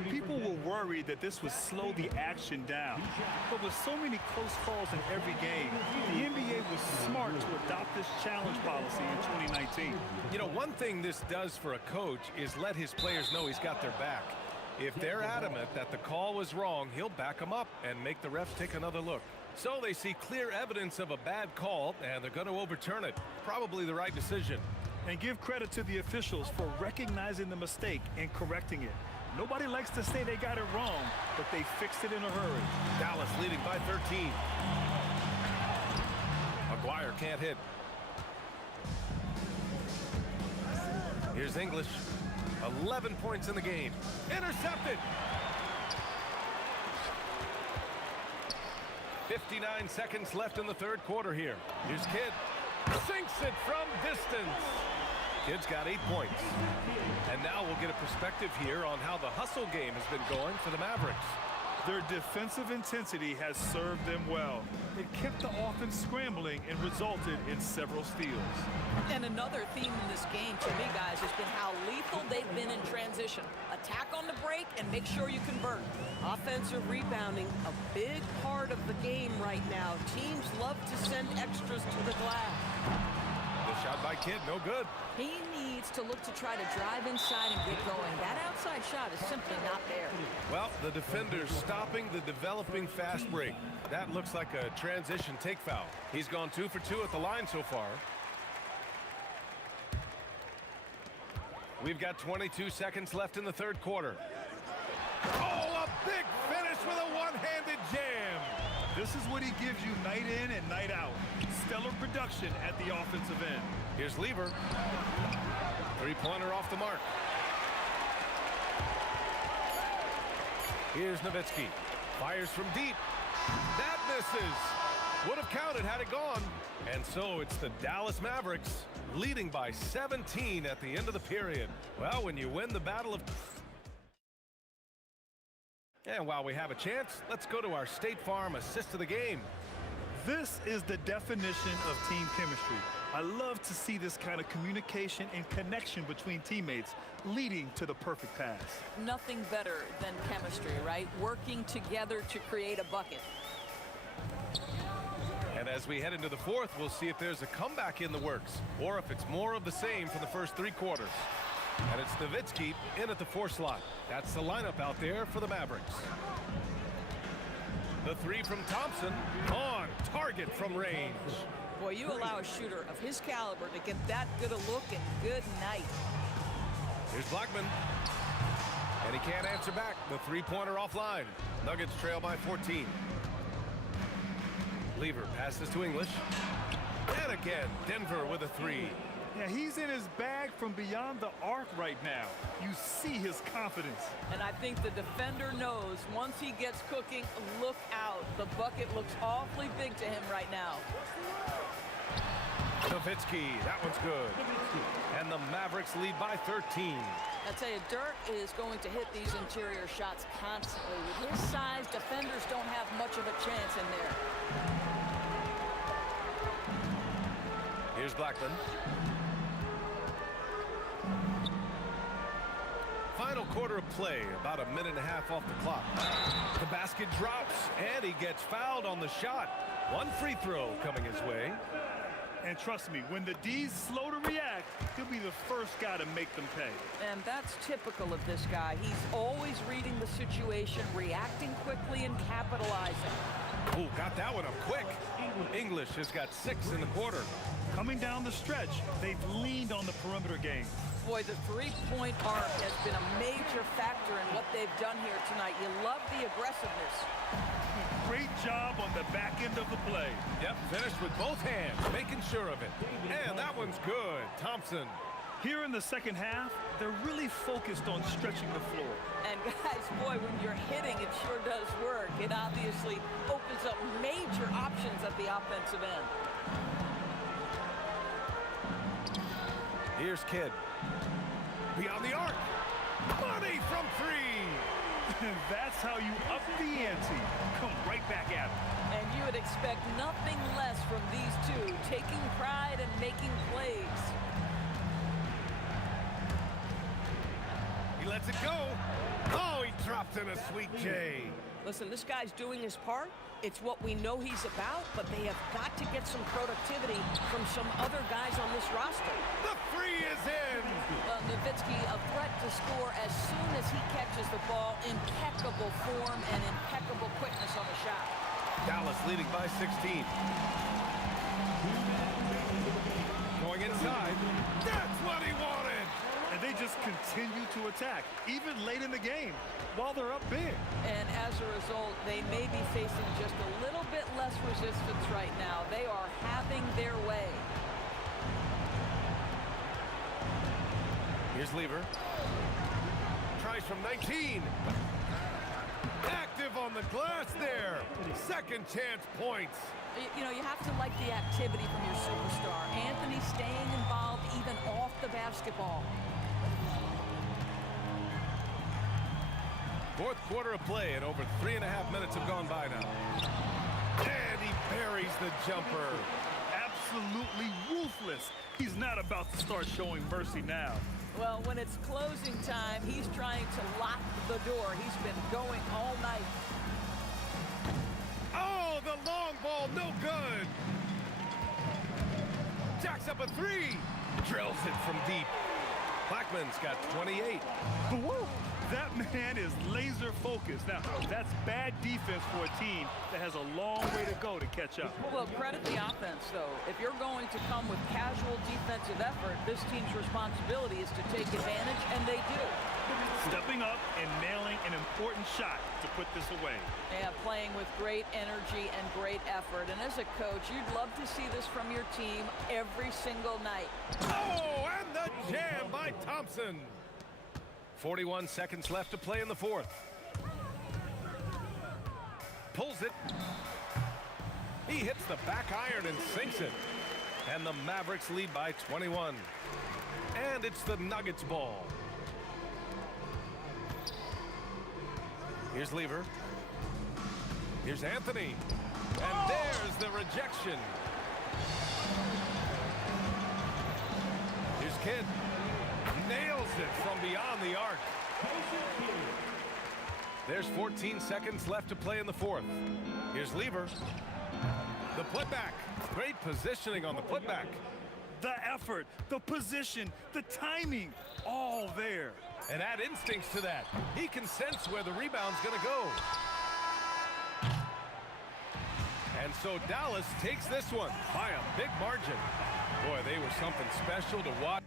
People were worried that this would slow the action down. But with so many close calls in every game, the NBA was smart to adopt this challenge policy in 2019. You know, one thing this does for a coach is let his players know he's got their back. If they're adamant that the call was wrong, he'll back them up and make the refs take another look. So they see clear evidence of a bad call, and they're going to overturn it. Probably the right decision. And give credit to the officials for recognizing the mistake and correcting it. Nobody likes to say they got it wrong, but they fixed it in a hurry. Dallas leading by 13. McGuire can't hit. Here's English. 11 points in the game. Intercepted. 59 seconds left in the third quarter here. Here's Kidd. Sinks it from distance. Kidd's got 8 points. And now we'll get a perspective here on how the hustle game has been going for the Mavericks. Their defensive intensity has served them well. It kept the offense scrambling and resulted in several steals. And another theme in this game, to me, guys, has been how lethal they've been in transition. Attack on the break and make sure you convert. Offensive rebounding, a big part of the game right now. Teams love to send extras to the glass. The shot by Kidd, no good. He needs to look to try to drive inside and get going. That outside shot is simply not there. Well, the defender's stopping the developing fast break. That looks like a transition take foul. He's gone 2 for 2 at the line so far. We've got 22 seconds left in the third quarter. Oh, a big finish with a one-handed jam. This is what he gives you night in and night out. Stellar production at the offensive end. Here's Lever. Three-pointer off the mark. Here's Nowitzki. Fires from deep. That misses. Would have counted had it gone. And so it's the Dallas Mavericks leading by 17 at the end of the period. Well, when you win the battle of... And while we have a chance, let's go to our State Farm assist of the game. This is the definition of team chemistry. I love to see this kind of communication and connection between teammates leading to the perfect pass. Nothing better than chemistry, right? Working together to create a bucket. And as we head into the fourth, we'll see if there's a comeback in the works or if it's more of the same for the first 3 quarters. And it's Nowitzki in at the 4 slot. That's the lineup out there for the Mavericks. The 3 from Thompson on target from range. Boy, you allow a shooter of his caliber to get that good a look, and good night. Here's Blackman. And he can't answer back. The 3-pointer offline. Nuggets trail by 14. Lever passes to English. And again, Denver with a 3. Yeah, he's in his bag from beyond the arc right now. You see his confidence. And I think the defender knows once he gets cooking, look out. The bucket looks awfully big to him right now. Nowitzki, that one's good. And the Mavericks lead by 13. I tell you, Dirk is going to hit these interior shots constantly. With his size, defenders don't have much of a chance in there. Here's Blackman. Final quarter of play, about a minute and a half off the clock. The basket drops, and he gets fouled on the shot. 1 free throw coming his way. And trust me, when the D's slow to react, he'll be the first guy to make them pay. And that's typical of this guy. He's always reading the situation, reacting quickly, and capitalizing. Oh, got that one up quick. English has got 6 in the quarter. Coming down the stretch, they've leaned on the perimeter game. Boy, the three-point arc has been a major factor in what they've done here tonight. You love the aggressiveness. Great job on the back end of the play. Yep, finished with both hands, making sure of it. And that one's good. Thompson. Here in the second half, they're really focused on stretching the floor. And guys, boy, when you're hitting, it sure does work. It obviously opens up major options at the offensive end. Here's Kidd. Beyond the arc. Money from 3. That's how you up the ante. Come right back at him. And you would expect nothing less from these two, taking pride and making plays. He lets it go. Oh, he Dropped in a sweet J. Listen, this guy's doing his part. It's what we know he's about, but they have got to get some productivity from some other guys on this roster. The three is in. Well, Nowitzki, a threat to score as soon as he catches the ball. Impeccable form and impeccable quickness on the shot. Dallas leading by 16. Going inside. That's what he wanted. And they just continue to attack, even late in the game, while they're up big. And as a result, they may be facing just a little bit less resistance right now. They are having their way. Here's Lever. Tries from 19. Active on the glass there. Second chance points. You know, you have to like the activity from your superstar. Anthony staying involved even off the basketball. Fourth quarter of play, and over 3.5 minutes have gone by now. And he buries the jumper. Absolutely ruthless. He's not about to start showing mercy now. Well, when it's closing time, he's trying to lock the door. He's been going all night. Oh, the long ball, no good. Jacks up a three. Drills it from deep. Blackman's got 28. Woo! That man is laser focused. Now, that's bad defense for a team that has a long way to go to catch up. Well, credit the offense, though. If you're going to come with casual defensive effort, this team's responsibility is to take advantage, and they do. Stepping up and nailing an important shot to put this away. Yeah, playing with great energy and great effort. And as a coach, you'd love to see this from your team every single night. Oh, and the jam by Thompson. 41 seconds left to play in the fourth. Pulls it. He hits the back iron and sinks it. And the Mavericks lead by 21. And it's the Nuggets ball. Here's Lever. Here's Anthony. And there's the rejection. Here's Kidd. Nails it from beyond the arc. There's 14 seconds left to play in the fourth. Here's Lever. The putback. Great positioning on the putback. The effort, the position, the timing, all there. And add instincts to that. He can sense where the rebound's going to go. And so Dallas takes this one by a big margin. Boy, they were something special to watch.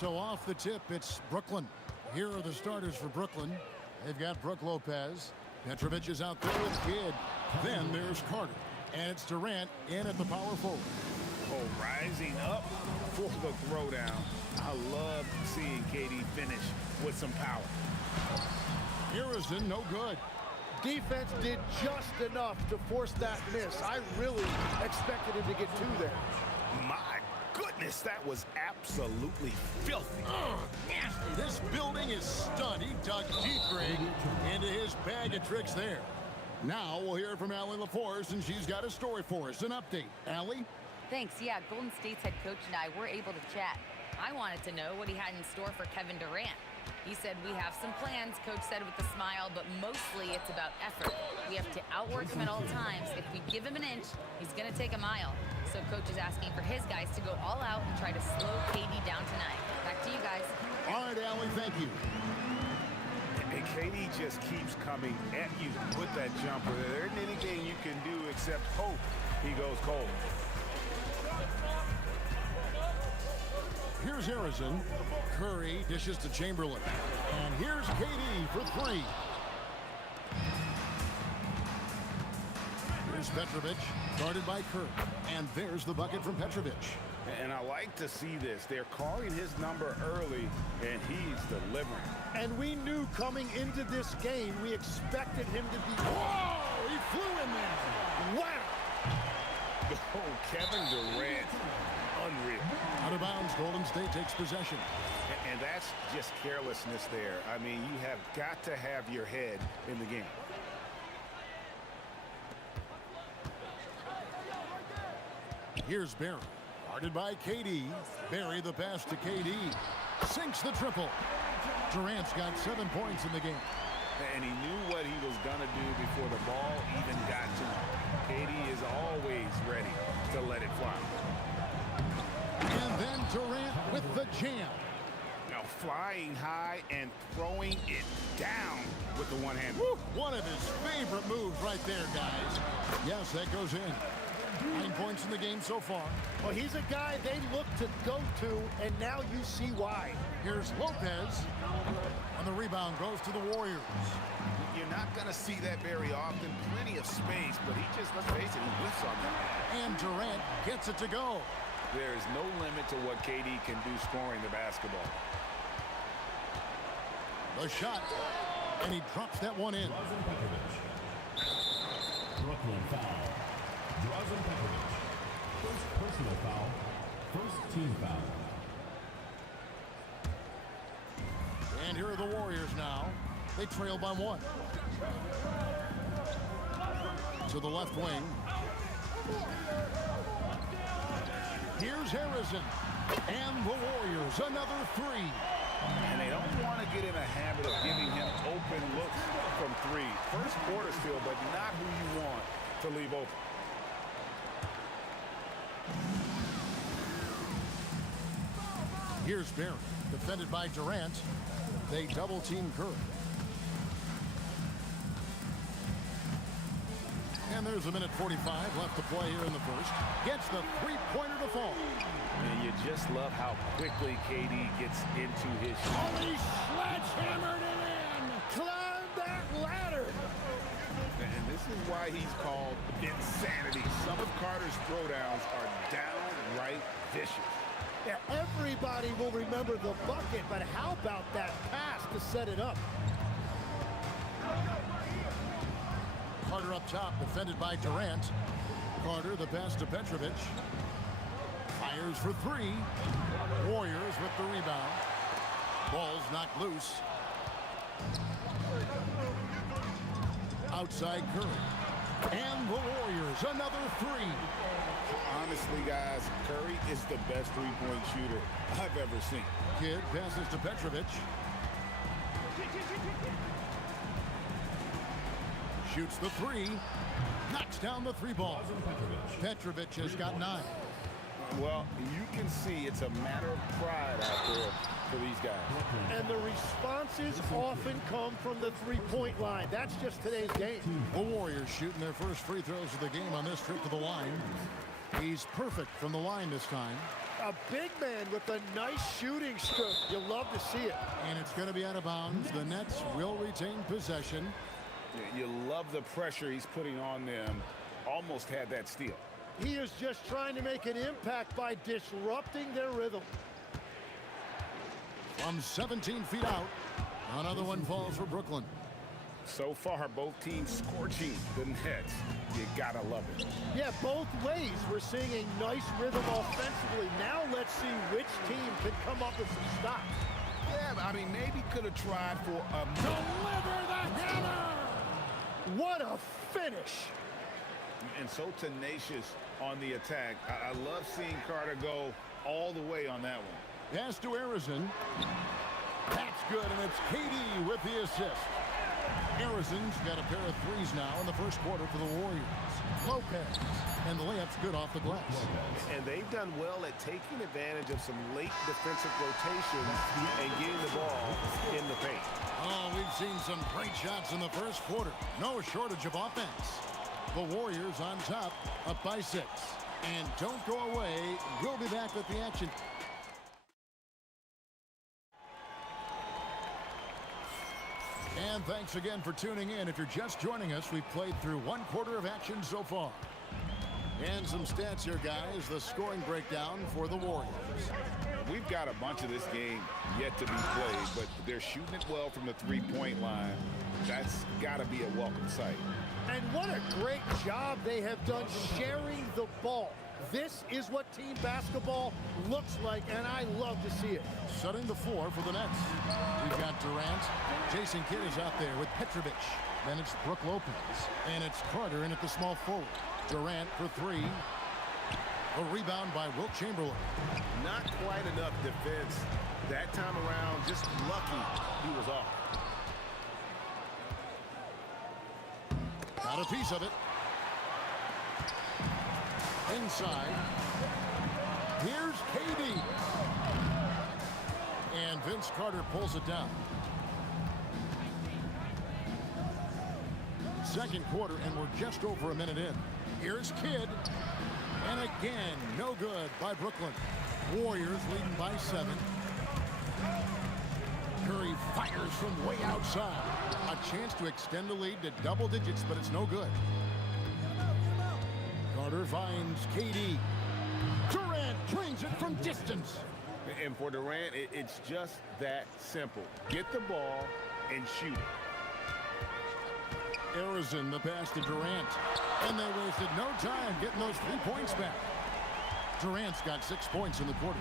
So off the tip, it's Brooklyn. Here are the starters for Brooklyn. They've got Brook Lopez. Petrovic is out there with Kidd. Then there's Carter. And it's Durant in at the power forward. Oh, rising up for the throwdown. I love seeing KD finish with some power. Harrison, no good. Defense did just enough to force that miss. I really expected him to get two there. My goodness, that was absolutely filthy. Nasty. This building is stunned. He dug deep, Greg, into his bag of tricks there. Now we'll hear from Allie LaForce, and she's got a story for us. An update. Allie? Thanks. Yeah, Golden State's head coach and I were able to chat. I wanted to know what he had in store for Kevin Durant. He said, "We have some plans," Coach said with a smile, but mostly it's about effort. We have to outwork him at all times. If we give him an inch, he's going to take a mile. So Coach is asking for his guys to go all out and try to slow KD down tonight. Back to you guys. All right, Allie, thank you. And KD just keeps coming at you with that jumper. There isn't anything you can do except hope he goes cold. Here's Harrison. Curry dishes to Chamberlain. And here's KD for three. Here's Petrovic, guarded by Kerr. And there's the bucket from Petrovic. And I like to see this. They're calling his number early, and he's delivering. And we knew coming into this game, we expected him to be... Whoa! He flew in there. Wow! Oh, Kevin Durant. Unreal. Out of bounds, Golden State takes possession. And that's just carelessness there. I mean, you have got to have your head in the game. Here's Barry, guarded by KD. Barry the pass to KD. Sinks the triple. Durant's got 7 points in the game. And he knew what he was going to do before the ball even got to him. KD is always ready to let it fly. And then Durant with the jam. Now flying high and throwing it down with the one hand. One of his favorite moves right there, guys. Yes, that goes in. 9 points in the game so far. Well, he's a guy they look to go to, and now you see why. Here's Lopez. And the rebound goes to the Warriors. You're not going to see that very often. Plenty of space, but he just, let's face it, he whiffs on that. And Durant gets it to go. There is no limit to what KD can do scoring the basketball. The shot. And he drops that one in. Brooklyn foul. Drazen Petrovic. First personal foul. First team foul. And here are the Warriors now. They trail by 1. To the left wing. Here's Harrison. And the Warriors, another 3. And they don't want to get in a habit of giving him open looks from 3. First quarter still, but not who you want to leave open. Here's Barry, defended by Durant. They double-team Curry. And there's a minute 45 left to play here in the first. Gets the three-pointer to fall. And you just love how quickly KD gets into his shot. He sledgehammered it in. Climb that ladder. And this is why he's called insanity. Some of Carter's throwdowns are downright vicious. Yeah, everybody will remember the bucket, but how about that pass to set it up? Carter up top, defended by Durant. Carter, the pass to Petrovic. Fires for 3. Warriors with the rebound. Ball's knocked loose. Outside Curry. And the Warriors, another 3. Honestly, guys, Curry is the best three-point shooter I've ever seen. Kidd passes to Petrovic. Shoots the 3. Knocks down the 3 ball. Petrovic has got 9. Well, you can see it's a matter of pride out there for these guys. And the responses often come from the three-point line. That's just today's game. The Warriors shooting their first free throws of the game on this trip to the line. He's perfect from the line this time. A big man with a nice shooting stroke. You'll love to see it. And it's going to be out of bounds. The Nets will retain possession. You love the pressure he's putting on them. Almost had that steal. He is just trying to make an impact by disrupting their rhythm. From 17 feet out, another one falls for Brooklyn. So far, both teams scorching the Nets. You gotta love it. Yeah, both ways. We're seeing a nice rhythm offensively. Now let's see which team can come up with some stops. Yeah, I mean, maybe could have tried for a... Deliver the hammer! What a finish! And so tenacious on the attack. I love seeing Carter go all the way on that one. Pass to Harrison. That's good, and it's KD with the assist. Harrison's got a pair of threes now in the first quarter for the Warriors. Lopez, and the layup's good off the glass. And they've done well at taking advantage of some late defensive rotations and getting the ball in the paint. Oh, we've seen some great shots in the first quarter. No shortage of offense. The Warriors on top, up by 6. And don't go away. We'll be back with the action. And thanks again for tuning in. If you're just joining us, we've played through one quarter of action so far. And some stats here, guys. The scoring breakdown for the Warriors. We've got a bunch of this game yet to be played, but they're shooting it well from the three-point line. That's got to be a welcome sight. And what a great job they have done sharing the ball. This is what team basketball looks like, and I love to see it. Setting the floor for the Nets. We've got Durant. Jason Kidd is out there with Petrovic. Then it's Brook Lopez. And it's Carter in at the small forward. Durant for 3. A rebound by Wilt Chamberlain. Not quite enough defense that time around. Just lucky he was off. Got a piece of it. Inside. Here's KD. And Vince Carter pulls it down. Second quarter, and we're just over a minute in. Here's Kidd. And again, no good by Brooklyn. Warriors leading by 7. Curry fires from way outside. A chance to extend the lead to double digits, but it's no good. Carter finds KD. Durant trains it from distance. And for Durant, it's just that simple. Get the ball and shoot it. Harrison, the pass to Durant. And they wasted no time getting those 3 points back. Durant's got 6 points in the quarter.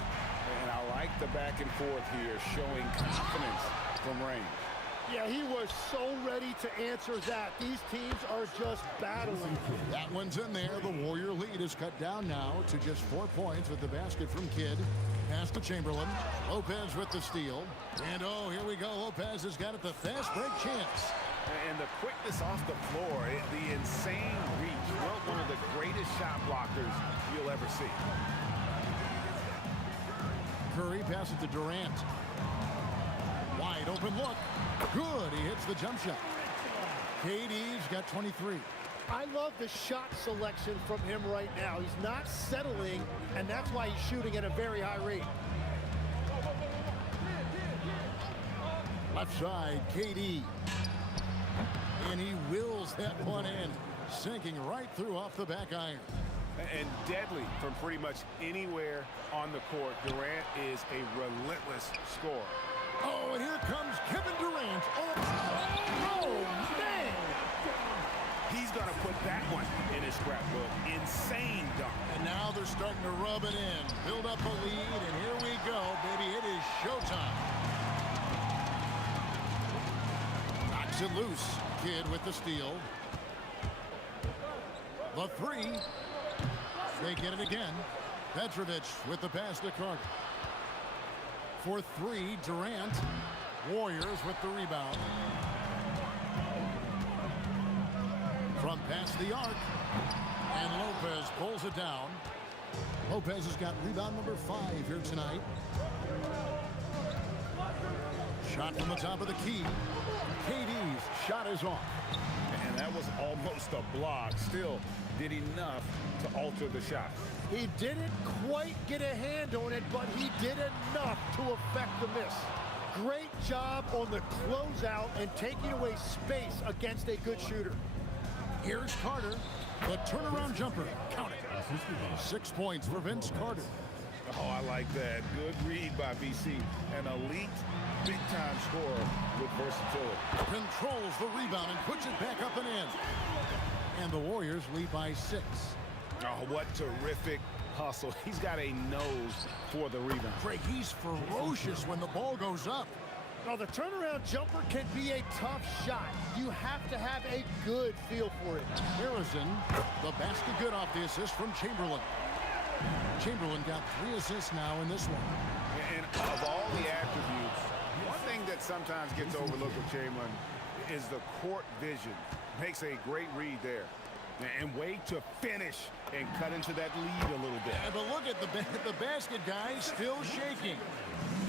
And I like the back and forth here, showing confidence from range. Yeah, he was so ready to answer that. These teams are just battling. That one's in there. The Warrior lead is cut down now to just 4 points with the basket from Kidd. Pass to Chamberlain. Lopez with the steal. And oh, here we go. Lopez has got it, the fast break chance. And the quickness off the floor, the insane reach. Well, one of the greatest shot blockers you'll ever see. Curry passes to Durant. Wide open look. Good. He hits the jump shot. KD's got 23. I love the shot selection from him right now. He's not settling, and that's why he's shooting at a very high rate. Left side, KD. And he wills that one in, sinking right through off the back iron. And deadly from pretty much anywhere on the court. Durant is a relentless scorer. Oh, and here comes Kevin Durant. Oh, man! He's going to put that one in his scrapbook. Insane dunk. And now they're starting to rub it in. Build up a lead, and here we go, baby. It is showtime. Knocks it loose. Kidd with the steal. The 3. They get it again. Petrovic with the pass to Carter. For 3, Durant. Warriors with the rebound. From past the arc. And Lopez pulls it down. Lopez has got rebound number 5 here tonight. Shot from the top of the key. KD's shot is off. And that was almost a block. Still did enough to alter the shot. He didn't quite get a hand on it, but he did enough to affect the miss. Great job on the closeout and taking away space against a good shooter. Here's Carter. The turnaround jumper. Count it. 6 points for Vince Carter. Oh, I like that. Good read by VC. An elite, big-time scorer with versatility. Controls the rebound and puts it back up and in. And the Warriors lead by 6. Oh, what terrific hustle. He's got a nose for the rebound. Craig, he's ferocious when the ball goes up. Now, the turnaround jumper can be a tough shot. You have to have a good feel for it. Harrison, the basket good off the assist from Chamberlain. Chamberlain got 3 assists now in this one. And of all the attributes, one thing that sometimes gets overlooked with Chamberlain is the court vision. Makes a great read there. And way to finish and cut into that lead a little bit. Yeah, but look at the basket guy still shaking.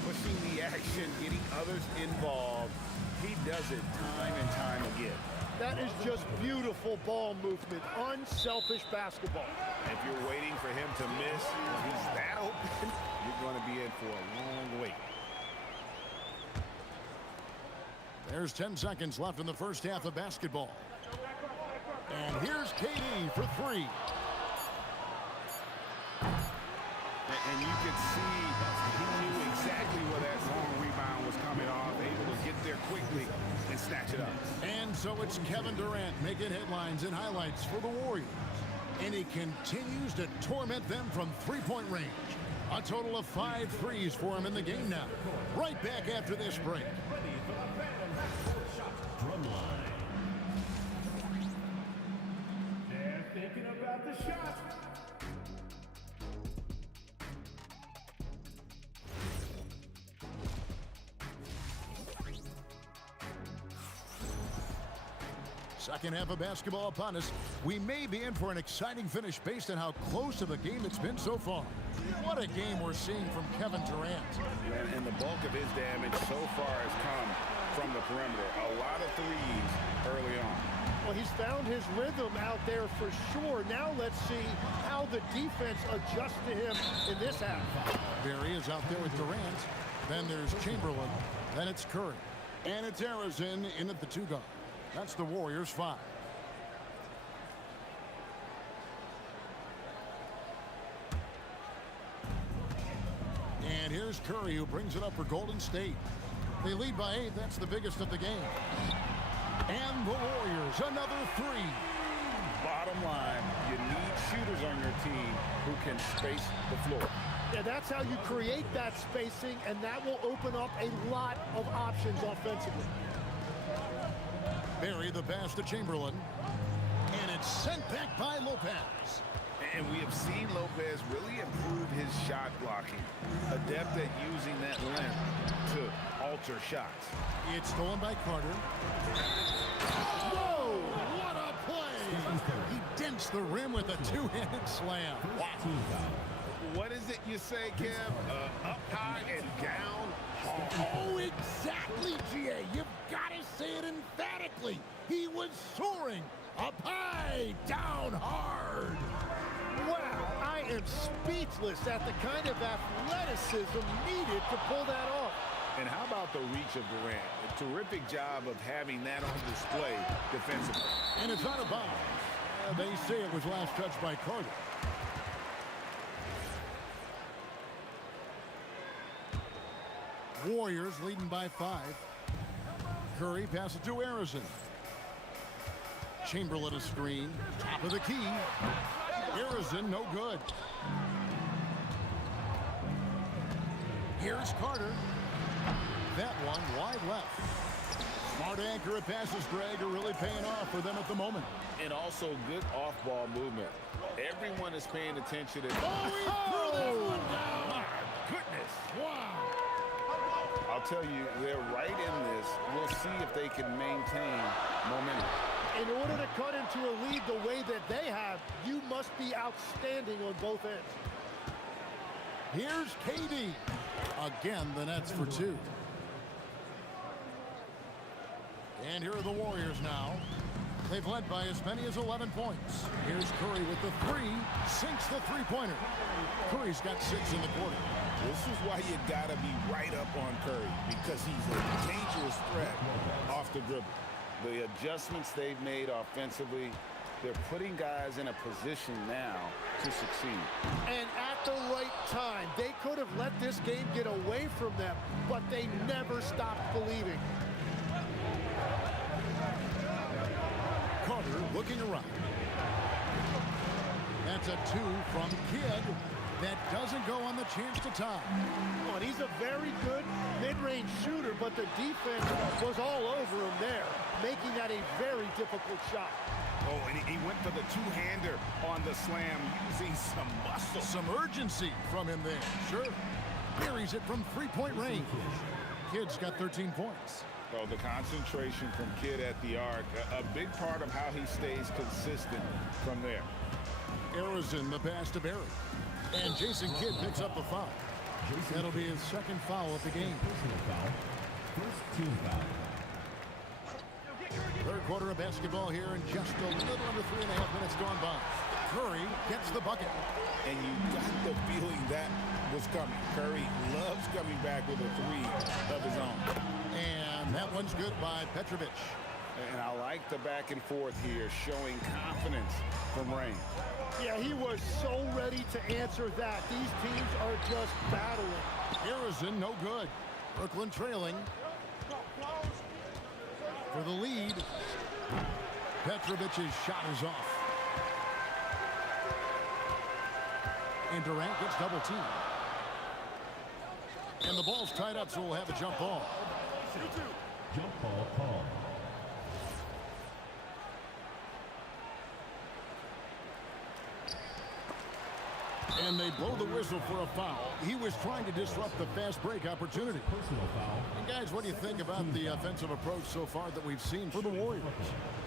Pushing the action, getting others involved. He does it time and time again. That is just beautiful ball movement, unselfish basketball. If you're waiting for him to miss, when he's that open, you're going to be in for a long wait. There's 10 seconds left in the first half of basketball. And here's KD for three. And you could see he knew exactly where that long rebound was coming off, able to get there quickly and snatch it up. And so it's Kevin Durant making headlines and highlights for the Warriors. And he continues to torment them from three-point range. A total of 5 threes for him in the game now. Right back after this break. They're thinking about the shot. Second half of basketball upon us. We may be in for an exciting finish based on how close of a game it's been so far. What a game we're seeing from Kevin Durant. And the bulk of his damage so far has come from the perimeter. A lot of threes early on. Well, he's found his rhythm out there for sure. Now let's see how the defense adjusts to him in this half. Barry is out there with Durant. Then there's Chamberlain. Then it's Curry. And it's Harrison in at the 2 guard. That's the Warriors' 5. And here's Curry, who brings it up for Golden State. They lead by 8. That's the biggest of the game. And the Warriors, another 3. Bottom line, you need shooters on your team who can space the floor. Yeah, that's how you create that spacing, and that will open up a lot of options offensively. Barry the pass to Chamberlain. And it's sent back by Lopez. And we have seen Lopez really improve his shot blocking. Adept at using that length to alter shots. It's stolen by Carter. Whoa! What a play! He dents the rim with a two-handed slam. Wow. What is it you say, Kev? Up high and down hard. Oh, exactly, GA. You've got to say it emphatically. He was soaring. Up high, down hard. Wow, I am speechless at the kind of athleticism needed to pull that off. And how about the reach of Durant? A terrific job of having that on display defensively. And it's out of bounds. They say it was last touched by Carter. Warriors leading by 5. Curry passes to Harrison. Chamberlain a screen. Top of the key. Harrison no good. Here's Carter. That one wide left. Smart accurate passes, Greg, are really paying off for them at the moment. And also good off-ball movement. Everyone is paying attention. Oh, he threw that one down. My goodness. Wow. I'll tell you, they're right in this. We'll see if they can maintain momentum. In order to cut into a lead the way that they have, you must be outstanding on both ends. Here's KD. Again, the Nets for 2. And here are the Warriors now. They've led by as many as 11 points. Here's Curry with the 3. Sinks the three-pointer. Curry's got 6 in the quarter. This is why you got to be right up on Curry, because he's a dangerous threat off the dribble. The adjustments they've made offensively, they're putting guys in a position now to succeed. And at the right time, they could have let this game get away from them, but they never stopped believing. Carter looking around. That's a 2 from Kidd. That doesn't go on the chance to tie. Oh, and he's a very good mid-range shooter, but the defense was all over him there, making that a very difficult shot. Oh, and he went for the two-hander on the slam, using some muscle. Some urgency from him there. Sure. Here buries it from three-point range. Kidd's got 13 points. Oh, the concentration from Kidd at the arc, a big part of how he stays consistent from there. Arizin, the pass to Barry. And Jason Kidd picks up the foul. That'll be his second foul of the game. First team foul. Third quarter of basketball here in just a little under 3.5 minutes gone by. Curry gets the bucket. And you got the feeling that was coming. Curry loves coming back with a three of his own. And that one's good by Petrovic. And I like the back and forth here, showing confidence from Rain. Yeah, he was so ready to answer that. These teams are just battling. Arizin, no good. Brooklyn trailing. For the lead. Petrovic's shot is off. And Durant gets double teamed. And the ball's tied up, so we'll have a jump ball. Jump ball call. And they blow the whistle for a foul. He was trying to disrupt the fast break opportunity. Personal foul. And guys, what do you think about the offensive approach so far that we've seen for the Warriors?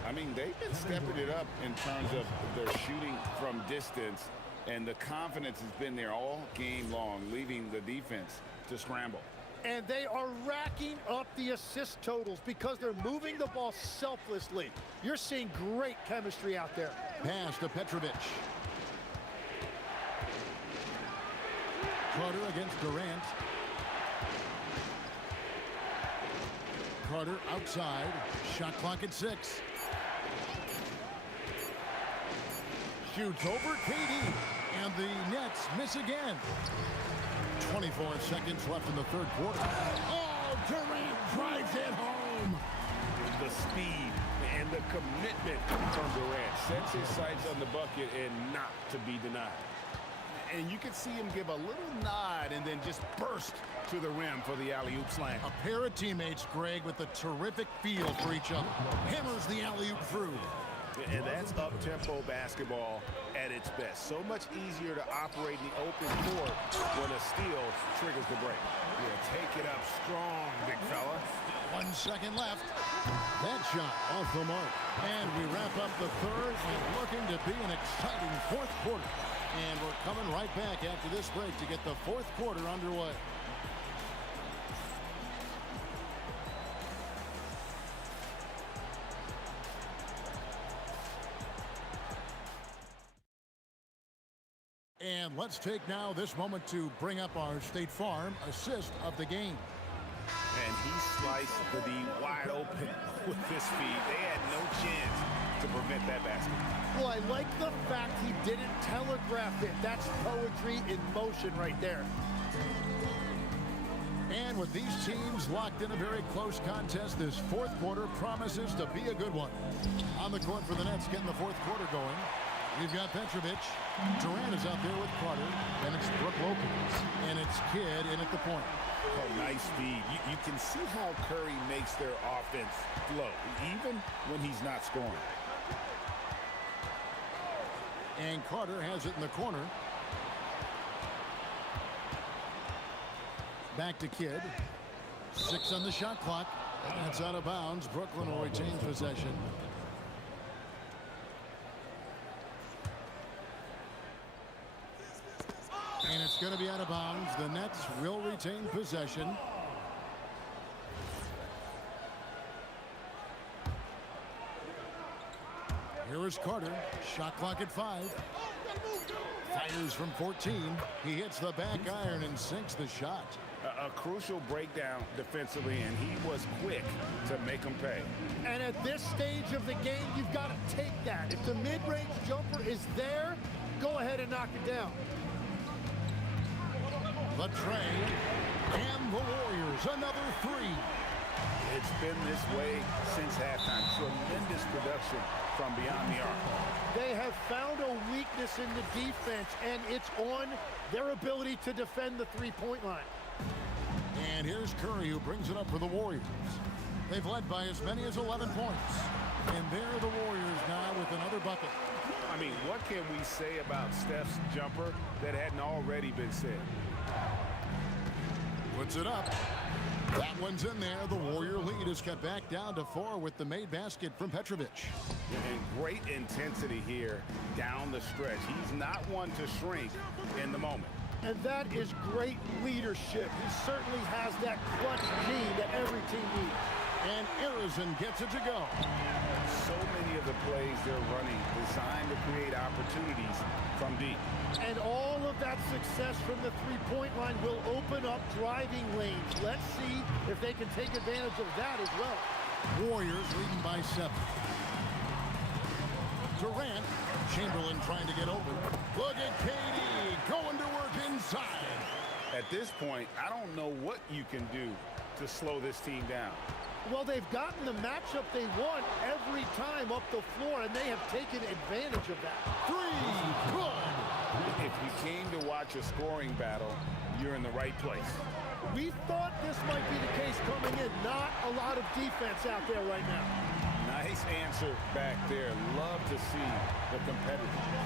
I mean, they've been stepping it up in terms of their shooting from distance, and the confidence has been there all game long, leaving the defense to scramble. And they are racking up the assist totals because they're moving the ball selflessly. You're seeing great chemistry out there. Pass to Petrovic. Carter against Durant. Carter outside. Shot clock at 6. Shoots over KD. And the Nets miss again. 24 seconds left in the third quarter. Oh, Durant drives it home. The speed and the commitment from Durant sets his sights on the bucket and not to be denied. And you can see him give a little nod and then just burst to the rim for the alley-oop slam. A pair of teammates, Greg, with a terrific feel for each other. Hammers the alley-oop through. And that's up-tempo basketball at its best. So much easier to operate in the open court when a steal triggers the break. Yeah, take it up strong, big fella. 1 second left. That shot off the mark. And we wrap up the third and looking to be an exciting fourth quarter. And we're coming right back after this break to get the fourth quarter underway. And let's take now this moment to bring up our State Farm assist of the game. And he sliced the D wide open with his feet. They had no chance to prevent that basket. Well, I like the fact he didn't telegraph it. That's poetry in motion right there. And with these teams locked in a very close contest, this fourth quarter promises to be a good one. On the court for the Nets, getting the fourth quarter going. We've got Petrovic. Durant is out there with Carter. And it's Brook Lopez. And it's Kidd in at the point. Oh, nice feed. You can see how Curry makes their offense flow, even when he's not scoring. And Carter has it in the corner. Back to Kidd. 6 on the shot clock. That's out of bounds. Brooklyn will retain possession. And it's going to be out of bounds. The Nets will retain possession. Here is Carter. Shot clock at 5. Fires from 14. He hits the back iron and sinks the shot. A crucial breakdown defensively, and he was quick to make them pay. And at this stage of the game, you've got to take that. If the mid-range jumper is there, go ahead and knock it down. The tray, and the Warriors, another 3. It's been this way since halftime. Tremendous production from beyond the arc. They have found a weakness in the defense, and it's on their ability to defend the three-point line. And here's Curry, who brings it up for the Warriors. They've led by as many as 11 points. And there are the Warriors now with another bucket. I mean, what can we say about Steph's jumper that hadn't already been said? Puts it up. That one's in there. The Warrior lead is cut back down to 4 with the made basket from Petrovic. And great intensity here down the stretch. He's not one to shrink in the moment. And that is great leadership. He certainly has that clutch gene that every team needs. And Arizon gets it to go. So many of the plays they're running designed to create opportunities from deep. And all of that success from the three-point line will open up driving lanes. Let's see if they can take advantage of that as well. Warriors leading by 7. Durant, Chamberlain trying to get open. Look at KD going to work inside. At this point, I don't know what you can do to slow this team down. Well, they've gotten the matchup they want every time up the floor, and they have taken advantage of that. 3, good. If you came to watch a scoring battle, you're in the right place. We thought this might be the case coming in. Not a lot of defense out there right now. Nice answer back there. Love to see the competitiveness.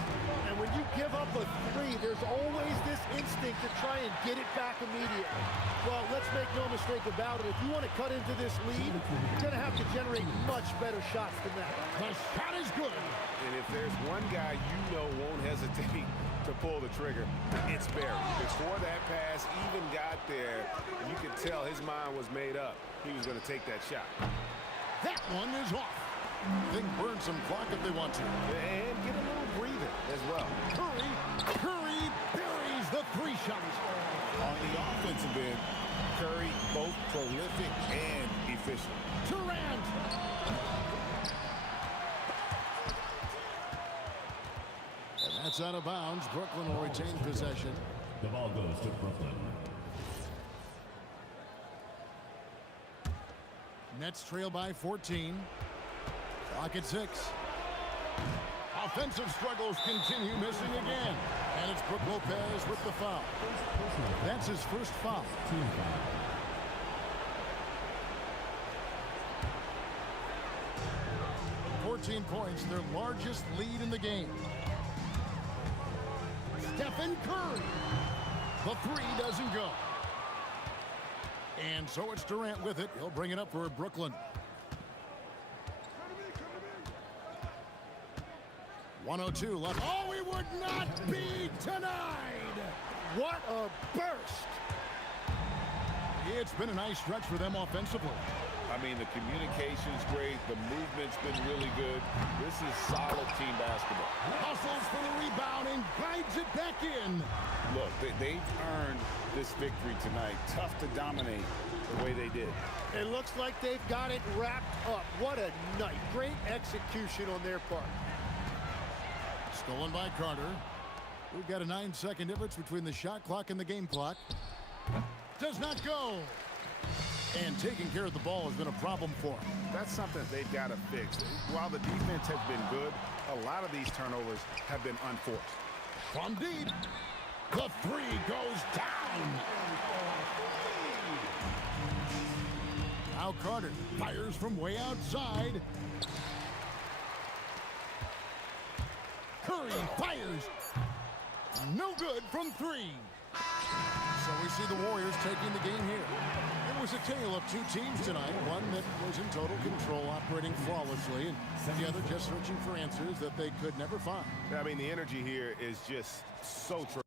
And when you give up a 3, there's always this instinct to try and get it back immediately. Well, let's make no mistake about it. If you want to cut into this lead, you're going to have to generate much better shots than that. The shot is good. And if there's one guy you know won't hesitate to pull the trigger, it's Barry. Before that pass even got there, you could tell his mind was made up. He was going to take that shot. That one is off. They can burn some clock if they want to. And get a little breather as well. Curry buries the 3 shots. On the offensive end, Curry both prolific and efficient. Durant. And that's out of bounds. Brooklyn will retain possession. The ball goes to Brooklyn. Nets trail by 14. Clock at 6. Offensive struggles continue, missing again. And it's Brook Lopez with the foul. That's his first foul. 14 points, their largest lead in the game. Stephen Curry. The 3 doesn't go. And so it's Durant with it. He'll bring it up for Brooklyn. 1:02 left. Oh, he would not be denied. What a burst. It's been a nice stretch for them offensively. I mean, the communication's great. The movement's been really good. This is solid team basketball. Hustles for the rebound and guides it back in. Look, they've earned this victory tonight. Tough to dominate the way they did. It looks like they've got it wrapped up. What a night. Great execution on their part. Stolen by Carter. We've got a 9-second difference between the shot clock and the game clock. Does not go. And taking care of the ball has been a problem for them. That's something they've got to fix. While the defense has been good, a lot of these turnovers have been unforced. From deep, the 3 goes down. Now Carter fires from way outside. Curry fires. No good from 3. So we see the Warriors taking the game here. It was a tale of 2 teams tonight. One that was in total control, operating flawlessly, and the other just searching for answers that they could never find. I mean, the energy here is just so true.